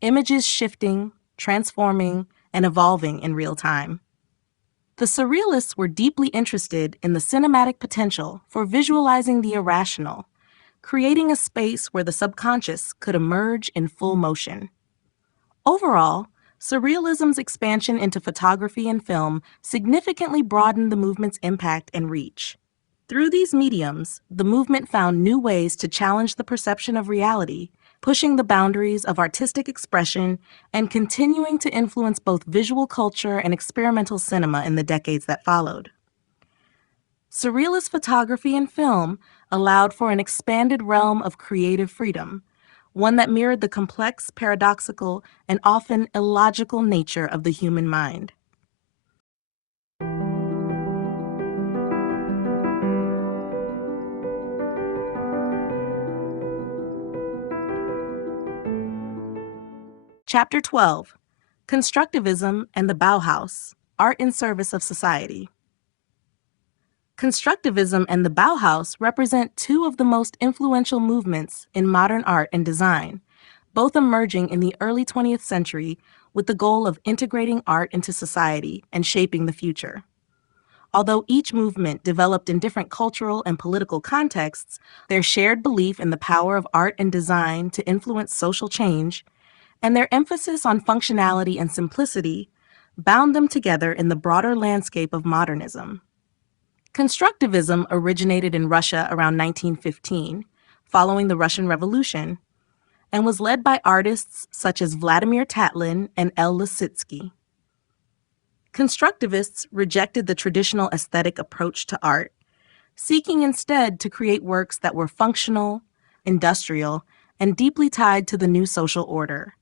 images shifting, transforming, and evolving in real time. The surrealists were deeply interested in the cinematic potential for visualizing the irrational, creating a space where the subconscious could emerge in full motion. Overall, Surrealism's expansion into photography and film significantly broadened the movement's impact and reach. Through these mediums, the movement found new ways to challenge the perception of reality, pushing the boundaries of artistic expression and continuing to influence both visual culture and experimental cinema in the decades that followed. Surrealist photography and film allowed for an expanded realm of creative freedom, one that mirrored the complex, paradoxical, and often illogical nature of the human mind. Chapter 12: Constructivism and the Bauhaus, Art in Service of Society. Constructivism and the Bauhaus represent two of the most influential movements in modern art and design, both emerging in the early 20th century with the goal of integrating art into society and shaping the future. Although each movement developed in different cultural and political contexts, their shared belief in the power of art and design to influence social change, and their emphasis on functionality and simplicity, bound them together in the broader landscape of modernism. Constructivism originated in Russia around 1915, following the Russian Revolution, and was led by artists such as Vladimir Tatlin and L. Lissitzky. Constructivists rejected the traditional aesthetic approach to art, seeking instead to create works that were functional, industrial, and deeply tied to the new social order.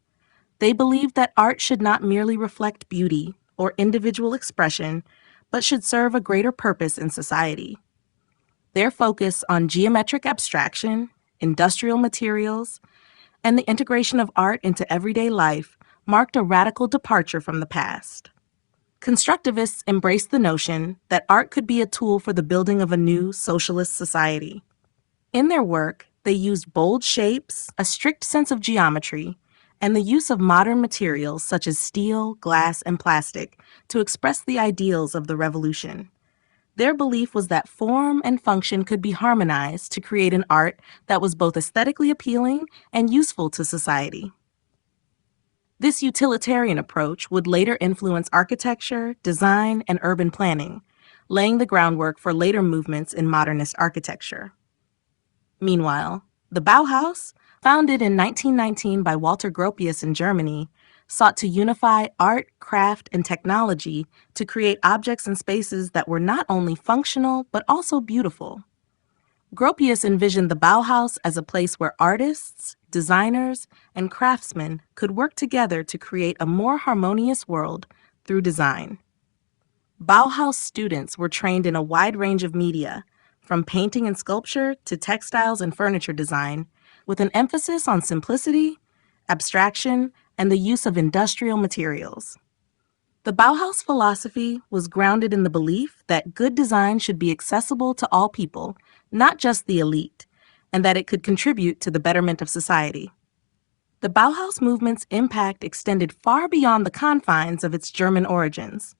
They believed that art should not merely reflect beauty or individual expression, but should serve a greater purpose in society. Their focus on geometric abstraction, industrial materials, and the integration of art into everyday life marked a radical departure from the past. Constructivists embraced the notion that art could be a tool for the building of a new socialist society. In their work, they used bold shapes, a strict sense of geometry, and the use of modern materials such as steel, glass, and plastic to express the ideals of the revolution. Their belief was that form and function could be harmonized to create an art that was both aesthetically appealing and useful to society. This utilitarian approach would later influence architecture, design, and urban planning, laying the groundwork for later movements in modernist architecture. Meanwhile, the Bauhaus, founded in 1919 by Walter Gropius in Germany, sought to unify art, craft, and technology to create objects and spaces that were not only functional but also beautiful. Gropius envisioned the Bauhaus as a place where artists, designers, and craftsmen could work together to create a more harmonious world through design. Bauhaus students were trained in a wide range of media, from painting and sculpture to textiles and furniture design, with an emphasis on simplicity, abstraction, and the use of industrial materials. The Bauhaus philosophy was grounded in the belief that good design should be accessible to all people, not just the elite, and that it could contribute to the betterment of society. The Bauhaus movement's impact extended far beyond the confines of its German origins.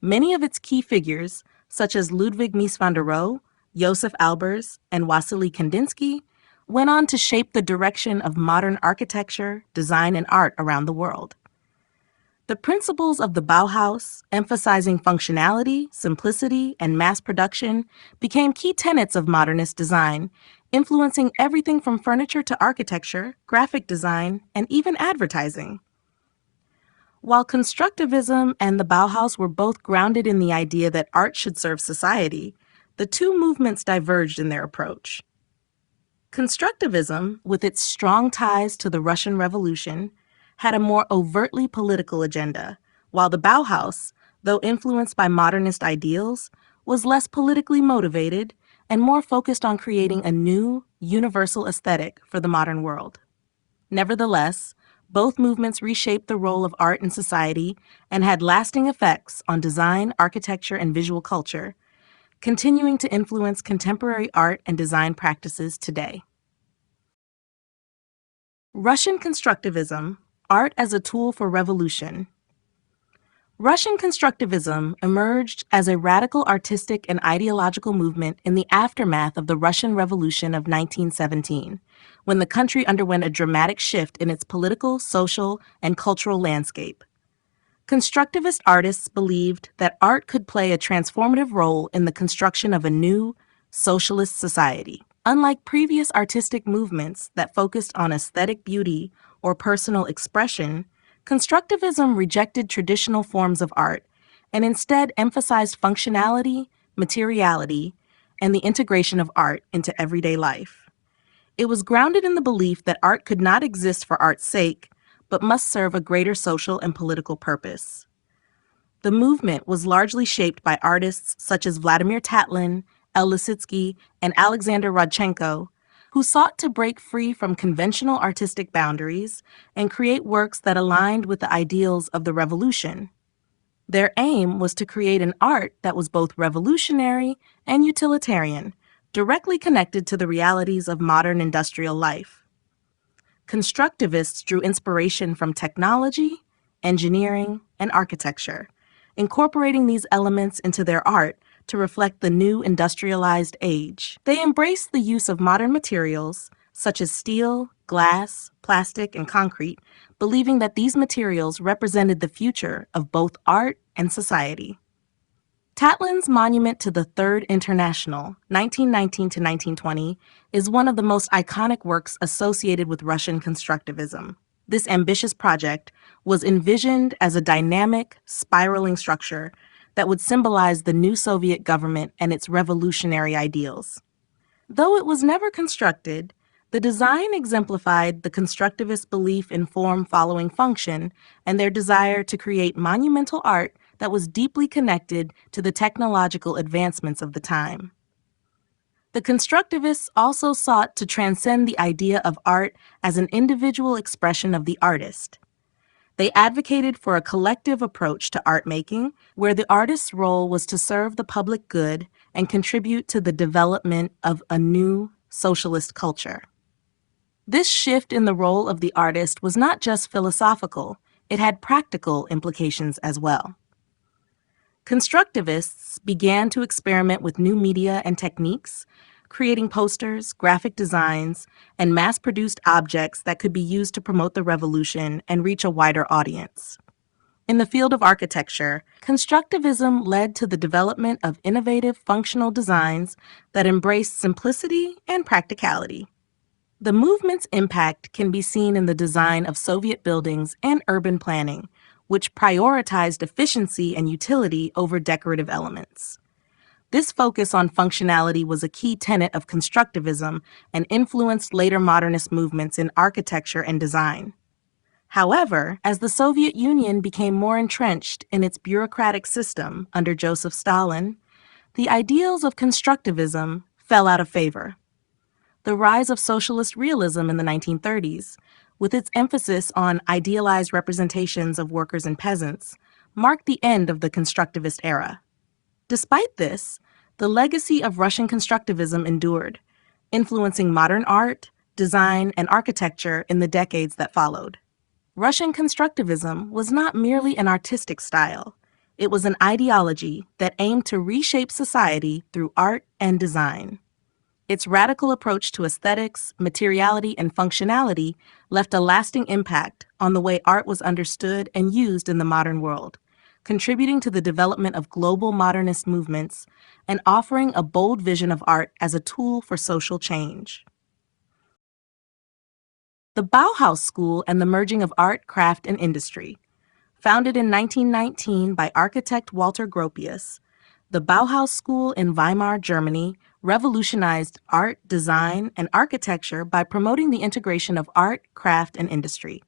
Many of its key figures, such as Ludwig Mies van der Rohe, Josef Albers, and Wassily Kandinsky, went on to shape the direction of modern architecture, design, and art around the world. The principles of the Bauhaus, emphasizing functionality, simplicity, and mass production, became key tenets of modernist design, influencing everything from furniture to architecture, graphic design, and even advertising. While constructivism and the Bauhaus were both grounded in the idea that art should serve society, the two movements diverged in their approach. Constructivism, with its strong ties to the Russian Revolution, had a more overtly political agenda, while the Bauhaus, though influenced by modernist ideals, was less politically motivated and more focused on creating a new, universal aesthetic for the modern world. Nevertheless, both movements reshaped the role of art in society and had lasting effects on design, architecture, and visual culture, continuing to influence contemporary art and design practices today. Russian constructivism, art as a tool for revolution. Russian constructivism emerged as a radical artistic and ideological movement in the aftermath of the Russian Revolution of 1917, when the country underwent a dramatic shift in its political, social, and cultural landscape. Constructivist artists believed that art could play a transformative role in the construction of a new, socialist society. Unlike previous artistic movements that focused on aesthetic beauty or personal expression, constructivism rejected traditional forms of art and instead emphasized functionality, materiality, and the integration of art into everyday life. It was grounded in the belief that art could not exist for art's sake, but must serve a greater social and political purpose. The movement was largely shaped by artists such as Vladimir Tatlin, El Lissitzky, and Alexander Rodchenko, who sought to break free from conventional artistic boundaries and create works that aligned with the ideals of the revolution. Their aim was to create an art that was both revolutionary and utilitarian, directly connected to the realities of modern industrial life. Constructivists drew inspiration from technology, engineering, and architecture, incorporating these elements into their art to reflect the new industrialized age. They embraced the use of modern materials, such as steel, glass, plastic, and concrete, believing that these materials represented the future of both art and society. Tatlin's monument to the Third International, 1919 to 1920, is one of the most iconic works associated with Russian constructivism. This ambitious project was envisioned as a dynamic, spiraling structure that would symbolize the new Soviet government and its revolutionary ideals. Though it was never constructed, the design exemplified the constructivist belief in form following function and their desire to create monumental art that was deeply connected to the technological advancements of the time. The constructivists also sought to transcend the idea of art as an individual expression of the artist. They advocated for a collective approach to art making, where the artist's role was to serve the public good and contribute to the development of a new socialist culture. This shift in the role of the artist was not just philosophical, it had practical implications as well. Constructivists began to experiment with new media and techniques, creating posters, graphic designs, and mass-produced objects that could be used to promote the revolution and reach a wider audience. In the field of architecture, constructivism led to the development of innovative functional designs that embraced simplicity and practicality. The movement's impact can be seen in the design of Soviet buildings and urban planning, which prioritized efficiency and utility over decorative elements. This focus on functionality was a key tenet of constructivism and influenced later modernist movements in architecture and design. However, as the Soviet Union became more entrenched in its bureaucratic system under Joseph Stalin, the ideals of constructivism fell out of favor. The rise of socialist realism in the 1930s, with its emphasis on idealized representations of workers and peasants, marked the end of the constructivist era. Despite this, the legacy of Russian constructivism endured, influencing modern art, design, and architecture in the decades that followed. Russian constructivism was not merely an artistic style. It was an ideology that aimed to reshape society through art and design. Its radical approach to aesthetics, materiality, and functionality left a lasting impact on the way art was understood and used in the modern world, contributing to the development of global modernist movements and offering a bold vision of art as a tool for social change. The Bauhaus School and the merging of art, craft, and industry. Founded in 1919 by architect Walter Gropius, the Bauhaus School in Weimar, Germany, revolutionized art, design, and architecture by promoting the integration of art, craft, and industry.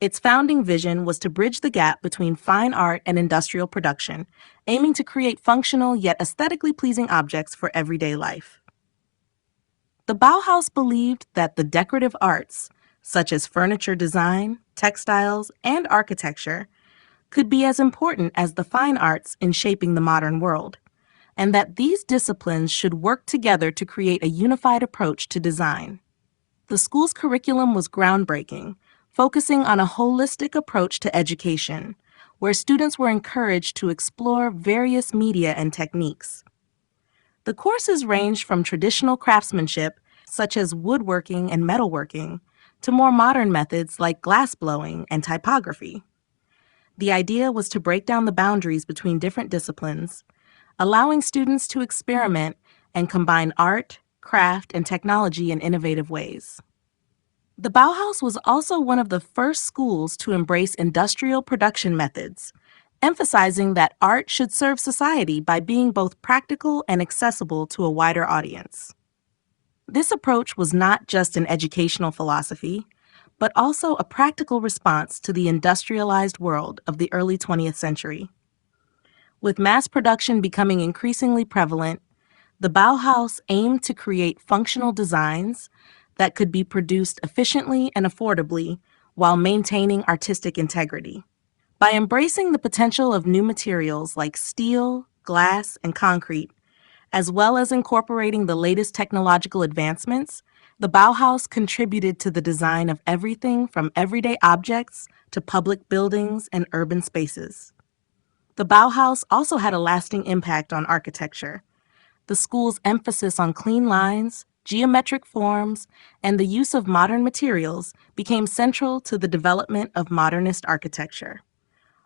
Its founding vision was to bridge the gap between fine art and industrial production, aiming to create functional yet aesthetically pleasing objects for everyday life. The Bauhaus believed that the decorative arts, such as furniture design, textiles, and architecture, could be as important as the fine arts in shaping the modern world, and that these disciplines should work together to create a unified approach to design. The school's curriculum was groundbreaking, focusing on a holistic approach to education, where students were encouraged to explore various media and techniques. The courses ranged from traditional craftsmanship, such as woodworking and metalworking, to more modern methods like glassblowing and typography. The idea was to break down the boundaries between different disciplines, allowing students to experiment and combine art, craft, and technology in innovative ways. The Bauhaus was also one of the first schools to embrace industrial production methods, emphasizing that art should serve society by being both practical and accessible to a wider audience. This approach was not just an educational philosophy, but also a practical response to the industrialized world of the early 20th century. With mass production becoming increasingly prevalent, the Bauhaus aimed to create functional designs that could be produced efficiently and affordably while maintaining artistic integrity. By embracing the potential of new materials like steel, glass, and concrete, as well as incorporating the latest technological advancements, the Bauhaus contributed to the design of everything from everyday objects to public buildings and urban spaces. The Bauhaus also had a lasting impact on architecture. The school's emphasis on clean lines, geometric forms, and the use of modern materials became central to the development of modernist architecture.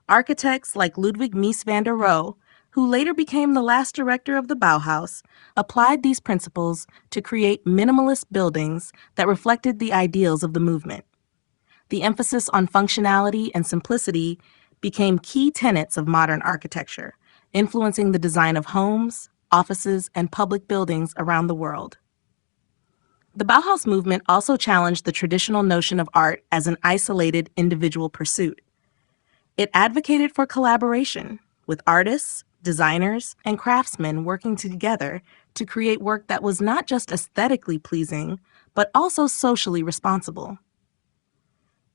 Architects like Ludwig Mies van der Rohe, who later became the last director of the Bauhaus, applied these principles to create minimalist buildings that reflected the ideals of the movement. The emphasis on functionality and simplicity became key tenets of modern architecture, influencing the design of homes, offices, and public buildings around the world. The Bauhaus movement also challenged the traditional notion of art as an isolated individual pursuit. It advocated for collaboration, with artists, designers, and craftsmen working together to create work that was not just aesthetically pleasing, but also socially responsible.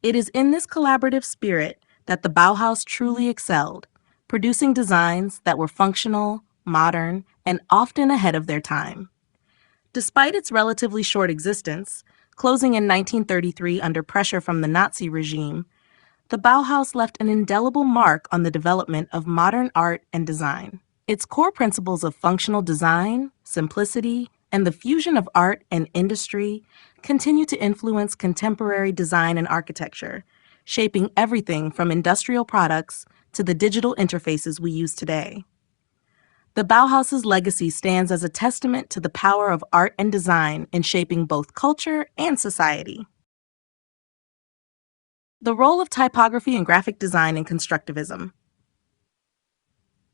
It is in this collaborative spirit that the Bauhaus truly excelled, producing designs that were functional, modern, and often ahead of their time. Despite its relatively short existence, closing in 1933 under pressure from the Nazi regime, the Bauhaus left an indelible mark on the development of modern art and design. Its core principles of functional design, simplicity, and the fusion of art and industry continue to influence contemporary design and architecture, shaping everything from industrial products to the digital interfaces we use today. The Bauhaus's legacy stands as a testament to the power of art and design in shaping both culture and society. The role of typography and graphic design in constructivism.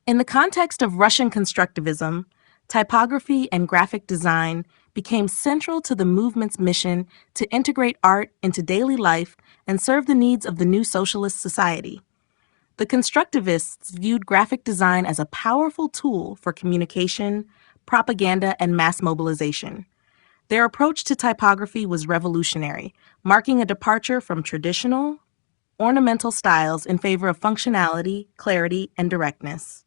In the context of Russian constructivism, typography and graphic design became central to the movement's mission to integrate art into daily life and serve the needs of the new socialist society. The constructivists viewed graphic design as a powerful tool for communication, propaganda, and mass mobilization. Their approach to typography was revolutionary, marking a departure from traditional, ornamental styles in favor of functionality, clarity, and directness.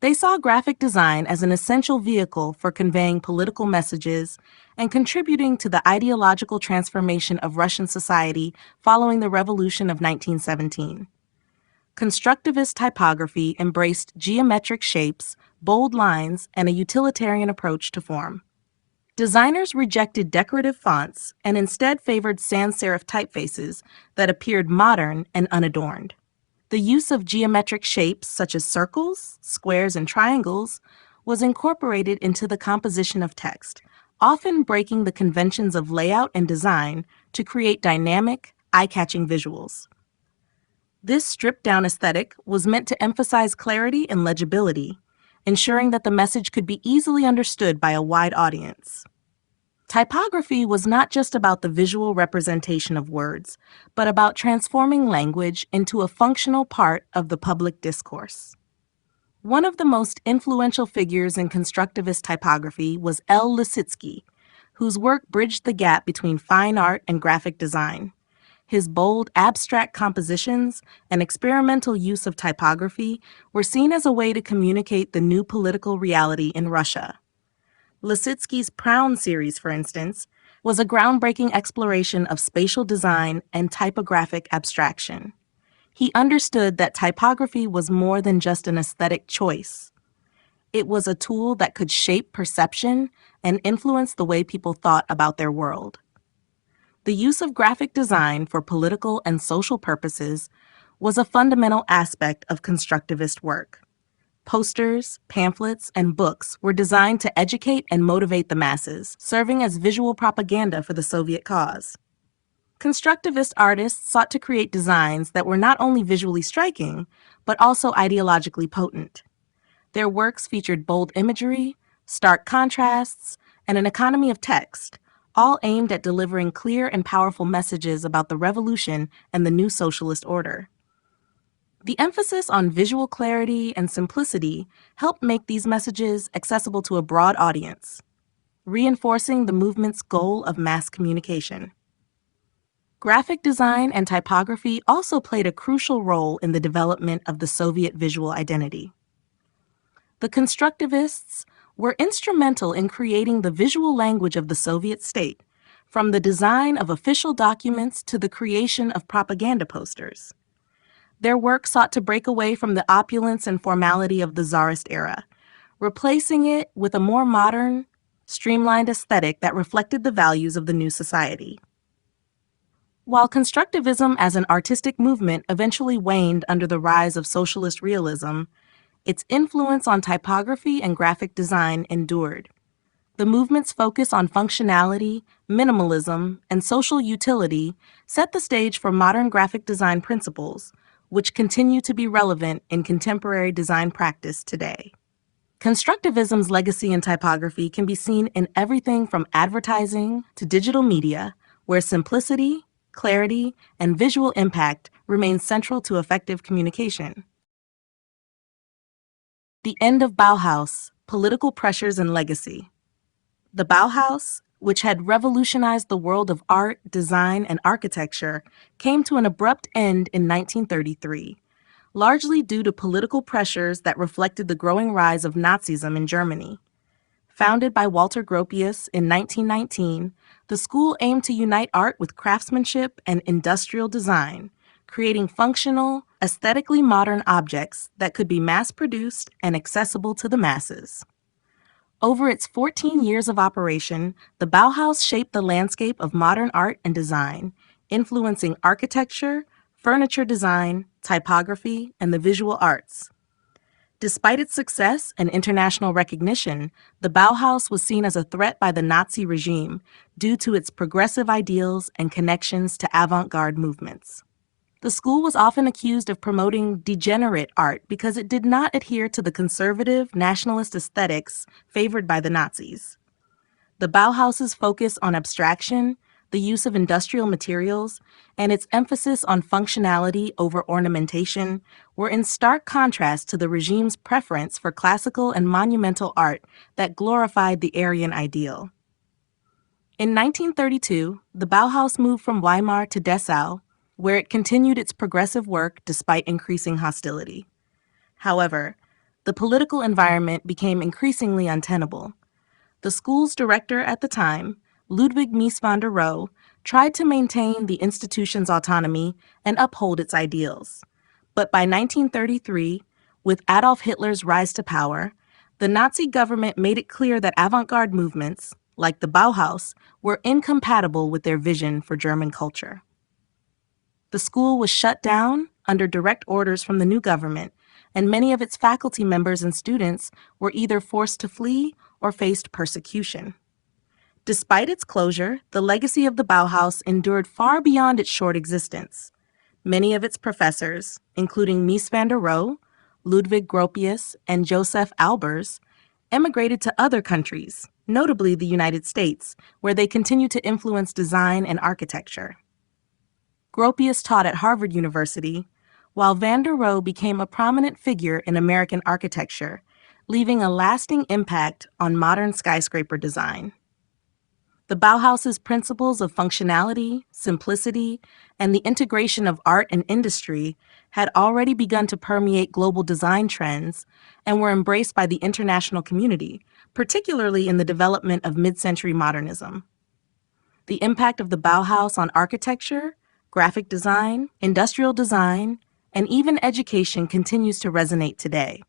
They saw graphic design as an essential vehicle for conveying political messages and contributing to the ideological transformation of Russian society following the Revolution of 1917. Constructivist typography embraced geometric shapes, bold lines, and a utilitarian approach to form. Designers rejected decorative fonts and instead favored sans-serif typefaces that appeared modern and unadorned. The use of geometric shapes such as circles, squares, and triangles was incorporated into the composition of text, often breaking the conventions of layout and design to create dynamic, eye-catching visuals. This stripped-down aesthetic was meant to emphasize clarity and legibility, ensuring that the message could be easily understood by a wide audience. Typography was not just about the visual representation of words, but about transforming language into a functional part of the public discourse. One of the most influential figures in constructivist typography was L. Lissitzky, whose work bridged the gap between fine art and graphic design. His bold, abstract compositions and experimental use of typography were seen as a way to communicate the new political reality in Russia. Lissitzky's Proun series, for instance, was a groundbreaking exploration of spatial design and typographic abstraction. He understood that typography was more than just an aesthetic choice. It was a tool that could shape perception and influence the way people thought about their world. The use of graphic design for political and social purposes was a fundamental aspect of constructivist work. Posters, pamphlets, and books were designed to educate and motivate the masses, serving as visual propaganda for the Soviet cause. Constructivist artists sought to create designs that were not only visually striking, but also ideologically potent. Their works featured bold imagery, stark contrasts, and an economy of text, all aimed at delivering clear and powerful messages about the revolution and the new socialist order. The emphasis on visual clarity and simplicity helped make these messages accessible to a broad audience, reinforcing the movement's goal of mass communication. Graphic design and typography also played a crucial role in the development of the Soviet visual identity. The constructivists were instrumental in creating the visual language of the Soviet state, from the design of official documents to the creation of propaganda posters. Their work sought to break away from the opulence and formality of the Tsarist era, replacing it with a more modern, streamlined aesthetic that reflected the values of the new society. While constructivism as an artistic movement eventually waned under the rise of socialist realism, its influence on typography and graphic design endured. The movement's focus on functionality, minimalism, and social utility set the stage for modern graphic design principles, which continue to be relevant in contemporary design practice today. Constructivism's legacy in typography can be seen in everything from advertising to digital media, where simplicity, clarity, and visual impact remain central to effective communication. The end of Bauhaus, political pressures and legacy. The Bauhaus, which had revolutionized the world of art, design, and architecture, came to an abrupt end in 1933, largely due to political pressures that reflected the growing rise of Nazism in Germany. Founded by Walter Gropius in 1919, the school aimed to unite art with craftsmanship and industrial design, creating functional, aesthetically modern objects that could be mass-produced and accessible to the masses. Over its 14 years of operation, the Bauhaus shaped the landscape of modern art and design, influencing architecture, furniture design, typography, and the visual arts. Despite its success and international recognition, the Bauhaus was seen as a threat by the Nazi regime due to its progressive ideals and connections to avant-garde movements. The school was often accused of promoting degenerate art because it did not adhere to the conservative, nationalist aesthetics favored by the Nazis. The Bauhaus's focus on abstraction, the use of industrial materials, and its emphasis on functionality over ornamentation were in stark contrast to the regime's preference for classical and monumental art that glorified the Aryan ideal. In 1932, the Bauhaus moved from Weimar to Dessau, where it continued its progressive work despite increasing hostility. However, the political environment became increasingly untenable. The school's director at the time, Ludwig Mies van der Rohe, tried to maintain the institution's autonomy and uphold its ideals. But by 1933, with Adolf Hitler's rise to power, the Nazi government made it clear that avant-garde movements, like the Bauhaus, were incompatible with their vision for German culture. The school was shut down under direct orders from the new government, and many of its faculty members and students were either forced to flee or faced persecution. Despite its closure, the legacy of the Bauhaus endured far beyond its short existence. Many of its professors, including Mies van der Rohe, Ludwig Gropius, and Joseph Albers, emigrated to other countries, notably the United States, where they continued to influence design and architecture. Gropius taught at Harvard University, while van der Rohe became a prominent figure in American architecture, leaving a lasting impact on modern skyscraper design. The Bauhaus's principles of functionality, simplicity, and the integration of art and industry had already begun to permeate global design trends and were embraced by the international community, particularly in the development of mid-century modernism. The impact of the Bauhaus on architecture, graphic design, industrial design, and even education continues to resonate today.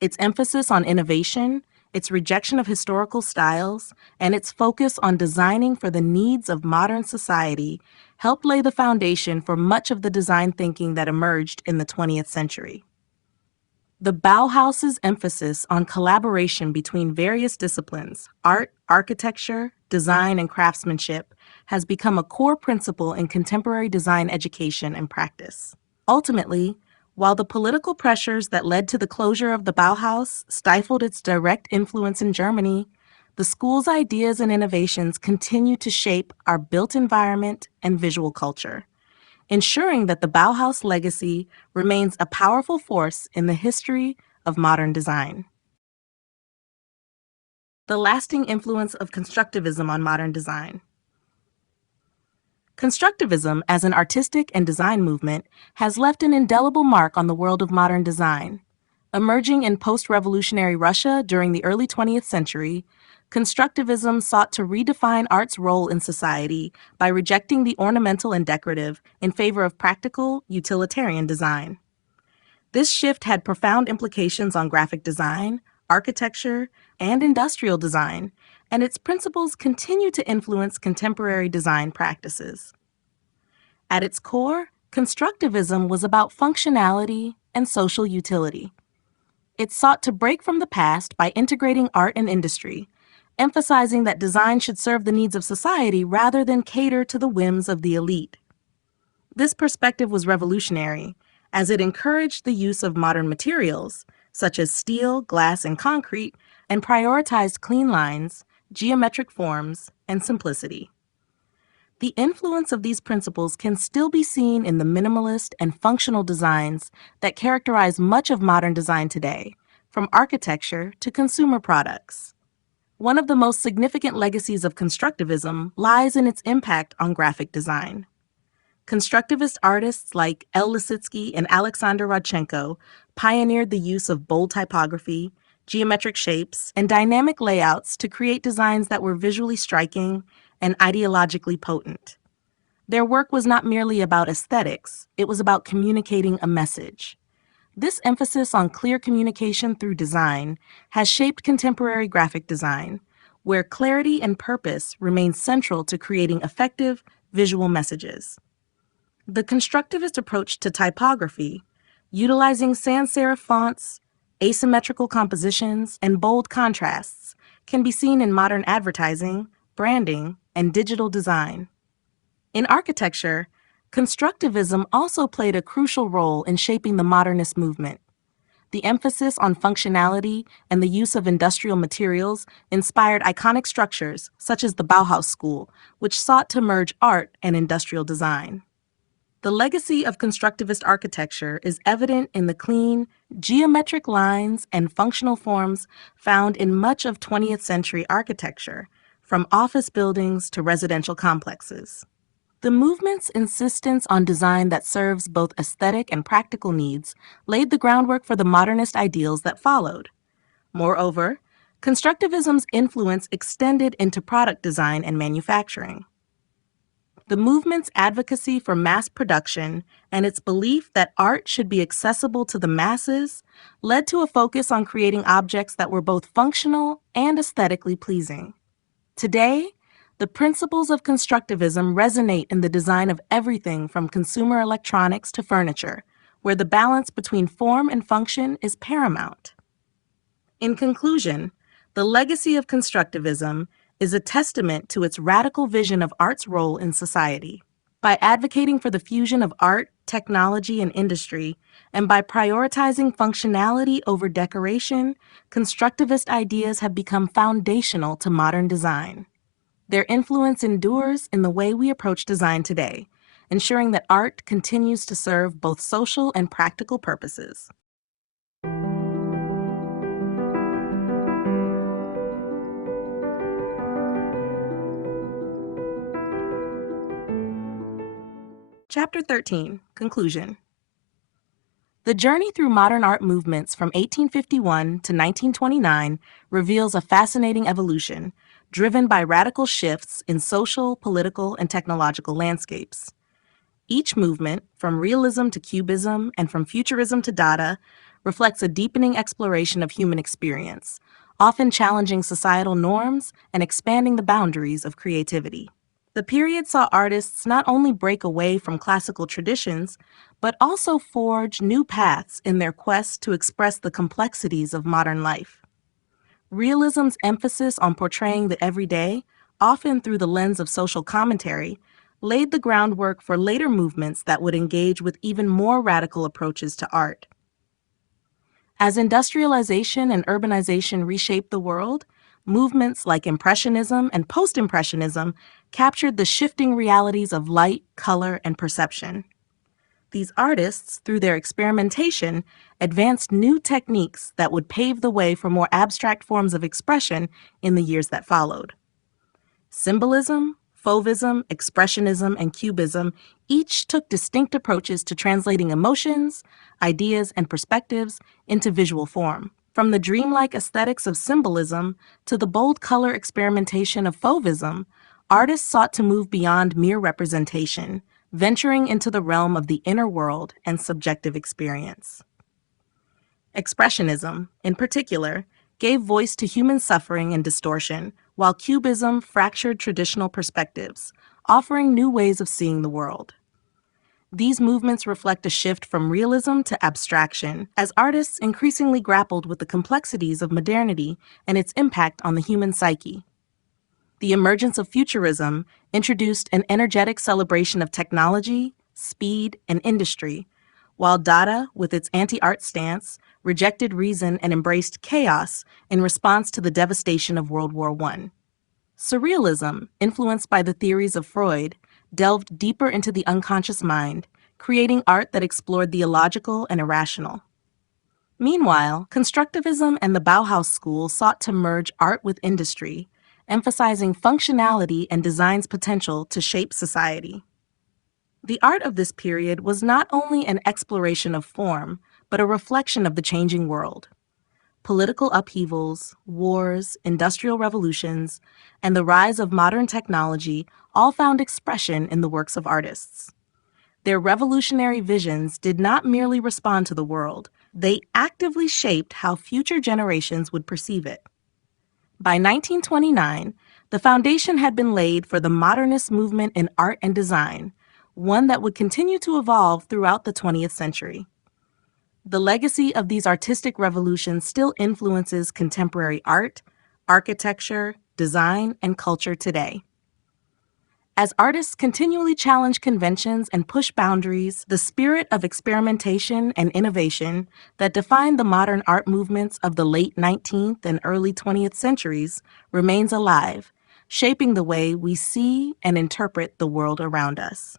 Its emphasis on innovation, its rejection of historical styles, and its focus on designing for the needs of modern society helped lay the foundation for much of the design thinking that emerged in the 20th century. The Bauhaus's emphasis on collaboration between various disciplines, art, architecture, design, and craftsmanship, has become a core principle in contemporary design education and practice. Ultimately, while the political pressures that led to the closure of the Bauhaus stifled its direct influence in Germany, the school's ideas and innovations continue to shape our built environment and visual culture, ensuring that the Bauhaus legacy remains a powerful force in the history of modern design. The lasting influence of constructivism on modern design. Constructivism, as an artistic and design movement, has left an indelible mark on the world of modern design. Emerging in post-revolutionary Russia during the early 20th century, constructivism sought to redefine art's role in society by rejecting the ornamental and decorative in favor of practical, utilitarian design. This shift had profound implications on graphic design, architecture, and industrial design, and its principles continue to influence contemporary design practices. At its core, constructivism was about functionality and social utility. It sought to break from the past by integrating art and industry, emphasizing that design should serve the needs of society rather than cater to the whims of the elite. This perspective was revolutionary, as it encouraged the use of modern materials, such as steel, glass, and concrete, and prioritized clean lines, geometric forms, and simplicity. The influence of these principles can still be seen in the minimalist and functional designs that characterize much of modern design today, from architecture to consumer products. One of the most significant legacies of constructivism lies in its impact on graphic design. Constructivist artists like El Lissitzky and Alexander Rodchenko pioneered the use of bold typography, geometric shapes, and dynamic layouts to create designs that were visually striking and ideologically potent. Their work was not merely about aesthetics, it was about communicating a message. This emphasis on clear communication through design has shaped contemporary graphic design, where clarity and purpose remain central to creating effective visual messages. The constructivist approach to typography, utilizing sans serif fonts, asymmetrical compositions, and bold contrasts, can be seen in modern advertising, branding, and digital design. In architecture, constructivism also played a crucial role in shaping the modernist movement. The emphasis on functionality and the use of industrial materials inspired iconic structures such as the Bauhaus School, which sought to merge art and industrial design. The legacy of constructivist architecture is evident in the clean, geometric lines and functional forms found in much of 20th century architecture, from office buildings to residential complexes. The movement's insistence on design that serves both aesthetic and practical needs laid the groundwork for the modernist ideals that followed. Moreover, constructivism's influence extended into product design and manufacturing. The movement's advocacy for mass production and its belief that art should be accessible to the masses led to a focus on creating objects that were both functional and aesthetically pleasing. Today, the principles of constructivism resonate in the design of everything from consumer electronics to furniture, where the balance between form and function is paramount. In conclusion, the legacy of constructivism is a testament to its radical vision of art's role in society. By advocating for the fusion of art, technology, and industry, and by prioritizing functionality over decoration, constructivist ideas have become foundational to modern design. Their influence endures in the way we approach design today, ensuring that art continues to serve both social and practical purposes. Chapter 13, Conclusion. The journey through modern art movements from 1851 to 1929 reveals a fascinating evolution, driven by radical shifts in social, political, and technological landscapes. Each movement, from realism to cubism and from futurism to Dada, reflects a deepening exploration of human experience, often challenging societal norms and expanding the boundaries of creativity. The period saw artists not only break away from classical traditions, but also forge new paths in their quest to express the complexities of modern life. Realism's emphasis on portraying the everyday, often through the lens of social commentary, laid the groundwork for later movements that would engage with even more radical approaches to art. As industrialization and urbanization reshaped the world, movements like Impressionism and Post-Impressionism captured the shifting realities of light, color, and perception. These artists, through their experimentation, advanced new techniques that would pave the way for more abstract forms of expression in the years that followed. Symbolism, Fauvism, Expressionism, and Cubism each took distinct approaches to translating emotions, ideas, and perspectives into visual form. From the dreamlike aesthetics of symbolism to the bold color experimentation of Fauvism, artists sought to move beyond mere representation, venturing into the realm of the inner world and subjective experience. Expressionism, in particular, gave voice to human suffering and distortion, while Cubism fractured traditional perspectives, offering new ways of seeing the world. These movements reflect a shift from realism to abstraction, as artists increasingly grappled with the complexities of modernity and its impact on the human psyche. The emergence of futurism introduced an energetic celebration of technology, speed, and industry, while Dada, with its anti-art stance, rejected reason and embraced chaos in response to the devastation of World War I. Surrealism, influenced by the theories of Freud, delved deeper into the unconscious mind, creating art that explored the illogical and irrational. Meanwhile, constructivism and the Bauhaus school sought to merge art with industry, emphasizing functionality and design's potential to shape society. The art of this period was not only an exploration of form, but a reflection of the changing world. Political upheavals, wars, industrial revolutions, and the rise of modern technology all found expression in the works of artists. Their revolutionary visions did not merely respond to the world, they actively shaped how future generations would perceive it. By 1929, the foundation had been laid for the modernist movement in art and design, one that would continue to evolve throughout the 20th century. The legacy of these artistic revolutions still influences contemporary art, architecture, design, and culture today. As artists continually challenge conventions and push boundaries, the spirit of experimentation and innovation that defined the modern art movements of the late 19th and early 20th centuries remains alive, shaping the way we see and interpret the world around us.